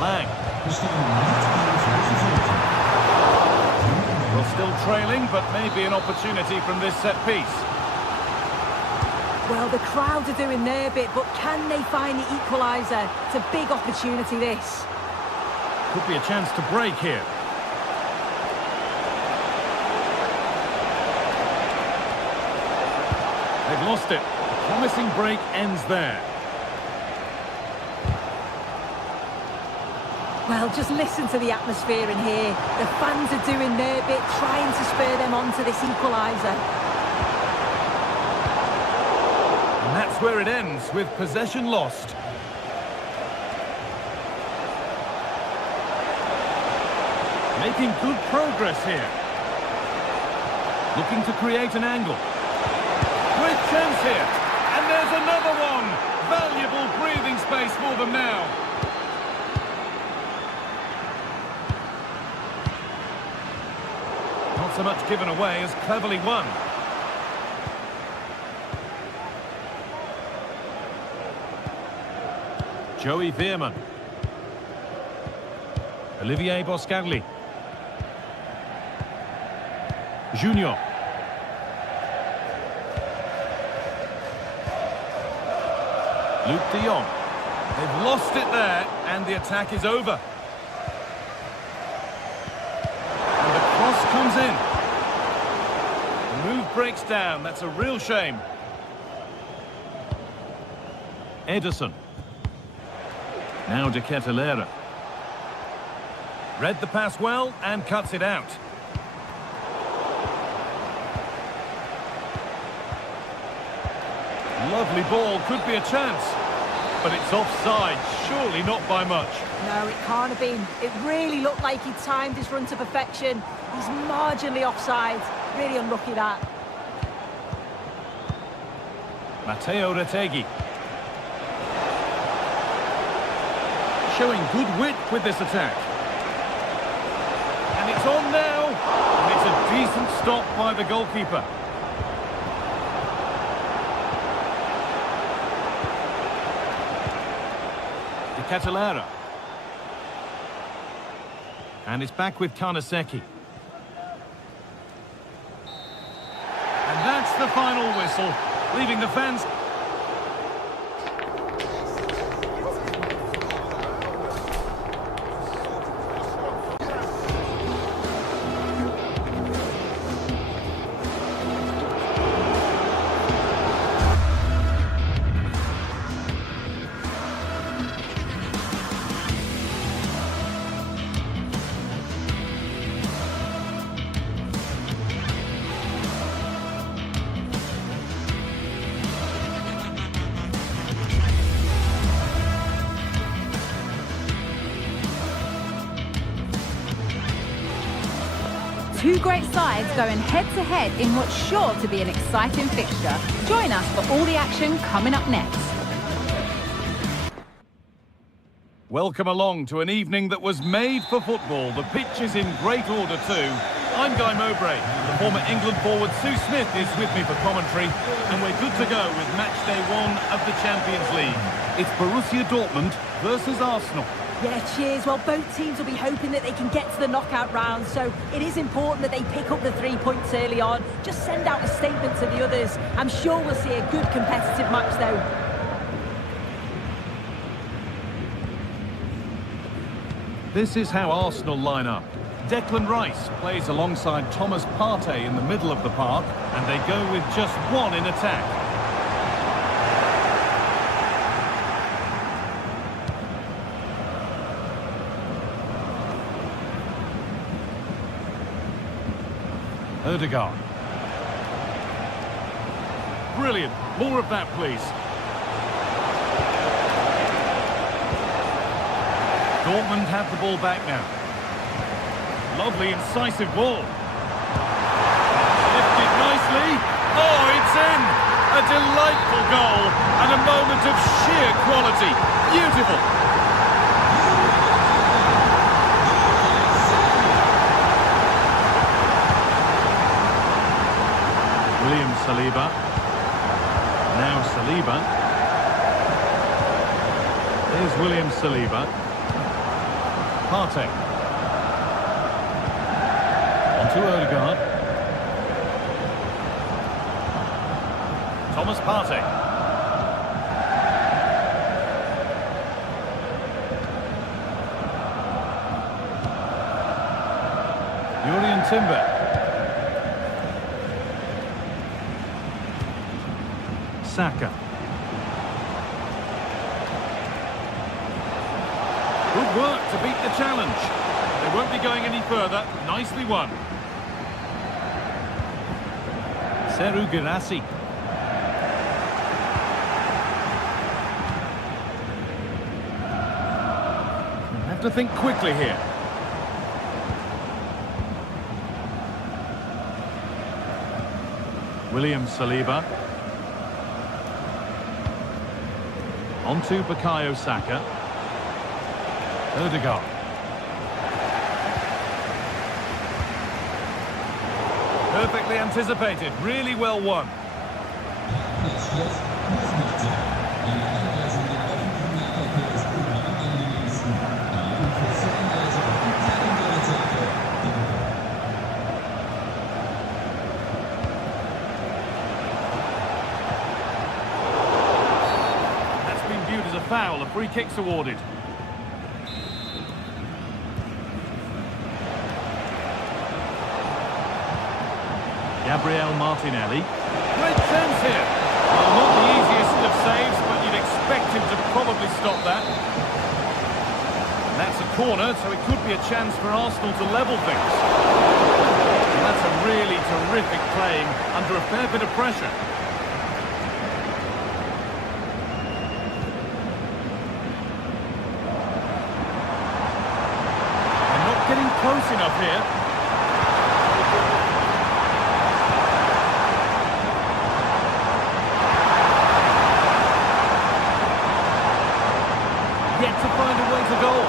Lang. Well, still trailing, but maybe an opportunity from this set piece. Well, the crowd are doing their bit, but can they find the equaliser? It's a big opportunity, this. Could be a chance to break here. They've lost it. A promising break ends there. Well, just listen to the atmosphere in here. The fans are doing their bit, trying to spur them on to this equaliser. And that's where it ends, with possession lost. Making good progress here. Looking to create an angle. Great chance here. And there's another one. Valuable breathing space for them now. Not so much given away as cleverly won. Joey Veerman. Olivier Boscarli. Junior. Luke de Jong. They've lost it there, and the attack is over. And the cross comes in. The move breaks down. That's a real shame. Ederson. Now De Ketelaere. Read the pass well and cuts it out. Lovely ball, could be a chance. But it's offside, surely not by much. No, it can't have been. It really looked like he timed his run to perfection. He's marginally offside. Really unlucky, that. Matteo Retegui. Showing good wit with this attack. And it's on now. And it's a decent stop by the goalkeeper. De Ketelaere. And it's back with Karnaseki. And that's the final whistle, leaving the fans... Two great sides going head-to-head in what's sure to be an exciting fixture. Join us for all the action coming up next. Welcome along to an evening that was made for football. The pitch is in great order too. I'm Guy Mowbray. The former England forward Sue Smith is with me for commentary, and we're good to go with match day 1 of the Champions League. It's Borussia Dortmund versus Arsenal. Yeah, cheers. Well, both teams will be hoping that they can get to the knockout round, so it is important that they pick up the 3 points early on. Just send out a statement to the others. I'm sure we'll see a good competitive match, though. This is how Arsenal line up. Declan Rice plays alongside Thomas Partey in the middle of the park, and they go with just one in attack. Ødegaard. Brilliant. More of that, please. Dortmund have the ball back now. Lovely, incisive ball. Lifted nicely. Oh, it's in! A delightful goal and a moment of sheer quality. Beautiful. William Saliba. Now Saliba. Here's William Saliba. Partey. On to Odegaard. Thomas Partey. Jurrien Timber. Saka. Good work to beat the challenge. They won't be going any further. Nicely won. Seru Girassi. Have to think quickly here. William Saliba. On to Bukayo Saka. Odegaard. Perfectly anticipated. Really well won. Foul, a free kick's awarded. Gabriel Martinelli. Great chance here. Well, not the easiest of saves, but you'd expect him to probably stop that. That's a corner, so it could be a chance for Arsenal to level things. And that's a really terrific claim under a fair bit of pressure. Getting close enough here. Yet to find a way to goal.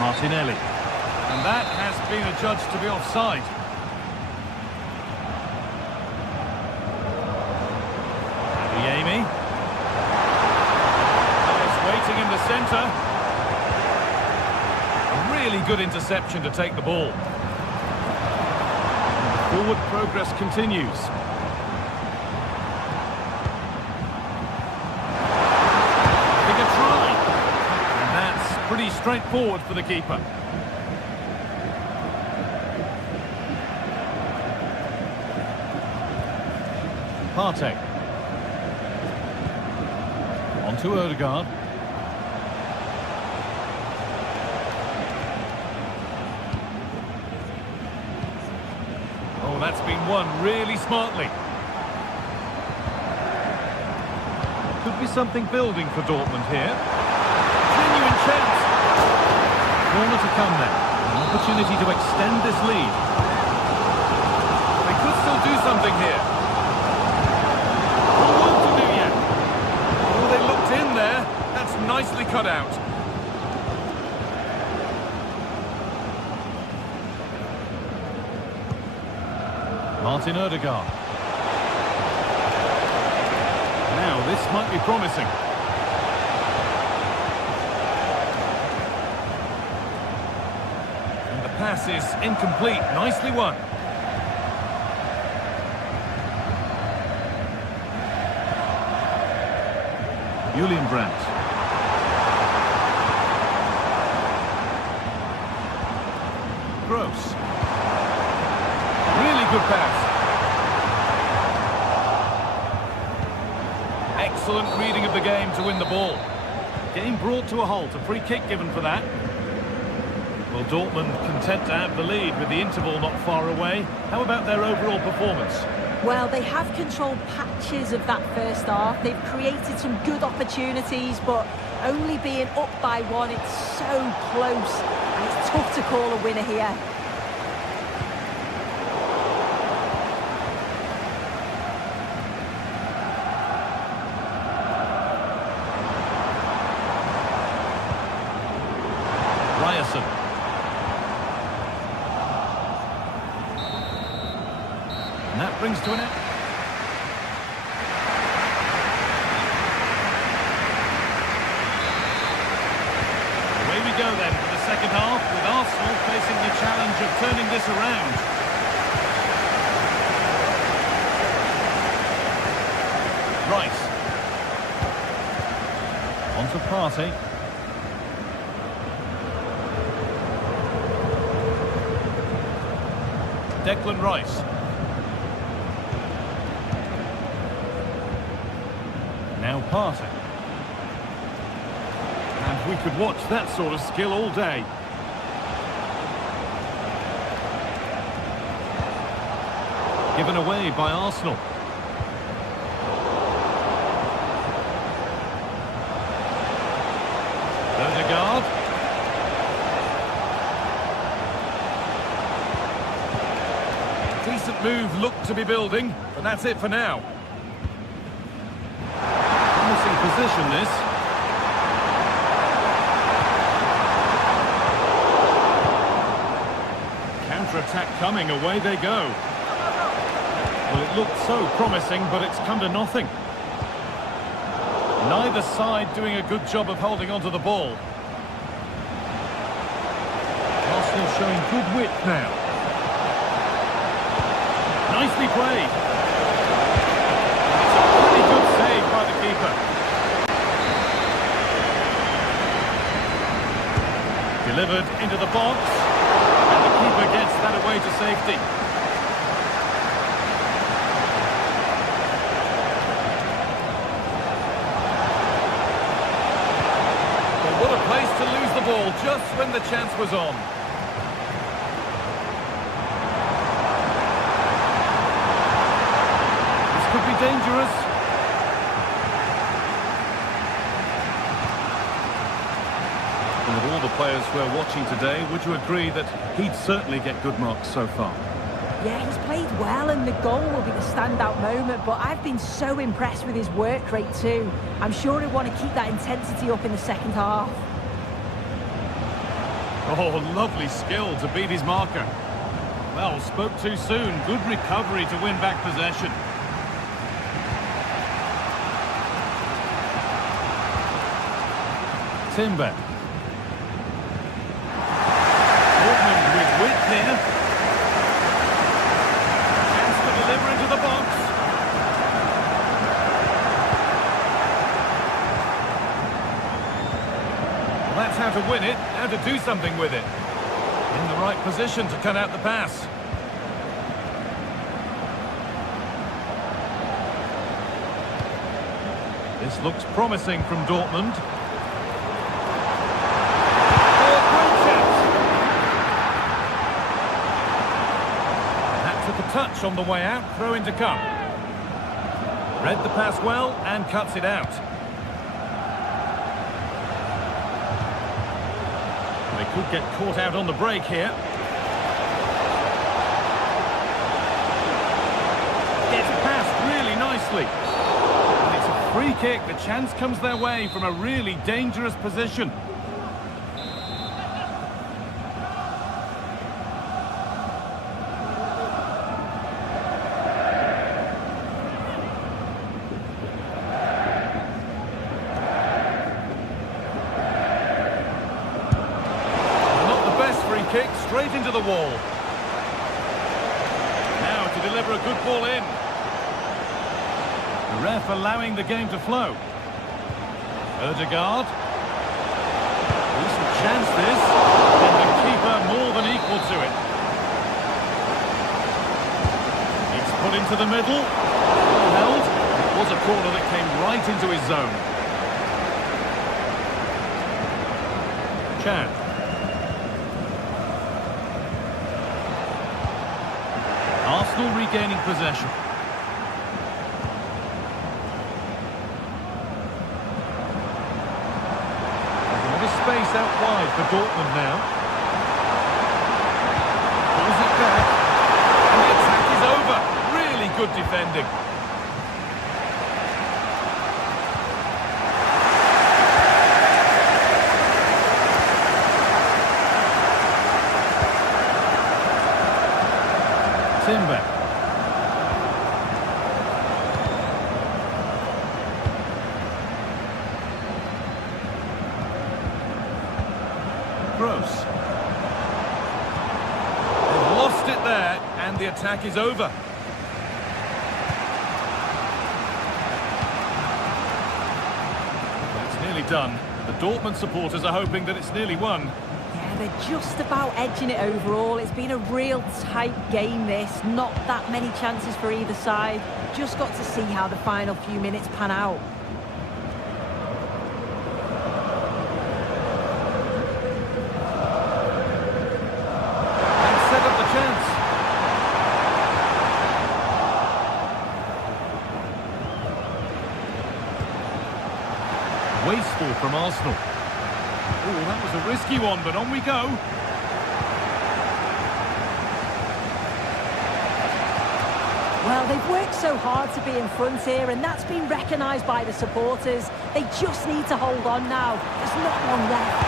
Martinelli. And that has been adjudged to be offside. Adeyemi. In the centre. A really good interception to take the ball. Forward progress continues. Big a try. And that's pretty straightforward for the keeper. Partey. On to Odegaard. That's been won really smartly. Could be something building for Dortmund here. Genuine chance. Corner to come then. An opportunity to extend this lead. They could still do something here. More work to do yet. Oh, they looked in there. That's nicely cut out. Martin Odegaard. Now this might be promising. And the pass is incomplete. Nicely won. Julian Brandt. Gross. Really good pass. Excellent reading of the game to win the ball. Game brought to a halt, a free kick given for that. Well, Dortmund content to have the lead with the interval not far away. How about their overall performance? Well, they have controlled patches of that first half. They've created some good opportunities, but only being up by one, it's so close, and it's tough to call a winner here. Ryerson. And that brings to an end. Away we go then for the second half, with Arsenal facing the challenge of turning this around. Rice. On to Partey. Declan Rice. Now Partey. And we could watch that sort of skill all day. Given away by Arsenal. Odegaard. Decent move looked to be building, but that's it for now. Promising position, this. Counter-attack coming, away they go. Well, it looked so promising, but it's come to nothing. Neither side doing a good job of holding onto the ball. Arsenal showing good width now. Nicely played. It's a pretty good save by the keeper. Delivered into the box, and the keeper gets that away to safety. Well, what a place to lose the ball just when the chance was on. Could be dangerous. And with all the players we're watching today, would you agree that he'd certainly get good marks so far? Yeah, he's played well, and the goal will be the standout moment, but I've been so impressed with his work rate too. I'm sure he'll want to keep that intensity up in the second half. Oh, lovely skill to beat his marker. Well, spoke too soon. Good recovery to win back possession. Timber. Dortmund with width here. Chance to deliver into the box. Well, that's how to win it, how to do something with it. In the right position to cut out the pass. This looks promising from Dortmund. Touch on the way out, throw in to come. Read the pass well and cuts it out. They could get caught out on the break here. Gets passed really nicely. And it's a free kick. The chance comes their way from a really dangerous position. Kick straight into the wall. Now to deliver a good ball in. The ref allowing the game to flow. Odegaard. Decent chance this. And the keeper more than equal to it. It's put into the middle. Well held. It was a corner that came right into his zone. Chan. Arsenal regaining possession. this out wide for Dortmund now. Pulls it back. And the attack is over. Really good defending. Timber. Gross. They've lost it there, and the attack is over. Well, it's nearly done. The Dortmund supporters are hoping that it's nearly won. Yeah, they're just about edging it overall. It's been a real tight game, this. Not that many chances for either side. Just got to see how the final few minutes pan out. And set up the chance. Wasteful from Arsenal. Oh, that was a risky one, but on we go. Well, they've worked so hard to be in front here, and that's been recognised by the supporters. They just need to hold on now. There's not long left.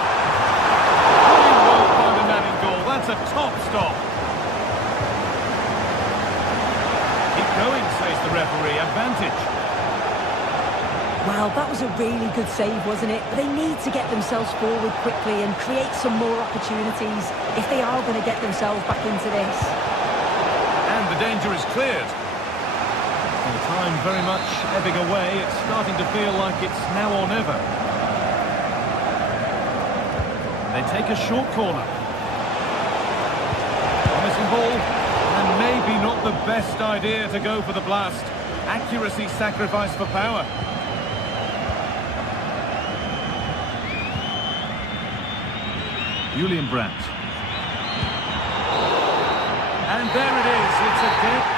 Really well found a man in goal. That's a top stop. Keep going, says the referee. Advantage. Well, that was a really good save, wasn't it? But they need to get themselves forward quickly and create some more opportunities if they are going to get themselves back into this. And the danger is cleared. And the time very much ebbing away. It's starting to feel like it's now or never. They take a short corner. Promising ball. And maybe not the best idea to go for the blast. Accuracy sacrificed for power. Julian Brandt. And there it is. It's a dead...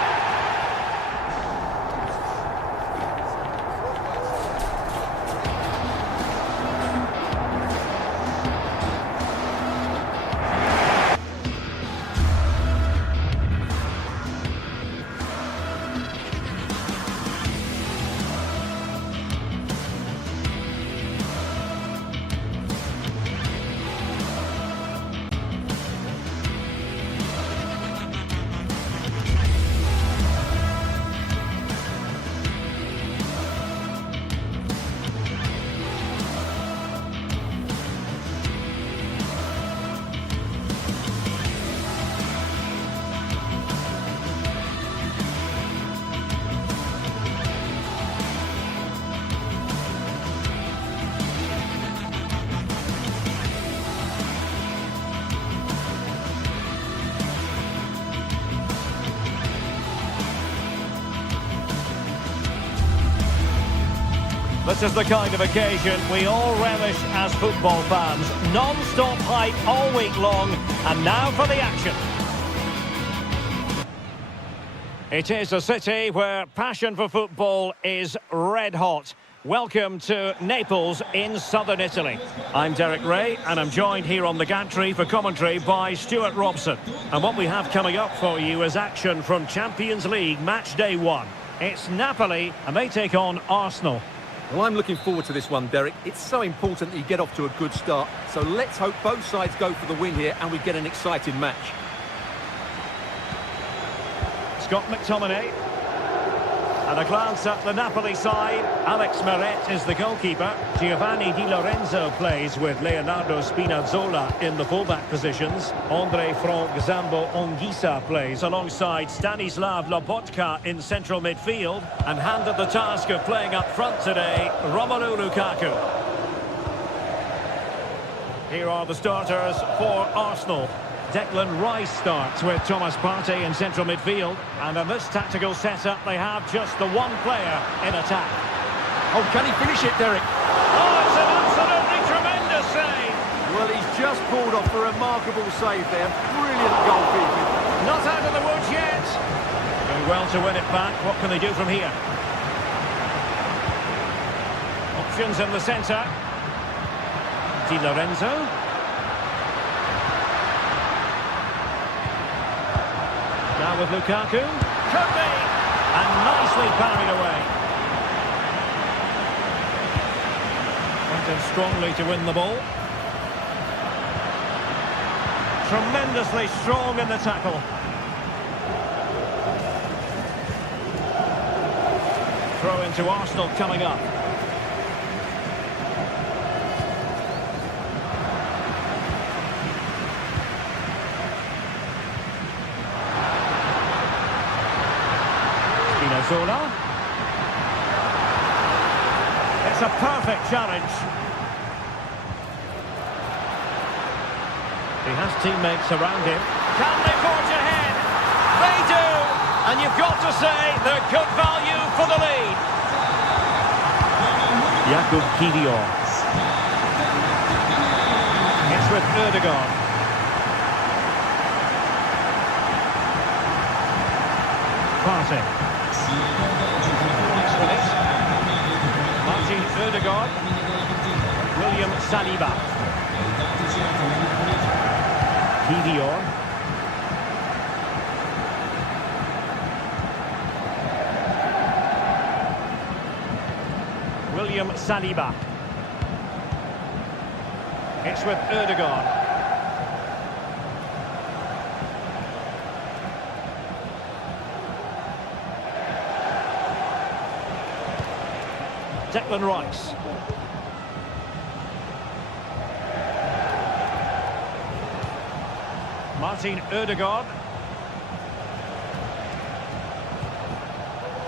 This is the kind of occasion we all relish as football fans. Non-stop hype all week long, and now for the action. It is a city where passion for football is red hot. Welcome to Naples in southern Italy. I'm Derek Ray, and I'm joined here on the gantry for commentary by Stuart Robson. And what we have coming up for you is action from Champions League match day 1. It's Napoli, and they take on Arsenal. Well, I'm looking forward to this one, Derek. It's so important that you get off to a good start. So let's hope both sides go for the win here and we get an exciting match. Scott McTominay. And a glance at the Napoli side. Alex Meret is the goalkeeper. Giovanni Di Lorenzo plays with Leonardo Spinazzola in the fullback positions. Andre Frank Zambo Anguissa plays alongside Stanislav Lobotka in central midfield. And handed the task of playing up front today, Romelu Lukaku. Here are the starters for Arsenal. Declan Rice starts with Thomas Partey in central midfield. And in this tactical setup, they have just the one player in attack. Oh, can he finish it, Derek? Oh, it's an absolutely tremendous save. Well, he's just pulled off a remarkable save there. Brilliant goalkeeping. Not out of the woods yet. Doing well to win it back. What can they do from here? Options in the centre. Di Lorenzo. Now with Lukaku. Could be! And nicely parried away. Went in strongly to win the ball. Tremendously strong in the tackle. Throw into Arsenal coming up. Spinazzola. It's a perfect challenge. He has teammates around him. Can they forge ahead? They do! And you've got to say they're good value for the lead. Jakub Kiwior. It's with Ødegaard. Passing. Next minute. Martin Ødegaard. William Saliba. Kiwior. William Saliba. It's with Ødegaard. Declan Rice. Martin Ødegaard.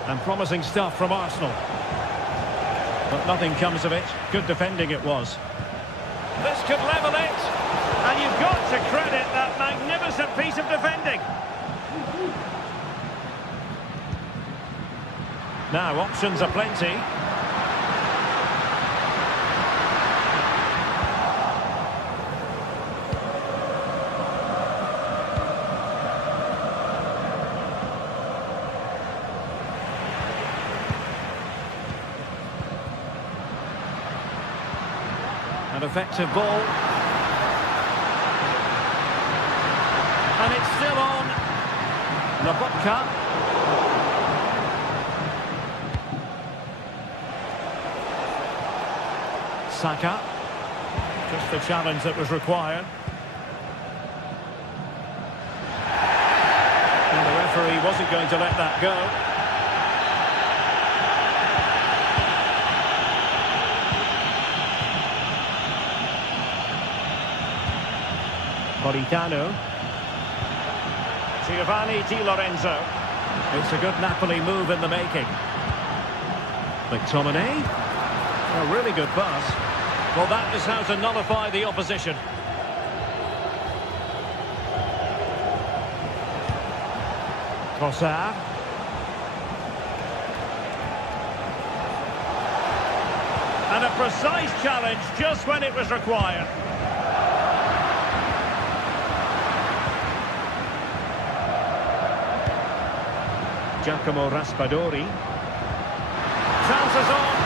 And promising stuff from Arsenal. But nothing comes of it. Good defending it was. This could level it. And you've got to credit that magnificent piece of defending. Now, options are plenty. An effective ball. And it's still on. Lobotka. Saka. Just the challenge that was required. And the referee wasn't going to let that go. Politano. Giovanni Di Lorenzo. It's a good Napoli move in the making. McTominay. A really good pass. Well, that is how to nullify the opposition. Trossard. And a precise challenge just when it was required. Giacomo Raspadori. Chances on.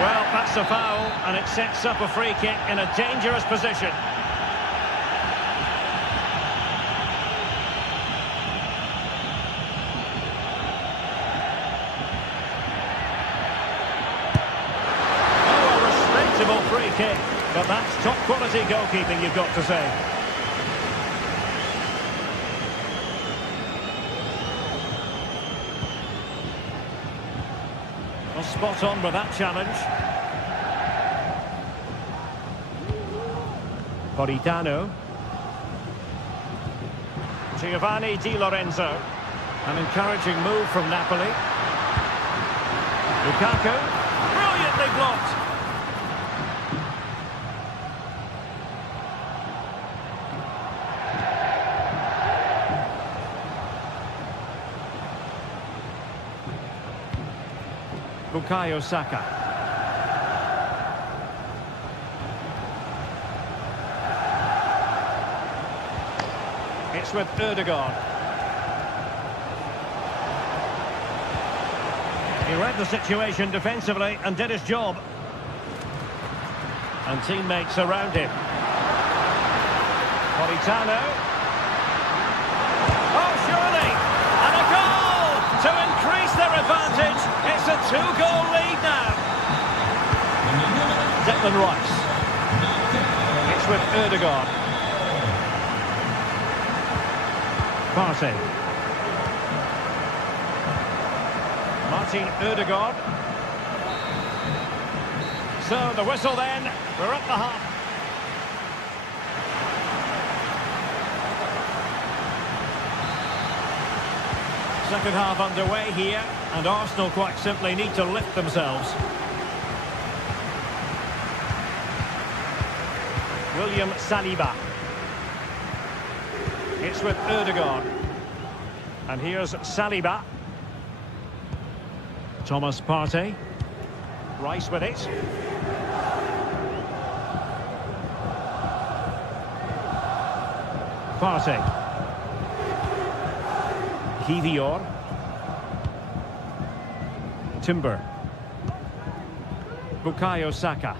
Well, that's a foul, and it sets up a free kick in a dangerous position. Oh, a respectable free kick, but that's top quality goalkeeping, you've got to say. Spot on with that challenge. Politano. Giovanni Di Lorenzo. An encouraging move from Napoli. Lukaku. Brilliantly blocked. Bukayo Saka. It's with Ødegaard. He read the situation defensively and did his job. And teammates around him. Politano. Oh, surely! And a goal to increase their advantage. It's a 2-goal lead now. Declan Rice. It's with Ødegaard. Partey. Martin Ødegaard. So the whistle then. We're at the half. Second half underway here, and Arsenal quite simply need to lift themselves. William Saliba. It's with Ødegaard. And here's Saliba. Thomas Partey. Rice with it. Partey. Kivior. Timber. Bukayo Saka.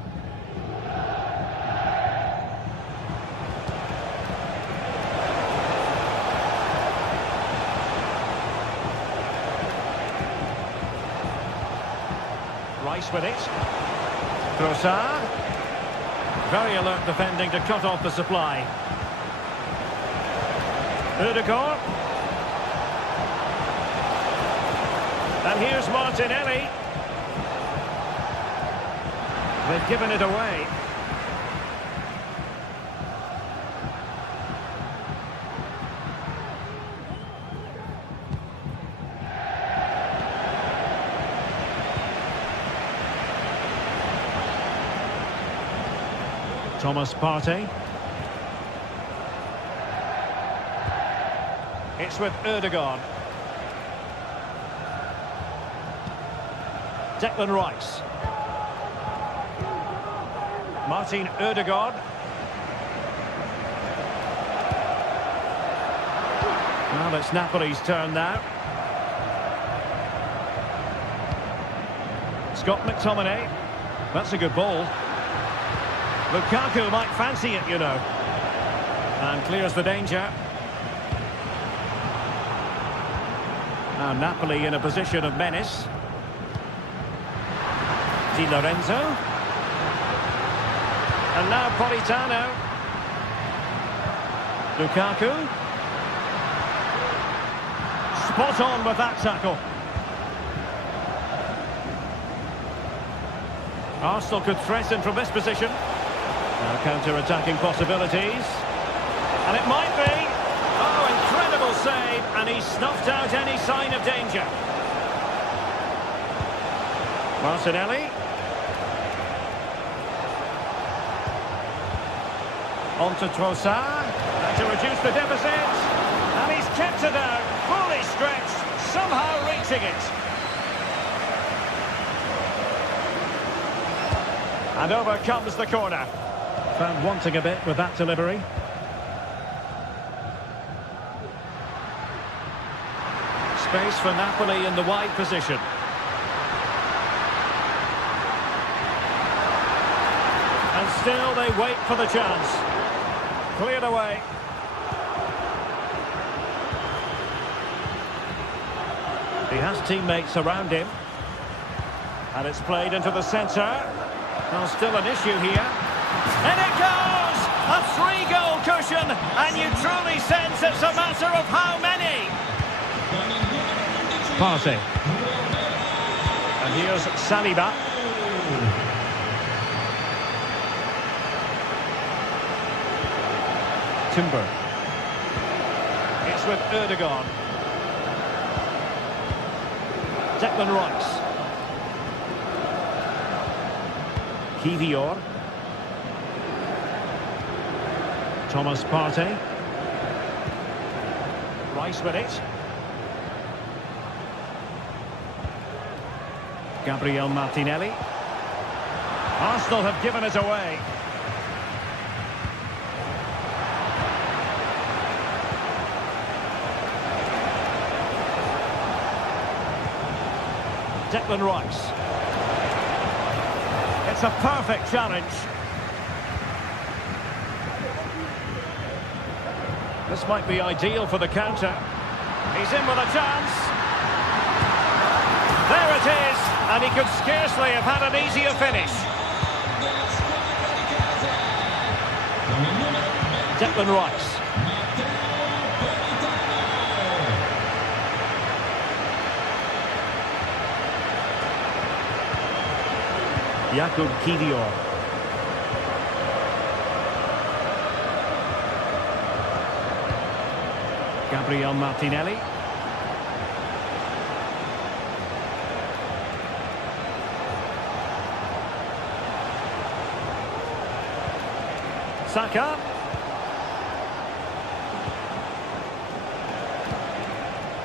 Rice with it. Trossard. Very alert defending to cut off the supply. Ødegaard. And here's Martinelli. They've given it away. Thomas Partey. It's with Ødegaard. Declan Rice. Martin Ødegaard. Well, it's Napoli's turn now. Scott McTominay. That's a good ball. Lukaku might fancy it, you know. And clears the danger. Now Napoli in a position of menace. Di Lorenzo. And now Politano. Lukaku. Spot on with that tackle. Arsenal could threaten from this position. Now counter-attacking possibilities. And it might be. Oh, incredible save. And he snuffed out any sign of danger. Martinelli. On to Trossard. And to reduce the deficit. And he's kept it out. Fully stretched. Somehow reaching it. And over comes the corner. Found wanting a bit with that delivery. Space for Napoli in the wide position. And still they wait for the chance. Cleared away. He has teammates around him. And it's played into the centre. Well, still an issue here. And it goes! A 3-goal cushion, and you truly sense it's a matter of how many. Partey. And here's Saliba. Timber. It's with Ødegaard. Declan Rice. Kivior. Thomas Partey. Rice with it. Gabriel Martinelli. Arsenal have given it away. Declan Rice. It's a perfect challenge. This might be ideal for the counter. He's in with a chance. There it is, and he could scarcely have had an easier finish. Declan Rice. Jakub Kiwior. Gabriel Martinelli. Saka.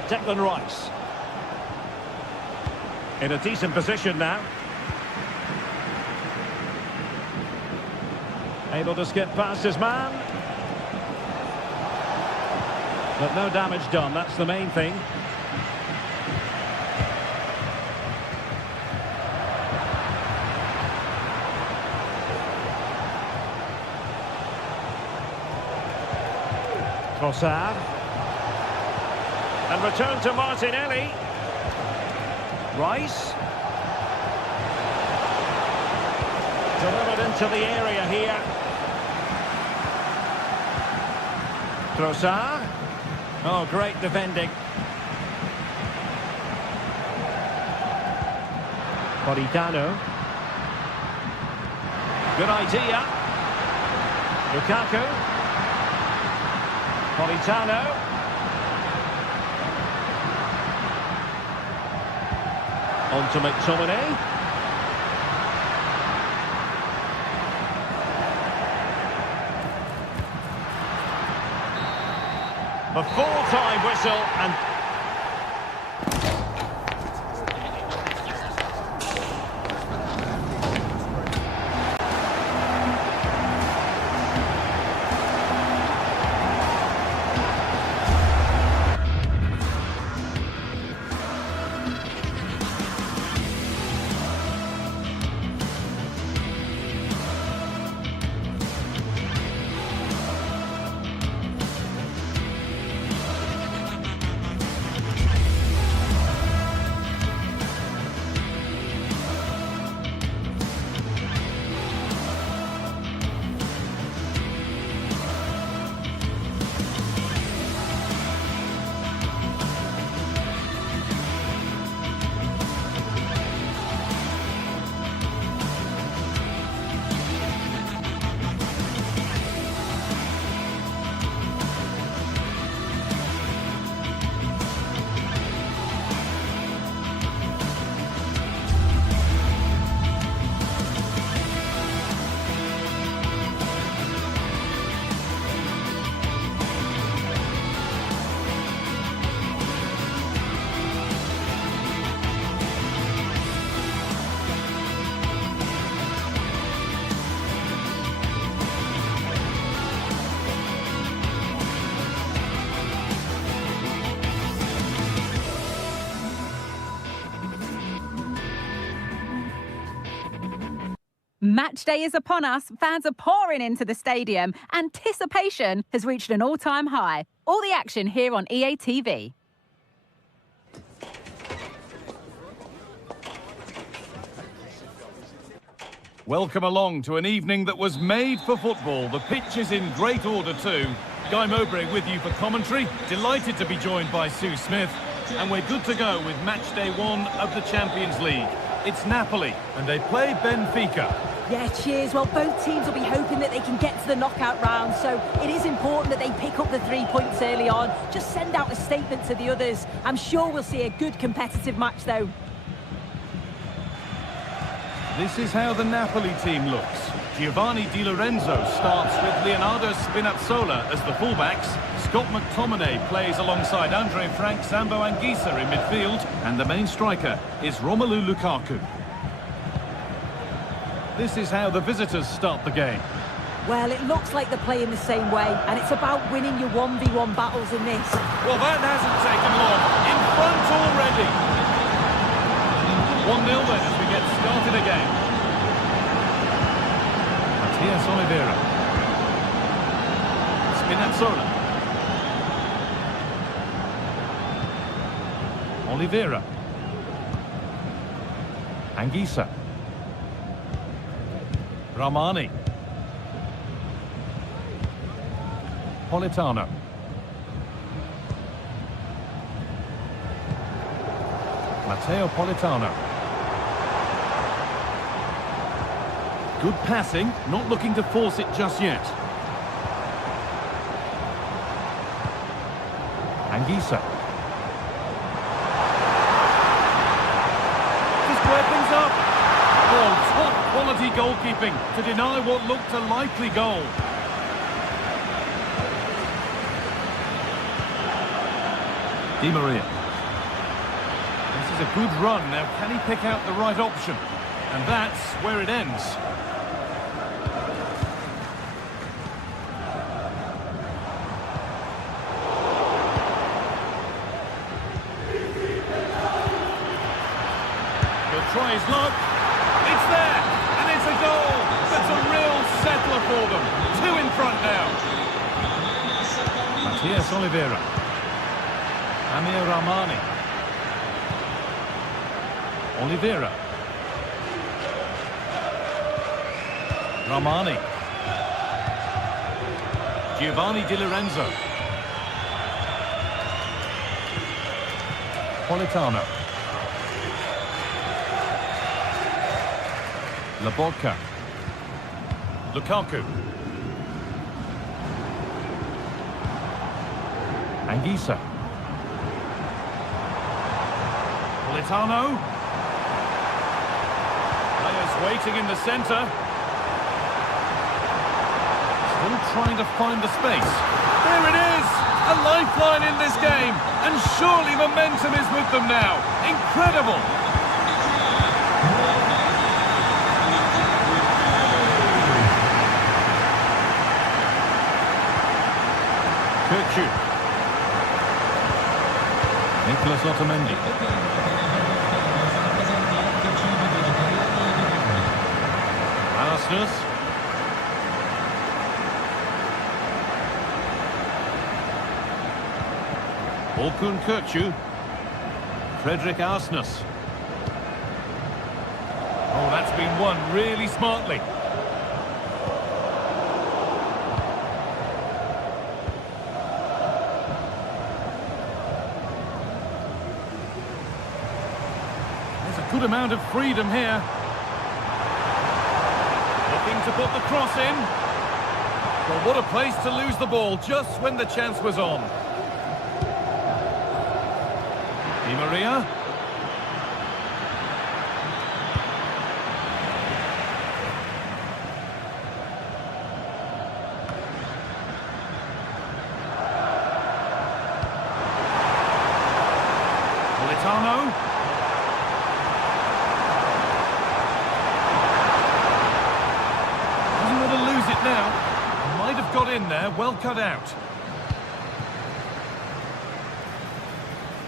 Declan Rice. In a decent position now. Able to skip past his man. But no damage done, that's the main thing. Trossard. And return to Martinelli. Rice. Delivered into the area here. Trossard. Oh, great defending. Politano. Good idea. Lukaku. Politano. On to McTominay. A full-time whistle and... Match day is upon us. Fans are pouring into the stadium. Anticipation has reached an all-time high. All the action here on EA TV. Welcome along to an evening that was made for football. The pitch is in great order too. Guy Mowbray with you for commentary. Delighted to be joined by Sue Smith. And we're good to go with match day 1 of the Champions League. It's Napoli, and they play Benfica. Yeah, cheers. Well, both teams will be hoping that they can get to the knockout round, so it is important that they pick up the 3 points early on. Just send out a statement to the others. I'm sure we'll see a good competitive match, though. This is how the Napoli team looks. Giovanni Di Lorenzo starts with Leonardo Spinazzola as the fullbacks. Scott McTominay plays alongside Andre Frank, Sambo Anguissa in midfield. And the main striker is Romelu Lukaku. This is how the visitors start the game. Well, it looks like they're playing the same way, and it's about winning your 1v1 battles in this. Well, that hasn't taken long. In front already. 1-0 then as we get started again. Matias Oliveira. Spinazzola. Oliveira. Anguissa. Ramani. Politano. Matteo Politano. Good passing, not looking to force it just yet. Anguissa. Just square things up. Oh, top quality goalkeeping to deny what looked a likely goal. Di Maria. This is a good run. Now, can he pick out the right option? And that's where it ends. He'll try his luck. It's there, and it's a goal. That's a real settler for them. 2 in front now. Matias Oliveira. Amir Ramani. Oliveira. Ramani. Giovanni Di Lorenzo. Politano. Laborca. Lukaku. Anguissa. Politano. Players waiting in the centre. Still trying to find the space. There it is! A lifeline in this game. And surely momentum is with them now. Incredible! Kirchu. Nicolas Otamendi. Arsenal. Orkun Kirchu. Frederick Arsnes. Oh, that's been won really smartly. There's a good amount of freedom here. Looking to put the cross in. Well, what a place to lose the ball just when the chance was on. Di Maria. Politano. Doesn't want to lose it now. Might have got in there, well cut out.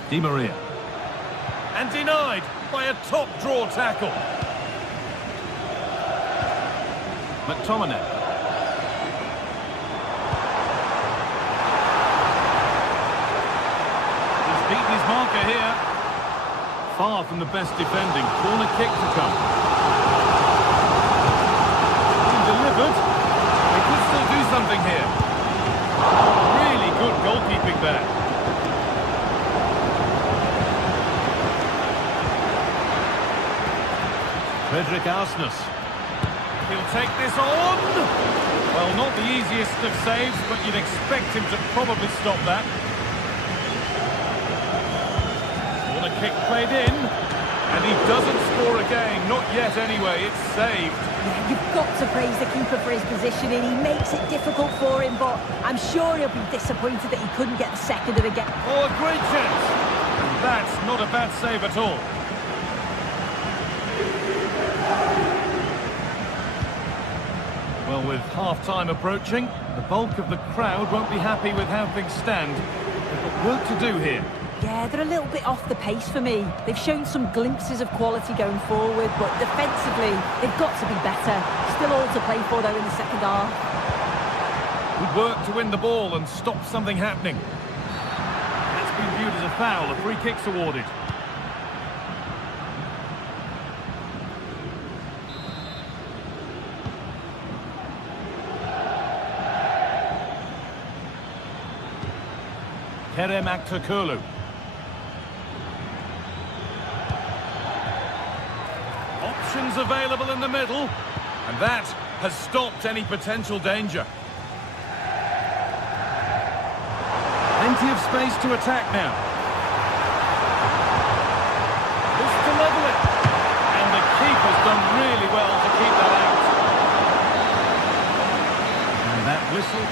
Di Maria. And denied by a top-draw tackle. McTominay. He's beaten his marker here. Far from the best defending. Corner kick to come. Delivered. They could still do something here. Really good goalkeeping there. Frederick Arsnes. He'll take this on. Well, not the easiest of saves, but you'd expect him to probably stop that. Corner kick played in. And he doesn't score again. Not yet anyway. It's saved. Yeah, you've got to praise the keeper for his positioning. He makes it difficult for him, but I'm sure he'll be disappointed that he couldn't get the second of the game. Oh, a great chance. And that's not a bad save at all. Well, with half-time approaching, the bulk of the crowd won't be happy with how things stand. They've got work to do here. Yeah, they're a little bit off the pace for me. They've shown some glimpses of quality going forward, but defensively, they've got to be better. Still all to play for, though, in the second half. Good work to win the ball and stop something happening. That's been viewed as a foul. A free kick's awarded. Kerem Aktürkoğlu. Options available in the middle, and that has stopped any potential danger. Plenty of space to attack now. This to level it. And the keeper's done really well to keep that out. And that whistle.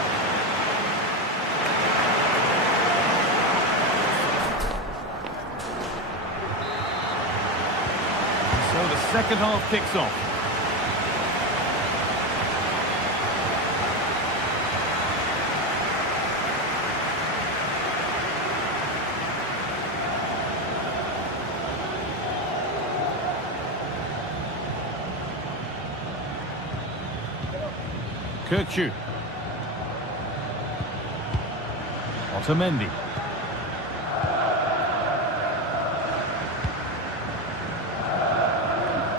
And so the second half kicks off. Kirkçü. Otamendi.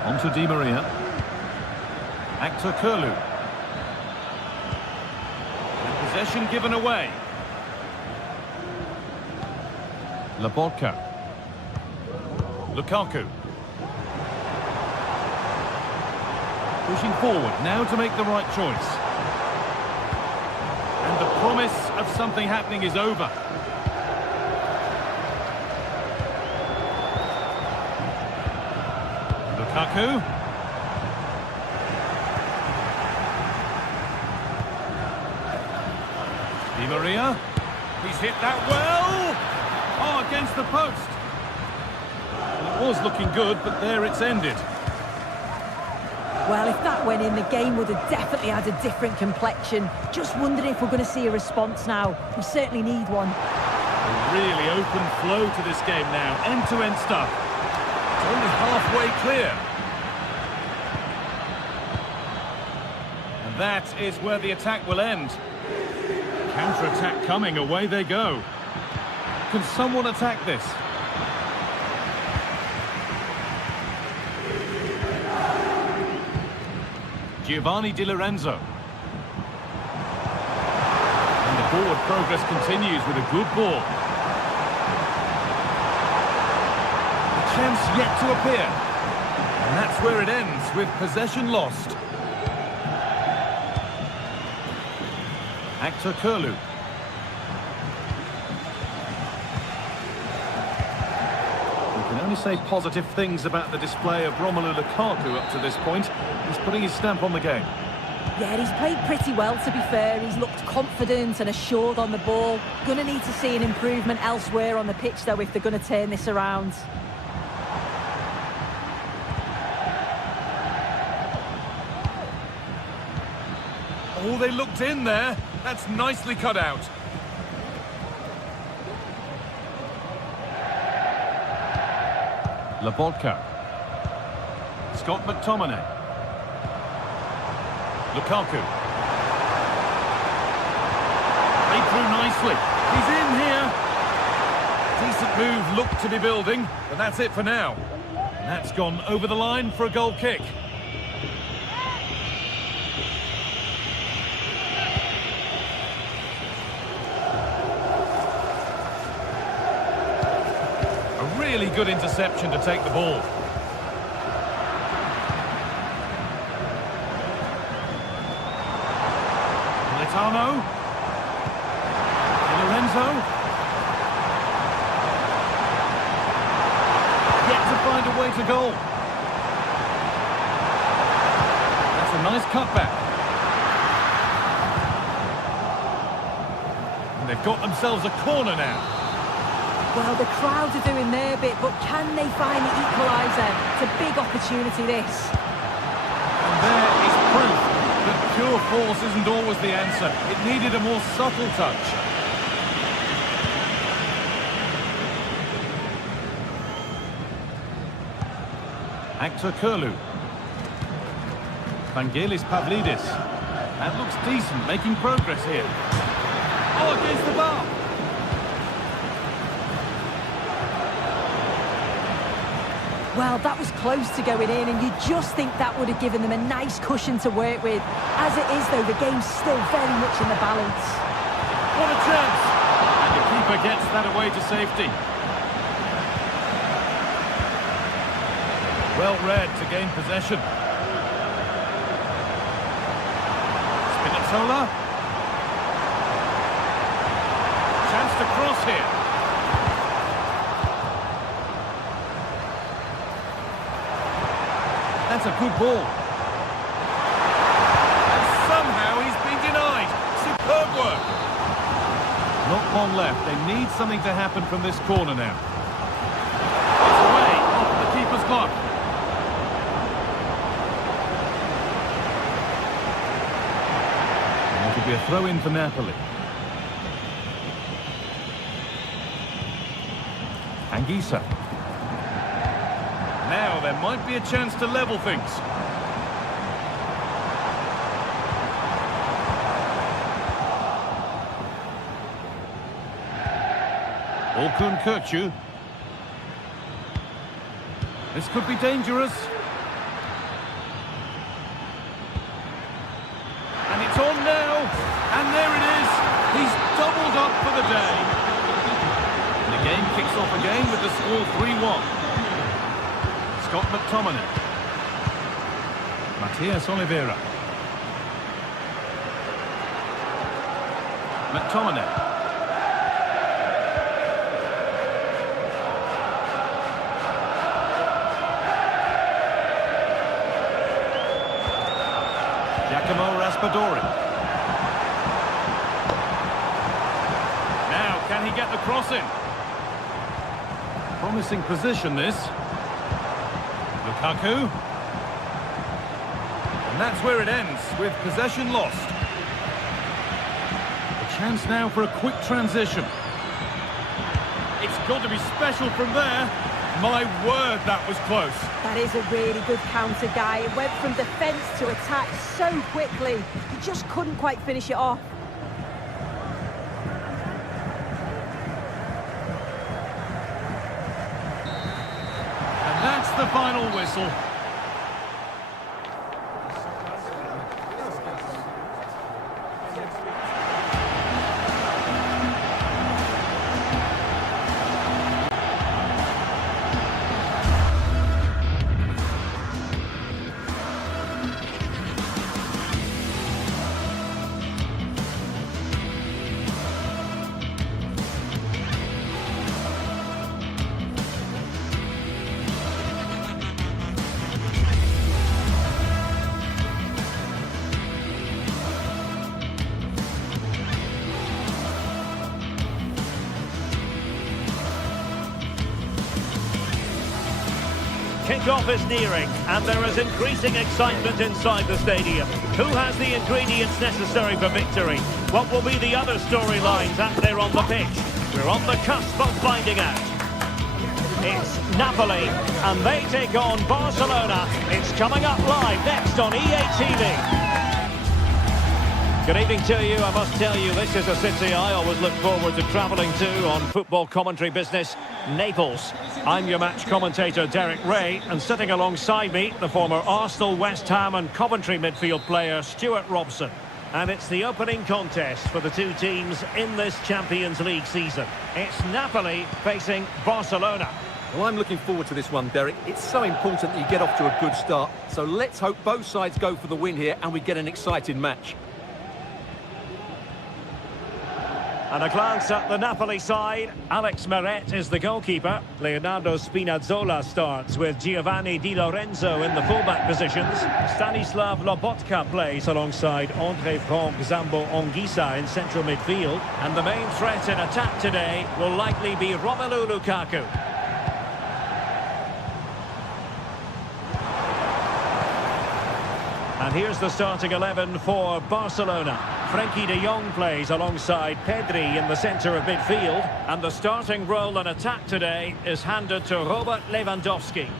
On to Di Maria. Aktürkoğlu. And possession given away. Laporte. Lukaku. Pushing forward now to make the right choice. And the promise of something happening is over. Lukaku. Di Maria. He's hit that well. Oh, against the post. Well, it was looking good, but there it's ended. Well, if that went in, the game would have definitely had a different complexion. Just wondering if we're going to see a response now. We certainly need one. A really open flow to this game now. End-to-end stuff. It's only halfway clear. And that is where the attack will end. Counter-attack coming, away they go. Can someone attack this? Giovanni Di Lorenzo. And the forward progress continues with a good ball. A chance yet to appear. And that's where it ends, with possession lost. Aktürkoğlu. We can only say positive things about the display of Romelu Lukaku up to this point. He's putting his stamp on the game. Yeah, he's played pretty well, to be fair. He's looked confident and assured on the ball. Going to need to see an improvement elsewhere on the pitch, though, if they're going to turn this around. Oh, they looked in there. That's nicely cut out. Laporte. Scott McTominay. Lukaku. Played through nicely. He's in here. Decent move, looked to be building, but that's it for now. And that's gone over the line for a goal kick. A really good interception to take the ball. Di Lorenzo. Yet to find a way to goal. That's a nice cutback. And they've got themselves a corner now. Well, the crowd are doing their bit, but can they find the equaliser? It's a big opportunity, this. And there is proof that pure force isn't always the answer. It needed a more subtle touch. Aktürkoğlu. Vangelis Pavlidis. That looks decent, making progress here. Oh, against the bar. Well, that was close to going in, and you just think that would have given them a nice cushion to work with. As it is, though, the game's still very much in the balance. What a chance! And the keeper Keeper gets that away to safety. Well read to gain possession. Spinazzola. Chance to cross here. That's a good ball. And somehow he's been denied. Superb work. Not long left. They need something to happen from this corner now. It's away off the keeper's glove. And it'll be a throw-in for Napoli. Anguissa. Now there might be a chance to level things. Orkun Kökçü. This could be dangerous. And it's on now. And there it is. He's doubled up for the day. And the game kicks off again with the score 3-1. Scott McTominay. Matias Oliveira. McTominay. Giacomo Raspadori. Now, can he get the cross in? Promising position, this. Lukaku. And that's where it ends, with possession lost. A chance now for a quick transition. It's got to be special from there. My word, that was close. That is a really good counter, Guy. It went from defence to attack so quickly. He just couldn't quite finish it off. And that's the final whistle. Kick-off is nearing, and there is increasing excitement inside the stadium. Who has the ingredients necessary for victory? What will be the other storylines out there on the pitch? We're on the cusp of finding out. It's Napoli, and they take on Barcelona. It's coming up live next on EA TV. Good evening to you. I must tell you, this is a city I always look forward to travelling to on football commentary business, Naples. I'm your match commentator, Derek Ray, and sitting alongside me, the former Arsenal, West Ham and Coventry midfield player, Stuart Robson. And it's the opening contest for the two teams in this Champions League season. It's Napoli facing Barcelona. Well, I'm looking forward to this one, Derek. It's so important that you get off to a good start. So let's hope both sides go for the win here and we get an exciting match. And a glance at the Napoli side. Alex Meret is the goalkeeper. Leonardo Spinazzola starts with Giovanni Di Lorenzo in the fullback positions. Stanislav Lobotka plays alongside André Franck Zambo Anguissa in central midfield. And the main threat in attack today will likely be Romelu Lukaku. And here's the starting 11 for Barcelona. Frenkie de Jong plays alongside Pedri in the centre of midfield. And the starting role in attack today is handed to Robert Lewandowski.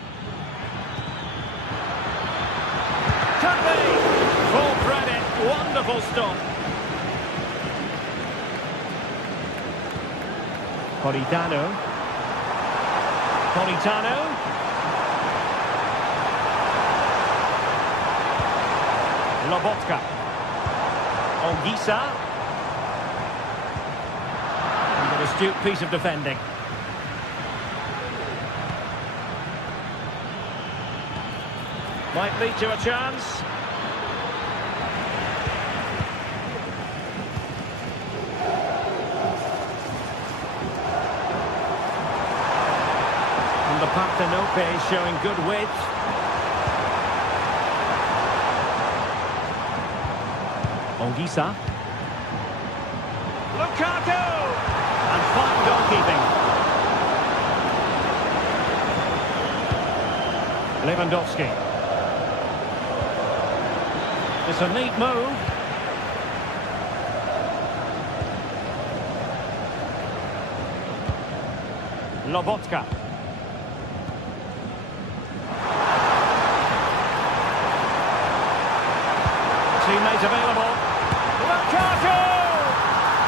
Could be! Full credit, wonderful stop. Politano. Lobotka. Anguissa. And there is astute piece of defending. Might lead to a chance. And the Partenope is showing good width. Ongisa. Lukaku! And fine goalkeeping. Lewandowski. It's a neat move. Lobotka. Teammate available. Lukaku!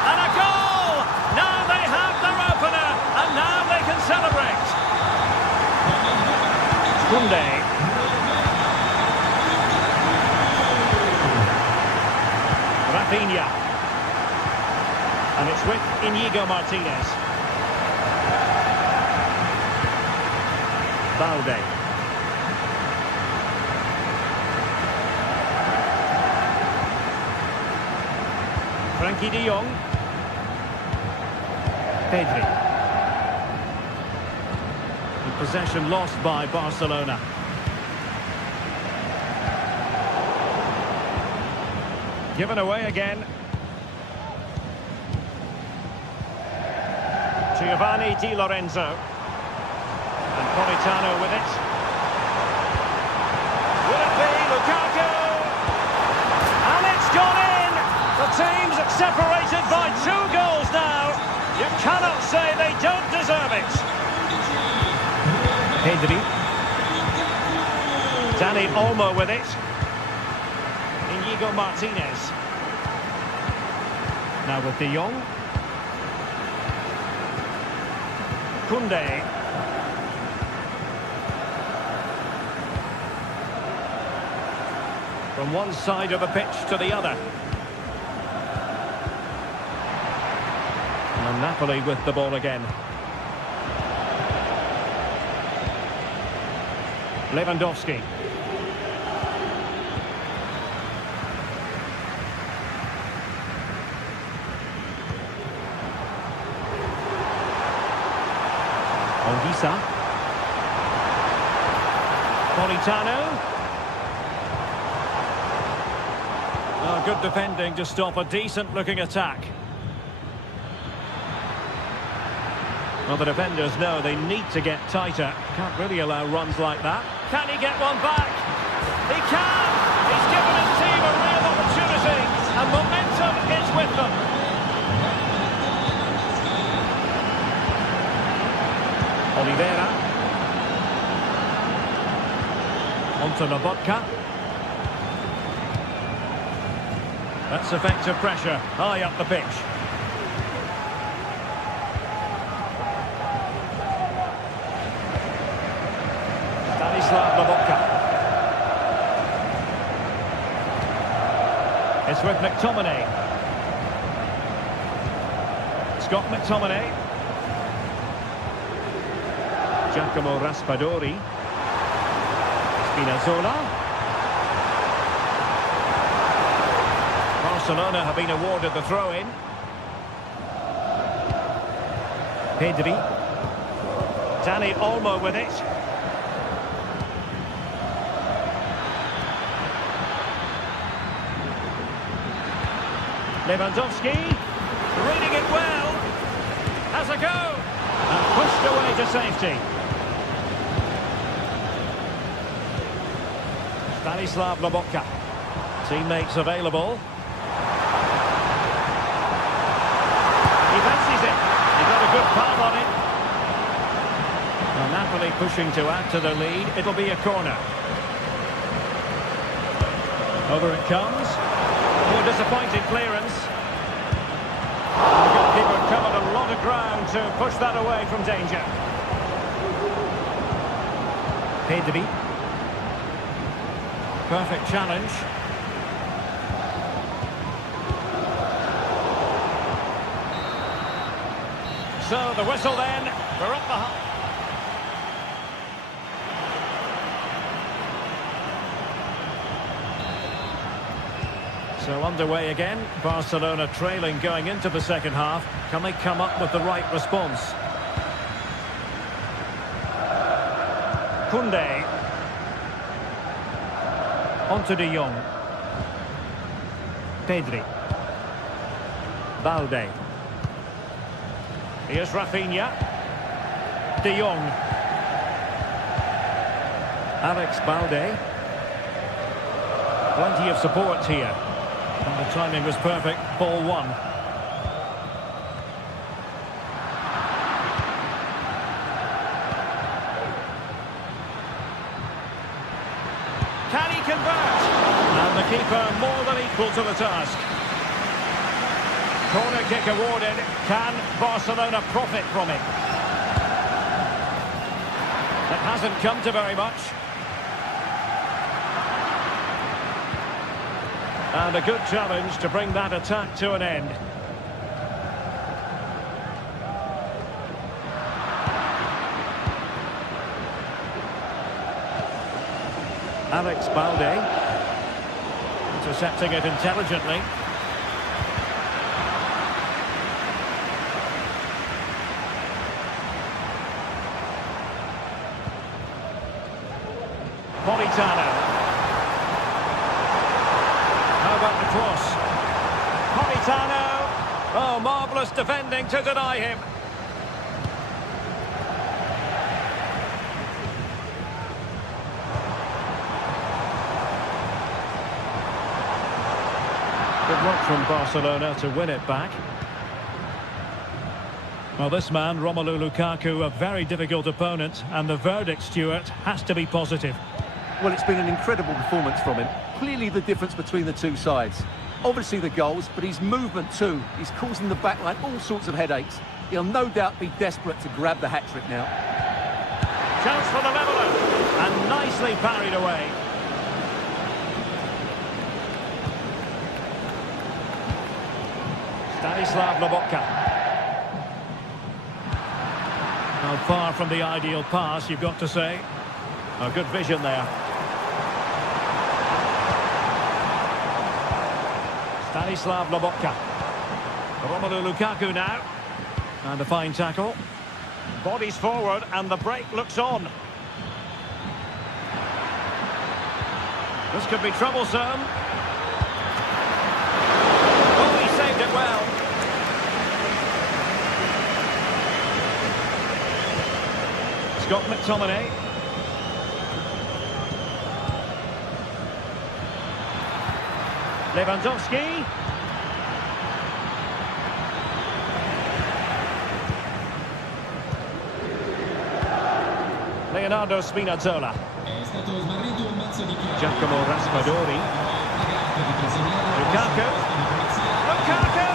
And a goal! Now they have their opener, and now they can celebrate. Kunde. Rafinha. And it's with Inigo Martinez. Balde. Frankie de Jong. Pedri. And possession lost by Barcelona. Given away again. Giovanni Di Lorenzo. And Politano with it. Will it be Lukaku? And it's gone in! The teams are separated by 2 goals now. You cannot say they don't deserve it. Pedri. Dani Olmo with it. Inigo Martinez. Now with De Jong. Kunde. From one side of the pitch to the other. And Napoli with the ball again. Lewandowski. Ongisa. Politano. Oh, good defending to stop a decent-looking attack. Well, the defenders know they need to get tighter. Can't really allow runs like that. Can he get one back? He can! He's given his team a real opportunity, and momentum is with them. Oliveira. Onto Lobotka. That's effective pressure, high up the pitch. Lobotka. It's with McTominay. Scott McTominay. Giacomo Raspadori. Spinazzola. Barcelona have been awarded the throw-in. Pedri. Dani Olmo with it. Lewandowski, reading it well, has a go, and pushed away to safety. Stanislav Lobotka, teammates available. He fancies it, he got a good palm on it. Well, Napoli pushing to add to the lead, it'll be a corner. Over it comes. More disappointing clearance. The goalkeeper covered a lot of ground to push that away from danger. Pedri. Perfect challenge. So the whistle then, we're up behind. So underway again, Barcelona trailing going into the second half. Can they come up with the right response? Koundé. Onto De Jong. Pedri. Balde. Here's Rafinha. De Jong. Alex Balde. Plenty of support here. And the timing was perfect. Ball one. Can he convert? And the keeper more than equal to the task. Corner kick awarded. Can Barcelona profit from it? It hasn't come to very much. And a good challenge to bring that attack to an end. Alex Balde. Intercepting it intelligently. Politano. How about the cross? Politano. Oh, marvellous defending to deny him. Good work from Barcelona to win it back. Well, this man, Romelu Lukaku, a very difficult opponent, and the verdict, Stuart, has to be positive. Well, it's been an incredible performance from him. Clearly the difference between the two sides. Obviously the goals, but his movement too. He's causing the backline all sorts of headaches. He'll no doubt be desperate to grab the hat-trick now. Chance for the leveller, and nicely parried away. Stanislav Lobotka. Now far from the ideal pass, you've got to say. A good vision there. Stanislav Lobotka. Romelu Lukaku now. And a fine tackle. Bodies forward and the break looks on. This could be troublesome. Oh, he saved it well. Scott McTominay. Lewandowski. Leonardo Spinazzola. Giacomo Raspadori. Lukaku. Lukaku!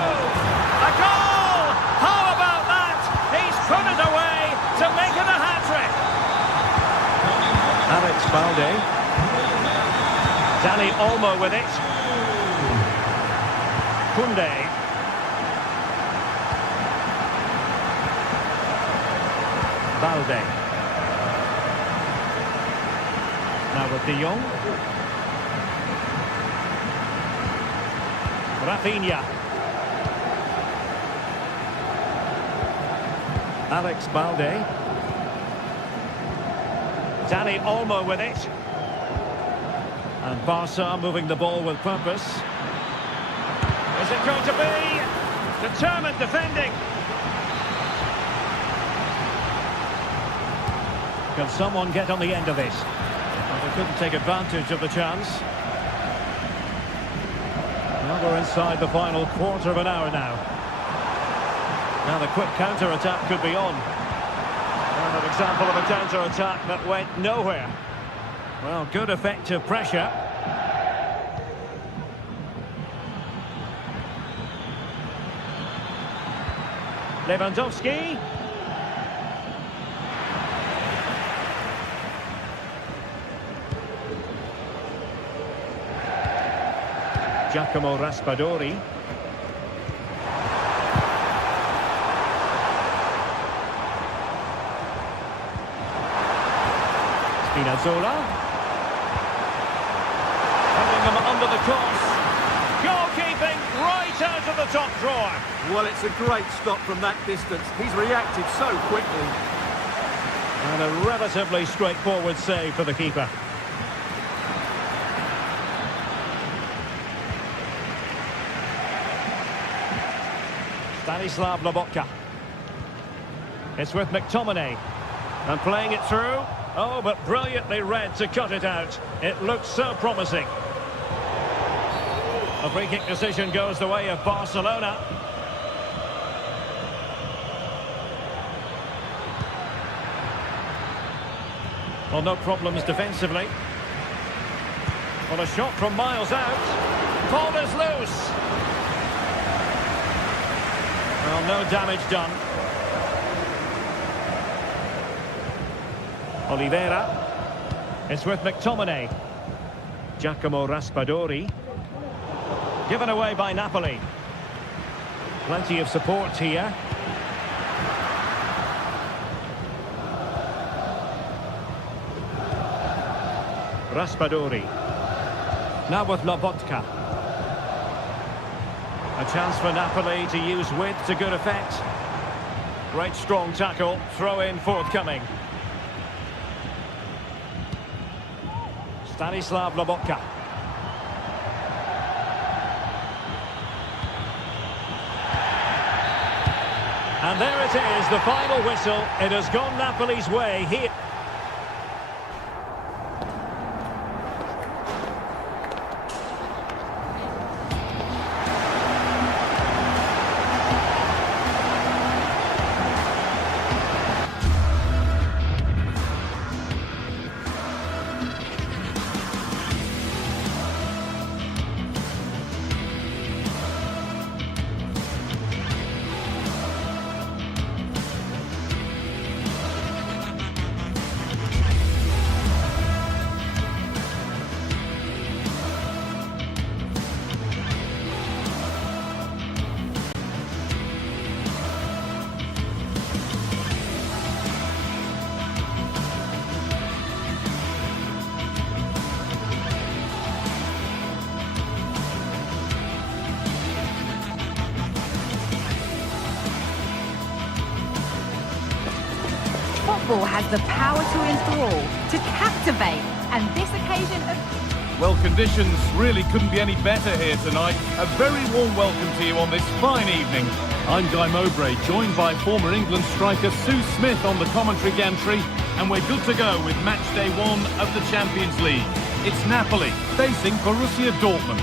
A goal! How about that? He's put it away to make it a hat-trick. Alex Balde. Dani Olmo with it. Koundé. Balde. Now with De Jong. Rafinha. Alex Balde. Dani Olmo with it. And Barca moving the ball with purpose. Is it going to be determined defending? Can someone get on the end of this? Well, they couldn't take advantage of the chance. Well, we're inside the final quarter of an hour now. Now the quick counter-attack could be on. And an example of a counter-attack that went nowhere. Well, good effective pressure. Lewandowski. Giacomo Raspadori. Spinazzola. Putting them under the cross. Goalkeeping right out of the top drawer. Well, it's a great stop from that distance. He's reacted so quickly. And a relatively straightforward save for the keeper. Stanislav Lobotka. It's with McTominay. And playing it through. Oh, but brilliantly read to cut it out. It looks so promising. A free kick decision goes the way of Barcelona. Well, no problems defensively. Well, a shot from miles out. Ball is loose. Well, no damage done. Oliveira. It's with McTominay. Giacomo Raspadori. Given away by Napoli. Plenty of support here. Raspadori. Now with Lobotka. A chance for Napoli to use width to good effect. Great strong tackle. Throw in forthcoming. Stanislav Lobotka. And there it is, the final whistle. It has gone Napoli's way here. Football has the power to enthrall, to captivate, and this occasion of... Well, conditions really couldn't be any better here tonight. A very warm welcome to you on this fine evening. I'm Guy Mowbray, joined by former England striker Sue Smith on the commentary gantry, and we're good to go with match day 1 of the Champions League. It's Napoli facing Borussia Dortmund.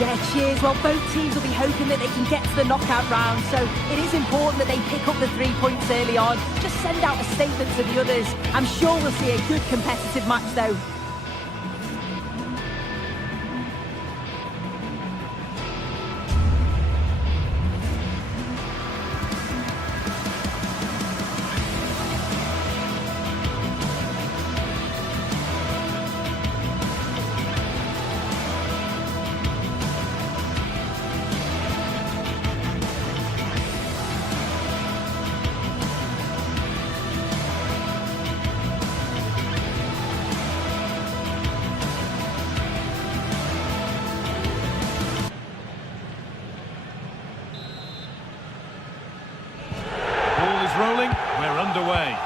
Yeah, cheers. Well, both teams will be hoping that they can get to the knockout round, so it is important that they pick up the 3 points early on. Just send out a statement to the others. I'm sure we'll see a good competitive match, though. Rolling, we're underway.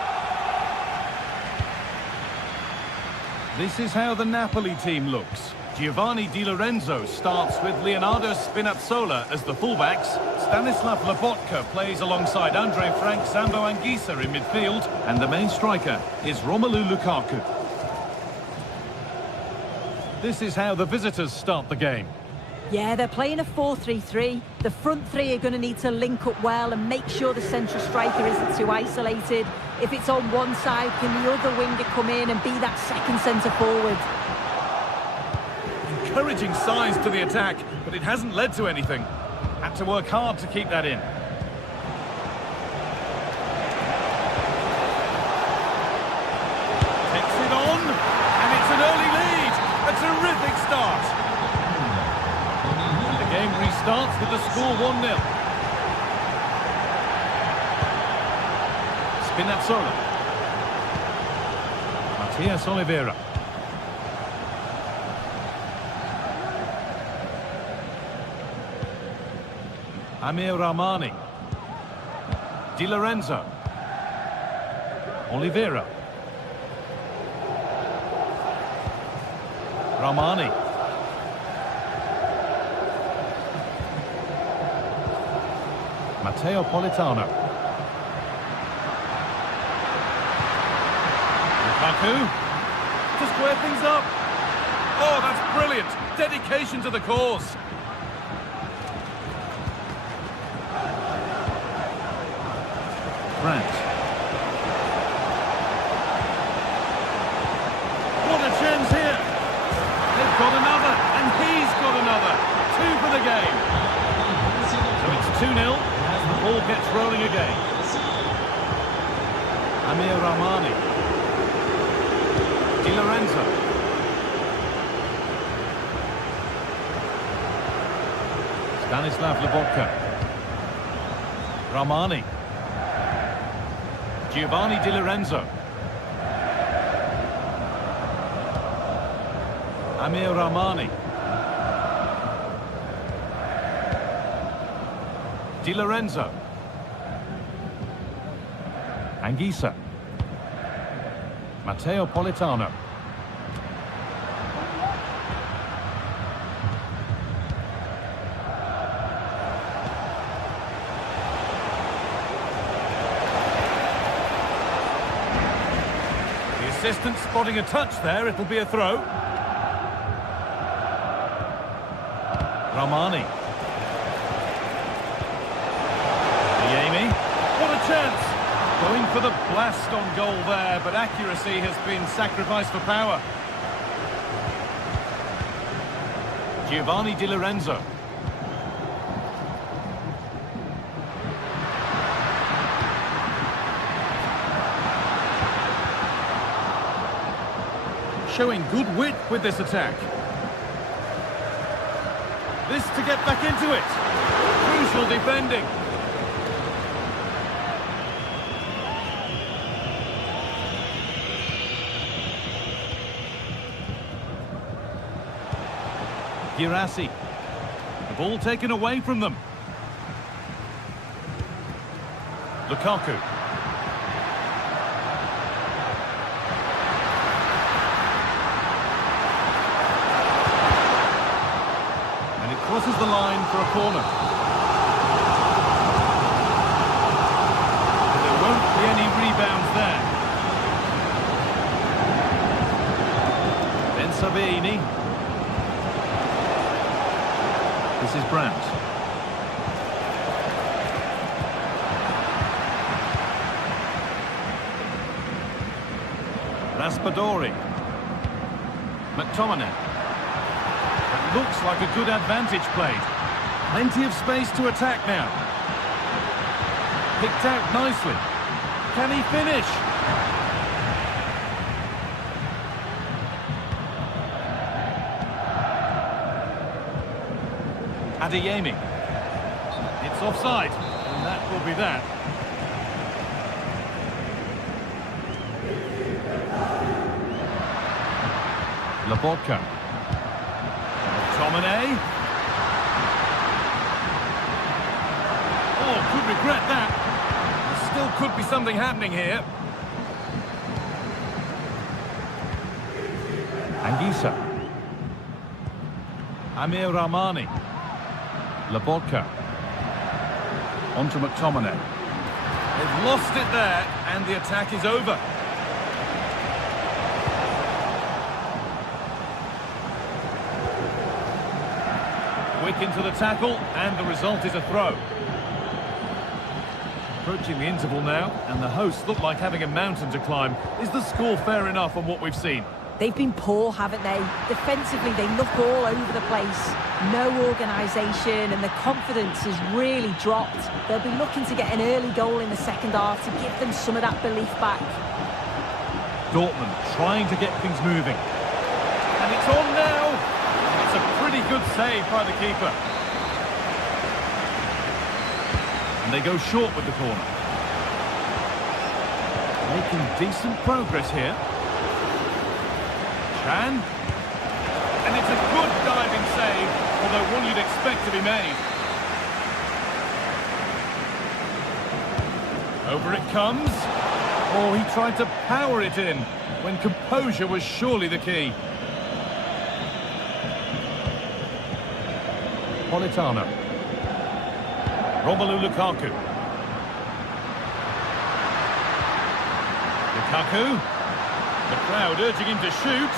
This is how the Napoli team looks. Giovanni Di Lorenzo starts with Leonardo Spinazzola as the fullbacks. Stanislav Lobotka plays alongside Andre Frank Zambo Anguissa in midfield. And the main striker is Romelu Lukaku. This is how the visitors start the game. Yeah, they're playing a 4-3-3. The front three are going to need to link up well and make sure the central striker isn't too isolated. If it's on one side, can the other winger come in and be that second centre-forward? Encouraging signs to the attack, but it hasn't led to anything. Had to work hard to keep that in. Takes it on, and it's an early lead. A terrific start. The game restarts with the score 1-0. Spinazzola. Matias Oliveira. Amir Rahmani. Di Lorenzo. Oliveira. Rahmani. Matteo Politano. Lukaku. To square things up. Oh, that's brilliant. Dedication to the cause. Grant. What a chance here. They've got another, and he's got another. 2 for the game. So it's 2-0 as the ball gets rolling again. Amir Rahmani. Di Lorenzo. Stanislav Lobotka. Rahmani. Giovanni Di Lorenzo. Amir Rahmani. Di Lorenzo. Anguissa. Matteo Politano. The assistant spotting a touch there, it'll be a throw. Rahmani. Yemi. What a chance! Going for the blast on goal there, but accuracy has been sacrificed for power. Giovanni Di Lorenzo. Showing good wit with this attack. This to get back into it. Crucial defending. Girassi. The ball taken away from them. Lukaku. Crosses the line for a corner. But there won't be any rebounds there. Ben Sabini. This is Brandt. Raspadori. McTominay. Looks like a good advantage played. Plenty of space to attack now. Picked out nicely. Can he finish? Adeyemi. It's offside, and that will be that. Lobotka. McTominay. Oh, could regret that. There still could be something happening here. Anguissa. Amir Rahmani. Lobotka. On to McTominay. They've lost it there, and the attack is over. Quick into the tackle, and the result is a throw. Approaching the interval now, and the hosts look like having a mountain to climb. Is the score fair enough on what we've seen? They've been poor, haven't they? Defensively, they look all over the place. No organisation, and the confidence has really dropped. They'll be looking to get an early goal in the second half to give them some of that belief back. Dortmund trying to get things moving. And it's on now. It's a pretty good save by the keeper. And they go short with the corner. Making decent progress here. Can. And it's a good diving save, although one you'd expect to be made. Over it comes. Oh, he tried to power it in, when composure was surely the key. Politano. Romelu Lukaku. Lukaku. The crowd urging him to shoot.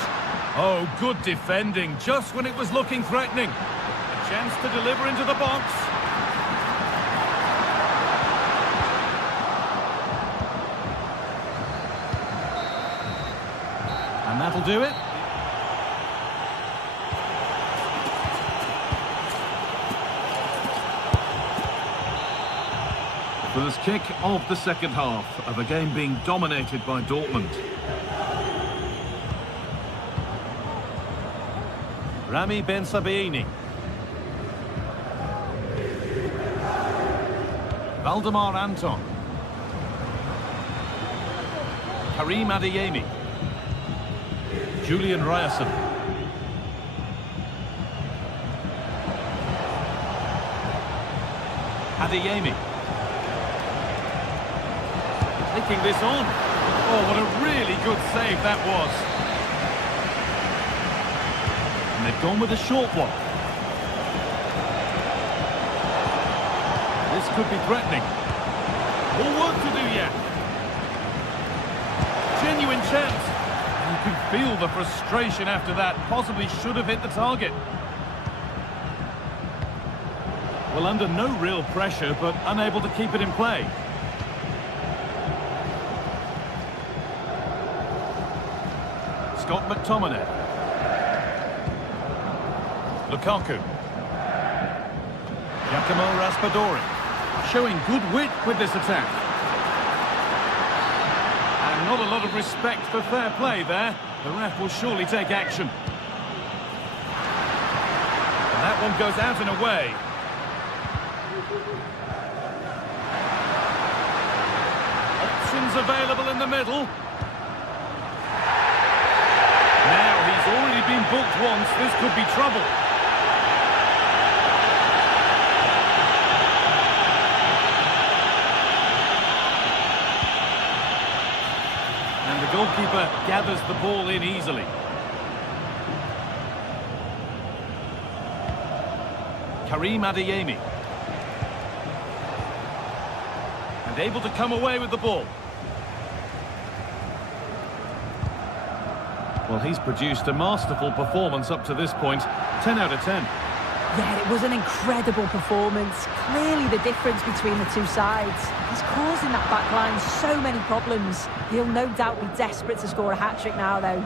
Oh, good defending, just when it was looking threatening. A chance to deliver into the box. And that'll do it. First kick of the second half of a game being dominated by Dortmund. Rami Ben Sabaini. Valdemar Anton. Karim Adeyemi. Julian Ryerson. Adeyemi. Taking this on. Oh, what a really good save that was. And they've gone with a short one. This could be threatening. More work to do yet. Genuine chance. You can feel the frustration after that. Possibly should have hit the target. Well, under no real pressure, but unable to keep it in play. Scott McTominay. Lukaku. Giacomo Raspadori. Showing good wit with this attack. And not a lot of respect for fair play there. The ref will surely take action. And that one goes out and away. Options available in the middle. Now he's already been booked once. This could be trouble. And the goalkeeper gathers the ball in easily. Karim Adeyemi. And able to come away with the ball. Well, he's produced a masterful performance up to this point. 10 out of 10. Yeah, it was an incredible performance. Clearly the difference between the two sides. He's causing that back line so many problems. He'll no doubt be desperate to score a hat-trick now, though.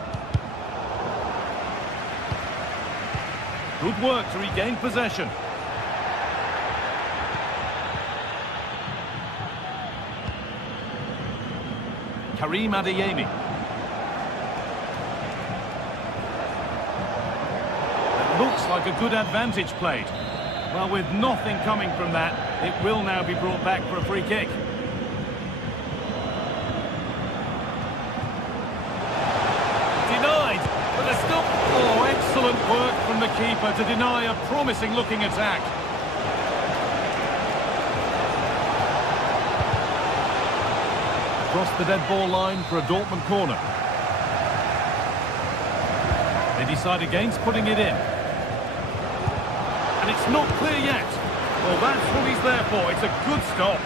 Good work to regain possession. Karim Adeyemi. Looks like a good advantage played. Well, with nothing coming from that, it will now be brought back for a free kick. Denied, but there's still... Oh, excellent work from the keeper to deny a promising-looking attack. Across the dead ball line for a Dortmund corner. They decide against putting it in. And it's not clear yet. Well, that's what he's there for. It's a good stop.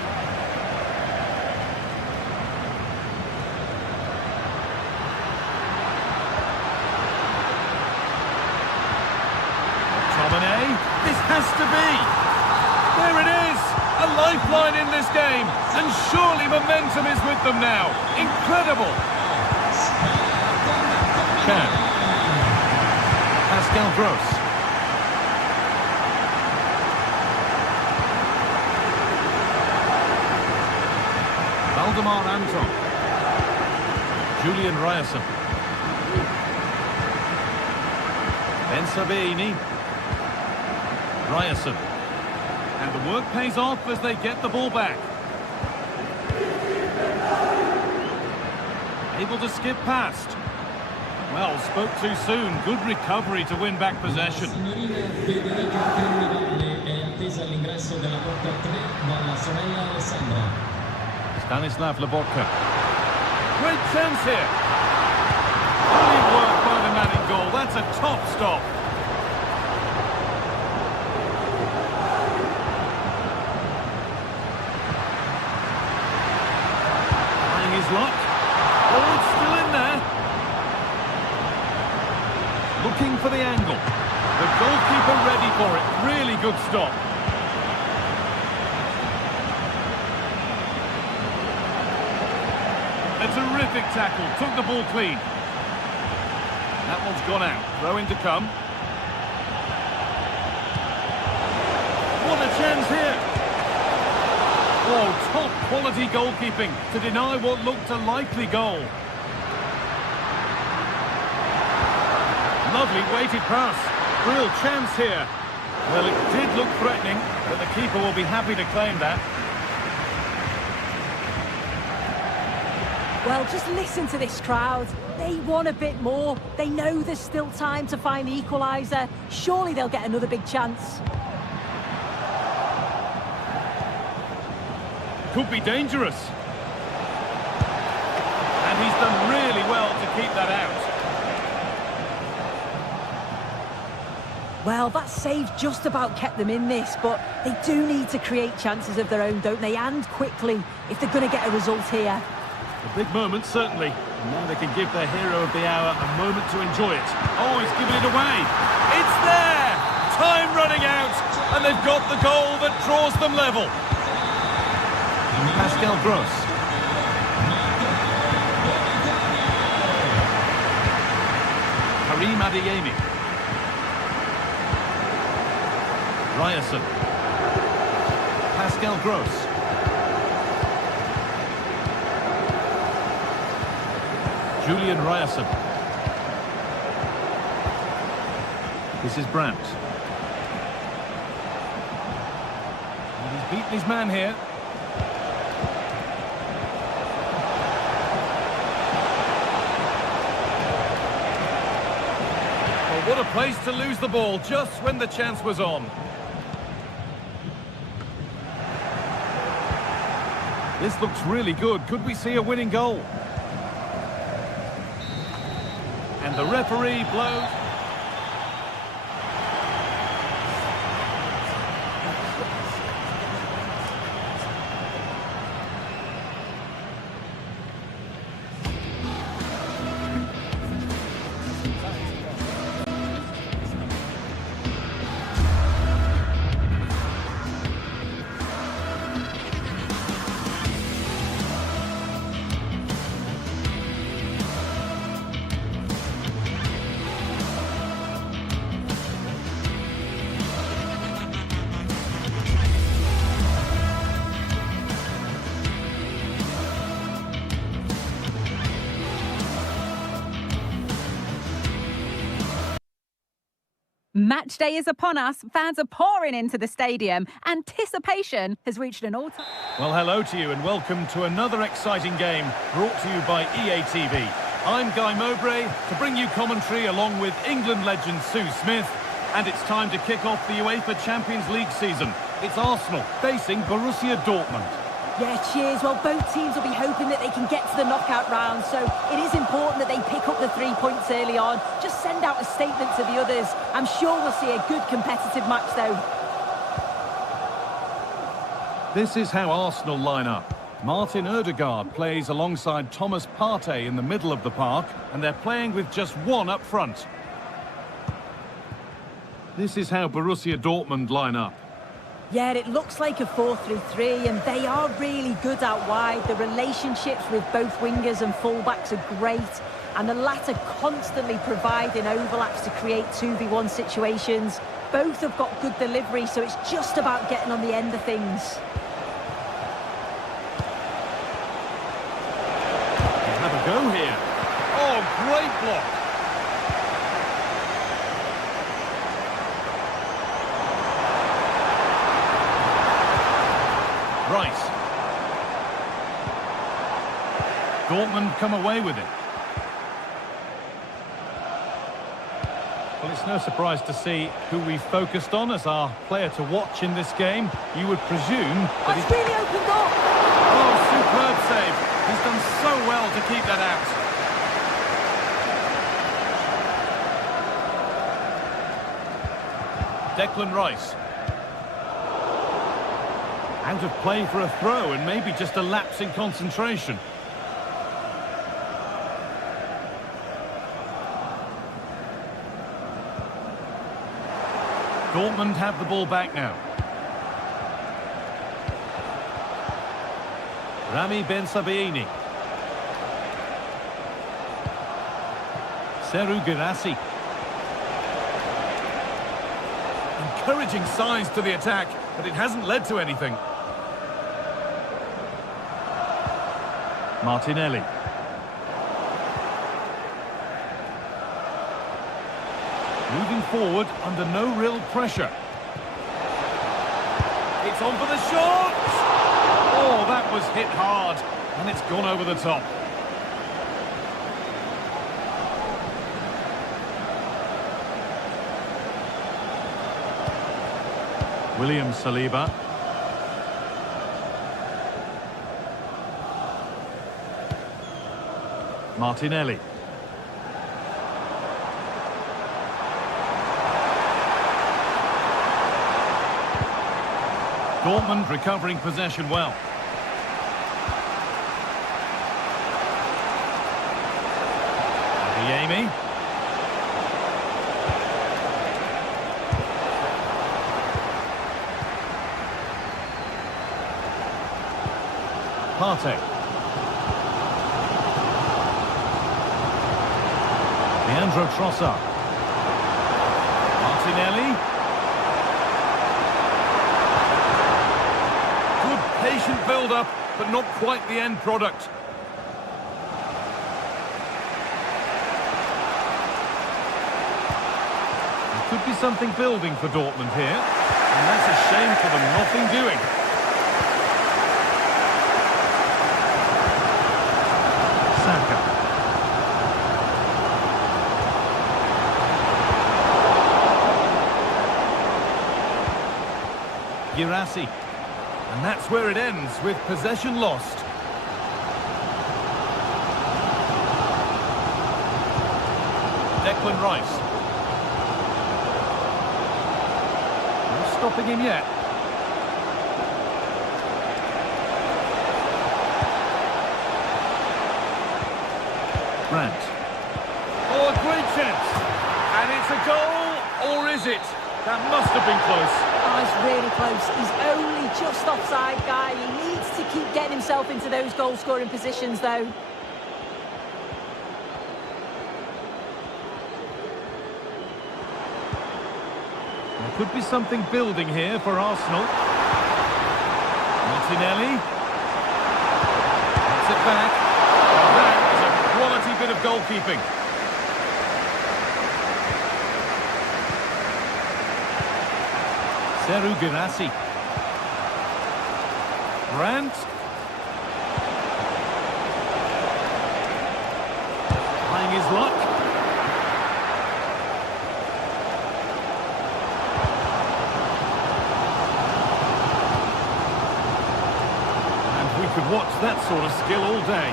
McTominay. This has to be. There it is. A lifeline in this game. And surely momentum is with them now. Incredible. Can. Pascal Gross. Valdemar Anton. Julian Ryerson. Ben Sabaini. Ryerson. And the work pays off as they get the ball back. Able to skip past. Well, spoke too soon. Good recovery to win back possession. Signorina Federica Carnevale è attesa all'ingresso della porta 3 dalla sorella Alessandra. Stanislav Lobotka. Great chance here. Brilliant work by the man in goal. That's a top stop. Trying his luck. Oh, it's still in there. Looking for the angle. The goalkeeper ready for it. Really good stop. A terrific tackle. Took the ball clean. That one's gone out. Throw in to come. What a chance here. Oh, top quality goalkeeping to deny what looked a likely goal. Lovely weighted pass. Real chance here. Well, it did look threatening, but the keeper will be happy to claim that. Well, just listen to this crowd. They want a bit more. They know there's still time to find the equaliser. Surely they'll get another big chance. Could be dangerous. And he's done really well to keep that out. Well, that save just about kept them in this, but they do need to create chances of their own, don't they? And quickly, if they're going to get a result here. A big moment, certainly. And now they can give their hero of the hour a moment to enjoy it. Oh, he's given it away. It's there! Time running out, and they've got the goal that draws them level. Pascal Gross. Karim Adeyemi. Ryerson. Pascal Gross. Julian Ryerson. This is Brandt. And he's beaten his man here. Well, what a place to lose the ball just when the chance was on. This looks really good. Could we see a winning goal? And the referee blows. Match day is upon us. Fans are pouring into the stadium. Anticipation has reached an all-time... Well, hello to you and welcome to another exciting game brought to you by EA TV. I'm Guy Mowbray to bring you commentary along with England legend Sue Smith. And it's time to kick off the UEFA Champions League season. It's Arsenal facing Borussia Dortmund. Yeah, cheers. Well, both teams will be hoping that they can get to the knockout round, so it is important that they pick up the 3 points early on. Just send out a statement to the others. I'm sure we'll see a good competitive match, though. This is how Arsenal line up. Martin Odegaard plays alongside Thomas Partey in the middle of the park, and they're playing with just one up front. This is how Borussia Dortmund line up. Yeah, it looks like a 4-3-3, and they are really good out wide. The relationships with both wingers and fullbacks are great, and the latter constantly providing overlaps to create 2v1 situations. Both have got good delivery, so it's just about getting on the end of things. Have a go here. Oh, great block. Rice. Dortmund come away with it. Well, it's no surprise to see who we focused on as our player to watch in this game. You would presume that That's really opened up. Oh, superb save. He's done so well to keep that out. Declan Rice. Out of play for a throw and maybe just a lapse in concentration. Dortmund have the ball back now. Rami Ben Sabaini. Seru Girassi. Encouraging signs to the attack, but it hasn't led to anything. Martinelli. Moving forward under no real pressure. It's on for the shot! Oh, that was hit hard, and it's gone over the top. William Saliba. Martinelli. Dortmund recovering possession well. Adeyemi. Partey. Leandro Trossard. Martinelli. Good patient build-up, but not quite the end product. There could be something building for Dortmund here, and that's a shame for them. Nothing doing. Saka. Girassi. And that's where it ends, with possession lost. Declan Rice. No stopping him yet. Brandt. Oh, a great chance. And it's a goal, or is it? That must have been close. Oh, it's really close. He's only just offside, guy. He needs to keep getting himself into those goal-scoring positions, though. There could be something building here for Arsenal. Martinelli. Gets it back. That is a quality bit of goalkeeping. Seru Girassi. Brandt. Trying his luck. And we could watch that sort of skill all day.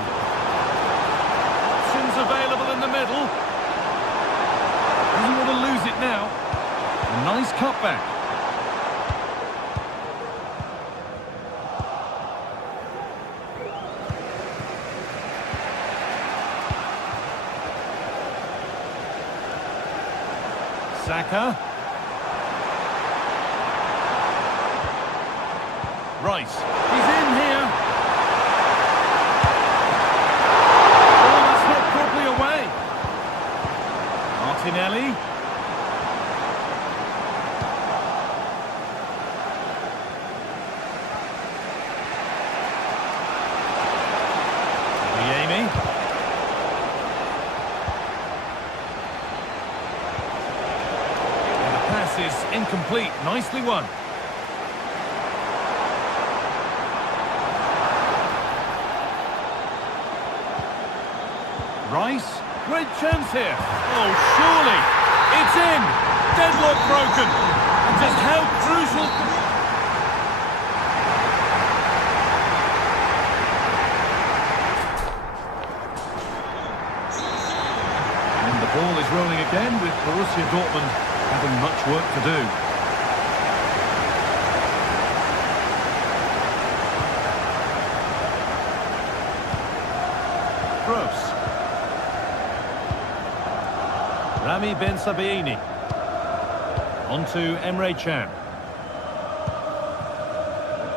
Options available in the middle. Doesn't want to lose it now. A nice cutback. Saka. Rice. He's in here. Oh, that's not properly away. Martinelli. Adeyemi. Is incomplete. Nicely won. Rice. Great chance here. Oh, surely. It's in! Deadlock broken! And just how crucial... And the ball is rolling again with Borussia Dortmund having much work to do. Gross. Rami Ben Sabaini. On to Emre Can.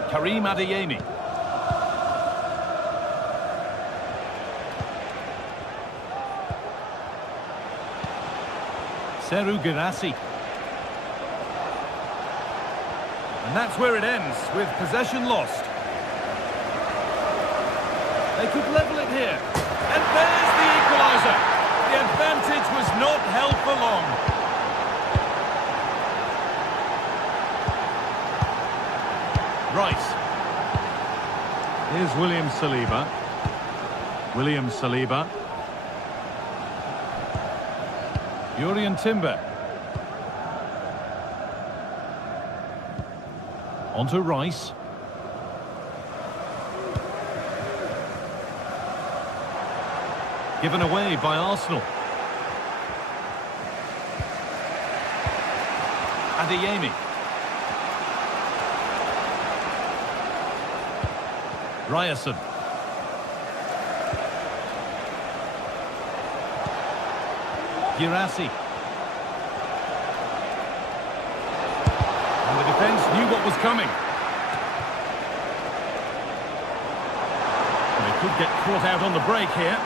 Karim Adeyemi. Serhou Guirassy. And that's where it ends, with possession lost. They could level it here. And there's the equaliser. The advantage was not held for long. Rice. Here's William Saliba. William Saliba. Jurrien Timber. On to Rice. Given away by Arsenal. Adeyemi. Ryerson. Guirassy. And the defence knew what was coming. They could get caught out on the break here.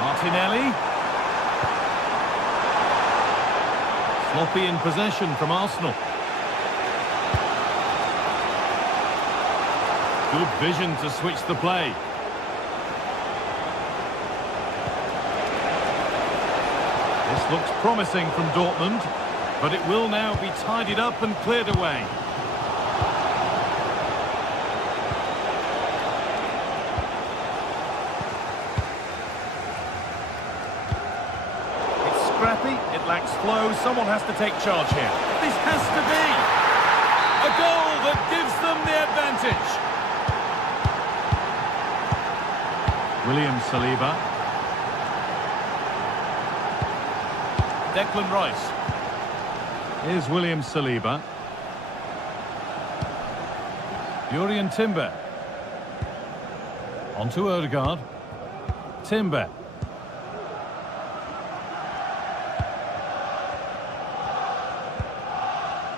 Martinelli. Sloppy in possession from Arsenal. Good vision to switch the play. This looks promising from Dortmund, but it will now be tidied up and cleared away. It's scrappy, it lacks flow, someone has to take charge here. This has to be a goal that gives them the advantage. William Saliba. Declan Rice. Here's William Saliba. Jurrien Timber. On to Odegaard. Timber.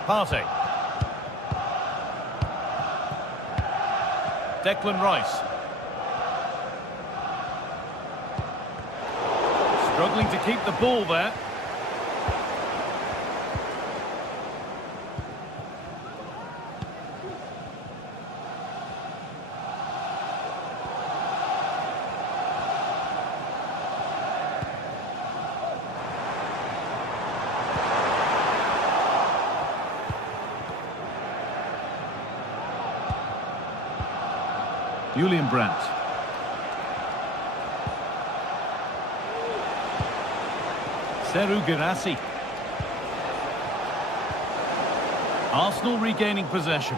Partey. Declan Rice. Struggling to keep the ball there. Julian Brandt. Serhou Guirassy. Arsenal regaining possession.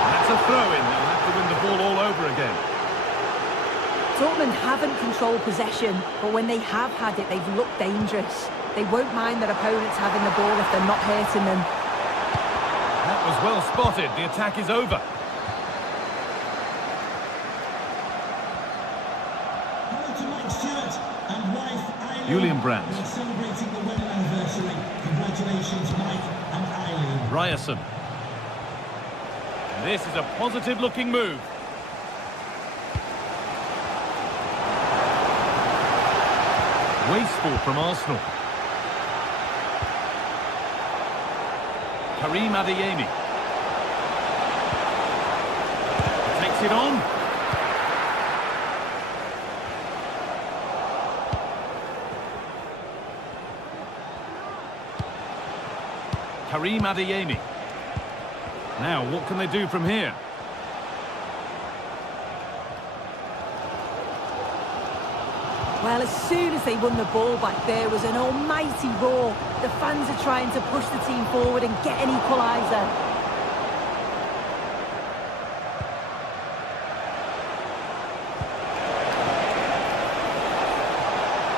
That's a throw-in. They'll have to win the ball all over again. Dortmund haven't controlled possession, but when they have had it, they've looked dangerous. They won't mind their opponents having the ball if they're not hurting them. That was well spotted. The attack is over. Julian Brandt. Celebrating the wedding anniversary. Congratulations, Mike and Eileen. Ryerson. This is a positive-looking move. Wasteful from Arsenal. Karim Adeyemi. Takes it on. Karim Adeyemi. Now, what can they do from here? Well, as soon as they won the ball back, there was an almighty roar. The fans are trying to push the team forward and get an equaliser.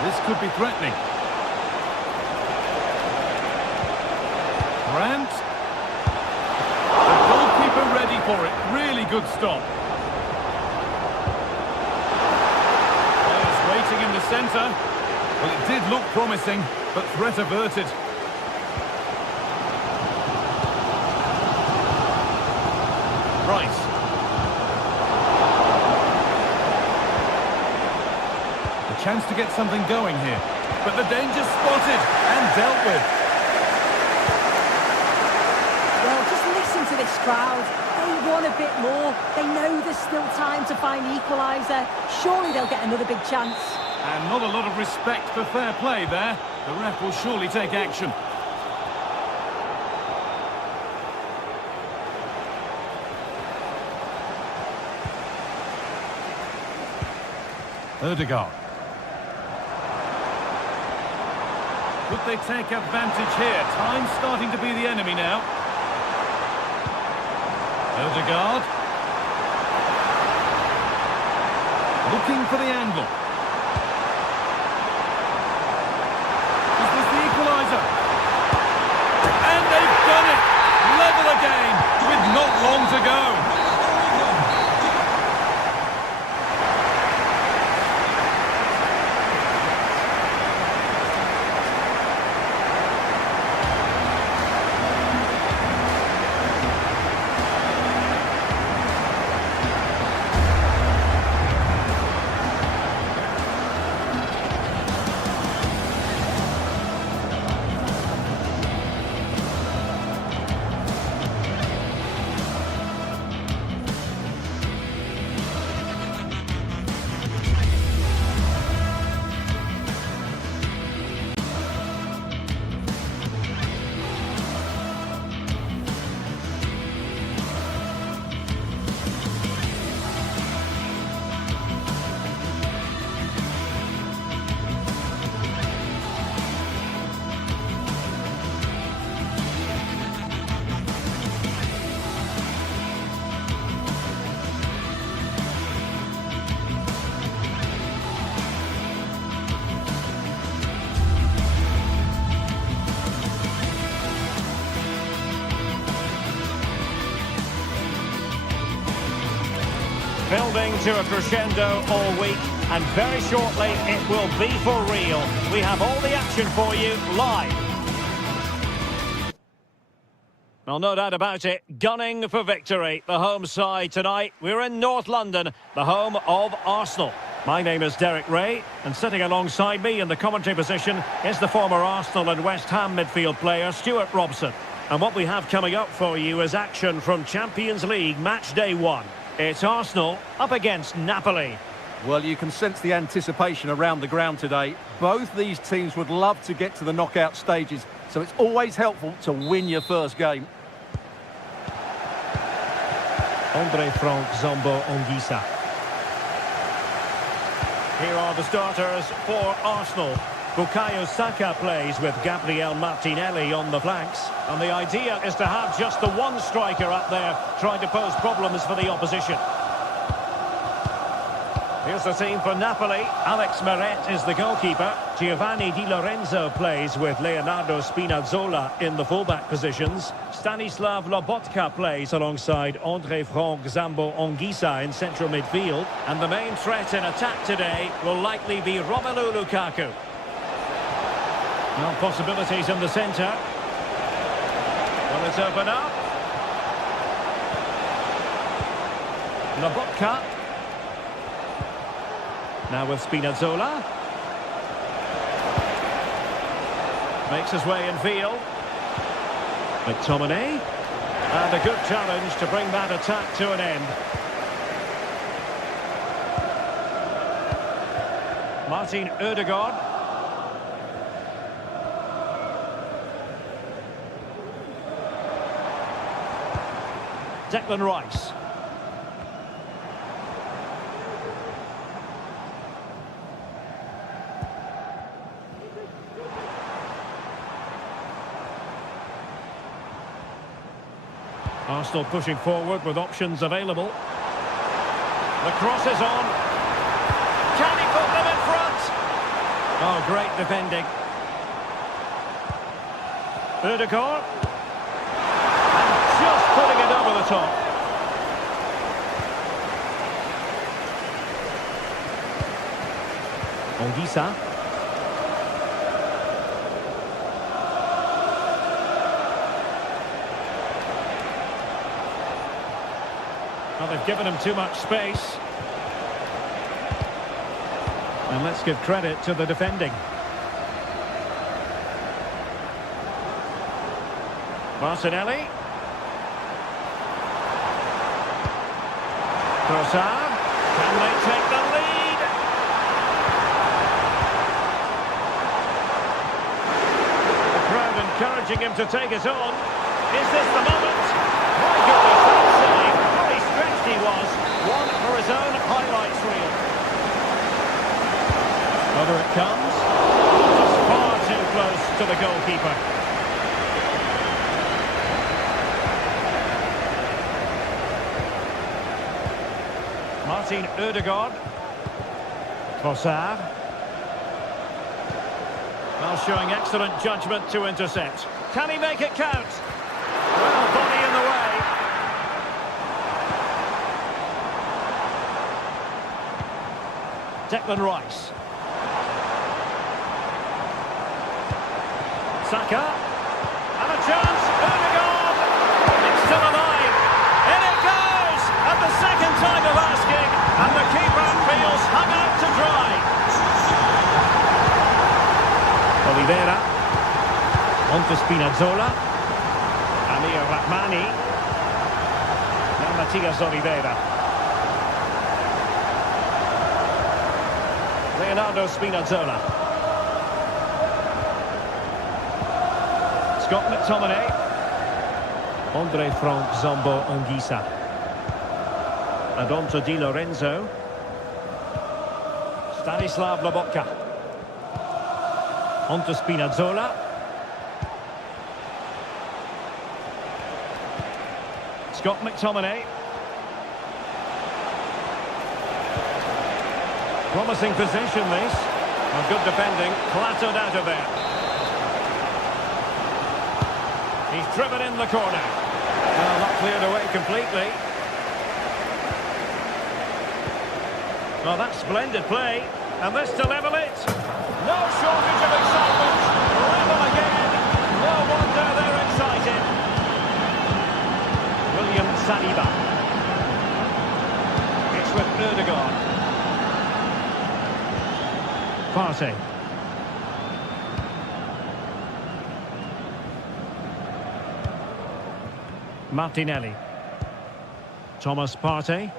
This could be threatening. Grant. The goalkeeper ready for it. Really good stop. Players waiting in the centre. Well, it did look promising, but threat averted. Price. A chance to get something going here. But the danger spotted and dealt with. Well, just listen to this crowd. They want a bit more. They know there's still time to find the equaliser. Surely they'll get another big chance. And not a lot of respect for fair play there. The ref will surely take action. Ødegaard. Could they take advantage here? Time's starting to be the enemy now. Ødegaard. Looking for the angle. Is this the equaliser? And they've done it! Level again, with not long to go. Building to a crescendo all week, and very shortly it will be for real. We have all the action for you live. Well, no doubt about it, gunning for victory. The home side tonight, we're in North London, the home of Arsenal. My name is Derek Ray, and sitting alongside me in the commentary position is the former Arsenal and West Ham midfield player, Stuart Robson. And what we have coming up for you is action from Champions League match day 1. It's Arsenal up against Napoli. Well, you can sense the anticipation around the ground today. Both these teams would love to get to the knockout stages, so it's always helpful to win your first game. Frank Zambo Anguissa. Here are the starters for Arsenal. Bukayo Saka plays with Gabriel Martinelli on the flanks. And the idea is to have just the one striker up there trying to pose problems for the opposition. Here's the team for Napoli. Alex Meret is the goalkeeper. Giovanni Di Lorenzo plays with Leonardo Spinazzola in the fullback positions. Stanislav Lobotka plays alongside Frank Zambo Anguissa in central midfield. And the main threat in attack today will likely be Romelu Lukaku. Well, possibilities in the centre. Well, it's open up. Lobotka. Now with Spinazzola. Makes his way in field. McTominay. And a good challenge to bring that attack to an end. Martin Ødegaard. Declan Rice. Arsenal pushing forward with options available. The cross is on. Can he put them in front? Oh, great defending. Ødegaard. And just putting it over the top. Ongisa. Well, they've given him too much space. And let's give credit to the defending. Martinelli. Trossard. Can they take the lead? The crowd encouraging him to take it on. Is this the moment? My goodness, that save. How stretched he was. One for his own highlights reel. Over it comes. Just far too close to the goalkeeper. Martin Ødegaard. Trossard. Well, showing excellent judgment to intercept. Can he make it count? Well, body in the way. Declan Rice. Saka. And a chance. Ødegaard. It's still alive. In it goes. At the second time of asking. And the keeper feels hung out to dry. Oliveira. On to Spinazzola. Amir Rahmani. Now Matias Oliveira. Leonardo Spinazzola. Scott McTominay. Andre Frank Zombo Ongisa. And on to Di Lorenzo. Stanislav Lobotka. On to Spinazzola. Scott McTominay. Promising position, this. Well, good defending, clattered out of there. He's driven in the corner. Well, not cleared away completely. Well, that's splendid play. And this to level it. No shortage of excitement. Level again. No wonder they're excited. William Saliba. It's with Ødegaard. Partey. Martinelli. Thomas Partey.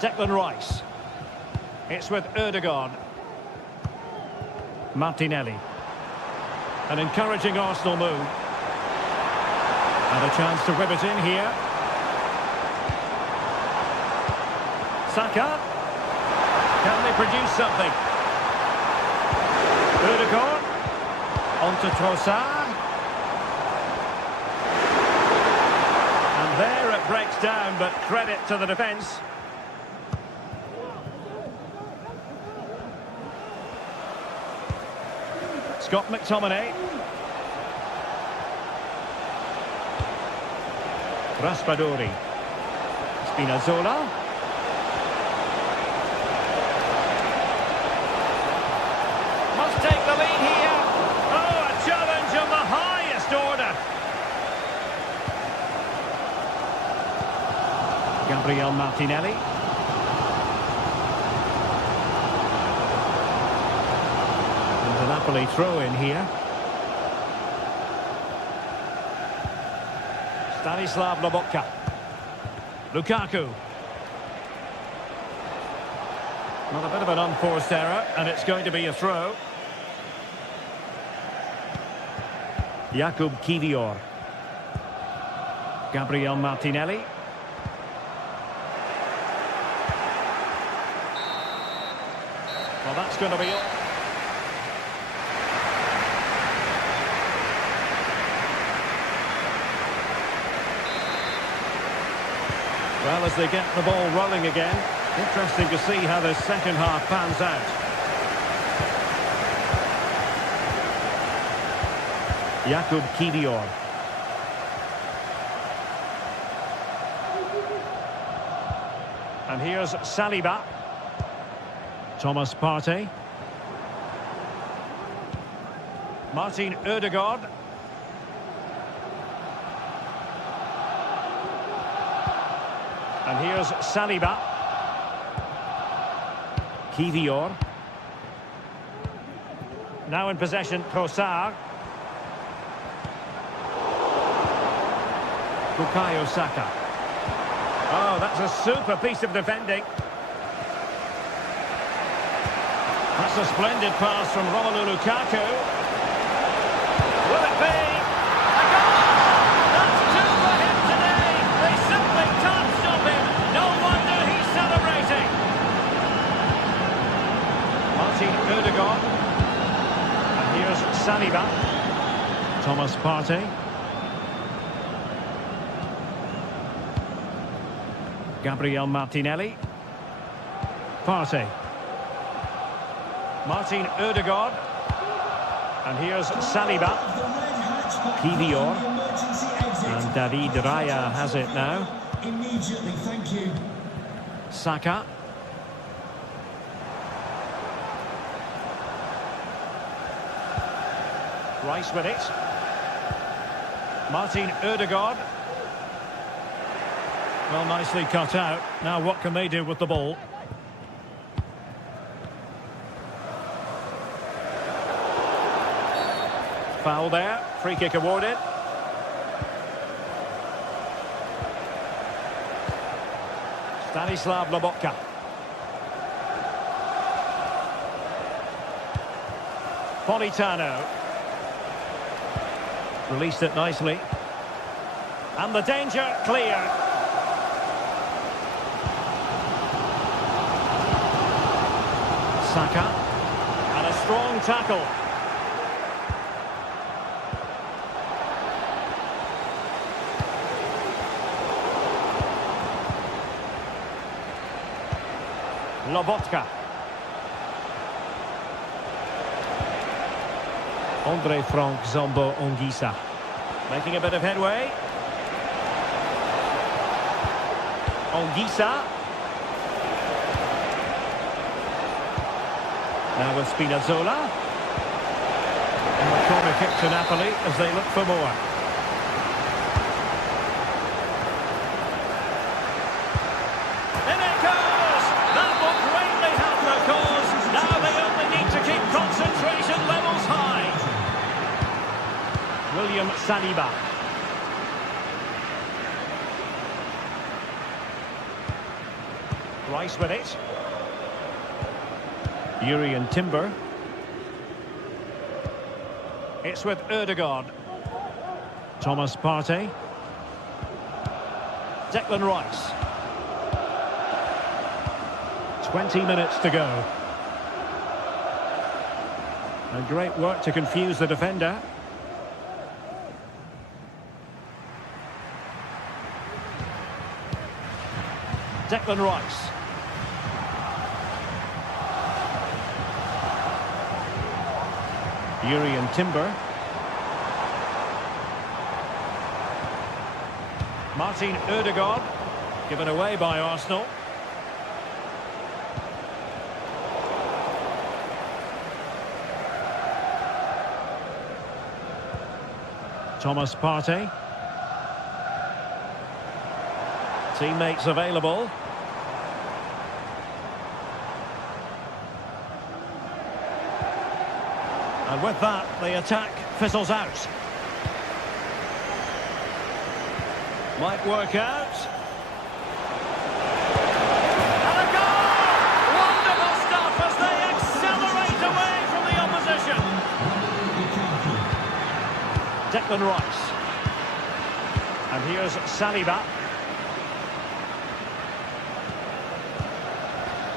Declan Rice. It's with Ødegaard. Martinelli. An encouraging Arsenal move. And a chance to whip it in here. Saka. Can they produce something? Ødegaard. On to Trossard. And there it breaks down, but credit to the defence. Scott McTominay. Raspadori. Spinazzola. Must take the lead here. Oh, a challenge of the highest order. Gabriel Martinelli. And the Napoli throw in here. Stanislav Lobotka. Lukaku. Well, a bit of an unforced error, and it's going to be a throw. Jakub Kivior. Gabriel Martinelli. Well, that's going to be all. Well, as they get the ball rolling again, interesting to see how the second half pans out. Jakub Kiwior. And here's Saliba. Thomas Partey. Martin Ødegaard. And here's Saliba. Kiwior. Now in possession, Trossard. Bukayo Saka. Oh, that's a super piece of defending. That's a splendid pass from Romelu Lukaku. Will it be? A goal! That's two for him today. They simply can't stop him. No wonder he's celebrating. Martin Ødegaard. And here's Saliba. Thomas Partey. Gabriel Martinelli. Partey. Martin Ødegaard. And here's Saliba. Kiwior. And David Raya has it now. Immediately, thank you. Saka. Rice with it. Martin Ødegaard. Well, nicely cut out. Now what can they do with the ball? Foul there. Free kick awarded. Stanislav Lobotka. Politano. Released it nicely. And the danger clear. Saka. And a strong tackle. Lobotka. Andre Frank Zombo Ongisa. Making a bit of headway. Ongisa. Now with Spinazzola. And the corner kick to Napoli as they look for more. In it goes! That will greatly help their cause. Now they only need to keep concentration levels high. William Saliba. Rice with it. Urian Timber. It's with Ødegaard. Thomas Partey. Declan Rice. 20 minutes to go. And great work to confuse the defender. Declan Rice. Urian Timber. Martin Ødegaard. Given away by Arsenal. Thomas Partey. Teammates available. And with that, the attack fizzles out. Might work out. And a goal! Wonderful stuff as they accelerate away from the opposition. Declan Rice. And here's Saliba.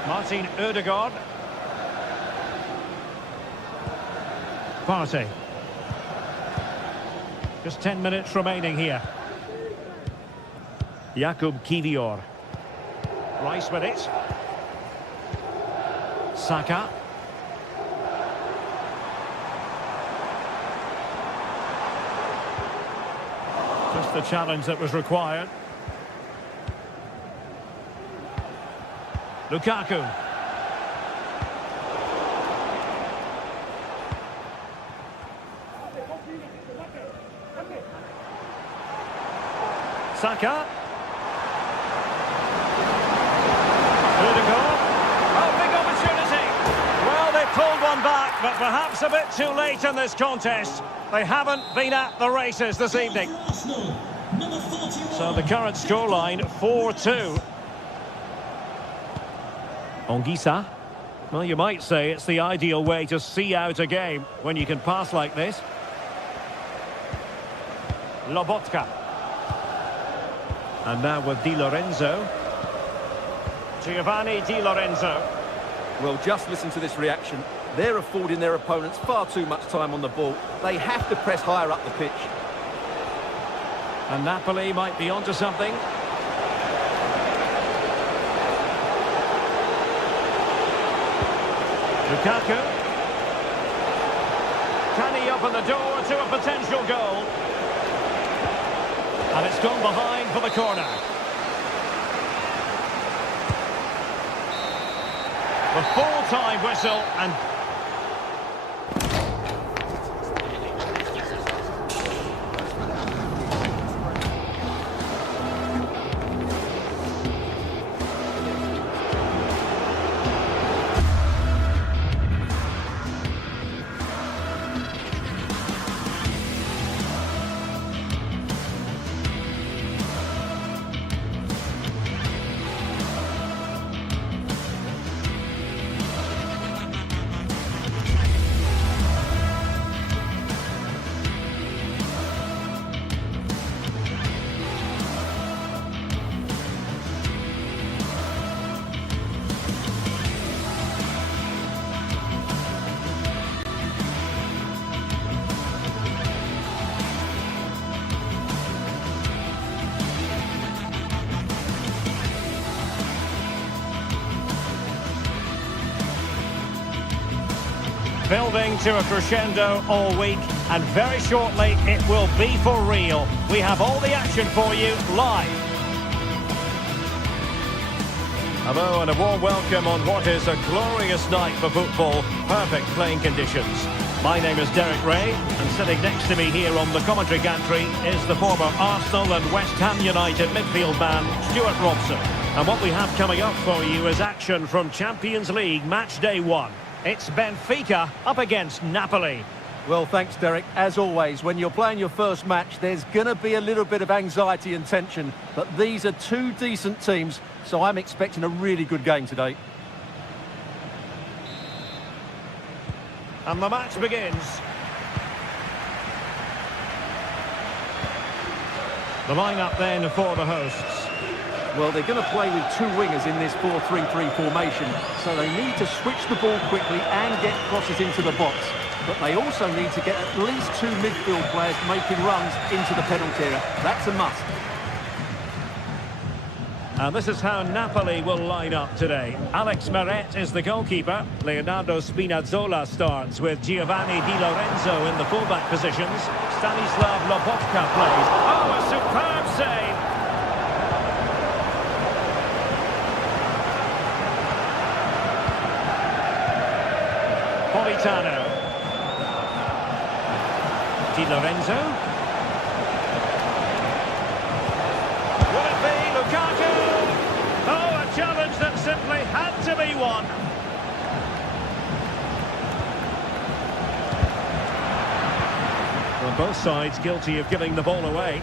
Martin Ødegaard. Partey. Just 10 minutes remaining here. Jakub Kiwior. Rice with it. Saka. Just the challenge that was required. Lukaku. Saka. Oh, big opportunity. Well, they pulled one back, but perhaps a bit too late in this contest. They haven't been at the races this evening. So the current scoreline, 4-2. Ongisa. Well, you might say it's the ideal way to see out a game when you can pass like this. Lobotka. And now with Di Lorenzo. Giovanni Di Lorenzo. Well, just listen to this reaction. They're affording their opponents far too much time on the ball. They have to press higher up the pitch. And Napoli might be onto something. Lukaku. Can he open the door to a potential goal? And it's gone behind for the corner. The full-time whistle and... Building to a crescendo all week, and very shortly it will be for real. We have all the action for you live. Hello and a warm welcome on what is a glorious night for football. Perfect playing conditions. My name is Derek Ray, and sitting next to me here on the commentary gantry is the former Arsenal and West Ham United midfield man, Stuart Robson. And what we have coming up for you is action from Champions League match day 1. It's Benfica up against Napoli. Well, thanks, Derek. As always, when you're playing your first match, there's going to be a little bit of anxiety and tension. But these are two decent teams, so I'm expecting a really good game today. And the match begins. The lineup then for the hosts. Well, they're going to play with two wingers in this 4-3-3 formation, so they need to switch the ball quickly and get crosses into the box. But they also need to get at least two midfield players making runs into the penalty area. That's a must. And this is how Napoli will line up today. Alex Meret is the goalkeeper. Leonardo Spinazzola starts with Giovanni Di Lorenzo in the fullback positions. Stanislav Lobotka plays. Oh, a superb save! Politano. Di Lorenzo. Will it be Lukaku? Oh, a challenge that simply had to be won. Well, both sides guilty of giving the ball away.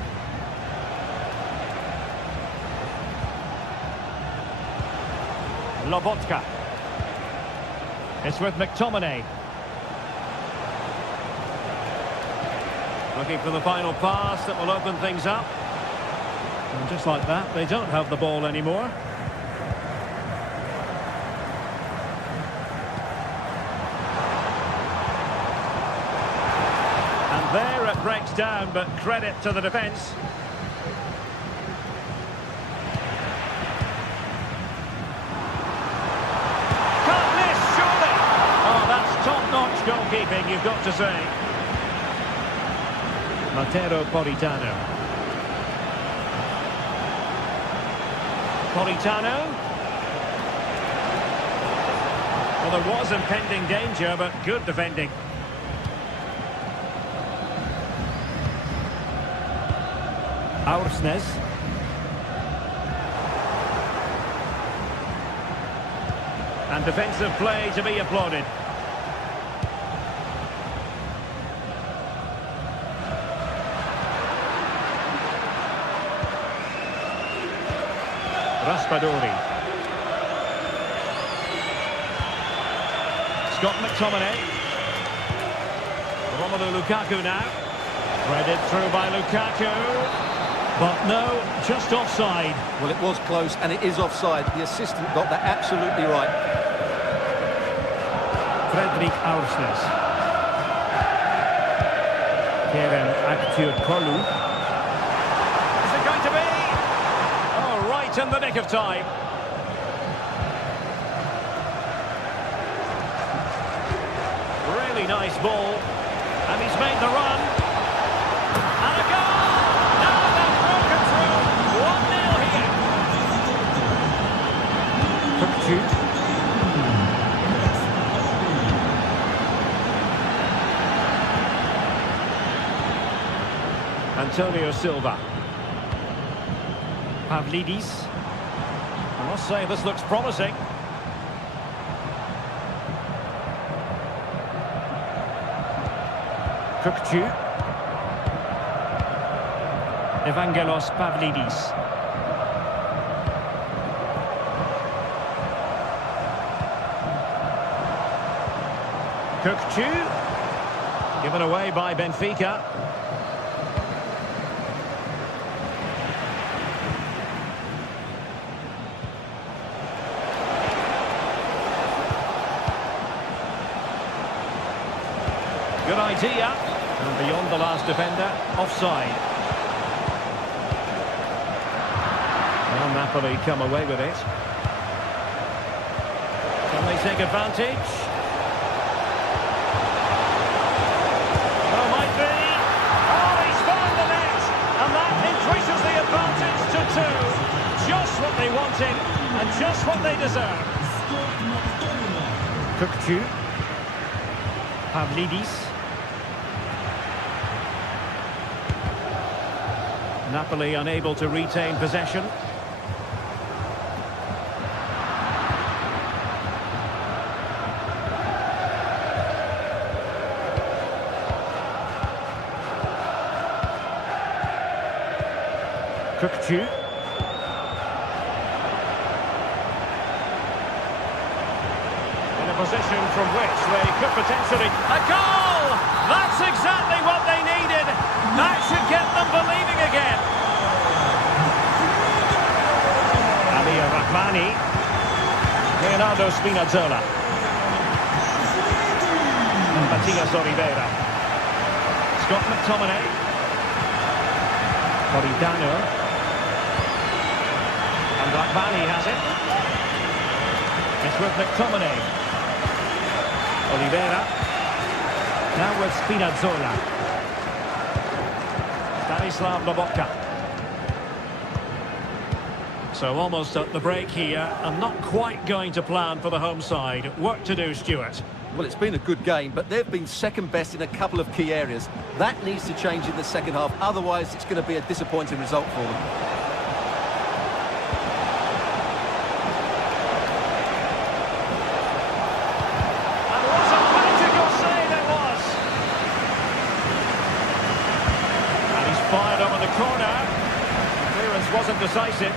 Lobotka. It's with McTominay. Looking for the final pass that will open things up. And just like that, they don't have the ball anymore. And there it breaks down, but credit to the defence. game, you've got to say. Matteo Politano. Politano. Well, there was impending danger, but good defending. Aursnes. And defensive play to be applauded. Raspadori. Scott McTominay. Romelu Lukaku now. Threaded through by Lukaku. But no, just offside. Well, it was close, and it is offside. The assistant got that absolutely right. Fredrik Aursnes. Kerem Aktürkoğlu. Is it going to be? Oh, right in the nick of time. Really nice ball. And he's made the run. And a goal! Now they've broken through. 1-0 here. Took shoot. Antonio Silva. Pavlidis. I must say this looks promising. Kukçu. Evangelos Pavlidis. Kukçu. Given away by Benfica. Good idea. And beyond the last defender, offside. Well, Napoli come away with it. Can they take advantage? Oh, might be. Oh, he's found the net. And that increases the advantage to 2. Just what they wanted and just what they deserve. Kukçu. Pavlidis. Napoli unable to retain possession. Kukçu. In a position from which they could potentially... A goal! That's exactly what they needed! That should get them believing again. Amir Rahmani. Leonardo Spinazzola. And Matias Oliveira. Scott McTominay. Politano. And Rahmani has it. It's with McTominay. Oliveira. Now with Spinazzola. Stanislav Lobotka. So almost at the break here, and not quite going to plan for the home side. Work to do, Stuart. Well, it's been a good game, but they've been second best in a couple of key areas. That needs to change in the second half, otherwise it's going to be a disappointing result for them. And what a magical save it was! And he's fired over the corner. Clearance wasn't decisive.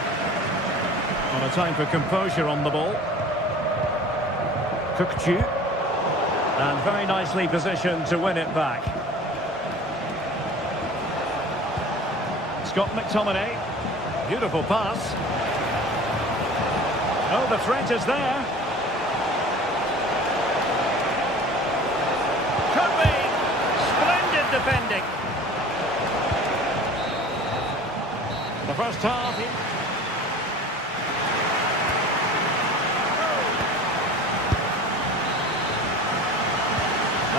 On a time for composure on the ball. Kukçu. And very nicely positioned to win it back. Scott McTominay. Beautiful pass. Oh, the threat is there. Could be. Splendid defending. The first half...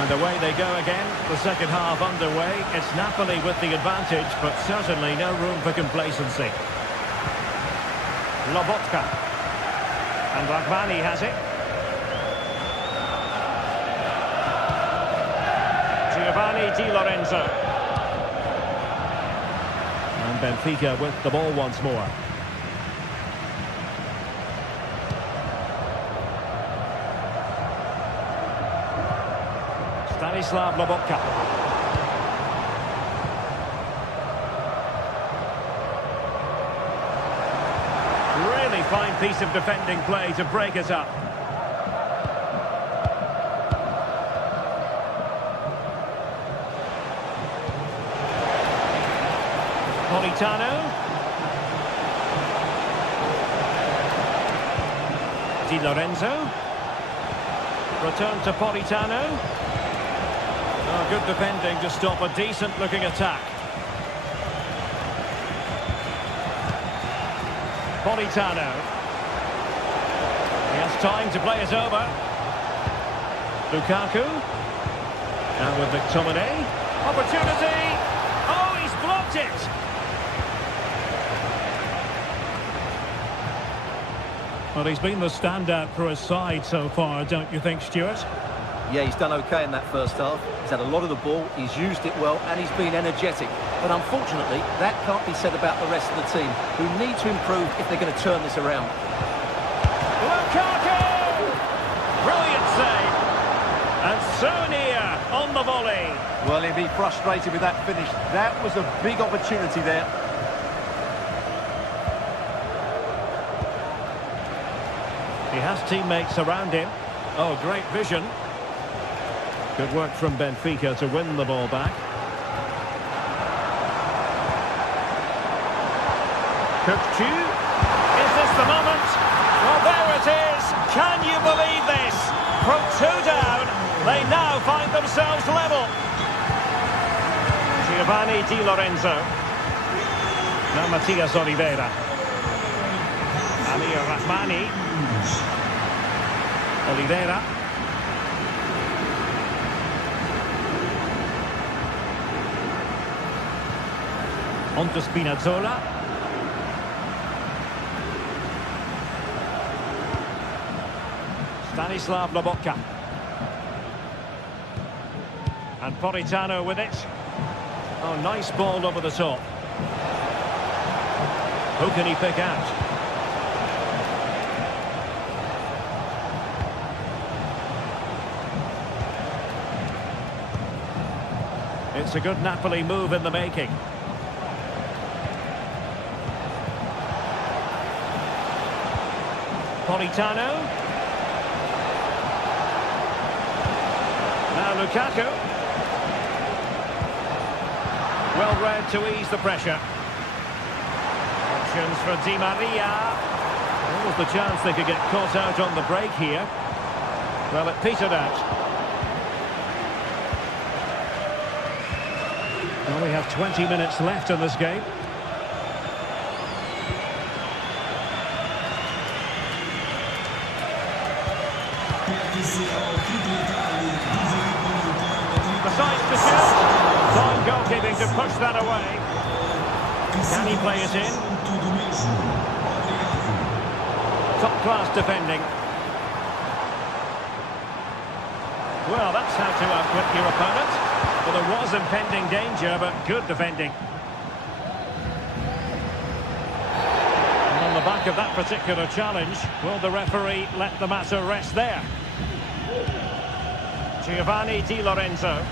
And away they go again, the second half underway. It's Napoli with the advantage, but certainly no room for complacency. Lobotka. And Rahmani has it. Giovanni Di Lorenzo. And Benfica with the ball once more. Stanislav Lobotka. Really fine piece of defending play to break us up. Politano. Di Lorenzo. Return to Politano. Oh, good defending to stop a decent-looking attack. Politano. He has time to play it over. Lukaku. And with McTominay. Opportunity. Oh, he's blocked it. Well, he's been the standout for his side so far, don't you think, Stuart? Yeah, he's done okay in that first half. He's had a lot of the ball, he's used it well, and he's been energetic. But unfortunately, that can't be said about the rest of the team, who need to improve if they're going to turn this around. Lukaku! Brilliant save. And so near on the volley. Well, he'll be frustrated with that finish. That was a big opportunity there. He has teammates around him. Oh, great vision. Good work from Benfica to win the ball back. Kökçü. Is this the moment? Well, there it is. Can you believe this? From 2 down, they now find themselves level. Giovanni Di Lorenzo. Now Matias Oliveira. Amir Rahmani. Oliveira. On to Spinazzola. Stanislav Lobotka. And Politano with it. Oh, nice ball over the top. Who can he pick out? It's a good Napoli move in the making. Politano. Now Lukaku. Well read to ease the pressure. Options for Di Maria. There was the chance they could get caught out on the break here. Well, it petered out. Well, we have 20 minutes left in this game. Decides to shoot. Fine goalkeeping to push that away. Can he play it in? Top-class defending. Well, that's how to outwit your opponent. Well, there was impending danger, but good defending. And on the back of that particular challenge, will the referee let the matter rest there? Giovanni Di Lorenzo.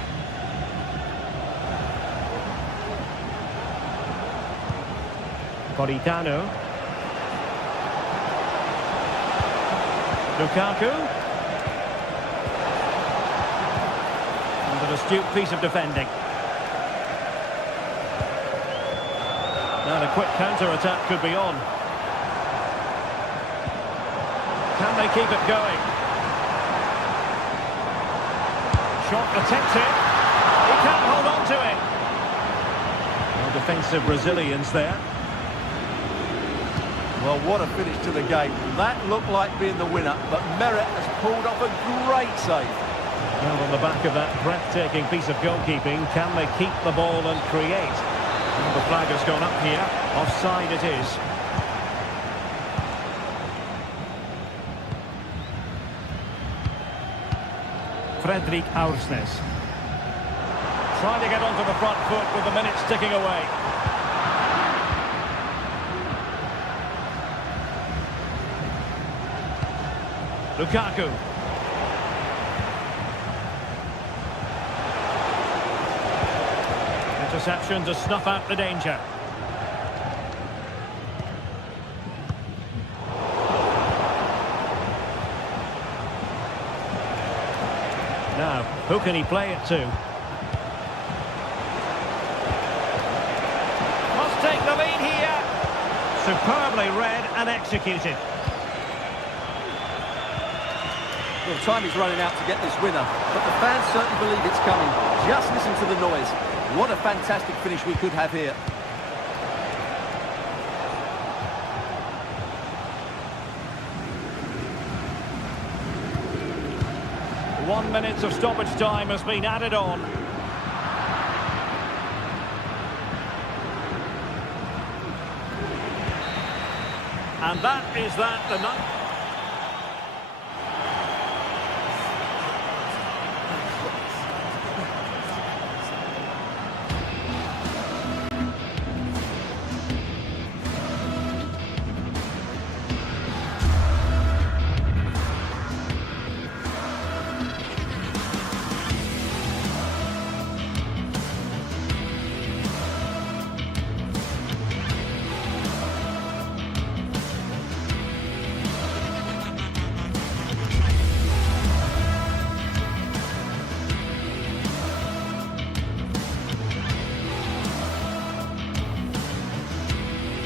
Politano. Lukaku. An astute piece of defending. Now the quick counter-attack could be on. Can they keep it going? Shot attempted. He can't hold on to it. Well, defensive resilience there. Well, what a finish to the game. That looked like being the winner, but Meret has pulled off a great save. Well, on the back of that breathtaking piece of goalkeeping, can they keep the ball and create? Well, the flag has gone up here. Offside it is. Fredrik Aursnes. Trying to get onto the front foot with the minutes ticking away. Lukaku. Interception to snuff out the danger. Now, who can he play it to? Must take the lead here. Superbly read and executed. Well, time is running out to get this winner, but the fans certainly believe it's coming. Just listen to the noise. What a fantastic finish we could have here. One minute of stoppage time has been added on. And that is that. The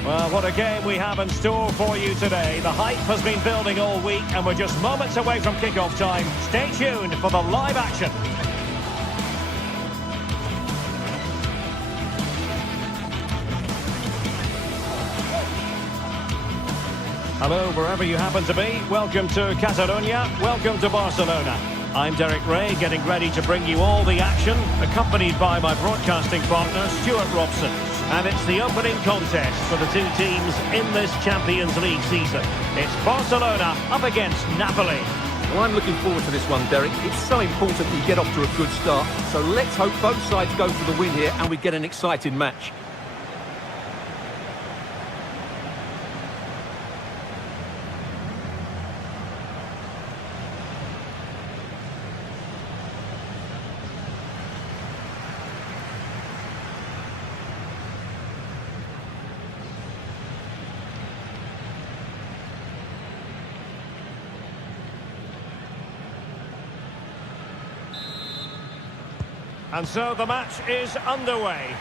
Well, what a game we have in store for you today. The hype has been building all week and we're just moments away from kickoff time. Stay tuned for the live action. Hello, wherever you happen to be. Welcome to Catalonia. Welcome to Barcelona. I'm Derek Ray, getting ready to bring you all the action, accompanied by my broadcasting partner, Stuart Robson. And it's the opening contest for the two teams in this Champions League season. It's Barcelona up against Napoli. Well, I'm looking forward to this one, Derek. It's so important that you get off to a good start. So let's hope both sides go for the win here and we get an exciting match. And so the match is underway.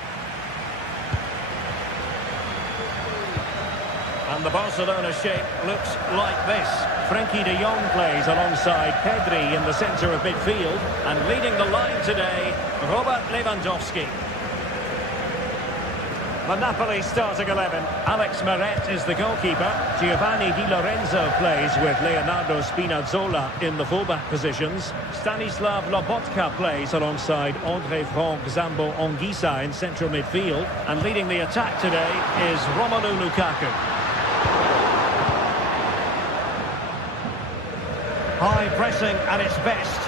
And the Barcelona shape looks like this. Frenkie de Jong plays alongside Pedri in the centre of midfield. And leading the line today, Robert Lewandowski. The Napoli starting 11. Alex Meret is the goalkeeper. Giovanni Di Lorenzo plays with Leonardo Spinazzola in the fullback positions. Stanislav Lobotka plays alongside André Franck Zambo Anguissa in central midfield. And leading the attack today is Romelu Lukaku. High pressing at its best.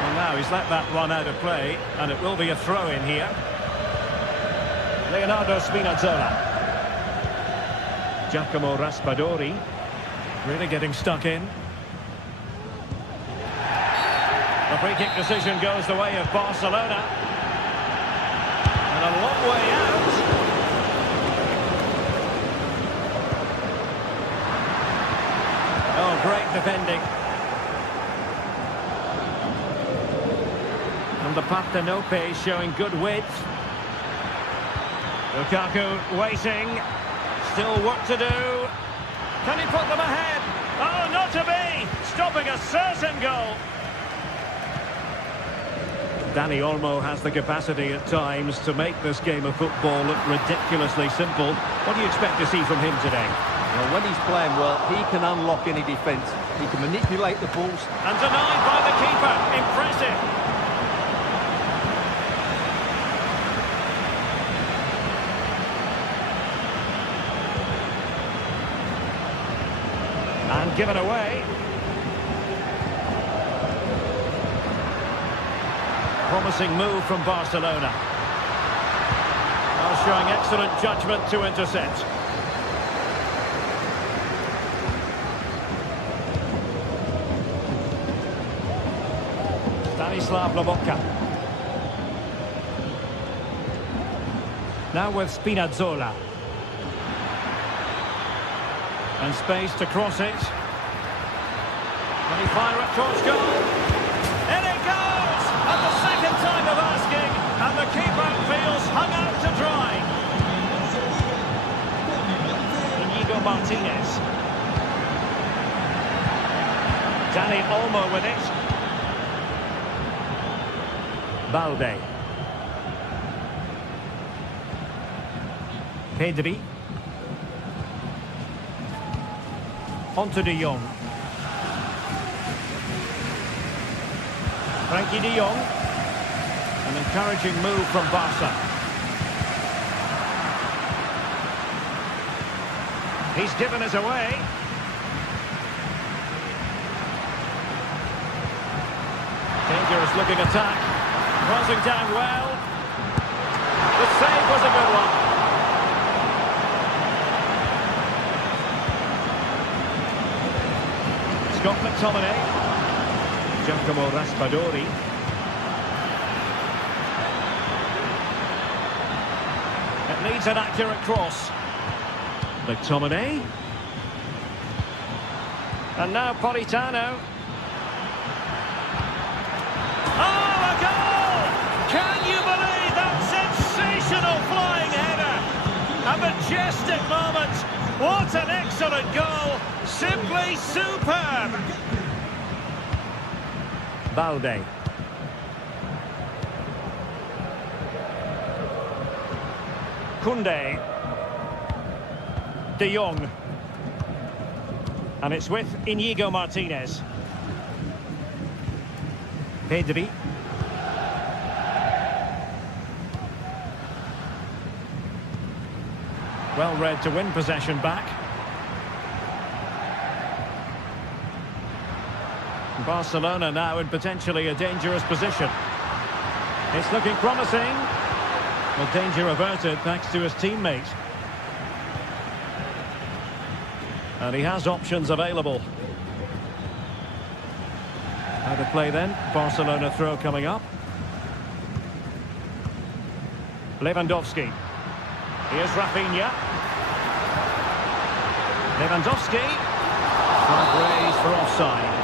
Well, now he's let that run out of play, and it will be a throw-in here. Leonardo Spinazzola. Giacomo Raspadori. Really getting stuck in. The free-kick decision goes the way of Barcelona. And a long way out. Oh, great defending. And the Partenope showing good width. Lukaku waiting. Still work to do. Can he put them ahead? Oh, not to be! Stopping a certain goal. Dani Olmo has the capacity at times to make this game of football look ridiculously simple. What do you expect to see from him today? Well, when he's playing well, he can unlock any defence. He can manipulate the balls. And denied by the keeper. Impressive. And given away. Promising move from Barcelona. Now showing excellent judgment to intercept. Stanislav Lobotka. Now with Spinazzola. And space to cross it. Can he fire it towards goal? In it goes! And the second time of asking, and the keeper feels hung out to dry. Inigo Martinez. Dani Olmo with it. Balde. Pedri. On to De Jong. Frankie De Jong. An encouraging move from Barca. He's given us away. Dangerous looking attack. Crossing down well. The save was a good one. Scott McTominay. Giacomo Raspadori. It needs an accurate cross. McTominay. And now Politano. Oh, a goal! Can you believe that sensational flying header? A majestic moment. What an excellent goal. Simply superb. Balde. Koundé. De Jong. And it's with Inigo Martinez. Pedri. Well read to win possession back. Barcelona now in potentially a dangerous position. It's looking promising. Well, danger averted thanks to his teammate. And he has options available. How to play then? Barcelona throw coming up. Lewandowski. Here's Rafinha. Lewandowski. Flag raised for offside.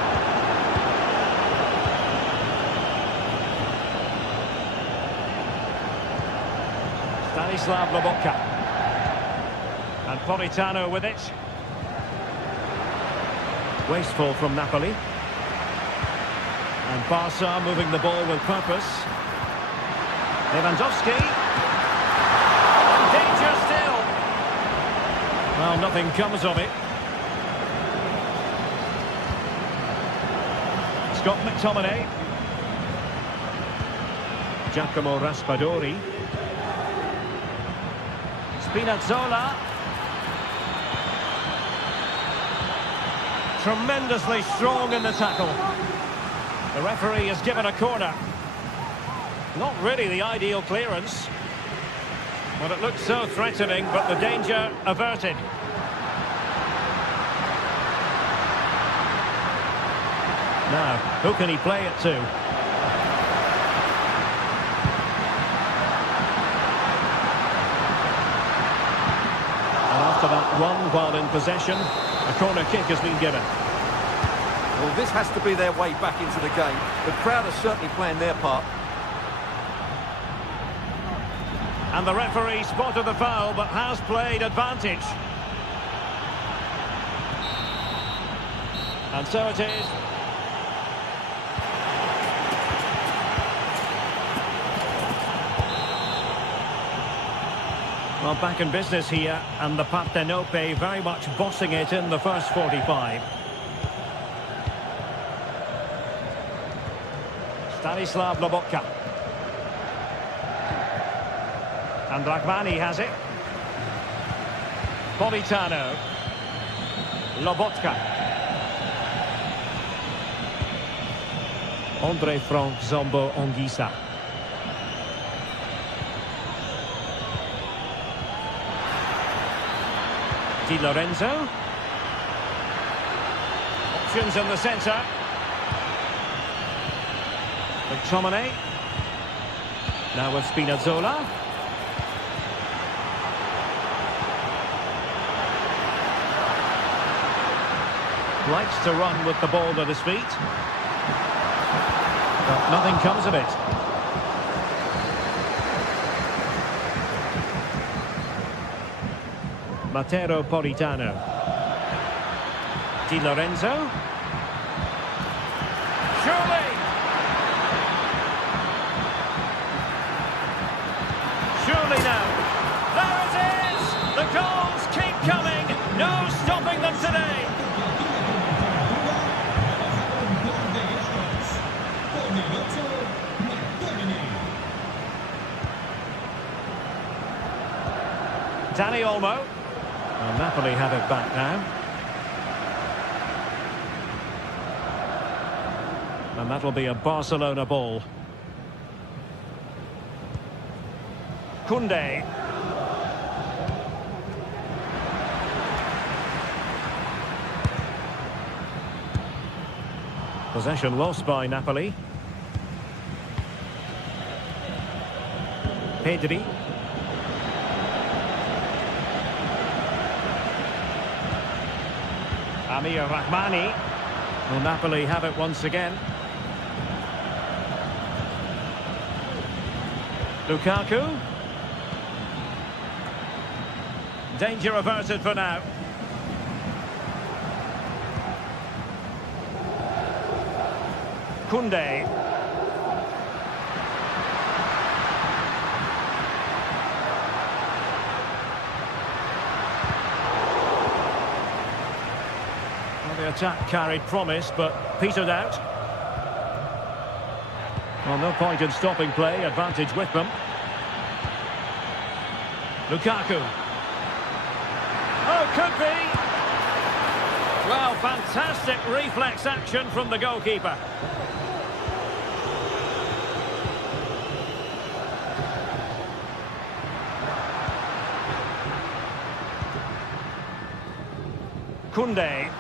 Stanislav Lobotka. And Politano with it. Wasteful from Napoli. And Barca moving the ball with purpose. Lewandowski. And danger still. Well, nothing comes of it. Scott McTominay. Giacomo Raspadori. Spinazzola. Tremendously strong in the tackle. The referee has given a corner. Not really the ideal clearance. Well, it looked so threatening, but the danger averted. Now, who can he play it to? And after that run while in possession, a corner kick has been given. Well, this has to be their way back into the game. The crowd are certainly playing their part. And the referee spotted the foul, but has played advantage. And so it is. Well, back in business here, and the Partenope very much bossing it in the first 45. Stanislav Lobotka. And Rahmani has it. Politano. Lobotka. Andre Frank Zombo Ongisa. Di Lorenzo. Options in the centre. McTominay. Now with Spinazzola. Likes to run with the ball at his feet. But nothing comes of it. Matteo Politano. Di Lorenzo. Surely! Surely now. There it is! The goals keep coming. No stopping them today. Dani Olmo. Well, Napoli have it back now. And that'll be a Barcelona ball. Koundé. Possession lost by Napoli. Pedri. Amir Rahmani. Will Napoli have it once again? Lukaku. Danger averted for now. Koundé. The attack carried promise, but petered out. Well, no point in stopping play, advantage with them. Lukaku. Oh, could be! Well, fantastic reflex action from the goalkeeper. Koundé.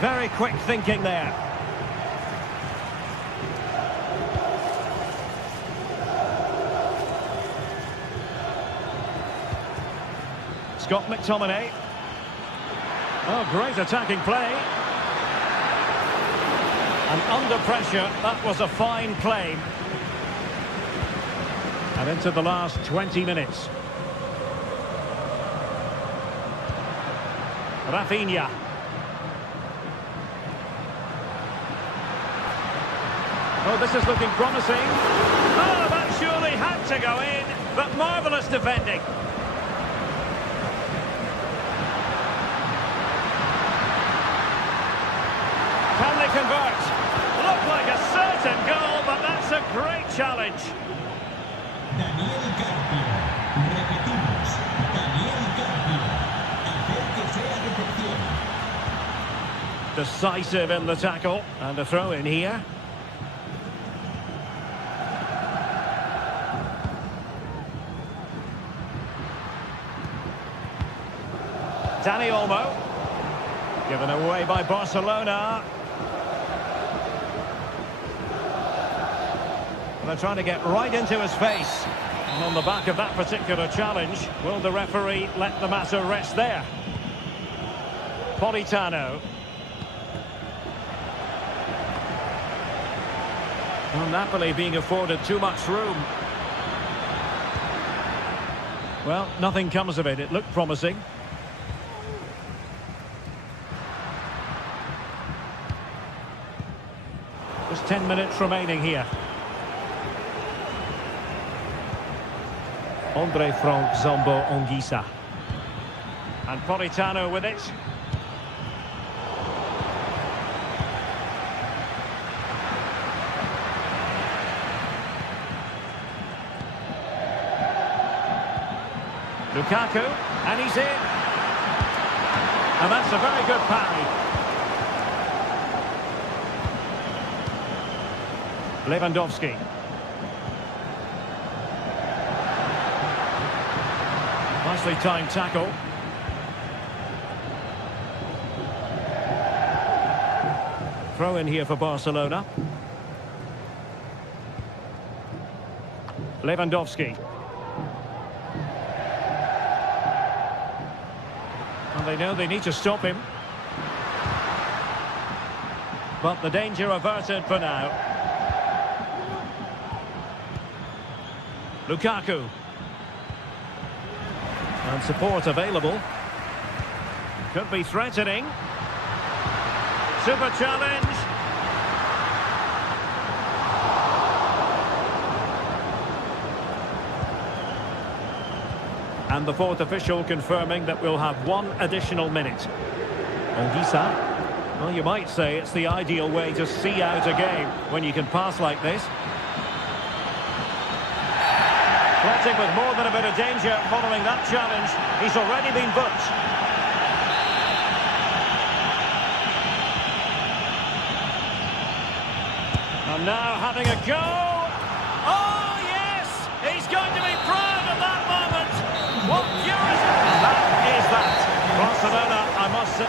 Very quick thinking there. Scott McTominay. Oh, great attacking play. And under pressure, that was a fine play. And into the last 20 minutes. Rafinha. Oh, this is looking promising. Oh, that surely had to go in, but marvellous defending. Can they convert? Looked like a certain goal, but that's a great challenge. Daniel Carpio. Repetimos. Daniel Carpio. Hacer que sea recepción. Decisive in the tackle, and a throw in here. Dani Olmo. Given away by Barcelona. They're trying to get right into his face. And on the back of that particular challenge, will the referee let the matter rest there? Politano. Well, Napoli being afforded too much room. Well, nothing comes of it. It looked promising. Just 10 minutes remaining here. Andre Frank Zombo Ongisa. And Politano with it. Lukaku, and he's in. And that's a very good parry. Lewandowski. Nicely timed tackle. Throw in here for Barcelona. Lewandowski. And they know they need to stop him. But the danger averted for now. Lukaku. And support available. Could be threatening. Super challenge. And the fourth official confirming that we'll have one additional minute. Ongisa. Well, you might say it's the ideal way to see out a game when you can pass like this. Flirting with more than a bit of danger following that challenge. He's already been booked. And now having a go. Oh, yes! He's going to be proud of that moment. What furious! And that is that. Barcelona, I must say.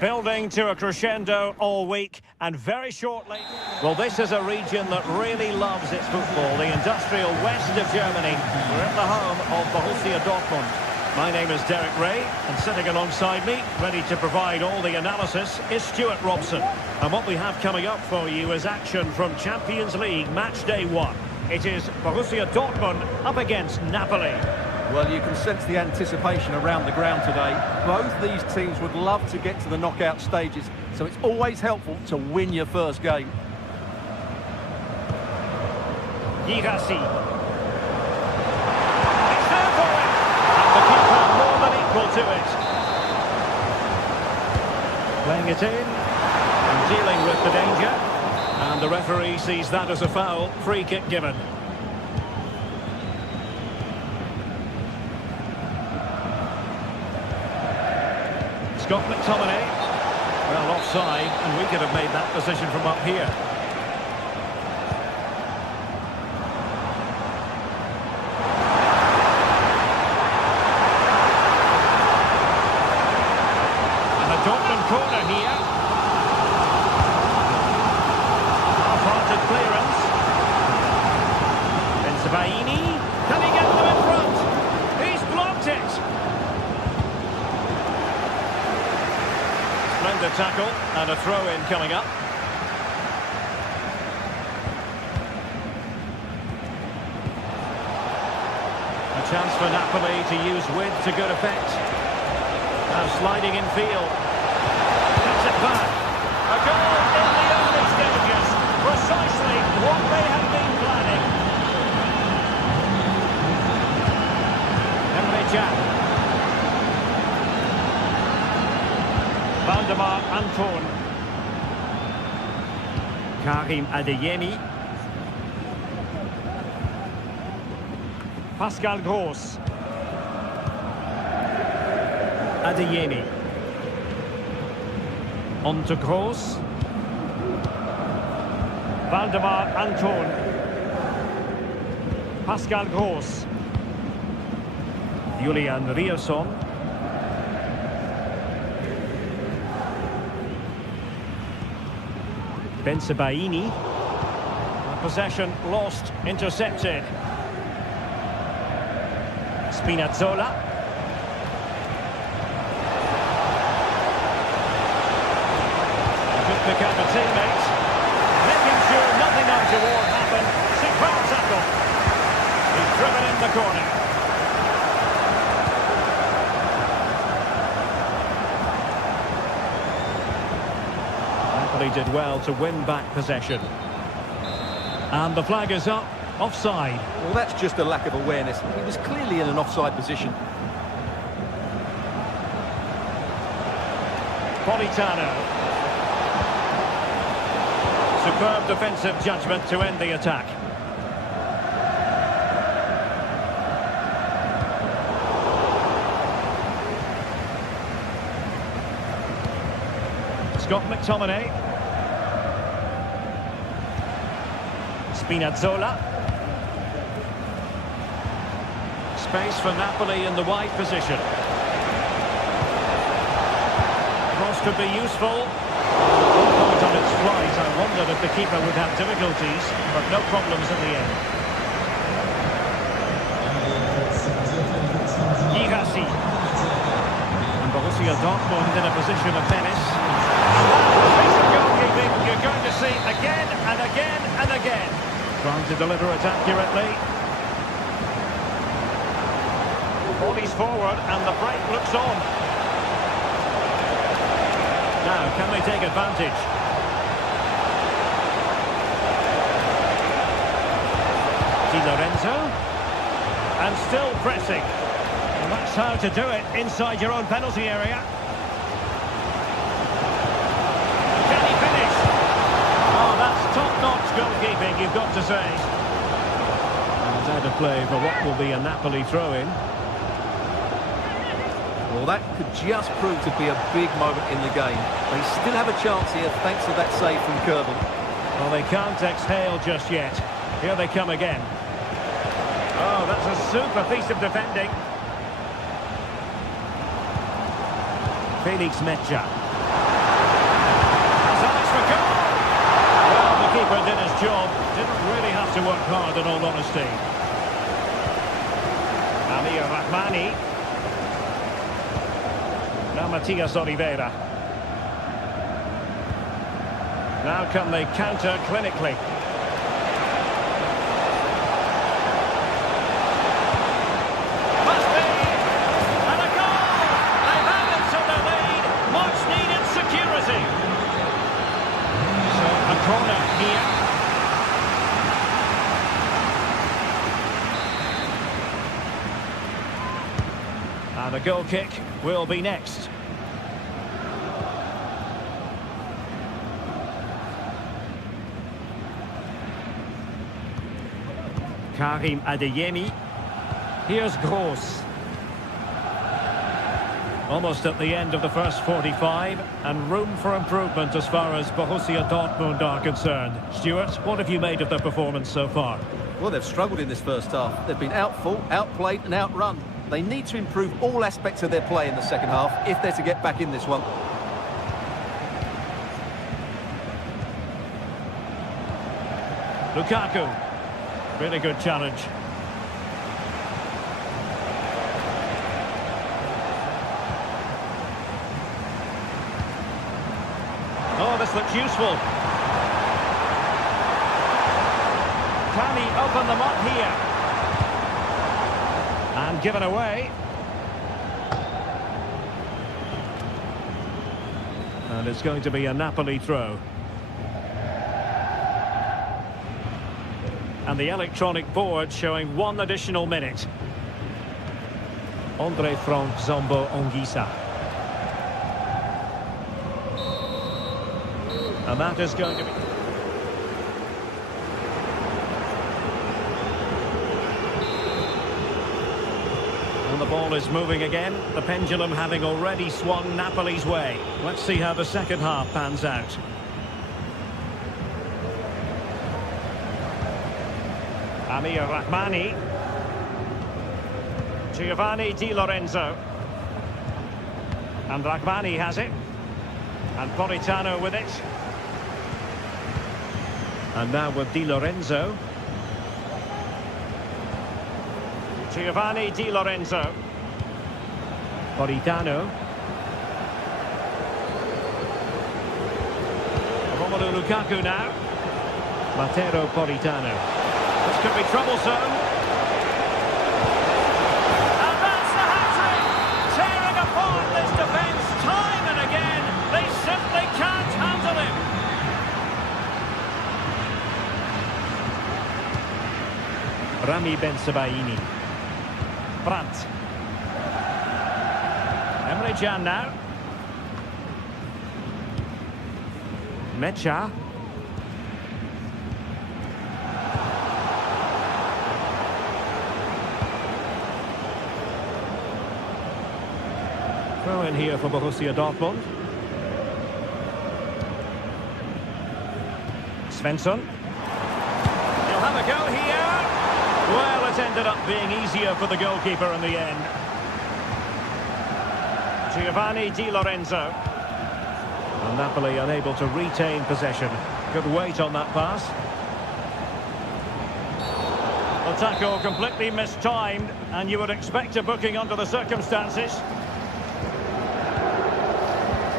Building to a crescendo all week, and very shortly... Well, this is a region that really loves its football, the industrial west of Germany. We're at the home of Borussia Dortmund. My name is Derek Ray, and sitting alongside me, ready to provide all the analysis, is Stuart Robson. And what we have coming up for you is action from Champions League Match Day 1. It is Borussia Dortmund up against Napoli. Well, you can sense the anticipation around the ground today. Both these teams would love to get to the knockout stages, so it's always helpful to win your first game. Girassi. It's there for it! And the keeper more than equal to it. Playing it in, and dealing with the danger. And the referee sees that as a foul. Free kick given. Scott McTominay. Well, offside, and we could have made that decision from up here. tackle and a throw-in coming up. A chance for Napoli to use width to good effect. Now sliding in field. Cuts it back. A goal in the early stages. Precisely what they have been planning. Emre Can. Valdemar Anton. Karim Adeyemi. Pascal Gross. Adeyemi. On to Gross. Valdemar Anton. Pascal Gross. Julian Rierson. Bensebaini. Possession lost, intercepted. Spinazzola. Just pick up a teammate. Making sure nothing untoward happened. Superb tackle. He's driven in the corner. Napoli did well to win back possession. And the flag is up. Offside. Well, that's just a lack of awareness. He was clearly in an offside position. Politano. Superb defensive judgment to end the attack. Scott McTominay. Spinazzola. Space for Napoli in the wide position. Cross could be useful. Point on its flight. I wondered if the keeper would have difficulties, but no problems in the end. Girassi. And Borussia Dortmund in a position of menace. And that piece of goalkeeping you're going to see again and again and again. Trying to deliver it accurately. Bodies forward and the break looks on. Now, can they take advantage? Di Lorenzo. And still pressing. And that's how to do it inside your own penalty area. Can he finish? Oh, that's top-notch goalkeeping, you've got to say. And out of play for what will be a Napoli throw-in. Well, that could just prove to be a big moment in the game. They still have a chance here thanks to that save from Kerbal. Well, they can't exhale just yet. Here they come again. Oh, that's a super piece of defending. Felix Mecha. Has eyes for goal. Well, the keeper did his job. Didn't really have to work hard, in all honesty. Amir Rahmani. Now Matias Oliveira. Now can they counter clinically? Must be! And a goal! They've added to the lead. Much needed security. So a corner here. And a goal kick will be next. Karim Adeyemi. Here's Gross. Almost at the end of the first 45, and room for improvement as far as Borussia Dortmund are concerned. Stuart, what have you made of their performance so far? Well, they've struggled in this first half. They've been outfought, outplayed and outrun. They need to improve all aspects of their play in the second half if they're to get back in this one. Lukaku. Really good challenge. pass looks useful. Can he open them up here? And given away. And it's going to be a Napoli throw. And the electronic board showing 1 additional minute. Andre Frank Zombo Ongisa. And that is going to be... And the ball is moving again. The pendulum having already swung Napoli's way. Let's see how the second half pans out. Amir Rahmani. Giovanni Di Lorenzo. And Rahmani has it. And Politano with it. And now with Di Lorenzo. Giovanni Di Lorenzo. Politano. Romelu Lukaku now. Matteo Politano. This could be troublesome. And that's the hat-trick! Tearing apart this defence time and again. They simply can't handle him. Rami Bensebaini. Brandt. Emre Can now. Mecha. Throw in here for Borussia Dortmund. Svensson. He'll have a go here. Well, it ended up being easier for the goalkeeper in the end. Giovanni Di Lorenzo. And Napoli unable to retain possession. Good weight on that pass. The tackle completely mistimed, and you would expect a booking under the circumstances.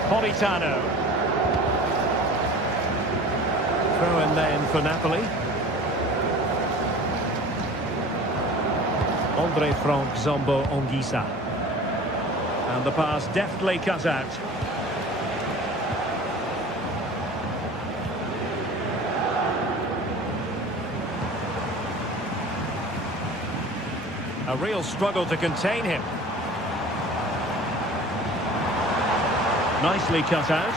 Politano. Throw in then for Napoli. Andre Frank Zombo Ongisa. And the pass deftly cut out. A real struggle to contain him. Nicely cut out.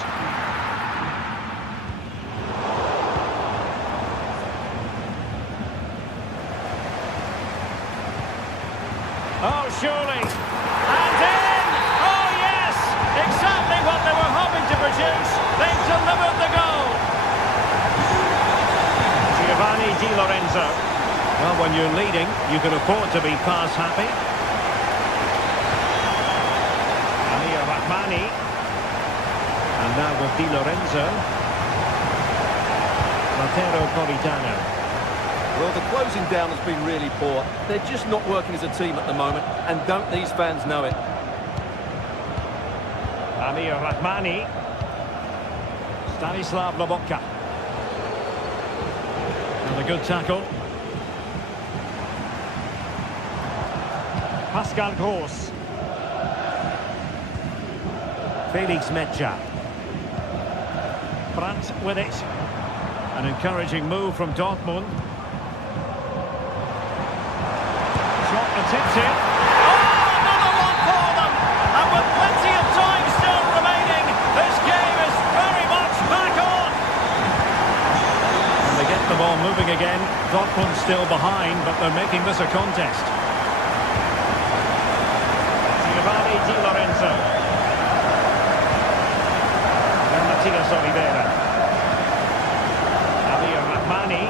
Oh, surely. And in! Oh, yes! Exactly what they were hoping to produce. They've delivered the goal. Giovanni Di Lorenzo. Well, when you're leading, you can afford to be pass happy. Amir Rahmani. And now with Di Lorenzo. Matteo Politano. Well, the closing down has been really poor. They're just not working as a team at the moment, and don't these fans know it? Amir Rahmani. Stanislav Lobotka. And a good tackle. Pascal Gross. Felix Mecha. Brandt with it. An encouraging move from Dortmund. Shot and tips it. Oh, another one for them! And with plenty of time still remaining, this game is very much back on! And they get the ball moving again. Dortmund still behind, but they're making this a contest. Giovanni Di Lorenzo. And Matias Oliveira. Amir Rahmani.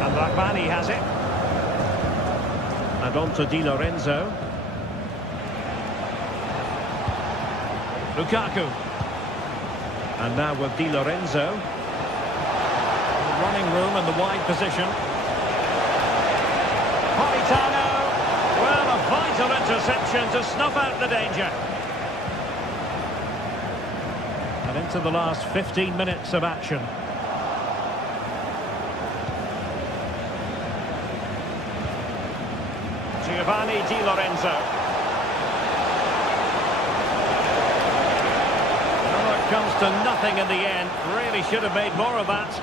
And Rahmani has it. And on to Di Lorenzo. Lukaku. And now with Di Lorenzo. Running room in the wide position. Politano. Well, a vital interception to snuff out the danger. And into the last 15 minutes of action. Giovanni Di Lorenzo. Oh, it comes to nothing in the end. Really should have made more of that.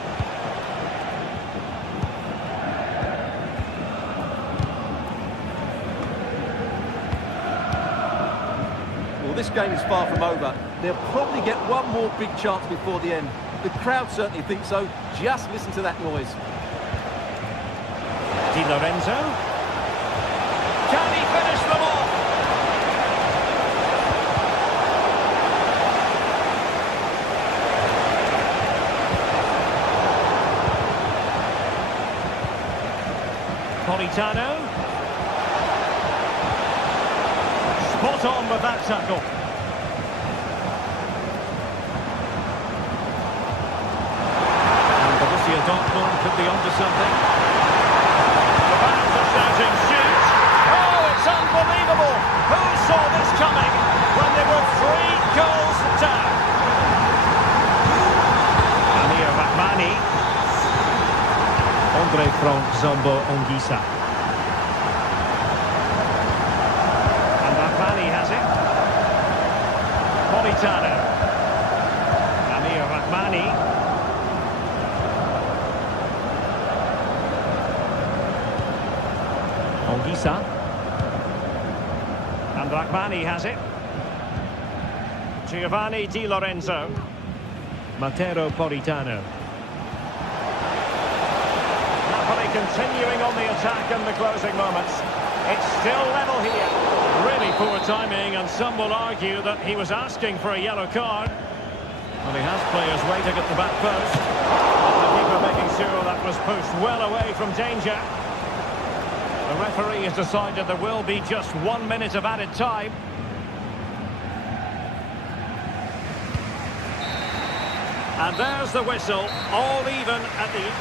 Well, this game is far from over. They'll probably get one more big chance before the end. The crowd certainly think so. Just listen to that noise. Di Lorenzo. Can he finish them off? Politano. Spot on with that tackle. And Borussia Dortmund could be onto something. The fans are shouting, shoot! Oh, it's unbelievable! Who saw this coming when they were 3 goals down? Amir Rahmani. Andre Frank Zombo Ongisa. And Rahmani has it. Politano. Amir Rahmani. Ongisa. And Rahmani has it. Giovanni Di Lorenzo. Matteo Politano. Napoli continuing on the attack in the closing moments. It's still level here. Really poor timing, and some will argue that he was asking for a yellow card. Well, he has players waiting at the back post. The keeper making sure that was pushed well away from danger. The referee has decided there will be just 1 minute of added time. And there's the whistle, all even at the